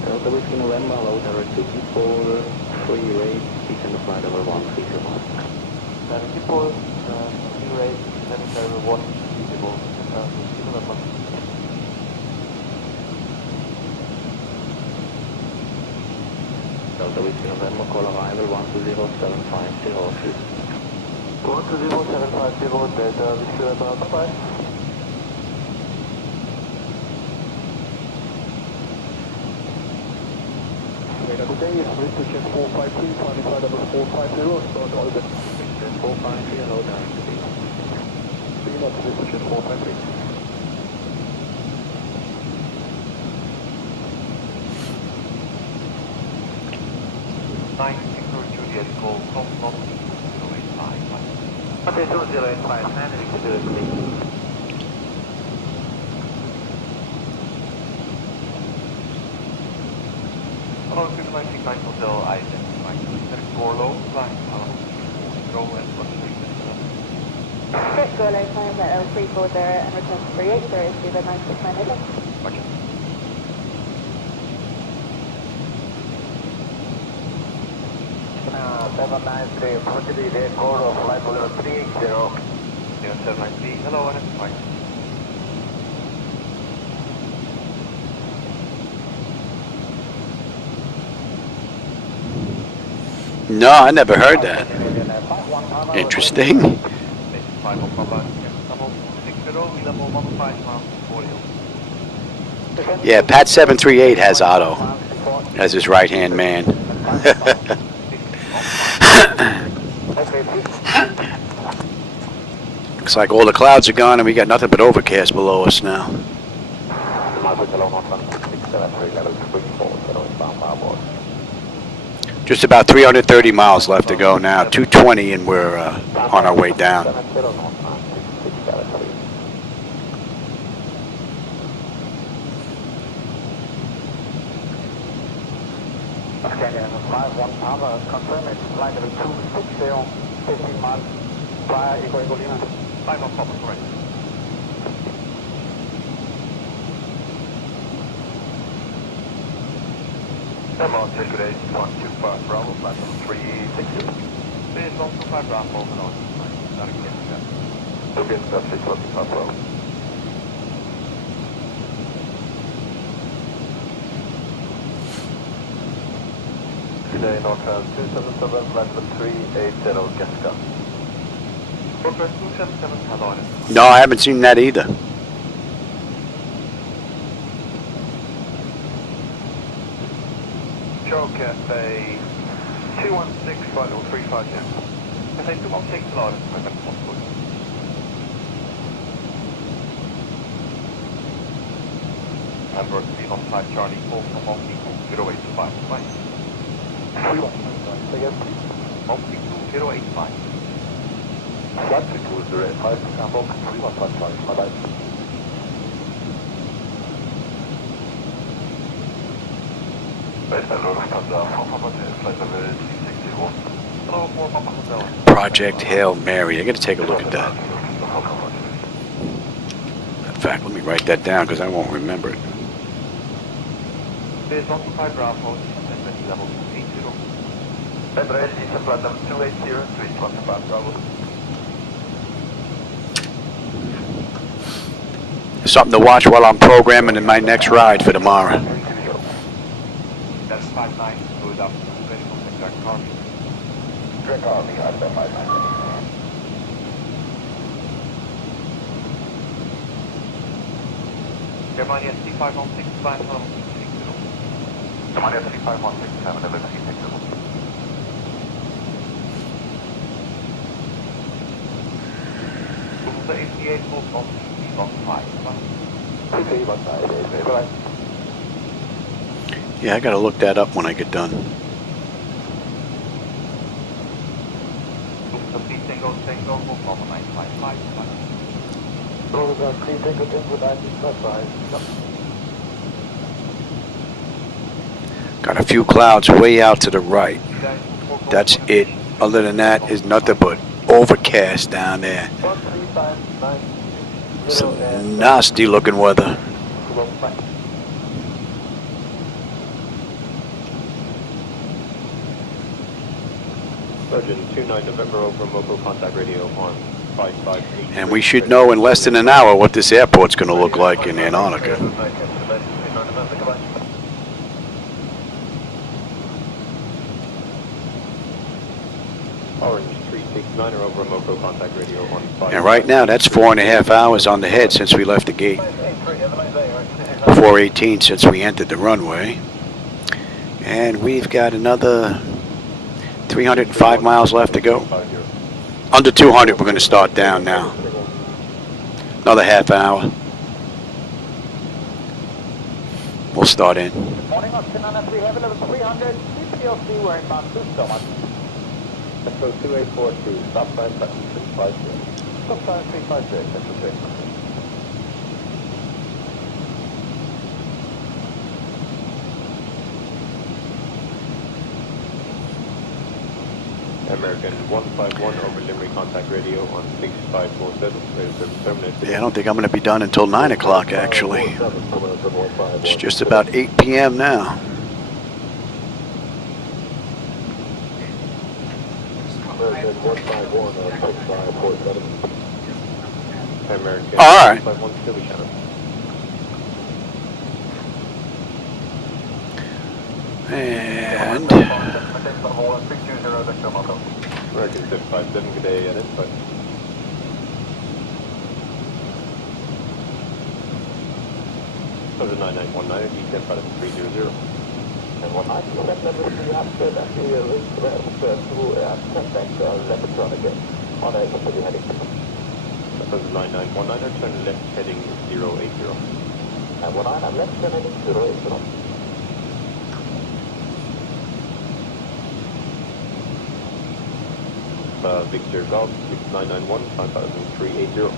Delta Whiskey November, low directed people, free rate, descend to flight level 130. People, free rate, descending to level 130, November. Delta Whiskey November, call arrival 120750. 120750, Delta Whiskey November, bye. Good day, British Jet 453, flight level 450, start orbit. 453, low down to be. Speed up, British Jet 453. Juliet, call, not 2085. Okay, 2085, handling to do it, please. Hello, to the 99 Hotel, I identify 34 low, flying row and Okay, go ahead, climb that L3 forward there and return to 38, there is the 969 heading. Okay. Now, 793, approximately the code of flight level 380. 793, hello, identify. No, I never heard that. Interesting. Yeah, Pat 738 has auto as his right-hand man. Looks like all the clouds are gone and we got nothing but overcast below us now. Just about 330 miles left to go now, 220, and we're on our way down. Confirm it, flight level 260, 15 miles, via Eco Lima. 5 on Papa, correct. Hello, today 125 Bravo, flight level 360. Base 125 Bravo, over on. Not again, yeah. Again, that's 625 Bravo. Today, Northbound 277, flight level 380, Gaska. Northbound 277, hello. No, I haven't seen that either. Joe Cafe 216, flight level 350. Cafe 216, hello. Hamburg 315 Charlie, call from Altico 0825, flight. 085. Flight 205, Hamburg 315 Charlie, bye-bye. Project Hail Mary. I got to take a look at that. In fact, let me write that down because I won't remember it. Base 125 Bravo, descending level 280. Address is flight level 280, 325 Bravo. Something to watch while I'm programming in my next ride for tomorrow. That's 59, goes up to very exact target. Direct Army, I'm at 59. Germania C516, flight level 260. Germania C5167, level 360. The 88 call from C15. Yeah, I got to look that up when I get done. Tango, Mobile 955. Over 3 Tango Tango 955. Got a few clouds way out to the right. That's it. Other than that, is nothing but overcast down there. Some nasty looking weather. Virgin 29 November over mobile contact radio on 558. And we should know in less than an hour what this airport's going to look like in Antarctica. Orange 369 over mobile contact radio on 5. And right now, that's 4.5 hours on the head since we left the gate. 4:18 since we entered the runway. And we've got another 305 miles left to go. Under 200, we're going to start down now. Another half hour. We'll start in. Morning, Austin, we have level 300. CPLC, we're in bound 2 stomach. Metro 2842, stop sign 350. Stop sign 350, Metro 300. American 151 over Limerick contact radio on 6547. Ready service terminated. Yeah, I don't think I'm going to be done until 9 o'clock, actually. It's just about 8 p.m. now. American 151 6547. American All right. 151 Philly channel. And American 757, good day, identified. Over 9919, you can find 300. And 19, let level 3 after that, we will reach to contact Laminar again on a company heading. Over 9919, turn left heading 080. And 19, I'm left turn heading 080. Victor Golf 6991 500380.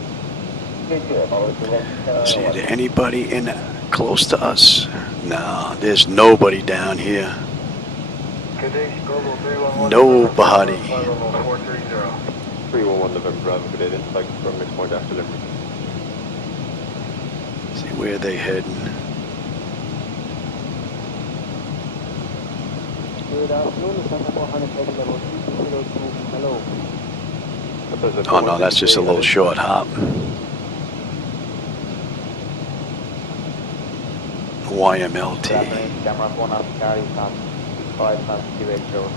see, is there anybody in close to us? No, there's nobody down here. Nobody. 311 November Bravo, good day, identified from next point after delivery. See where they heading. Good afternoon, Santa 400 heading level 3202, hello. Oh no, that's just a little short hop. YMLT.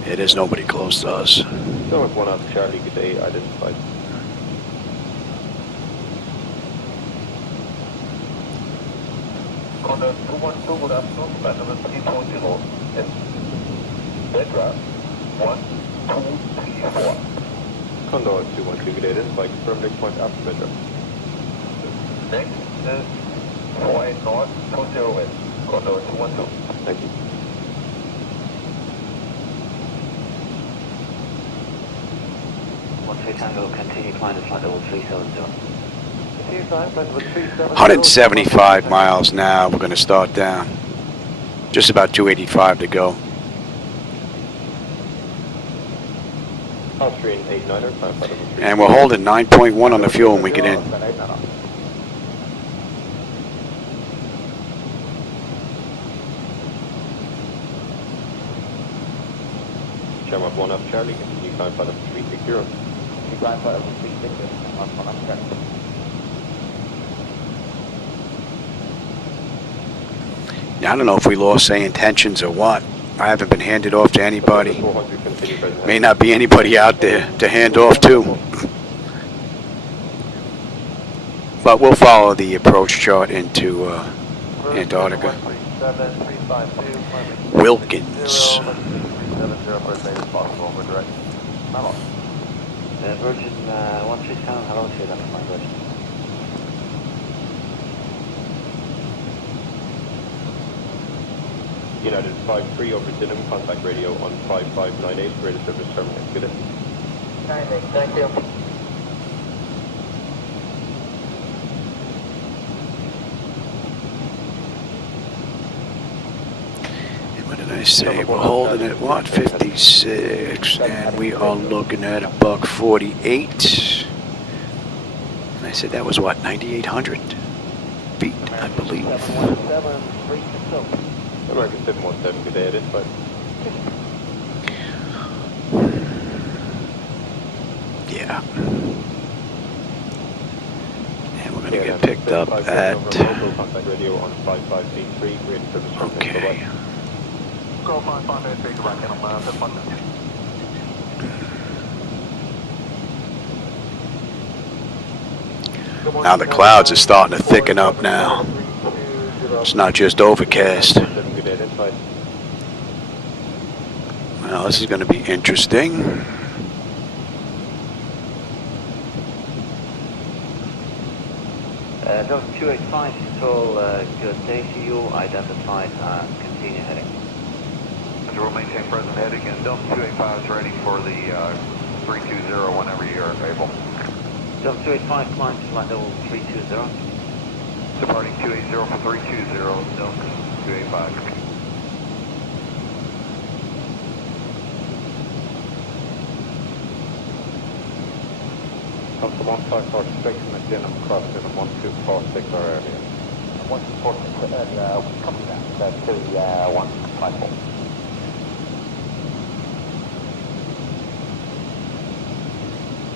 Yeah, there's nobody close to us. So 1 out Charlie, good day, identified. Condor 212, good afternoon, flight number 340, and Bedra 1, 2, 3, 4. Condor 212, good day, identified, confirm next point after Bedra. Next is 48 North, 20 West, Condor 212. Thank you. Tango, continue climb to flight level 370. 175 miles now. We're going to start down. Just about 285 to go. Austrian 89er, climb flight level 3. And we're holding 9.1 on the fuel when we get in. Chum up 1 up Charlie, continue climb flight level 360. Climb flight level 360, on track. Yeah, I don't know if we lost say intentions or what. I haven't been handed off to anybody. May not be anybody out there to hand off to. But we'll follow the approach chart into Antarctica. Wilkins. Virgin 137, hello to you, that's my Virgin. United 53 over Dinham, contact radio on 5598, radio service terminated. Good day. Thank you. What did I say? We're holding at 156, and we are looking at a buck 48. And I said that was what, 9,800 feet, I believe. American 717, good day, identified. Yeah. And we're going to get picked up at... Okay. Now the clouds are starting to thicken up now. It's not just overcast. Well, this is going to be interesting. Delta 285, control, good day to you, identified and continue heading. We'll maintain present heading, and Delta 285 is ready for the 320 whenever you're able. Delta 285, climb to flight level 320. Departing 280 for 320, Delta 285. Delta 1546, McDinham crossing 1246 our area. 1246 area, copy that. That's to 154.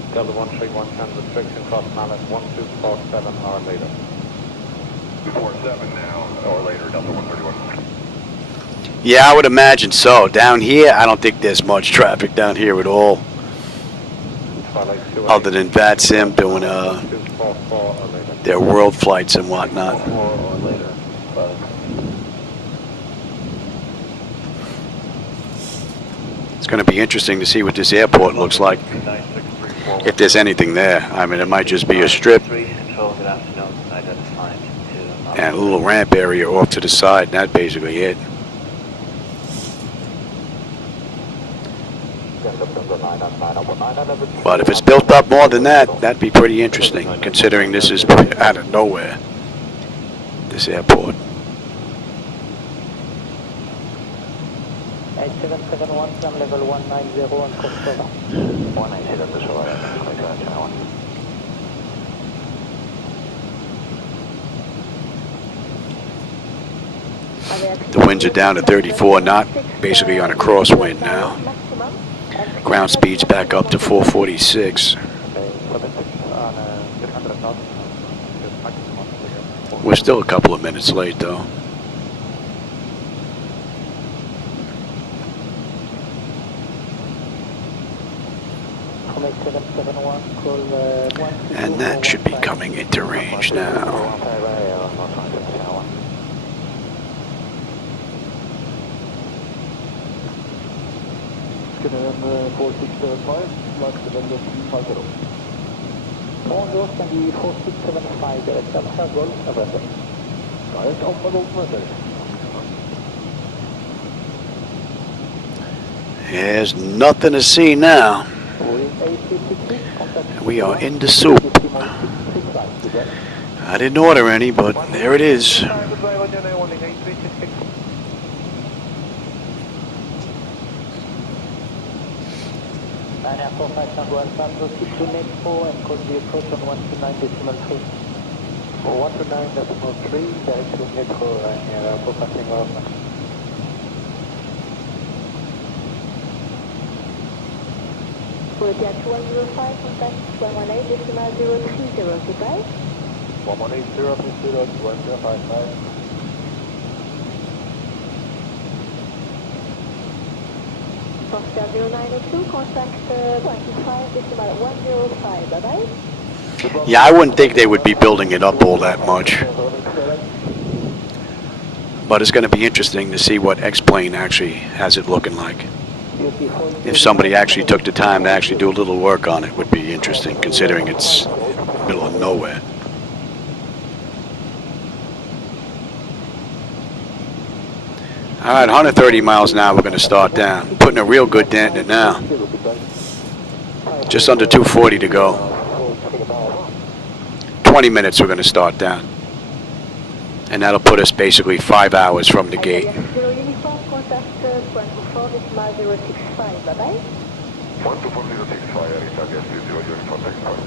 Delta 131 can restriction cross Mallet 1247 or later. 247 now, or later, Delta 131. Yeah, I would imagine so. Down here, I don't think there's much traffic down here at all. Other than VATSIM doing their world flights and whatnot. It's going to be interesting to see what this airport looks like. If there's anything there. I mean, it might just be a strip and a little ramp area off to the side, and that's basically it. But if it's built up more than that, that'd be pretty interesting, considering this is out of nowhere, this airport. 8771 from level 190 and Kosovo. 190, that's the show. The winds are down to 34 knot, basically on a crosswind now. Ground speed's back up to 446. We're still a couple of minutes late though. And that should be coming into range now. Skinner 4675, flight level 350. Bonjour, Sandy 4675, direction Golf, November. Right, up and over. There's nothing to see now. We are in the soup. I didn't order any, but there it is. Airport 501, proceed to next 4 and code the approach on 129.3. 129.3, direction next 4 and airport passing off. Roger 105, contact 118.030, goodbye. 118.030, Foxtrot 0902, contact 25.105, bye-bye. Yeah, I wouldn't think they would be building it up all that much. But it's going to be interesting to see what X-Plane actually has it looking like. If somebody actually took the time to actually do a little work on it, would be interesting, considering it's middle of nowhere. All right, 130 miles an hour, we're going to start down. Putting a real good dent in it now. Just under 240 to go. 20 minutes we're going to start down. And that'll put us basically 5 hours from the gate. Uniform, contact bye-bye. 12406 Richard, yes, 0, contact point.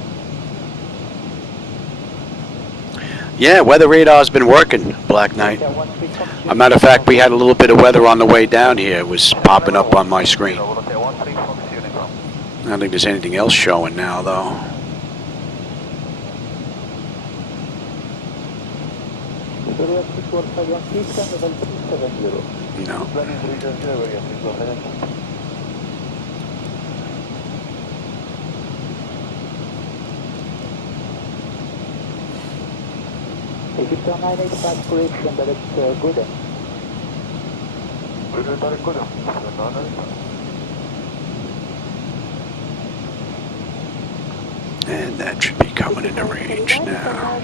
Yeah, weather radar's been working, Black Knight. As a matter of fact, we had a little bit of weather on the way down here. It was popping up on my screen. I don't think there's anything else showing now, though. No. If it's on 985 correction, that it's good. And that should be coming into range now.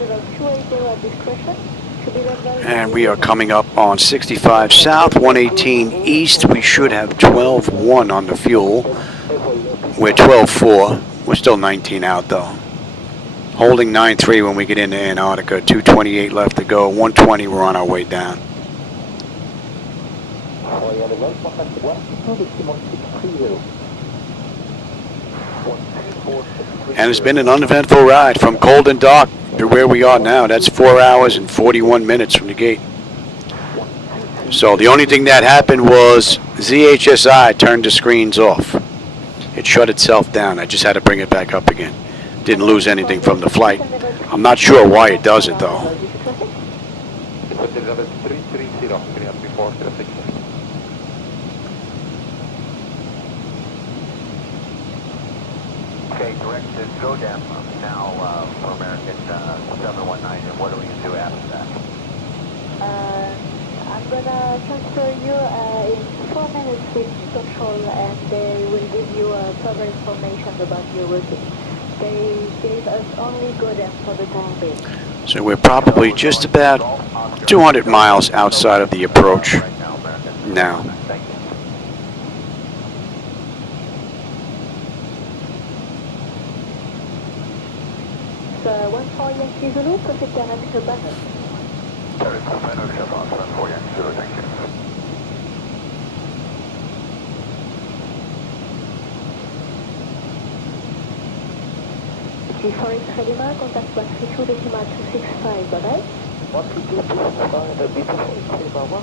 And we are coming up on 65 south, 118 east. We should have 12.1 on the fuel. We're 12.4. We're still 19 out though. Holding 9.3 when we get into Antarctica. 228 left to go. 120, we're on our way down. And it's been an uneventful ride from cold and dark to where we are now. That's 4 hours and 41 minutes from the gate. So the only thing that happened was ZHSI turned the screens off. It shut itself down. I just had to bring it back up again. Didn't lose anything from the flight. I'm not sure why it does it though. Okay, direct to GoDam now for American 719, and what are we going to do after that? I'm gonna transfer you in 4 minutes with control, and they will give you further information about your routine. They gave us only GoDam for the time being. So we're probably just about 200 miles outside of the approach now. So 14 Yankee Zulu, proceed direct to Banner. Direct to Banner, 14 Yankee Zulu, thank you. G4 X-ray Lima, contact 132.265, bye-bye. 132.265, the B4 X-ray Lima.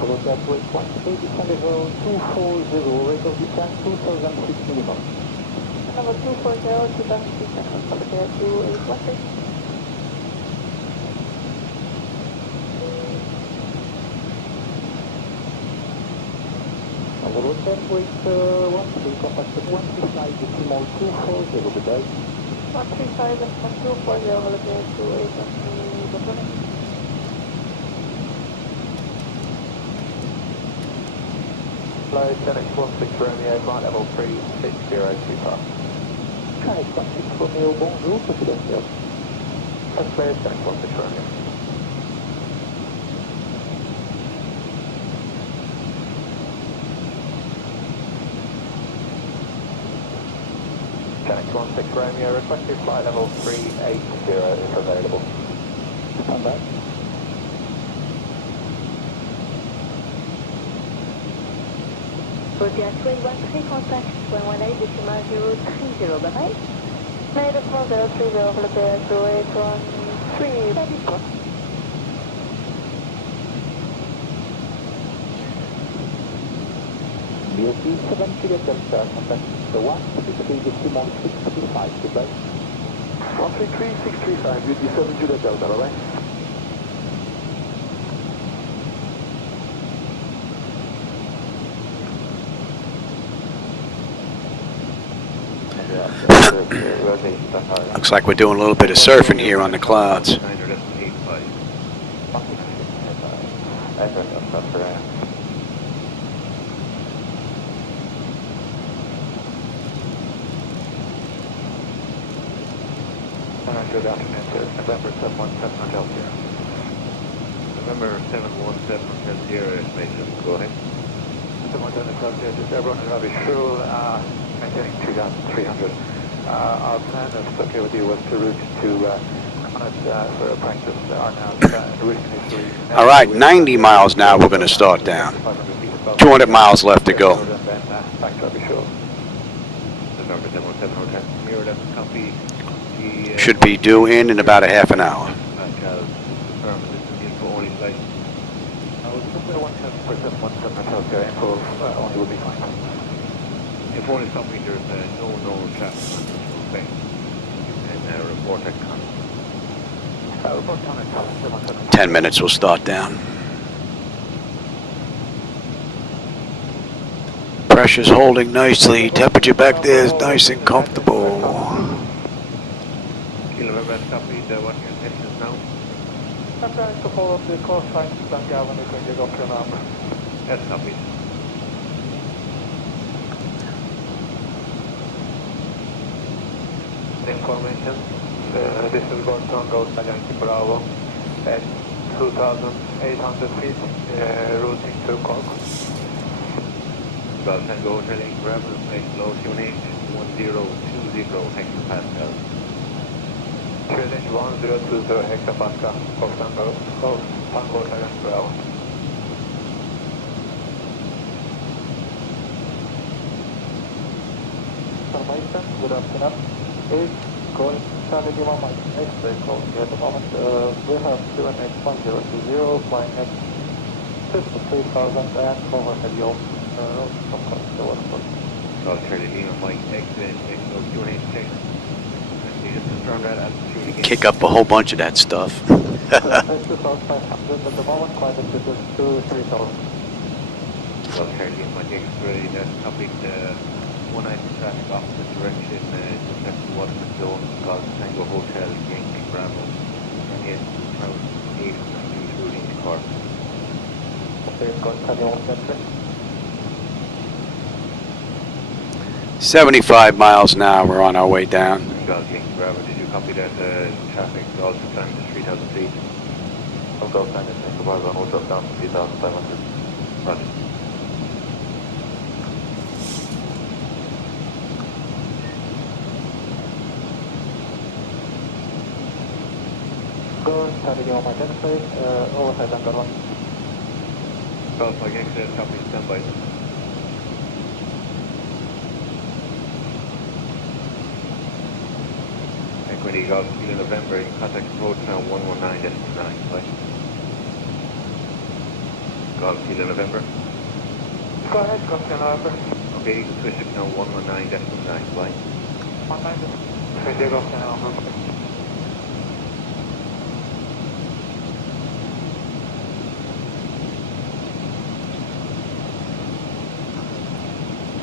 Contact with 180, 240, rate of descent 2006 minimum. Number 240, 2006, prepare to 816. Number 10 with 13, contact with 135, decimal 240, goodbye. 135 and 240, prepare to 816. Flight 10X16 Romeo, flight level 36025. 10X16 Romeo, bonjour, confidential. That's clear, 10X16 Romeo. X16 Romeo, requested flight level 380 if available. Stand by. For the 313 contact 118 decimal 030, bye-bye. Made a small 030, prepare to 813, ready for. BSC 7 Juliet Delta, contact the 133 decimal 635, goodbye. 133, 635, BSC 7 Juliet Delta, bye-bye. Looks like we're doing a little bit of surfing here on the clouds. Good afternoon, sir. November 717 Hotel here. November 717 Hotel here is Mason. Go ahead. 717 Hotel here, just everyone is going to be full, maintaining 2,300. Our plan, if it's okay with you, was to route to Qantas for a practice. Our now originally. All right, 90 miles now. We're going to start down. 200 miles left to go. Back to Abishur. November 717 Hotel. Mirror left copy. Should be due in about a half an hour. Confirm this is info only flight. I was looking at 117 Hotel. Info only would be fine. If only copy, there's no known traffic on the bay. And report at Qantas. Report Qantas 717. 10 minutes, we'll start down. Pressure's holding nicely. Temperature back there is nice and comfortable. Kilo November copy. What your intention is now? I'm trying to follow the course line to St. Galvin if we can get up to number. That's copy. Information. This is going to go to Yankee Bravo at 2,800 feet, routing to Cork. Golf Tango Hotel Yankee Bravo, place low tuning 1020 hectopascal. Tuning 1020 hectopascal, Golf Tango Hotel Yankee Bravo. Information, good afternoon. Is going Charlie Lima Mike X-ray close at the moment. We have 7811020 flying at 53,000 and overhead yield. Golf Charlie Lima Mike X-ray, no tuning check. Just confirm that altitude again. Kick up a whole bunch of that stuff. 2,500 at the moment, quite a bit to 3,000. Golf Charlie Lima Mike X-ray, that's copied 19 traffic opposite direction, just left the Waterford zone, Golf Tango Hotel, Yankee Bravo, and yes, 2,800 feet routing to Cork. Okay, got 75 miles an hour, we're on our way down. Golf Yankee Bravo, did you copy that traffic also climbing to 3,000 feet? Golf Tango Yankee Bravo, will drop down to 3,500. Roger. Go, Charlie Lima Mike X-ray, overhead under 1. Golf Mike X-ray, copy, stand by. Equity Golf Kilo November, in contact approach now 119.9, right? Golf Kilo November. Go ahead, Golf Kilo November. Okay, Eagle switch it now 119.9, right? 119. Golf Kilo November.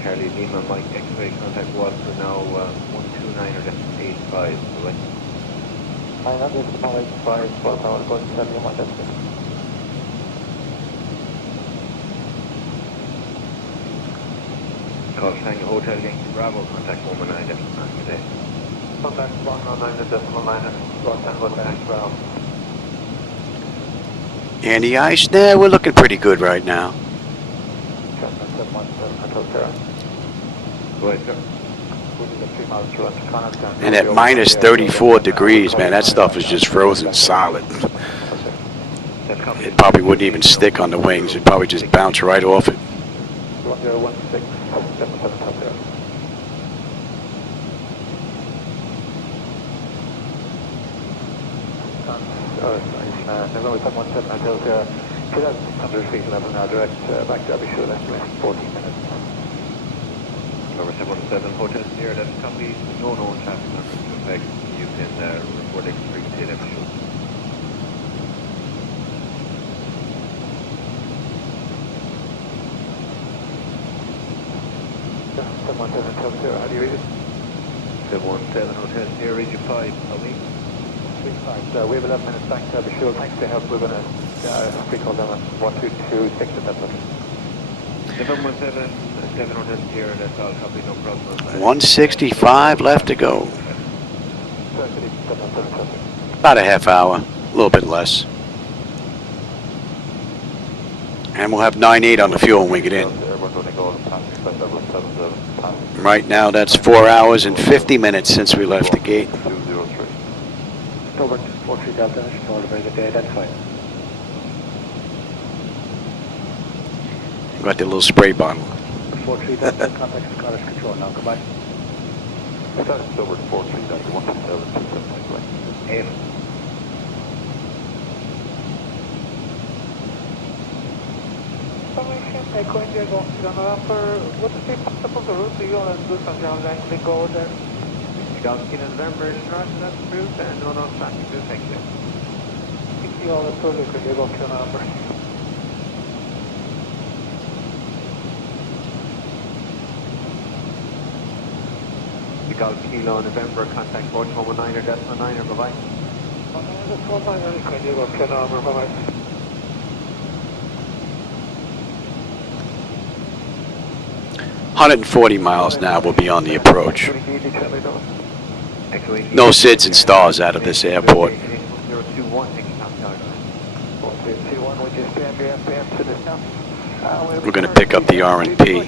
Charlie Lima Mike X-ray contact Waterford now 129.85, right? 985, 12 hours, go to Charlie Lima X-ray. Golf Tango Hotel Yankee Bravo, contact 119.9 today. Contact 119.9, Golf Tango Hotel Yankee Bravo. Any ice? Nah, we're looking pretty good right now. Go ahead, sir. And at minus 34 degrees, man, that stuff is just frozen solid. It probably wouldn't even stick on the wings. It'd probably just bounce right off it. 1016, November 717 until 2,600 feet level now, direct back to Abishur, estimation 14 minutes. November 717 Hotel Sierra, that's copy, no known traffic numbers to effect. You can report exit frequency at Abishur. Yeah, 717 Hotel Sierra, how do you read it? 717 Hotel Sierra, region 5, how many? We have 11 minutes back to Abishur. Thanks for your help. We're going to recall them at 1226 if that's okay. 717 Hotel Sierra, that's all copy, no problem. 165 left to go. About a half hour, a little bit less. And we'll have 9.8 on the fuel when we get in. Right now, that's 4 hours and 50 minutes since we left the gate. Stubborn 43 Delta, all a very good day, that's fine. Got the little spray bottle. 43 Delta, contact Scottish Control now, goodbye. That's Stubborn 43 Delta, 127, 8. Echo India going to November, what is the possible route to you and do some jobs actually go there? Golski November, Roger, that's approved, and no traffic to thank you. Thank you all, that's totally good, you go to November. Golf Kilo November, contact 4119er, decimal 9er, bye-bye. Decimal 9er, can you go to November, bye-bye. 140 miles now will be on the approach. No SIDS and stars out of this airport. We're going to pick up the R&P.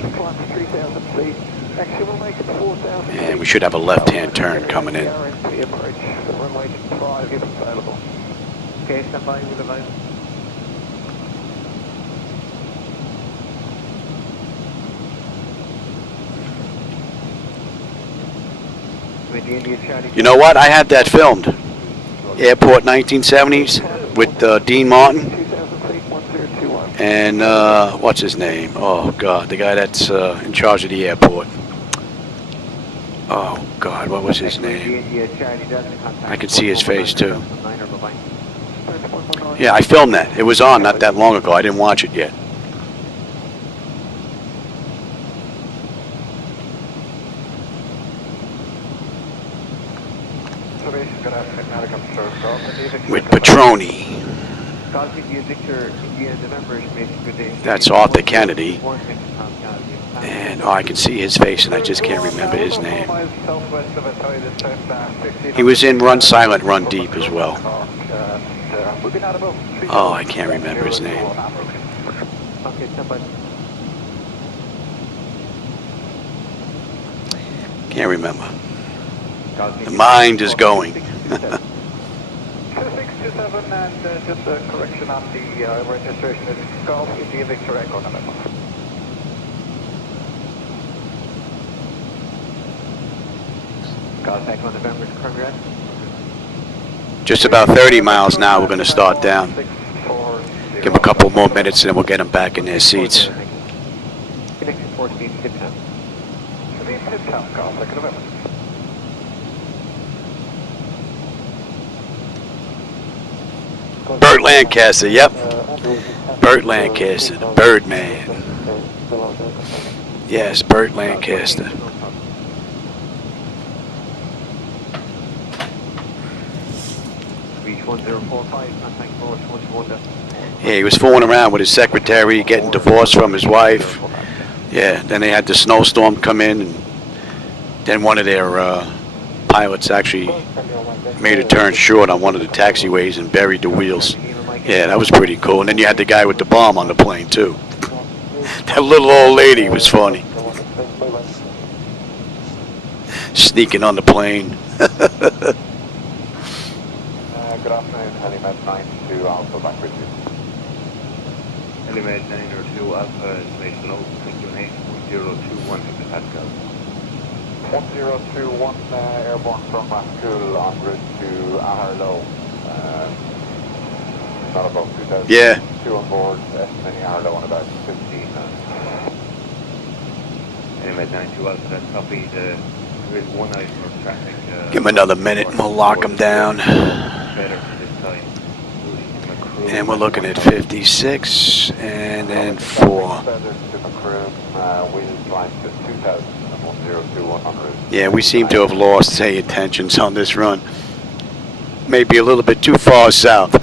And we should have a left-hand turn coming in. Okay, stand by with the line. You know what? I had that filmed. Airport 1970s with Dean Martin. And what's his name? Oh, God, the guy that's in charge of the airport. Oh, God, what was his name? I could see his face, too. Yeah, I filmed that. It was on not that long ago. I didn't watch it yet. With Petroni. That's Arthur Kennedy. And I can see his face and I just can't remember his name. He was in Run Silent, Run Deep as well. Oh, I can't remember his name. Can't remember. The mind is going. 2627 and just a correction on the registration is Golf India Victor Echo November. Golf Echo November is correct. Just about 30 miles now, we're going to start down. Give them a couple more minutes and then we'll get them back in their seats. Connection 14, tip down. Tip down, Golf Echo November. Burt Lancaster, yep. Burt Lancaster, the Birdman. Yes, Burt Lancaster. Yeah, he was fooling around with his secretary, getting divorced from his wife. Yeah, then they had the snowstorm come in, and then one of their pilots actually made a turn short on one of the taxiways and buried the wheels. Yeah, that was pretty cool. And then you had the guy with the bomb on the plane, too. That little old lady was funny. Sneaking on the plane. Good afternoon, Helimed 92 Alpha, back with you. Helimed 92 Alpha, information low, thank you, 1021 Pascal. 1021 airborne from Rascul en route to Aharlow. Not above 2000. Yeah. 2 on board, estimating Aharlow on about 15. Helimed 92 Alpha, that's copy. There is one item of traffic. Give him another minute and we'll lock him down. And we're looking at 56 and then 4. Yeah, we seem to have lost, say, intentions on this run. Maybe a little bit too far south.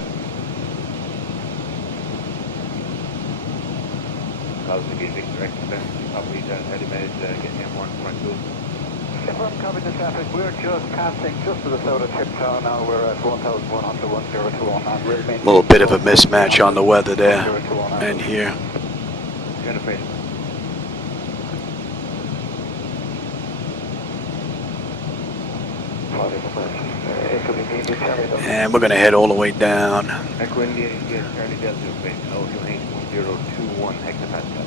We're just passing just to the south of Tiptown now. We're at 1,100, 1021. A little bit of a mismatch on the weather there and here. And we're going to head all the way down. Echo India, Charlie Delta, altitude 1021 hectopascal.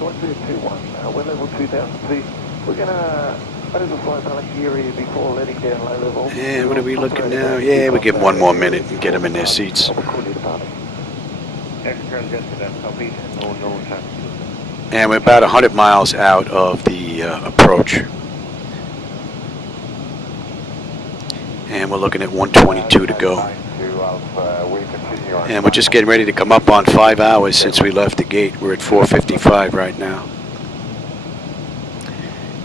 1021, we're level 2000 feet. We're going to overfly Balaki area before letting down low level. Yeah, what are we looking now? Yeah, we give them 1 more minute and get them in their seats. Echo Charlie Delta, that's copy. No traffic. And we're about 100 miles out of the approach. And we're looking at 122 to go. And we're just getting ready to come up on 5 hours since we left the gate. We're at 4:55 right now.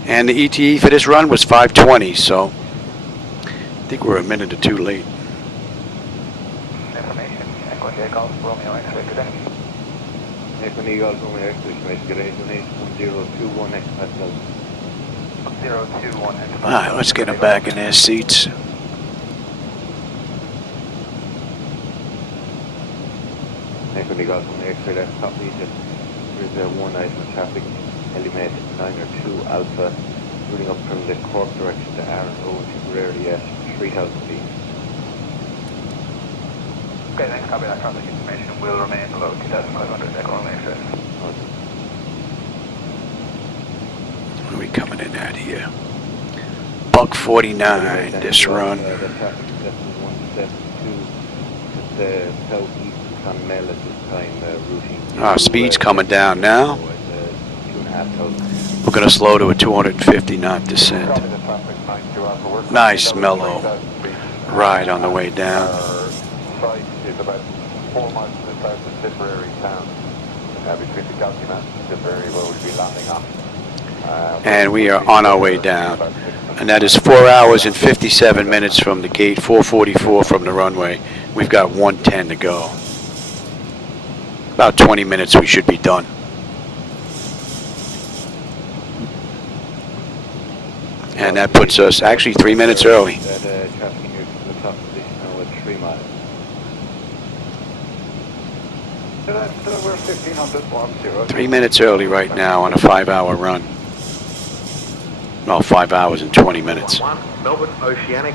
And the ETE for this run was 5:20, so I think we're a minute or two late. Information, Echo India Golf Romeo X-ray, good day. Echo India Golf Romeo X-ray, good day, 1021 hectopascal. 1021 hectopascal. Alright, let's get them back in their seats. Echo India Golf Romeo X-ray, that's copy. There's one item of traffic, Helimed 902 Alpha, moving up from the Cork direction to Aaron Road, temporarily at 3,000 feet. Okay, thanks, copy that traffic information will remain below 2,500 Echo Romeo X-ray. What are we coming in at here? Buck 49, this run. The traffic is less than 172, just southeast of Clonmel at this time, routing. Our speed's coming down now. We're going to slow to a 250 knot descent. Nice mellow ride on the way down. Our site is about 4 miles to the south of Tipperary town, between the Galty Mountains and Tipperary, where we'll be landing on. And we are on our way down. And that is 4 hours and 57 minutes from the gate, 4:44 from the runway. We've got 1:10 to go. About 20 minutes we should be done. And that puts us actually 3 minutes early. Traffic here to the top position now at 3 miles. We're 1500, 3 minutes early right now on a 5-hour run. Well, 5 hours and 20 minutes. Melbourne Oceanic,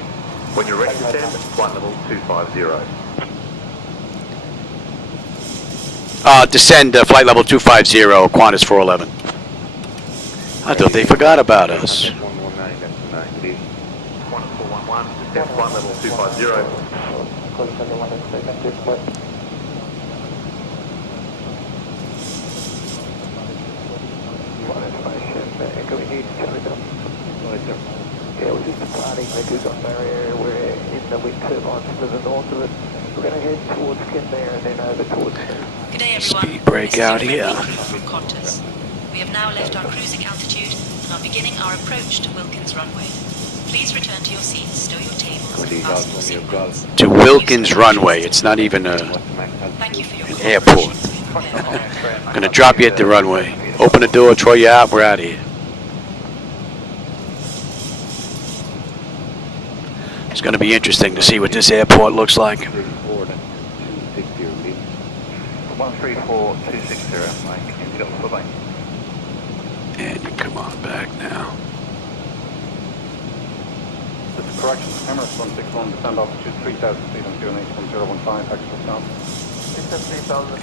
when you're ready to descend, flight level 250. Descend flight level 250, Qantas 411. I thought they forgot about us. 119, that's 9, please. 1411, descend flight level 250. Yeah, we're just departing the Gugong barrier. We're in the wind turbines to the north of it. We're going to head towards Kinmare and then over towards Good day, everyone. Speed break out here. From Qantas. We have now left our cruising altitude and are beginning our approach to Wilkins runway. Please return to your seats, stow your tables, and fasten your seatbelts. To Wilkins runway. It's not even an airport. I'm going to drop you at the runway. Open the door, throw you out, we're out of here. It's going to be interesting to see what this airport looks like. 134260, Mike, bye-bye. And you come on back now. This is correction, Emirates 161, descend altitude 3,000 feet on QNH 1015, actual sound.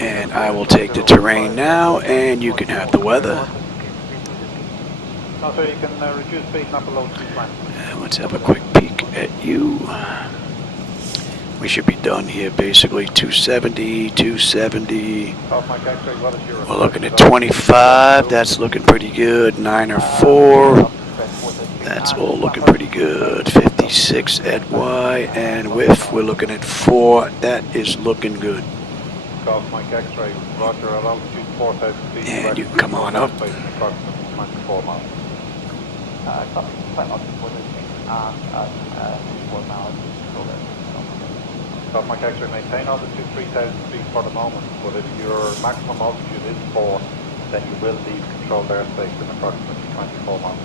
And I will take the terrain now, and you can have the weather. No, so you can reduce speed not below 220. And let's have a quick peek at you. We should be done here basically 270, 270. We're looking at 25, that's looking pretty good. 9 or 4, that's all looking pretty good. 56 at Y, and whiff, we're looking at 4, that is looking good. Golf Mike X-ray, Roger, at altitude 4,000 feet. And you can come on up. 24 miles. Golf Mike X-ray, maintain altitude 3,000 feet for the moment, but if your maximum altitude is 4, then you will leave controlled airspace in approximately 24 miles.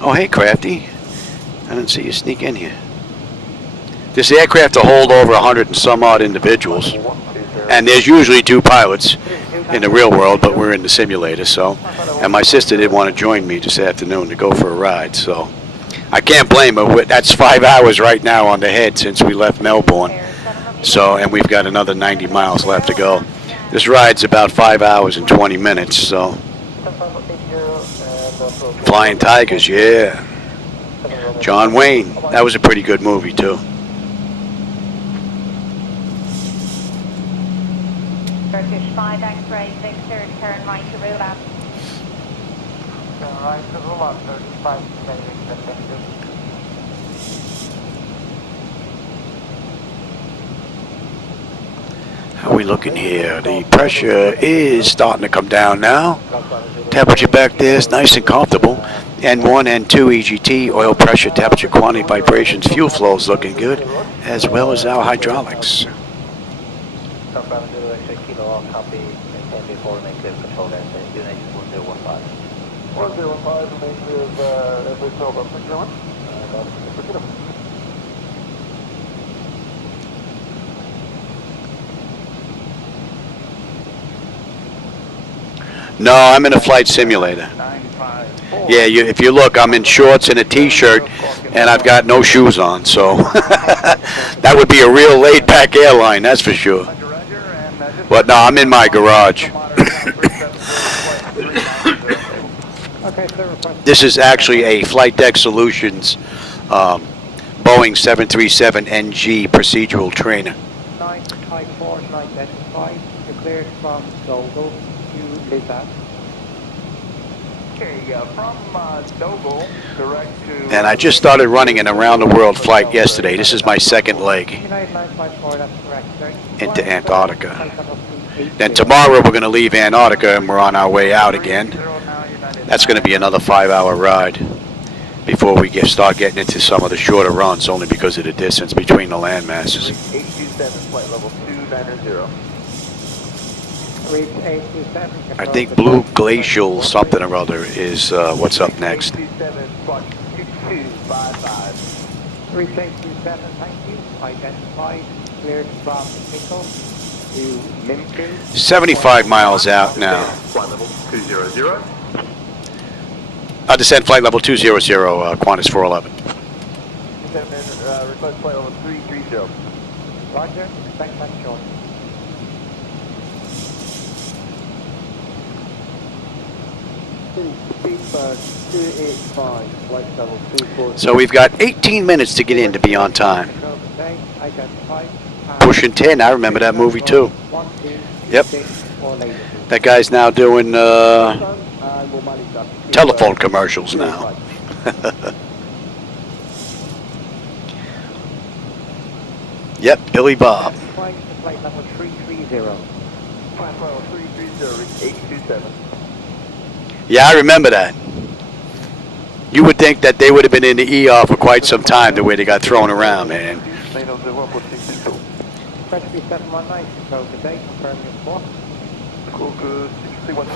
Oh, hey, Crafty. I didn't see you sneak in here. This aircraft will hold over 100 and some odd individuals. And there's usually 2 pilots in the real world, but we're in the simulator, so And my sister didn't want to join me this afternoon to go for a ride, so I can't blame her. That's 5 hours right now on the head since we left Melbourne. So, and we've got another 90 miles left to go. This ride's about 5 hours and 20 minutes, so. Flying Tigers, yeah. John Wayne, that was a pretty good movie too. Turkish 5 X-ray, Victor, turn right to rule out. Turn right to rule out, 35 X-ray, Victor, thank you. How are we looking here? The pressure is starting to come down now. Temperature back there is nice and comfortable. N1, N2, EGT, oil pressure, temperature, quantity, vibrations, fuel flow is looking good, as well as our hydraulics. No, I'm in a flight simulator. Yeah, if you look, I'm in shorts and a t-shirt, and I've got no shoes on, so that would be a real laid-back airline, that's for sure. But no, I'm in my garage. This is actually a Flightdeck Solutions Boeing 737NG procedural trainer. 954, 995, declared from Dogle to Lizard. Okay, from Dogle, direct to... And I just started running an around-the-world flight yesterday. This is my second leg into Antarctica. Then tomorrow we're going to leave Antarctica and we're on our way out again. That's going to be another 5-hour ride before we start getting into some of the shorter runs, only because of the distance between the land masses. 827, flight level 290. I think Blue Glacial something or other is what's up next. 3827, thank you. Identified, cleared from Pickle to Limco. 75 miles out now. Flight level 200. Descend flight level 200, Qantas 411. Request flight level 330. Roger, expect that short. So we've got 18 minutes to get in to be on time. Pushing 10, I remember that movie too. Yep. That guy's now doing telephone commercials now. Yep, Billy Bob. Flight level 330. Flight level 330, 827. Yeah, I remember that. You would think that they would have been in the ER for quite some time the way they got thrown around, man. Flight 719, control today, confirm your spot. Good, 61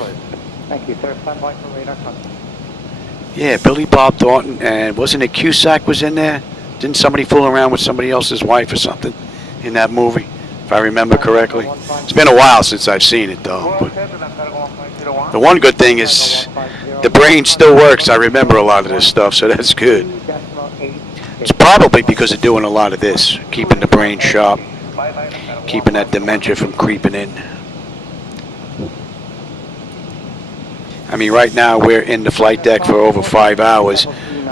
Thank you, sir. Stand by for radar contact. Yeah, Billy Bob Thornton, and wasn't it Cusack was in there? Didn't somebody fool around with somebody else's wife or something in that movie, if I remember correctly? It's been a while since I've seen it, though. But the one good thing is the brain still works. I remember a lot of this stuff, so that's good. It's probably because of doing a lot of this, keeping the brain sharp, keeping that dementia from creeping in. I mean, right now we're in the flight deck for over 5 hours,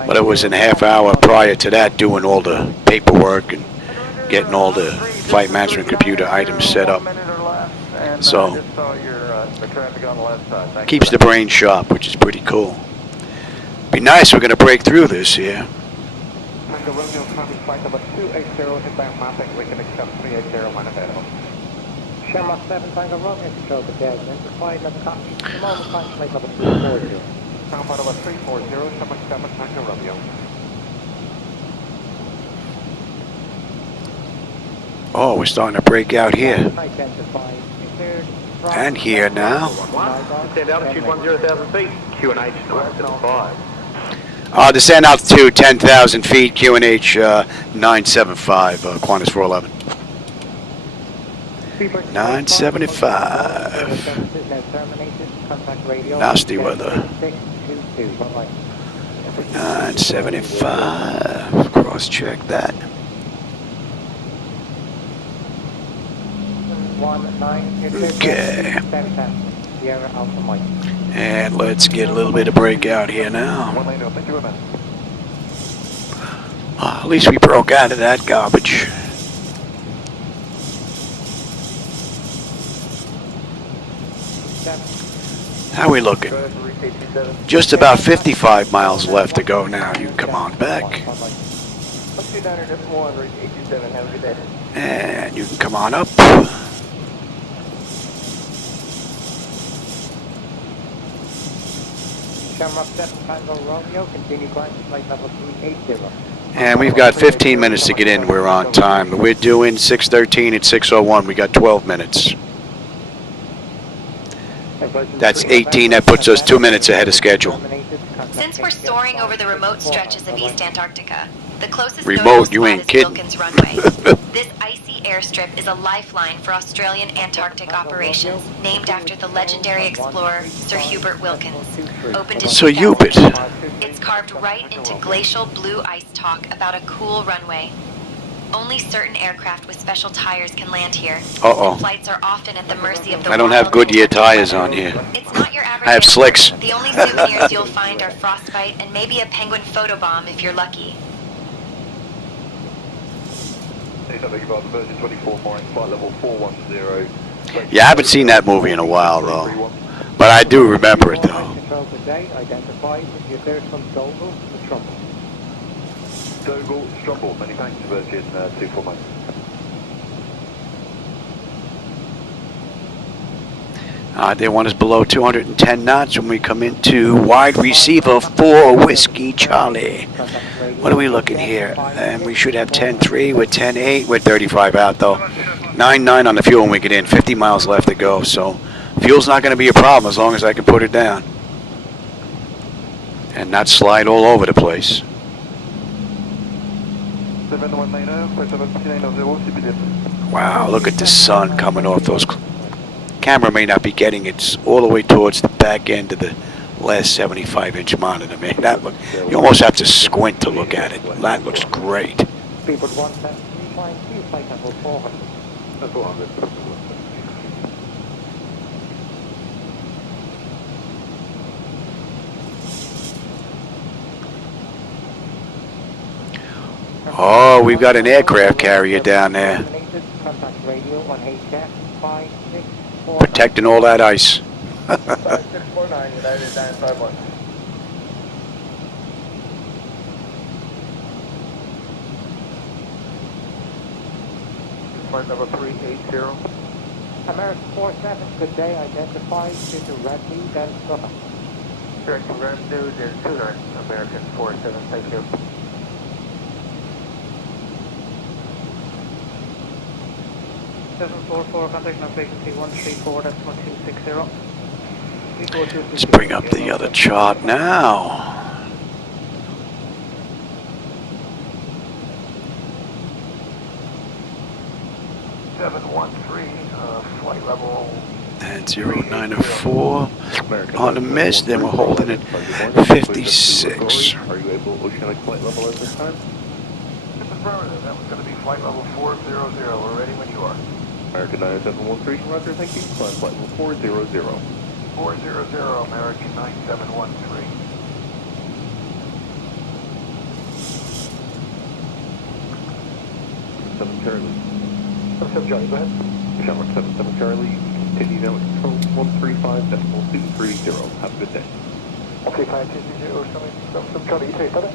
but it was in a half hour prior to that doing all the paperwork and getting all the flight management computer items set up. So, keeps the brain sharp, which is pretty cool. Be nice, we're going to break through this here. Flight number 280, inbound mapping, we can accept 380 when available. Shamrock 7, Tango Romeo, control the dead, into flight level copy. Normal climb, flight level 340. Now flight level 340, Shamrock 7, Tango Romeo. Oh, we're starting to break out here. And here now. Descend altitude 10,000 feet, QNH 975. Descend altitude 10,000 feet, QNH 975, Qantas 411. 975. Nasty weather. 975. Cross check that. 19. Okay. And let's get a little bit of breakout here now. At least we broke out of that garbage. How are we looking? Just about 55 miles left to go now. You can come on back. And you can come on up. And we've got 15 minutes to get in. We're on time. We're doing 6:13 at 6:01. We got 12 minutes. That's 18. That puts us 2 minutes ahead of schedule. Since we're soaring over the remote stretches of East Antarctica, the closest Remote, notable you spot ain't is kidding. Wilkins runway. This icy airstrip is a lifeline for Australian Antarctic operations, named after the legendary explorer Sir Hubert Wilkins. Opened in Sir Hubert. 2000. It's carved right into glacial blue ice talk about a cool runway. Only certain aircraft with special tires can land here. Uh-oh. Flights are often at the mercy of the I don't have Goodyear tires on here. It's not your average I have slicks. The only souvenirs you'll find are frostbite and maybe a penguin photobomb if you're lucky. Yeah, I haven't seen that movie in a while, though. But I do remember it, though. Dogle, Strumble, many thanks, Virgin 249. They want us below 210 knots when we come into wide receiver 4 Whiskey Charlie. What are we looking here? And we should have 10.3 with 10.8 with 35 out, though. 9.9 on the fuel when we get in. 50 miles left to go, so fuel's not going to be a problem as long as I can put it down and not slide all over the place. Wow, look at the sun coming off those. Camera may not be getting it. It's all the way towards the back end of the last 75-inch monitor, man. That look, you almost have to squint to look at it. That looks great. Oh, we've got an aircraft carrier down there. Protecting all that ice. Flight number 380. American 47, good day. Identified to the Redby, that is Brooklyn. Correct, revenue is 29, American 47, thank you. Contact my frequency 134, that's 1260. Let's bring up the other chart now. Flight level. And 0904 on the mist, then we're holding it 56. Are you able oceanic flight level at this time? This is affirmative. That was going to be flight level 400. We're ready when you are. American 9713, roger, thank you. Climb flight level 400. 400, American 9713. 7 Charlie. 7 Charlie, go ahead. Shamrock 77 Charlie, continue now at control 135.230. Have a good day. 135.230, 7 Charlie, you say 7?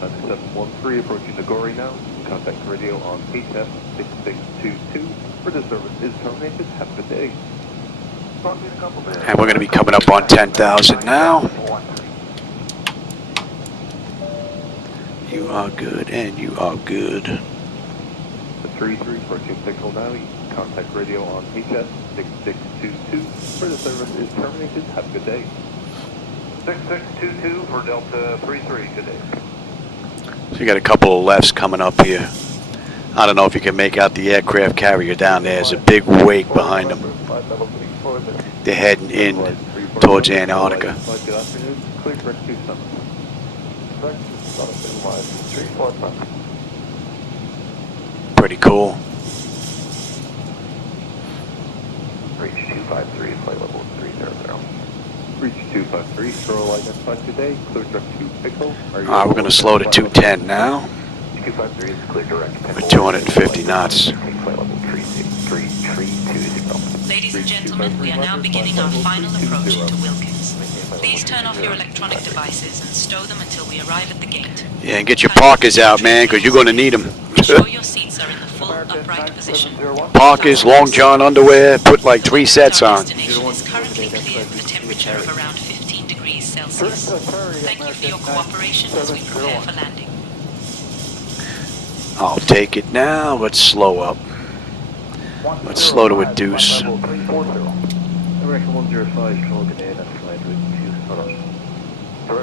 That's 713 approaching Nagori now. Contact radio on HF 6622. Further service is terminated. Have a good day. And we're going to be coming up on 10,000 now. You are good, and you are good. The 33 approaching signal now. Contact radio on HF 6622. Further service is terminated. Have a good day. 6622 for Delta 33. Good day. So you got a couple of lefts coming up here. I don't know if you can make out the aircraft carrier down there. There's a big wake behind them. They're heading in towards Antarctica. Good afternoon. Clear direct 27. Pretty cool. Reach 253, flight level 300. Reach 253, throw identified today, clear direct 2 Pickle. We're going to slow to 210 now. 253 is clear direct. For 250 knots. Flight level 36320. Ladies and gentlemen, we are now beginning our final approach to Wilkins. Please turn off your electronic devices and stow them until we arrive at the gate. Yeah, and get your parkers out, man, because you're going to need them. Ensure your seats are in the full upright position. Parkers, long john underwear, put like 3 sets on. Destination is currently cleared with a temperature of around 15 degrees Celsius. Thank you for your cooperation as we prepare for landing. I'll take it now. Let's slow up. Let's slow to a deuce. American 105, slow today, that's flight route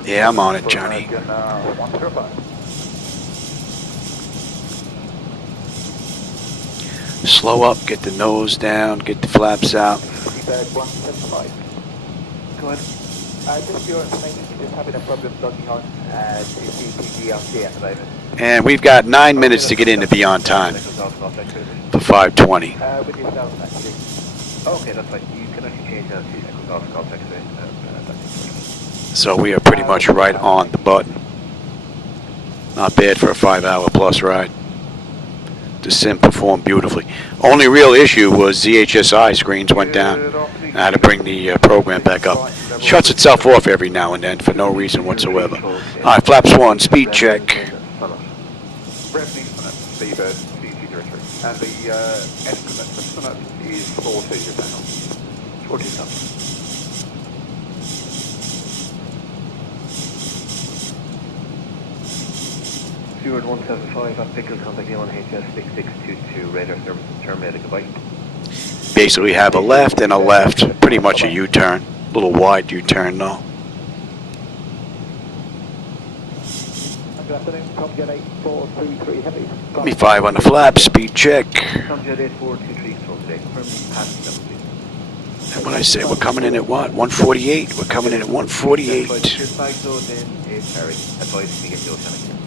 2. Yeah, I'm on it, Johnny. Slow up, get the nose down, get the flaps out. Go ahead. Just for your information, we're just having a problem logging on DCT at the moment. And we've got 9 minutes to get in to be on time for 5:20. With yourself, actually. Okay, that's fine. You can actually change that to Echo So we are pretty much right on the button. Not bad for a 5-hour plus ride. The sim performed beautifully. Only real issue was the HSI screens went down. I had to bring the program back up. Shuts itself off every now and then for no reason whatsoever. Alright, flaps 1, speed check. And the estimate for Summit is 40 now. 47. Steward 175 at Pickle, contact you on HS 6622, radar service terminated, goodbye. Basically have a left and a left. Pretty much a U-turn. A little wide U-turn though. Good afternoon, Tomjet 8423 Heavy. Me 5 on the flap, speed check. Tomjet 8423 slow today, confirm passing them, please. And when I say we're coming in at what? 148. We're coming in at 148. Back those in Terry, advise me to get your time again.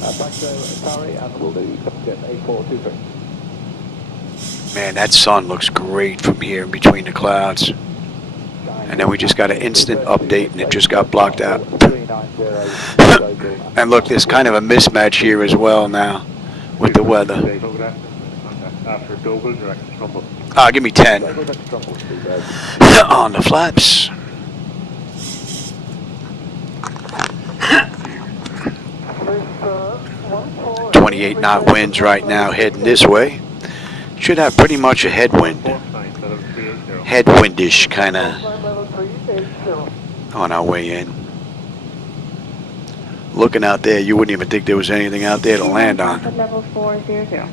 Back to Terry and we'll do Tomjet 8423. Man, that sun looks great from here in between the clouds. And then we just got an instant update and it just got blocked out. And look, there's kind of a mismatch here as well now with the weather. Give me 10 on the flaps. 28 knot winds right now heading this way. Should have pretty much a headwind. Headwindish kind of on our way in. Looking out there, you wouldn't even think there was anything out there to land on. Level 400.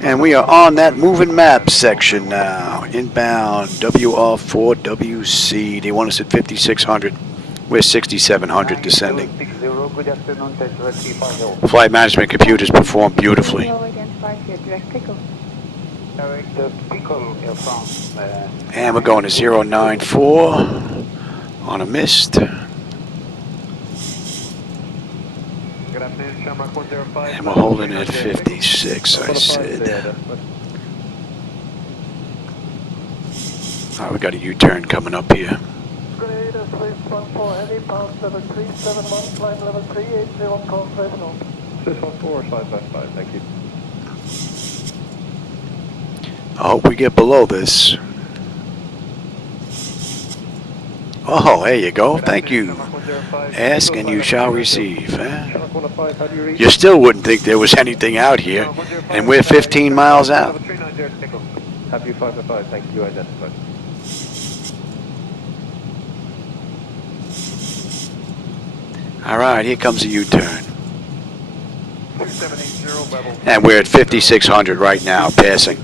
And we are on that moving map section now. Inbound WR4WC. They want us at 5600. We're 6700 descending. Flight management computers perform beautifully. And we're going to 094 on a mist. And we're holding at 56, I said. Alright, we got a U-turn coming up here. Thank you. I hope we get below this. Oh, there you go. Thank you. Ask and you shall receive. You still wouldn't think there was anything out here, and we're 15 miles out. Happy 555, thank you, identified. All right, here comes a U-turn. And we're at 5600 right now, passing.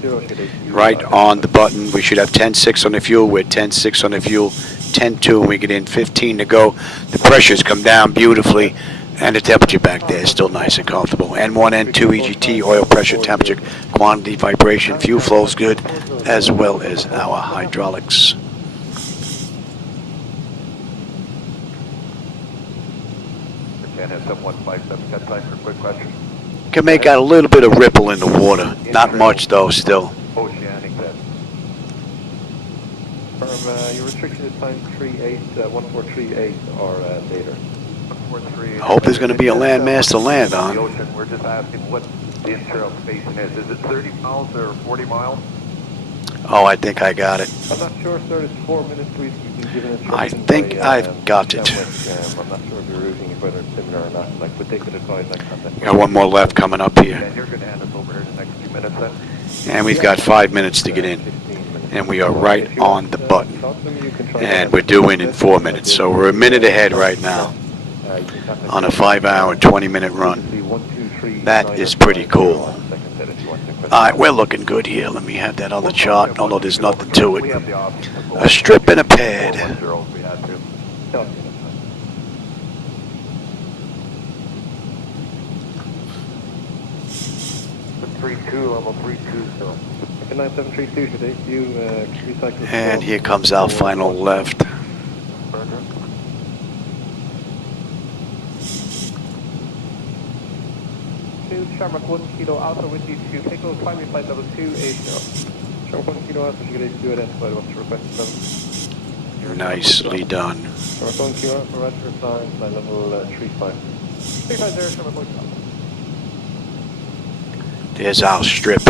Right on the button. We should have 10.6 on the fuel. We're 10.6 on the fuel. 10.2 and we get in 15 to go. The pressures come down beautifully. And the temperature back there is still nice and comfortable. N1, N2, EGT, oil pressure, temperature, quantity, vibration, fuel flows good, as well as our hydraulics. Again, has 7157 got time for a quick question. Can make out a little bit of ripple in the water. Not much though, still. Oceanic then. Your restriction is time 1438 or later. I hope there's going to be a landmass to land on. The ocean, we're just asking what the interior spacing is. Is it 30 miles or 40 miles? Oh, I think I got it. I'm not sure, sir. It's 4 minutes. We've been given a I think I've got it. I'm not sure if you're routing it, whether it's similar or not. Like, we'll take the advice like contact. Got one more left coming up here. And you're going to hand us over here in the next few minutes then? And we've got 5 minutes to get in. And we are right on the button. And we're due in 4 minutes. So we're a minute ahead right now on a 5-hour, 20-minute run. That is pretty cool. Alright, we're looking good here. Let me have that on the chart, although there's nothing to it. A strip and a pad. 32, level 32, so. 9732 today, you recycle. And here comes our final left. Shamrock 1 Kilo Alpha with you to take over primary flight level 280. Shamrock 1 Kilo Alpha, you get to identify what's the request level. Nicely done. Shamrock 1 Kilo Alpha, Roger, flying flight level 35. 350, Shamrock 1 Kilo Alpha. There's our strip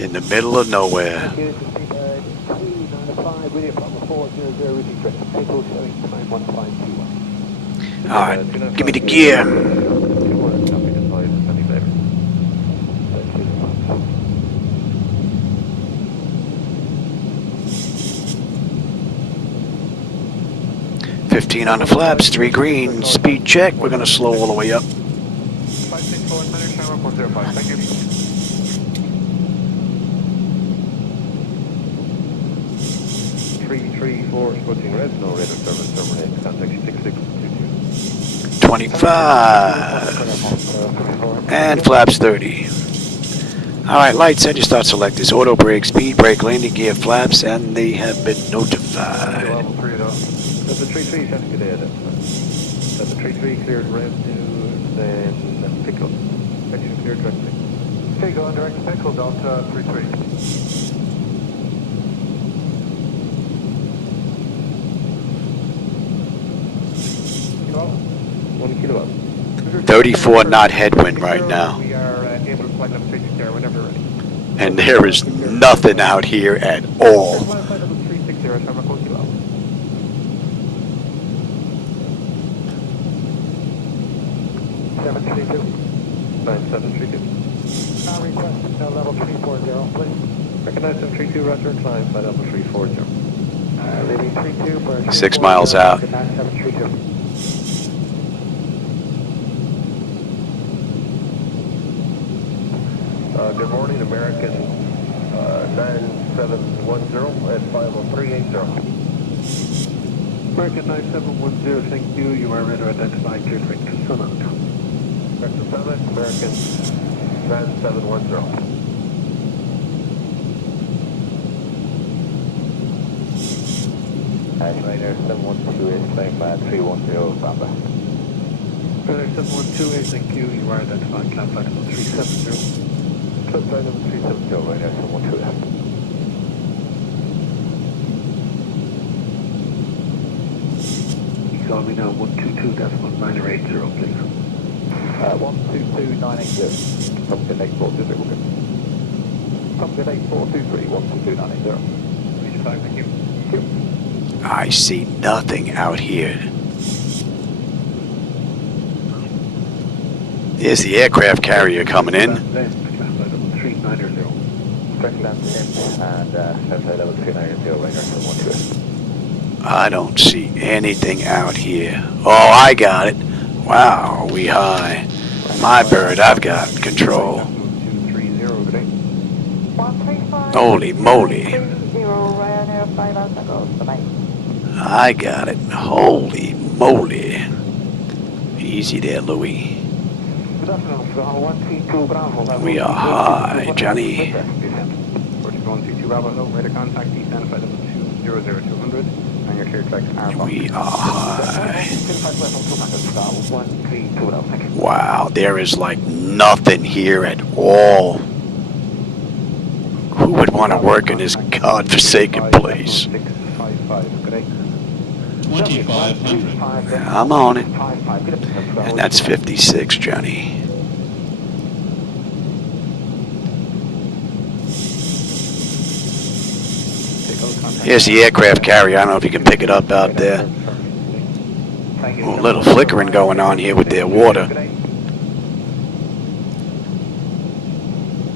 in the middle of nowhere. Alright, give me the gear. $15 on the flaps, 3 green, speed check. We're going to slow all the way up. 564, Center, Shamrock 105, thank you. 334, switching red, no radar service, terminate, contact 6622. 25. And flaps 30. Alright, lights, engine start selectors, auto brake, speed brake, landing gear, flaps, and they have been notified. That's the 33, sent good ahead. That's the 33 cleared revenue, then pick up. Engine cleared directly. Okay, go on direct pickle, Delta 33. Kilowatt? 1 kilowatt. 34 knot headwind right now. We are able to flight level 60 there whenever ready. And there is nothing out here at all. Flight level 360, Shamrock 1 kilowatt. 732. 9732. Now requesting level 340, please. Recognize 732, Roger, climb flight level 340. Leaving 32 for 6 miles out. 732. Good morning, American 9710 at 50380. American 9710, thank you. You are ready to identify clear direct to Summit. Direct to Summit, American 9710. Airliner 712 flying by 310, Bamba. Airliner 712, thank you. You are identified climb flight level 370. Close flight level 370, Airliner 712. Call me now 122.980, please. 122980. Pumpkin 8423, Wilkins. Pumpkin 8423, 122980. Reach 5, thank you. Thank you. I see nothing out here. There's the aircraft carrier coming in. Flight level 390. Direct land to him and flight level 390, Airliner 712. I don't see anything out here. Oh, I got it. Wow, are we high. My bird, I've got control. Holy moly. I got it. Holy moly. Easy there, Louis. Good afternoon, 132 Bravo. We are high, Johnny. 132 Bravo, low radar contact, descend flight level 200, and your clear tracks are We are high. Wow, there is like nothing here at all. Who would want to work in this godforsaken place? 2,500. I'm on it. And that's 56, Johnny. Here's the aircraft carrier. I don't know if you can pick it up out there. A little flickering going on here with their water.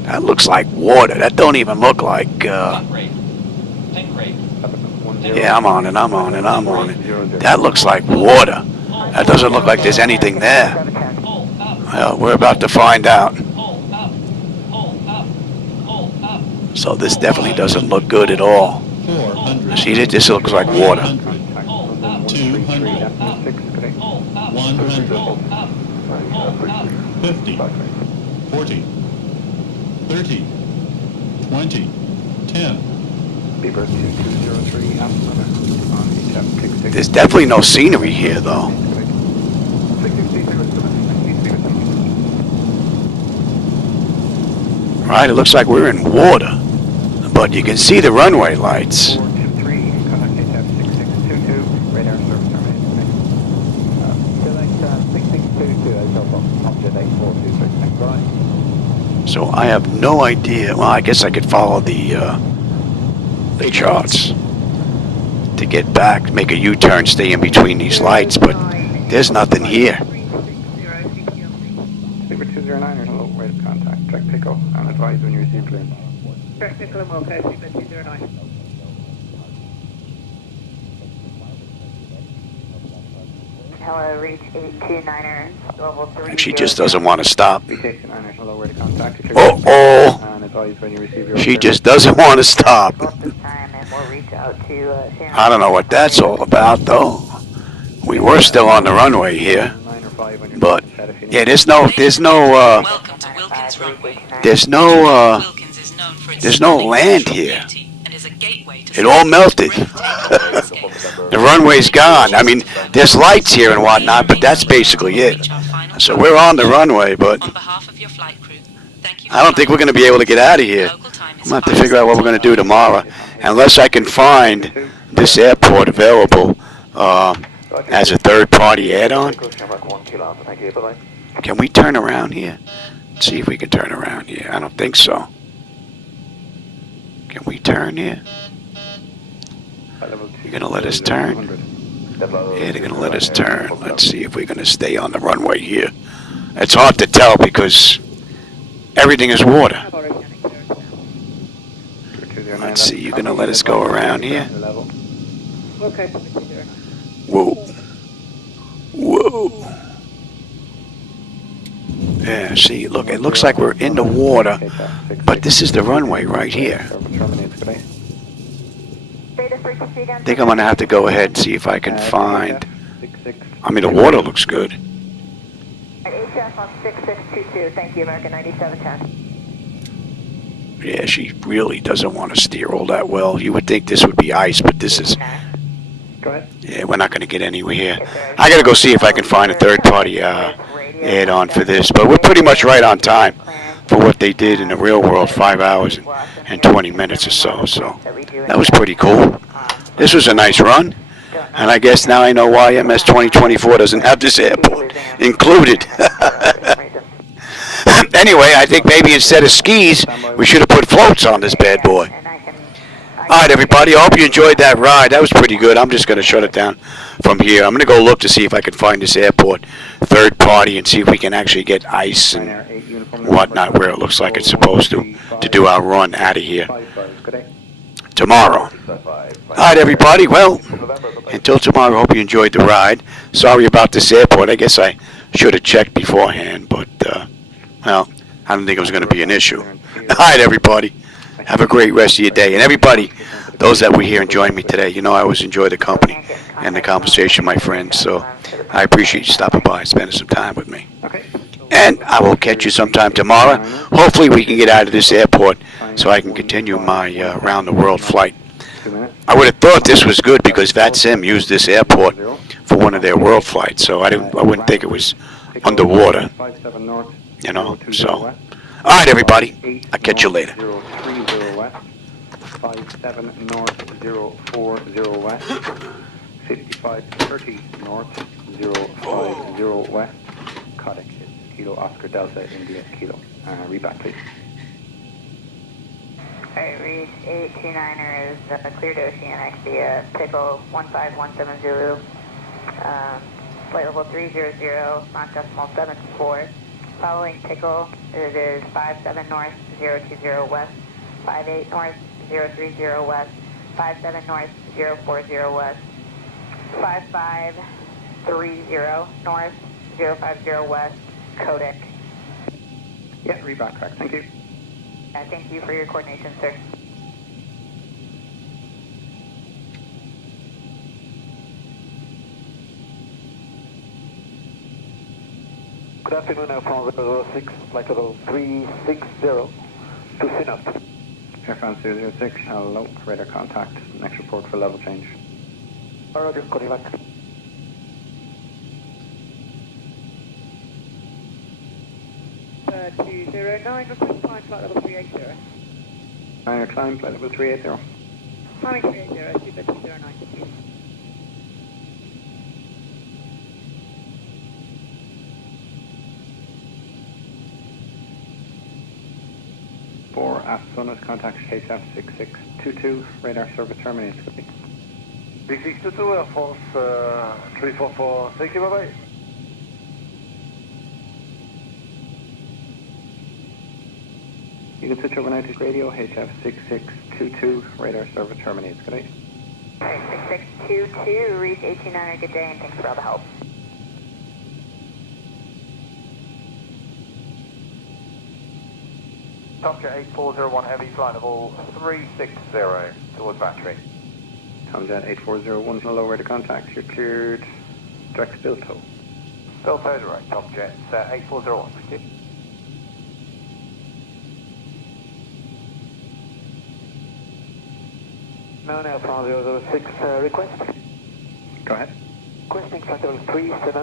That looks like water. That don't even look like... Yeah, I'm on it. That looks like water. That doesn't look like there's anything there. Well, we're about to find out. So this definitely doesn't look good at all. See, this looks like water. 200. 100. 50. 40. 30. 20. 10. There's definitely no scenery here, though. Right, it looks like we're in water, but you can see the runway lights. So I have no idea. Well, I guess I could follow the charts to get back, make a U-turn, stay in between these lights, but there's nothing here. Sleeper 209 or low rate of contact. Direct pickup and advise when you receive clearance. Direct pickup, okay, Sleeper 209. Hello, reach 829er, level 3. And she just doesn't want to stop. Oh. She just doesn't want to stop. I don't know what that's all about, though. We were still on the runway here, but yeah, there's no land here. It all melted. The runway's gone. I mean, there's lights here and whatnot, but that's basically it. So we're on the runway, but I don't think we're going to be able to get out of here. I'm going to have to figure out what we're going to do tomorrow, unless I can find this airport available as a third-party add-on. Can we turn around here? Let's see if we can turn around here. I don't think so. Can we turn here? You're going to let us turn? Yeah, they're going to let us turn. Let's see if we're going to stay on the runway here. It's hard to tell because everything is water. Let's see, you're going to let us go around here? Whoa. Whoa. Yeah, see, look, it looks like we're in the water, but this is the runway right here. I think I'm going to have to go ahead and see if I can find... I mean, the water looks good. HF on 6622, thank you, American 9710. Yeah, she really doesn't want to steer all that well. You would think this would be ice, but this is... Yeah, we're not going to get anywhere here. I got to go see if I can find a third-party add-on for this, but we're pretty much right on time for what they did in the real world, 5 hours and 20 minutes or so. So that was pretty cool. This was a nice run, and I guess now I know why MS 2024 doesn't have this airport included. Anyway, I think maybe instead of skis, we should have put floats on this bad boy. All right, everybody, I hope you enjoyed that ride. That was pretty good. I'm just going to shut it down from here. I'm going to go look to see if I can find this airport third party and see if we can actually get ice and whatnot where it looks like it's supposed to do our run out of here tomorrow. All right, everybody. Well, until tomorrow, I hope you enjoyed the ride. Sorry about this airport. I guess I should have checked beforehand, but, well, I don't think it was going to be an issue. All right, everybody. Have a great rest of your day. And everybody, those that were here and joined me today, you know I always enjoy the company and the conversation, my friends. So I appreciate you stopping by and spending some time with me. And I will catch you sometime tomorrow. Hopefully we can get out of this airport so I can continue my round-the-world flight. I would have thought this was good because VATSIM used this airport for one of their world flights, so I wouldn't think it was underwater, you know. So, all right, everybody, I'll catch you later. 57 north 040 west, 5530 north 050 west, Kodak is Kilo Oscar Delta India Kilo. Read back, please. Alright, reach 829er is cleared Oceanic via Pickle 1517 Zulu, flight level 300, Mach decimal 74. Following Pickle, it is 57 north 020 west, 58 north 030 west, 57 north 040 west, 5530 north 050 west, Kodak. Yeah, read back, correct. Thank you. Thank you for your coordination, sir. Good afternoon, Air France 006, flight level 360 to Sinop. Air France 006, hello, radar contact, next report for level change. Roger, calling back. 209, request climb flight level 380. Climb flight level 380. Climbing 380, Super 209, please. For Astronaut contact HF6622, radar service terminates. 6622, Air France 344, thank you, bye-bye. You can switch over now to radio, HF6622, radar service terminates. Good day. 6622, reach 829er, good day, and thanks for all the help. Tomjet 8401 Heavy, flight level 360 towards battery. Tomjet 8401, hello, radar contact, you're cleared. Direct still tow. Still tow direct, Tomjet 8401, thank you. Melbourne Air France 006, request. Go ahead. Requesting flight level 37.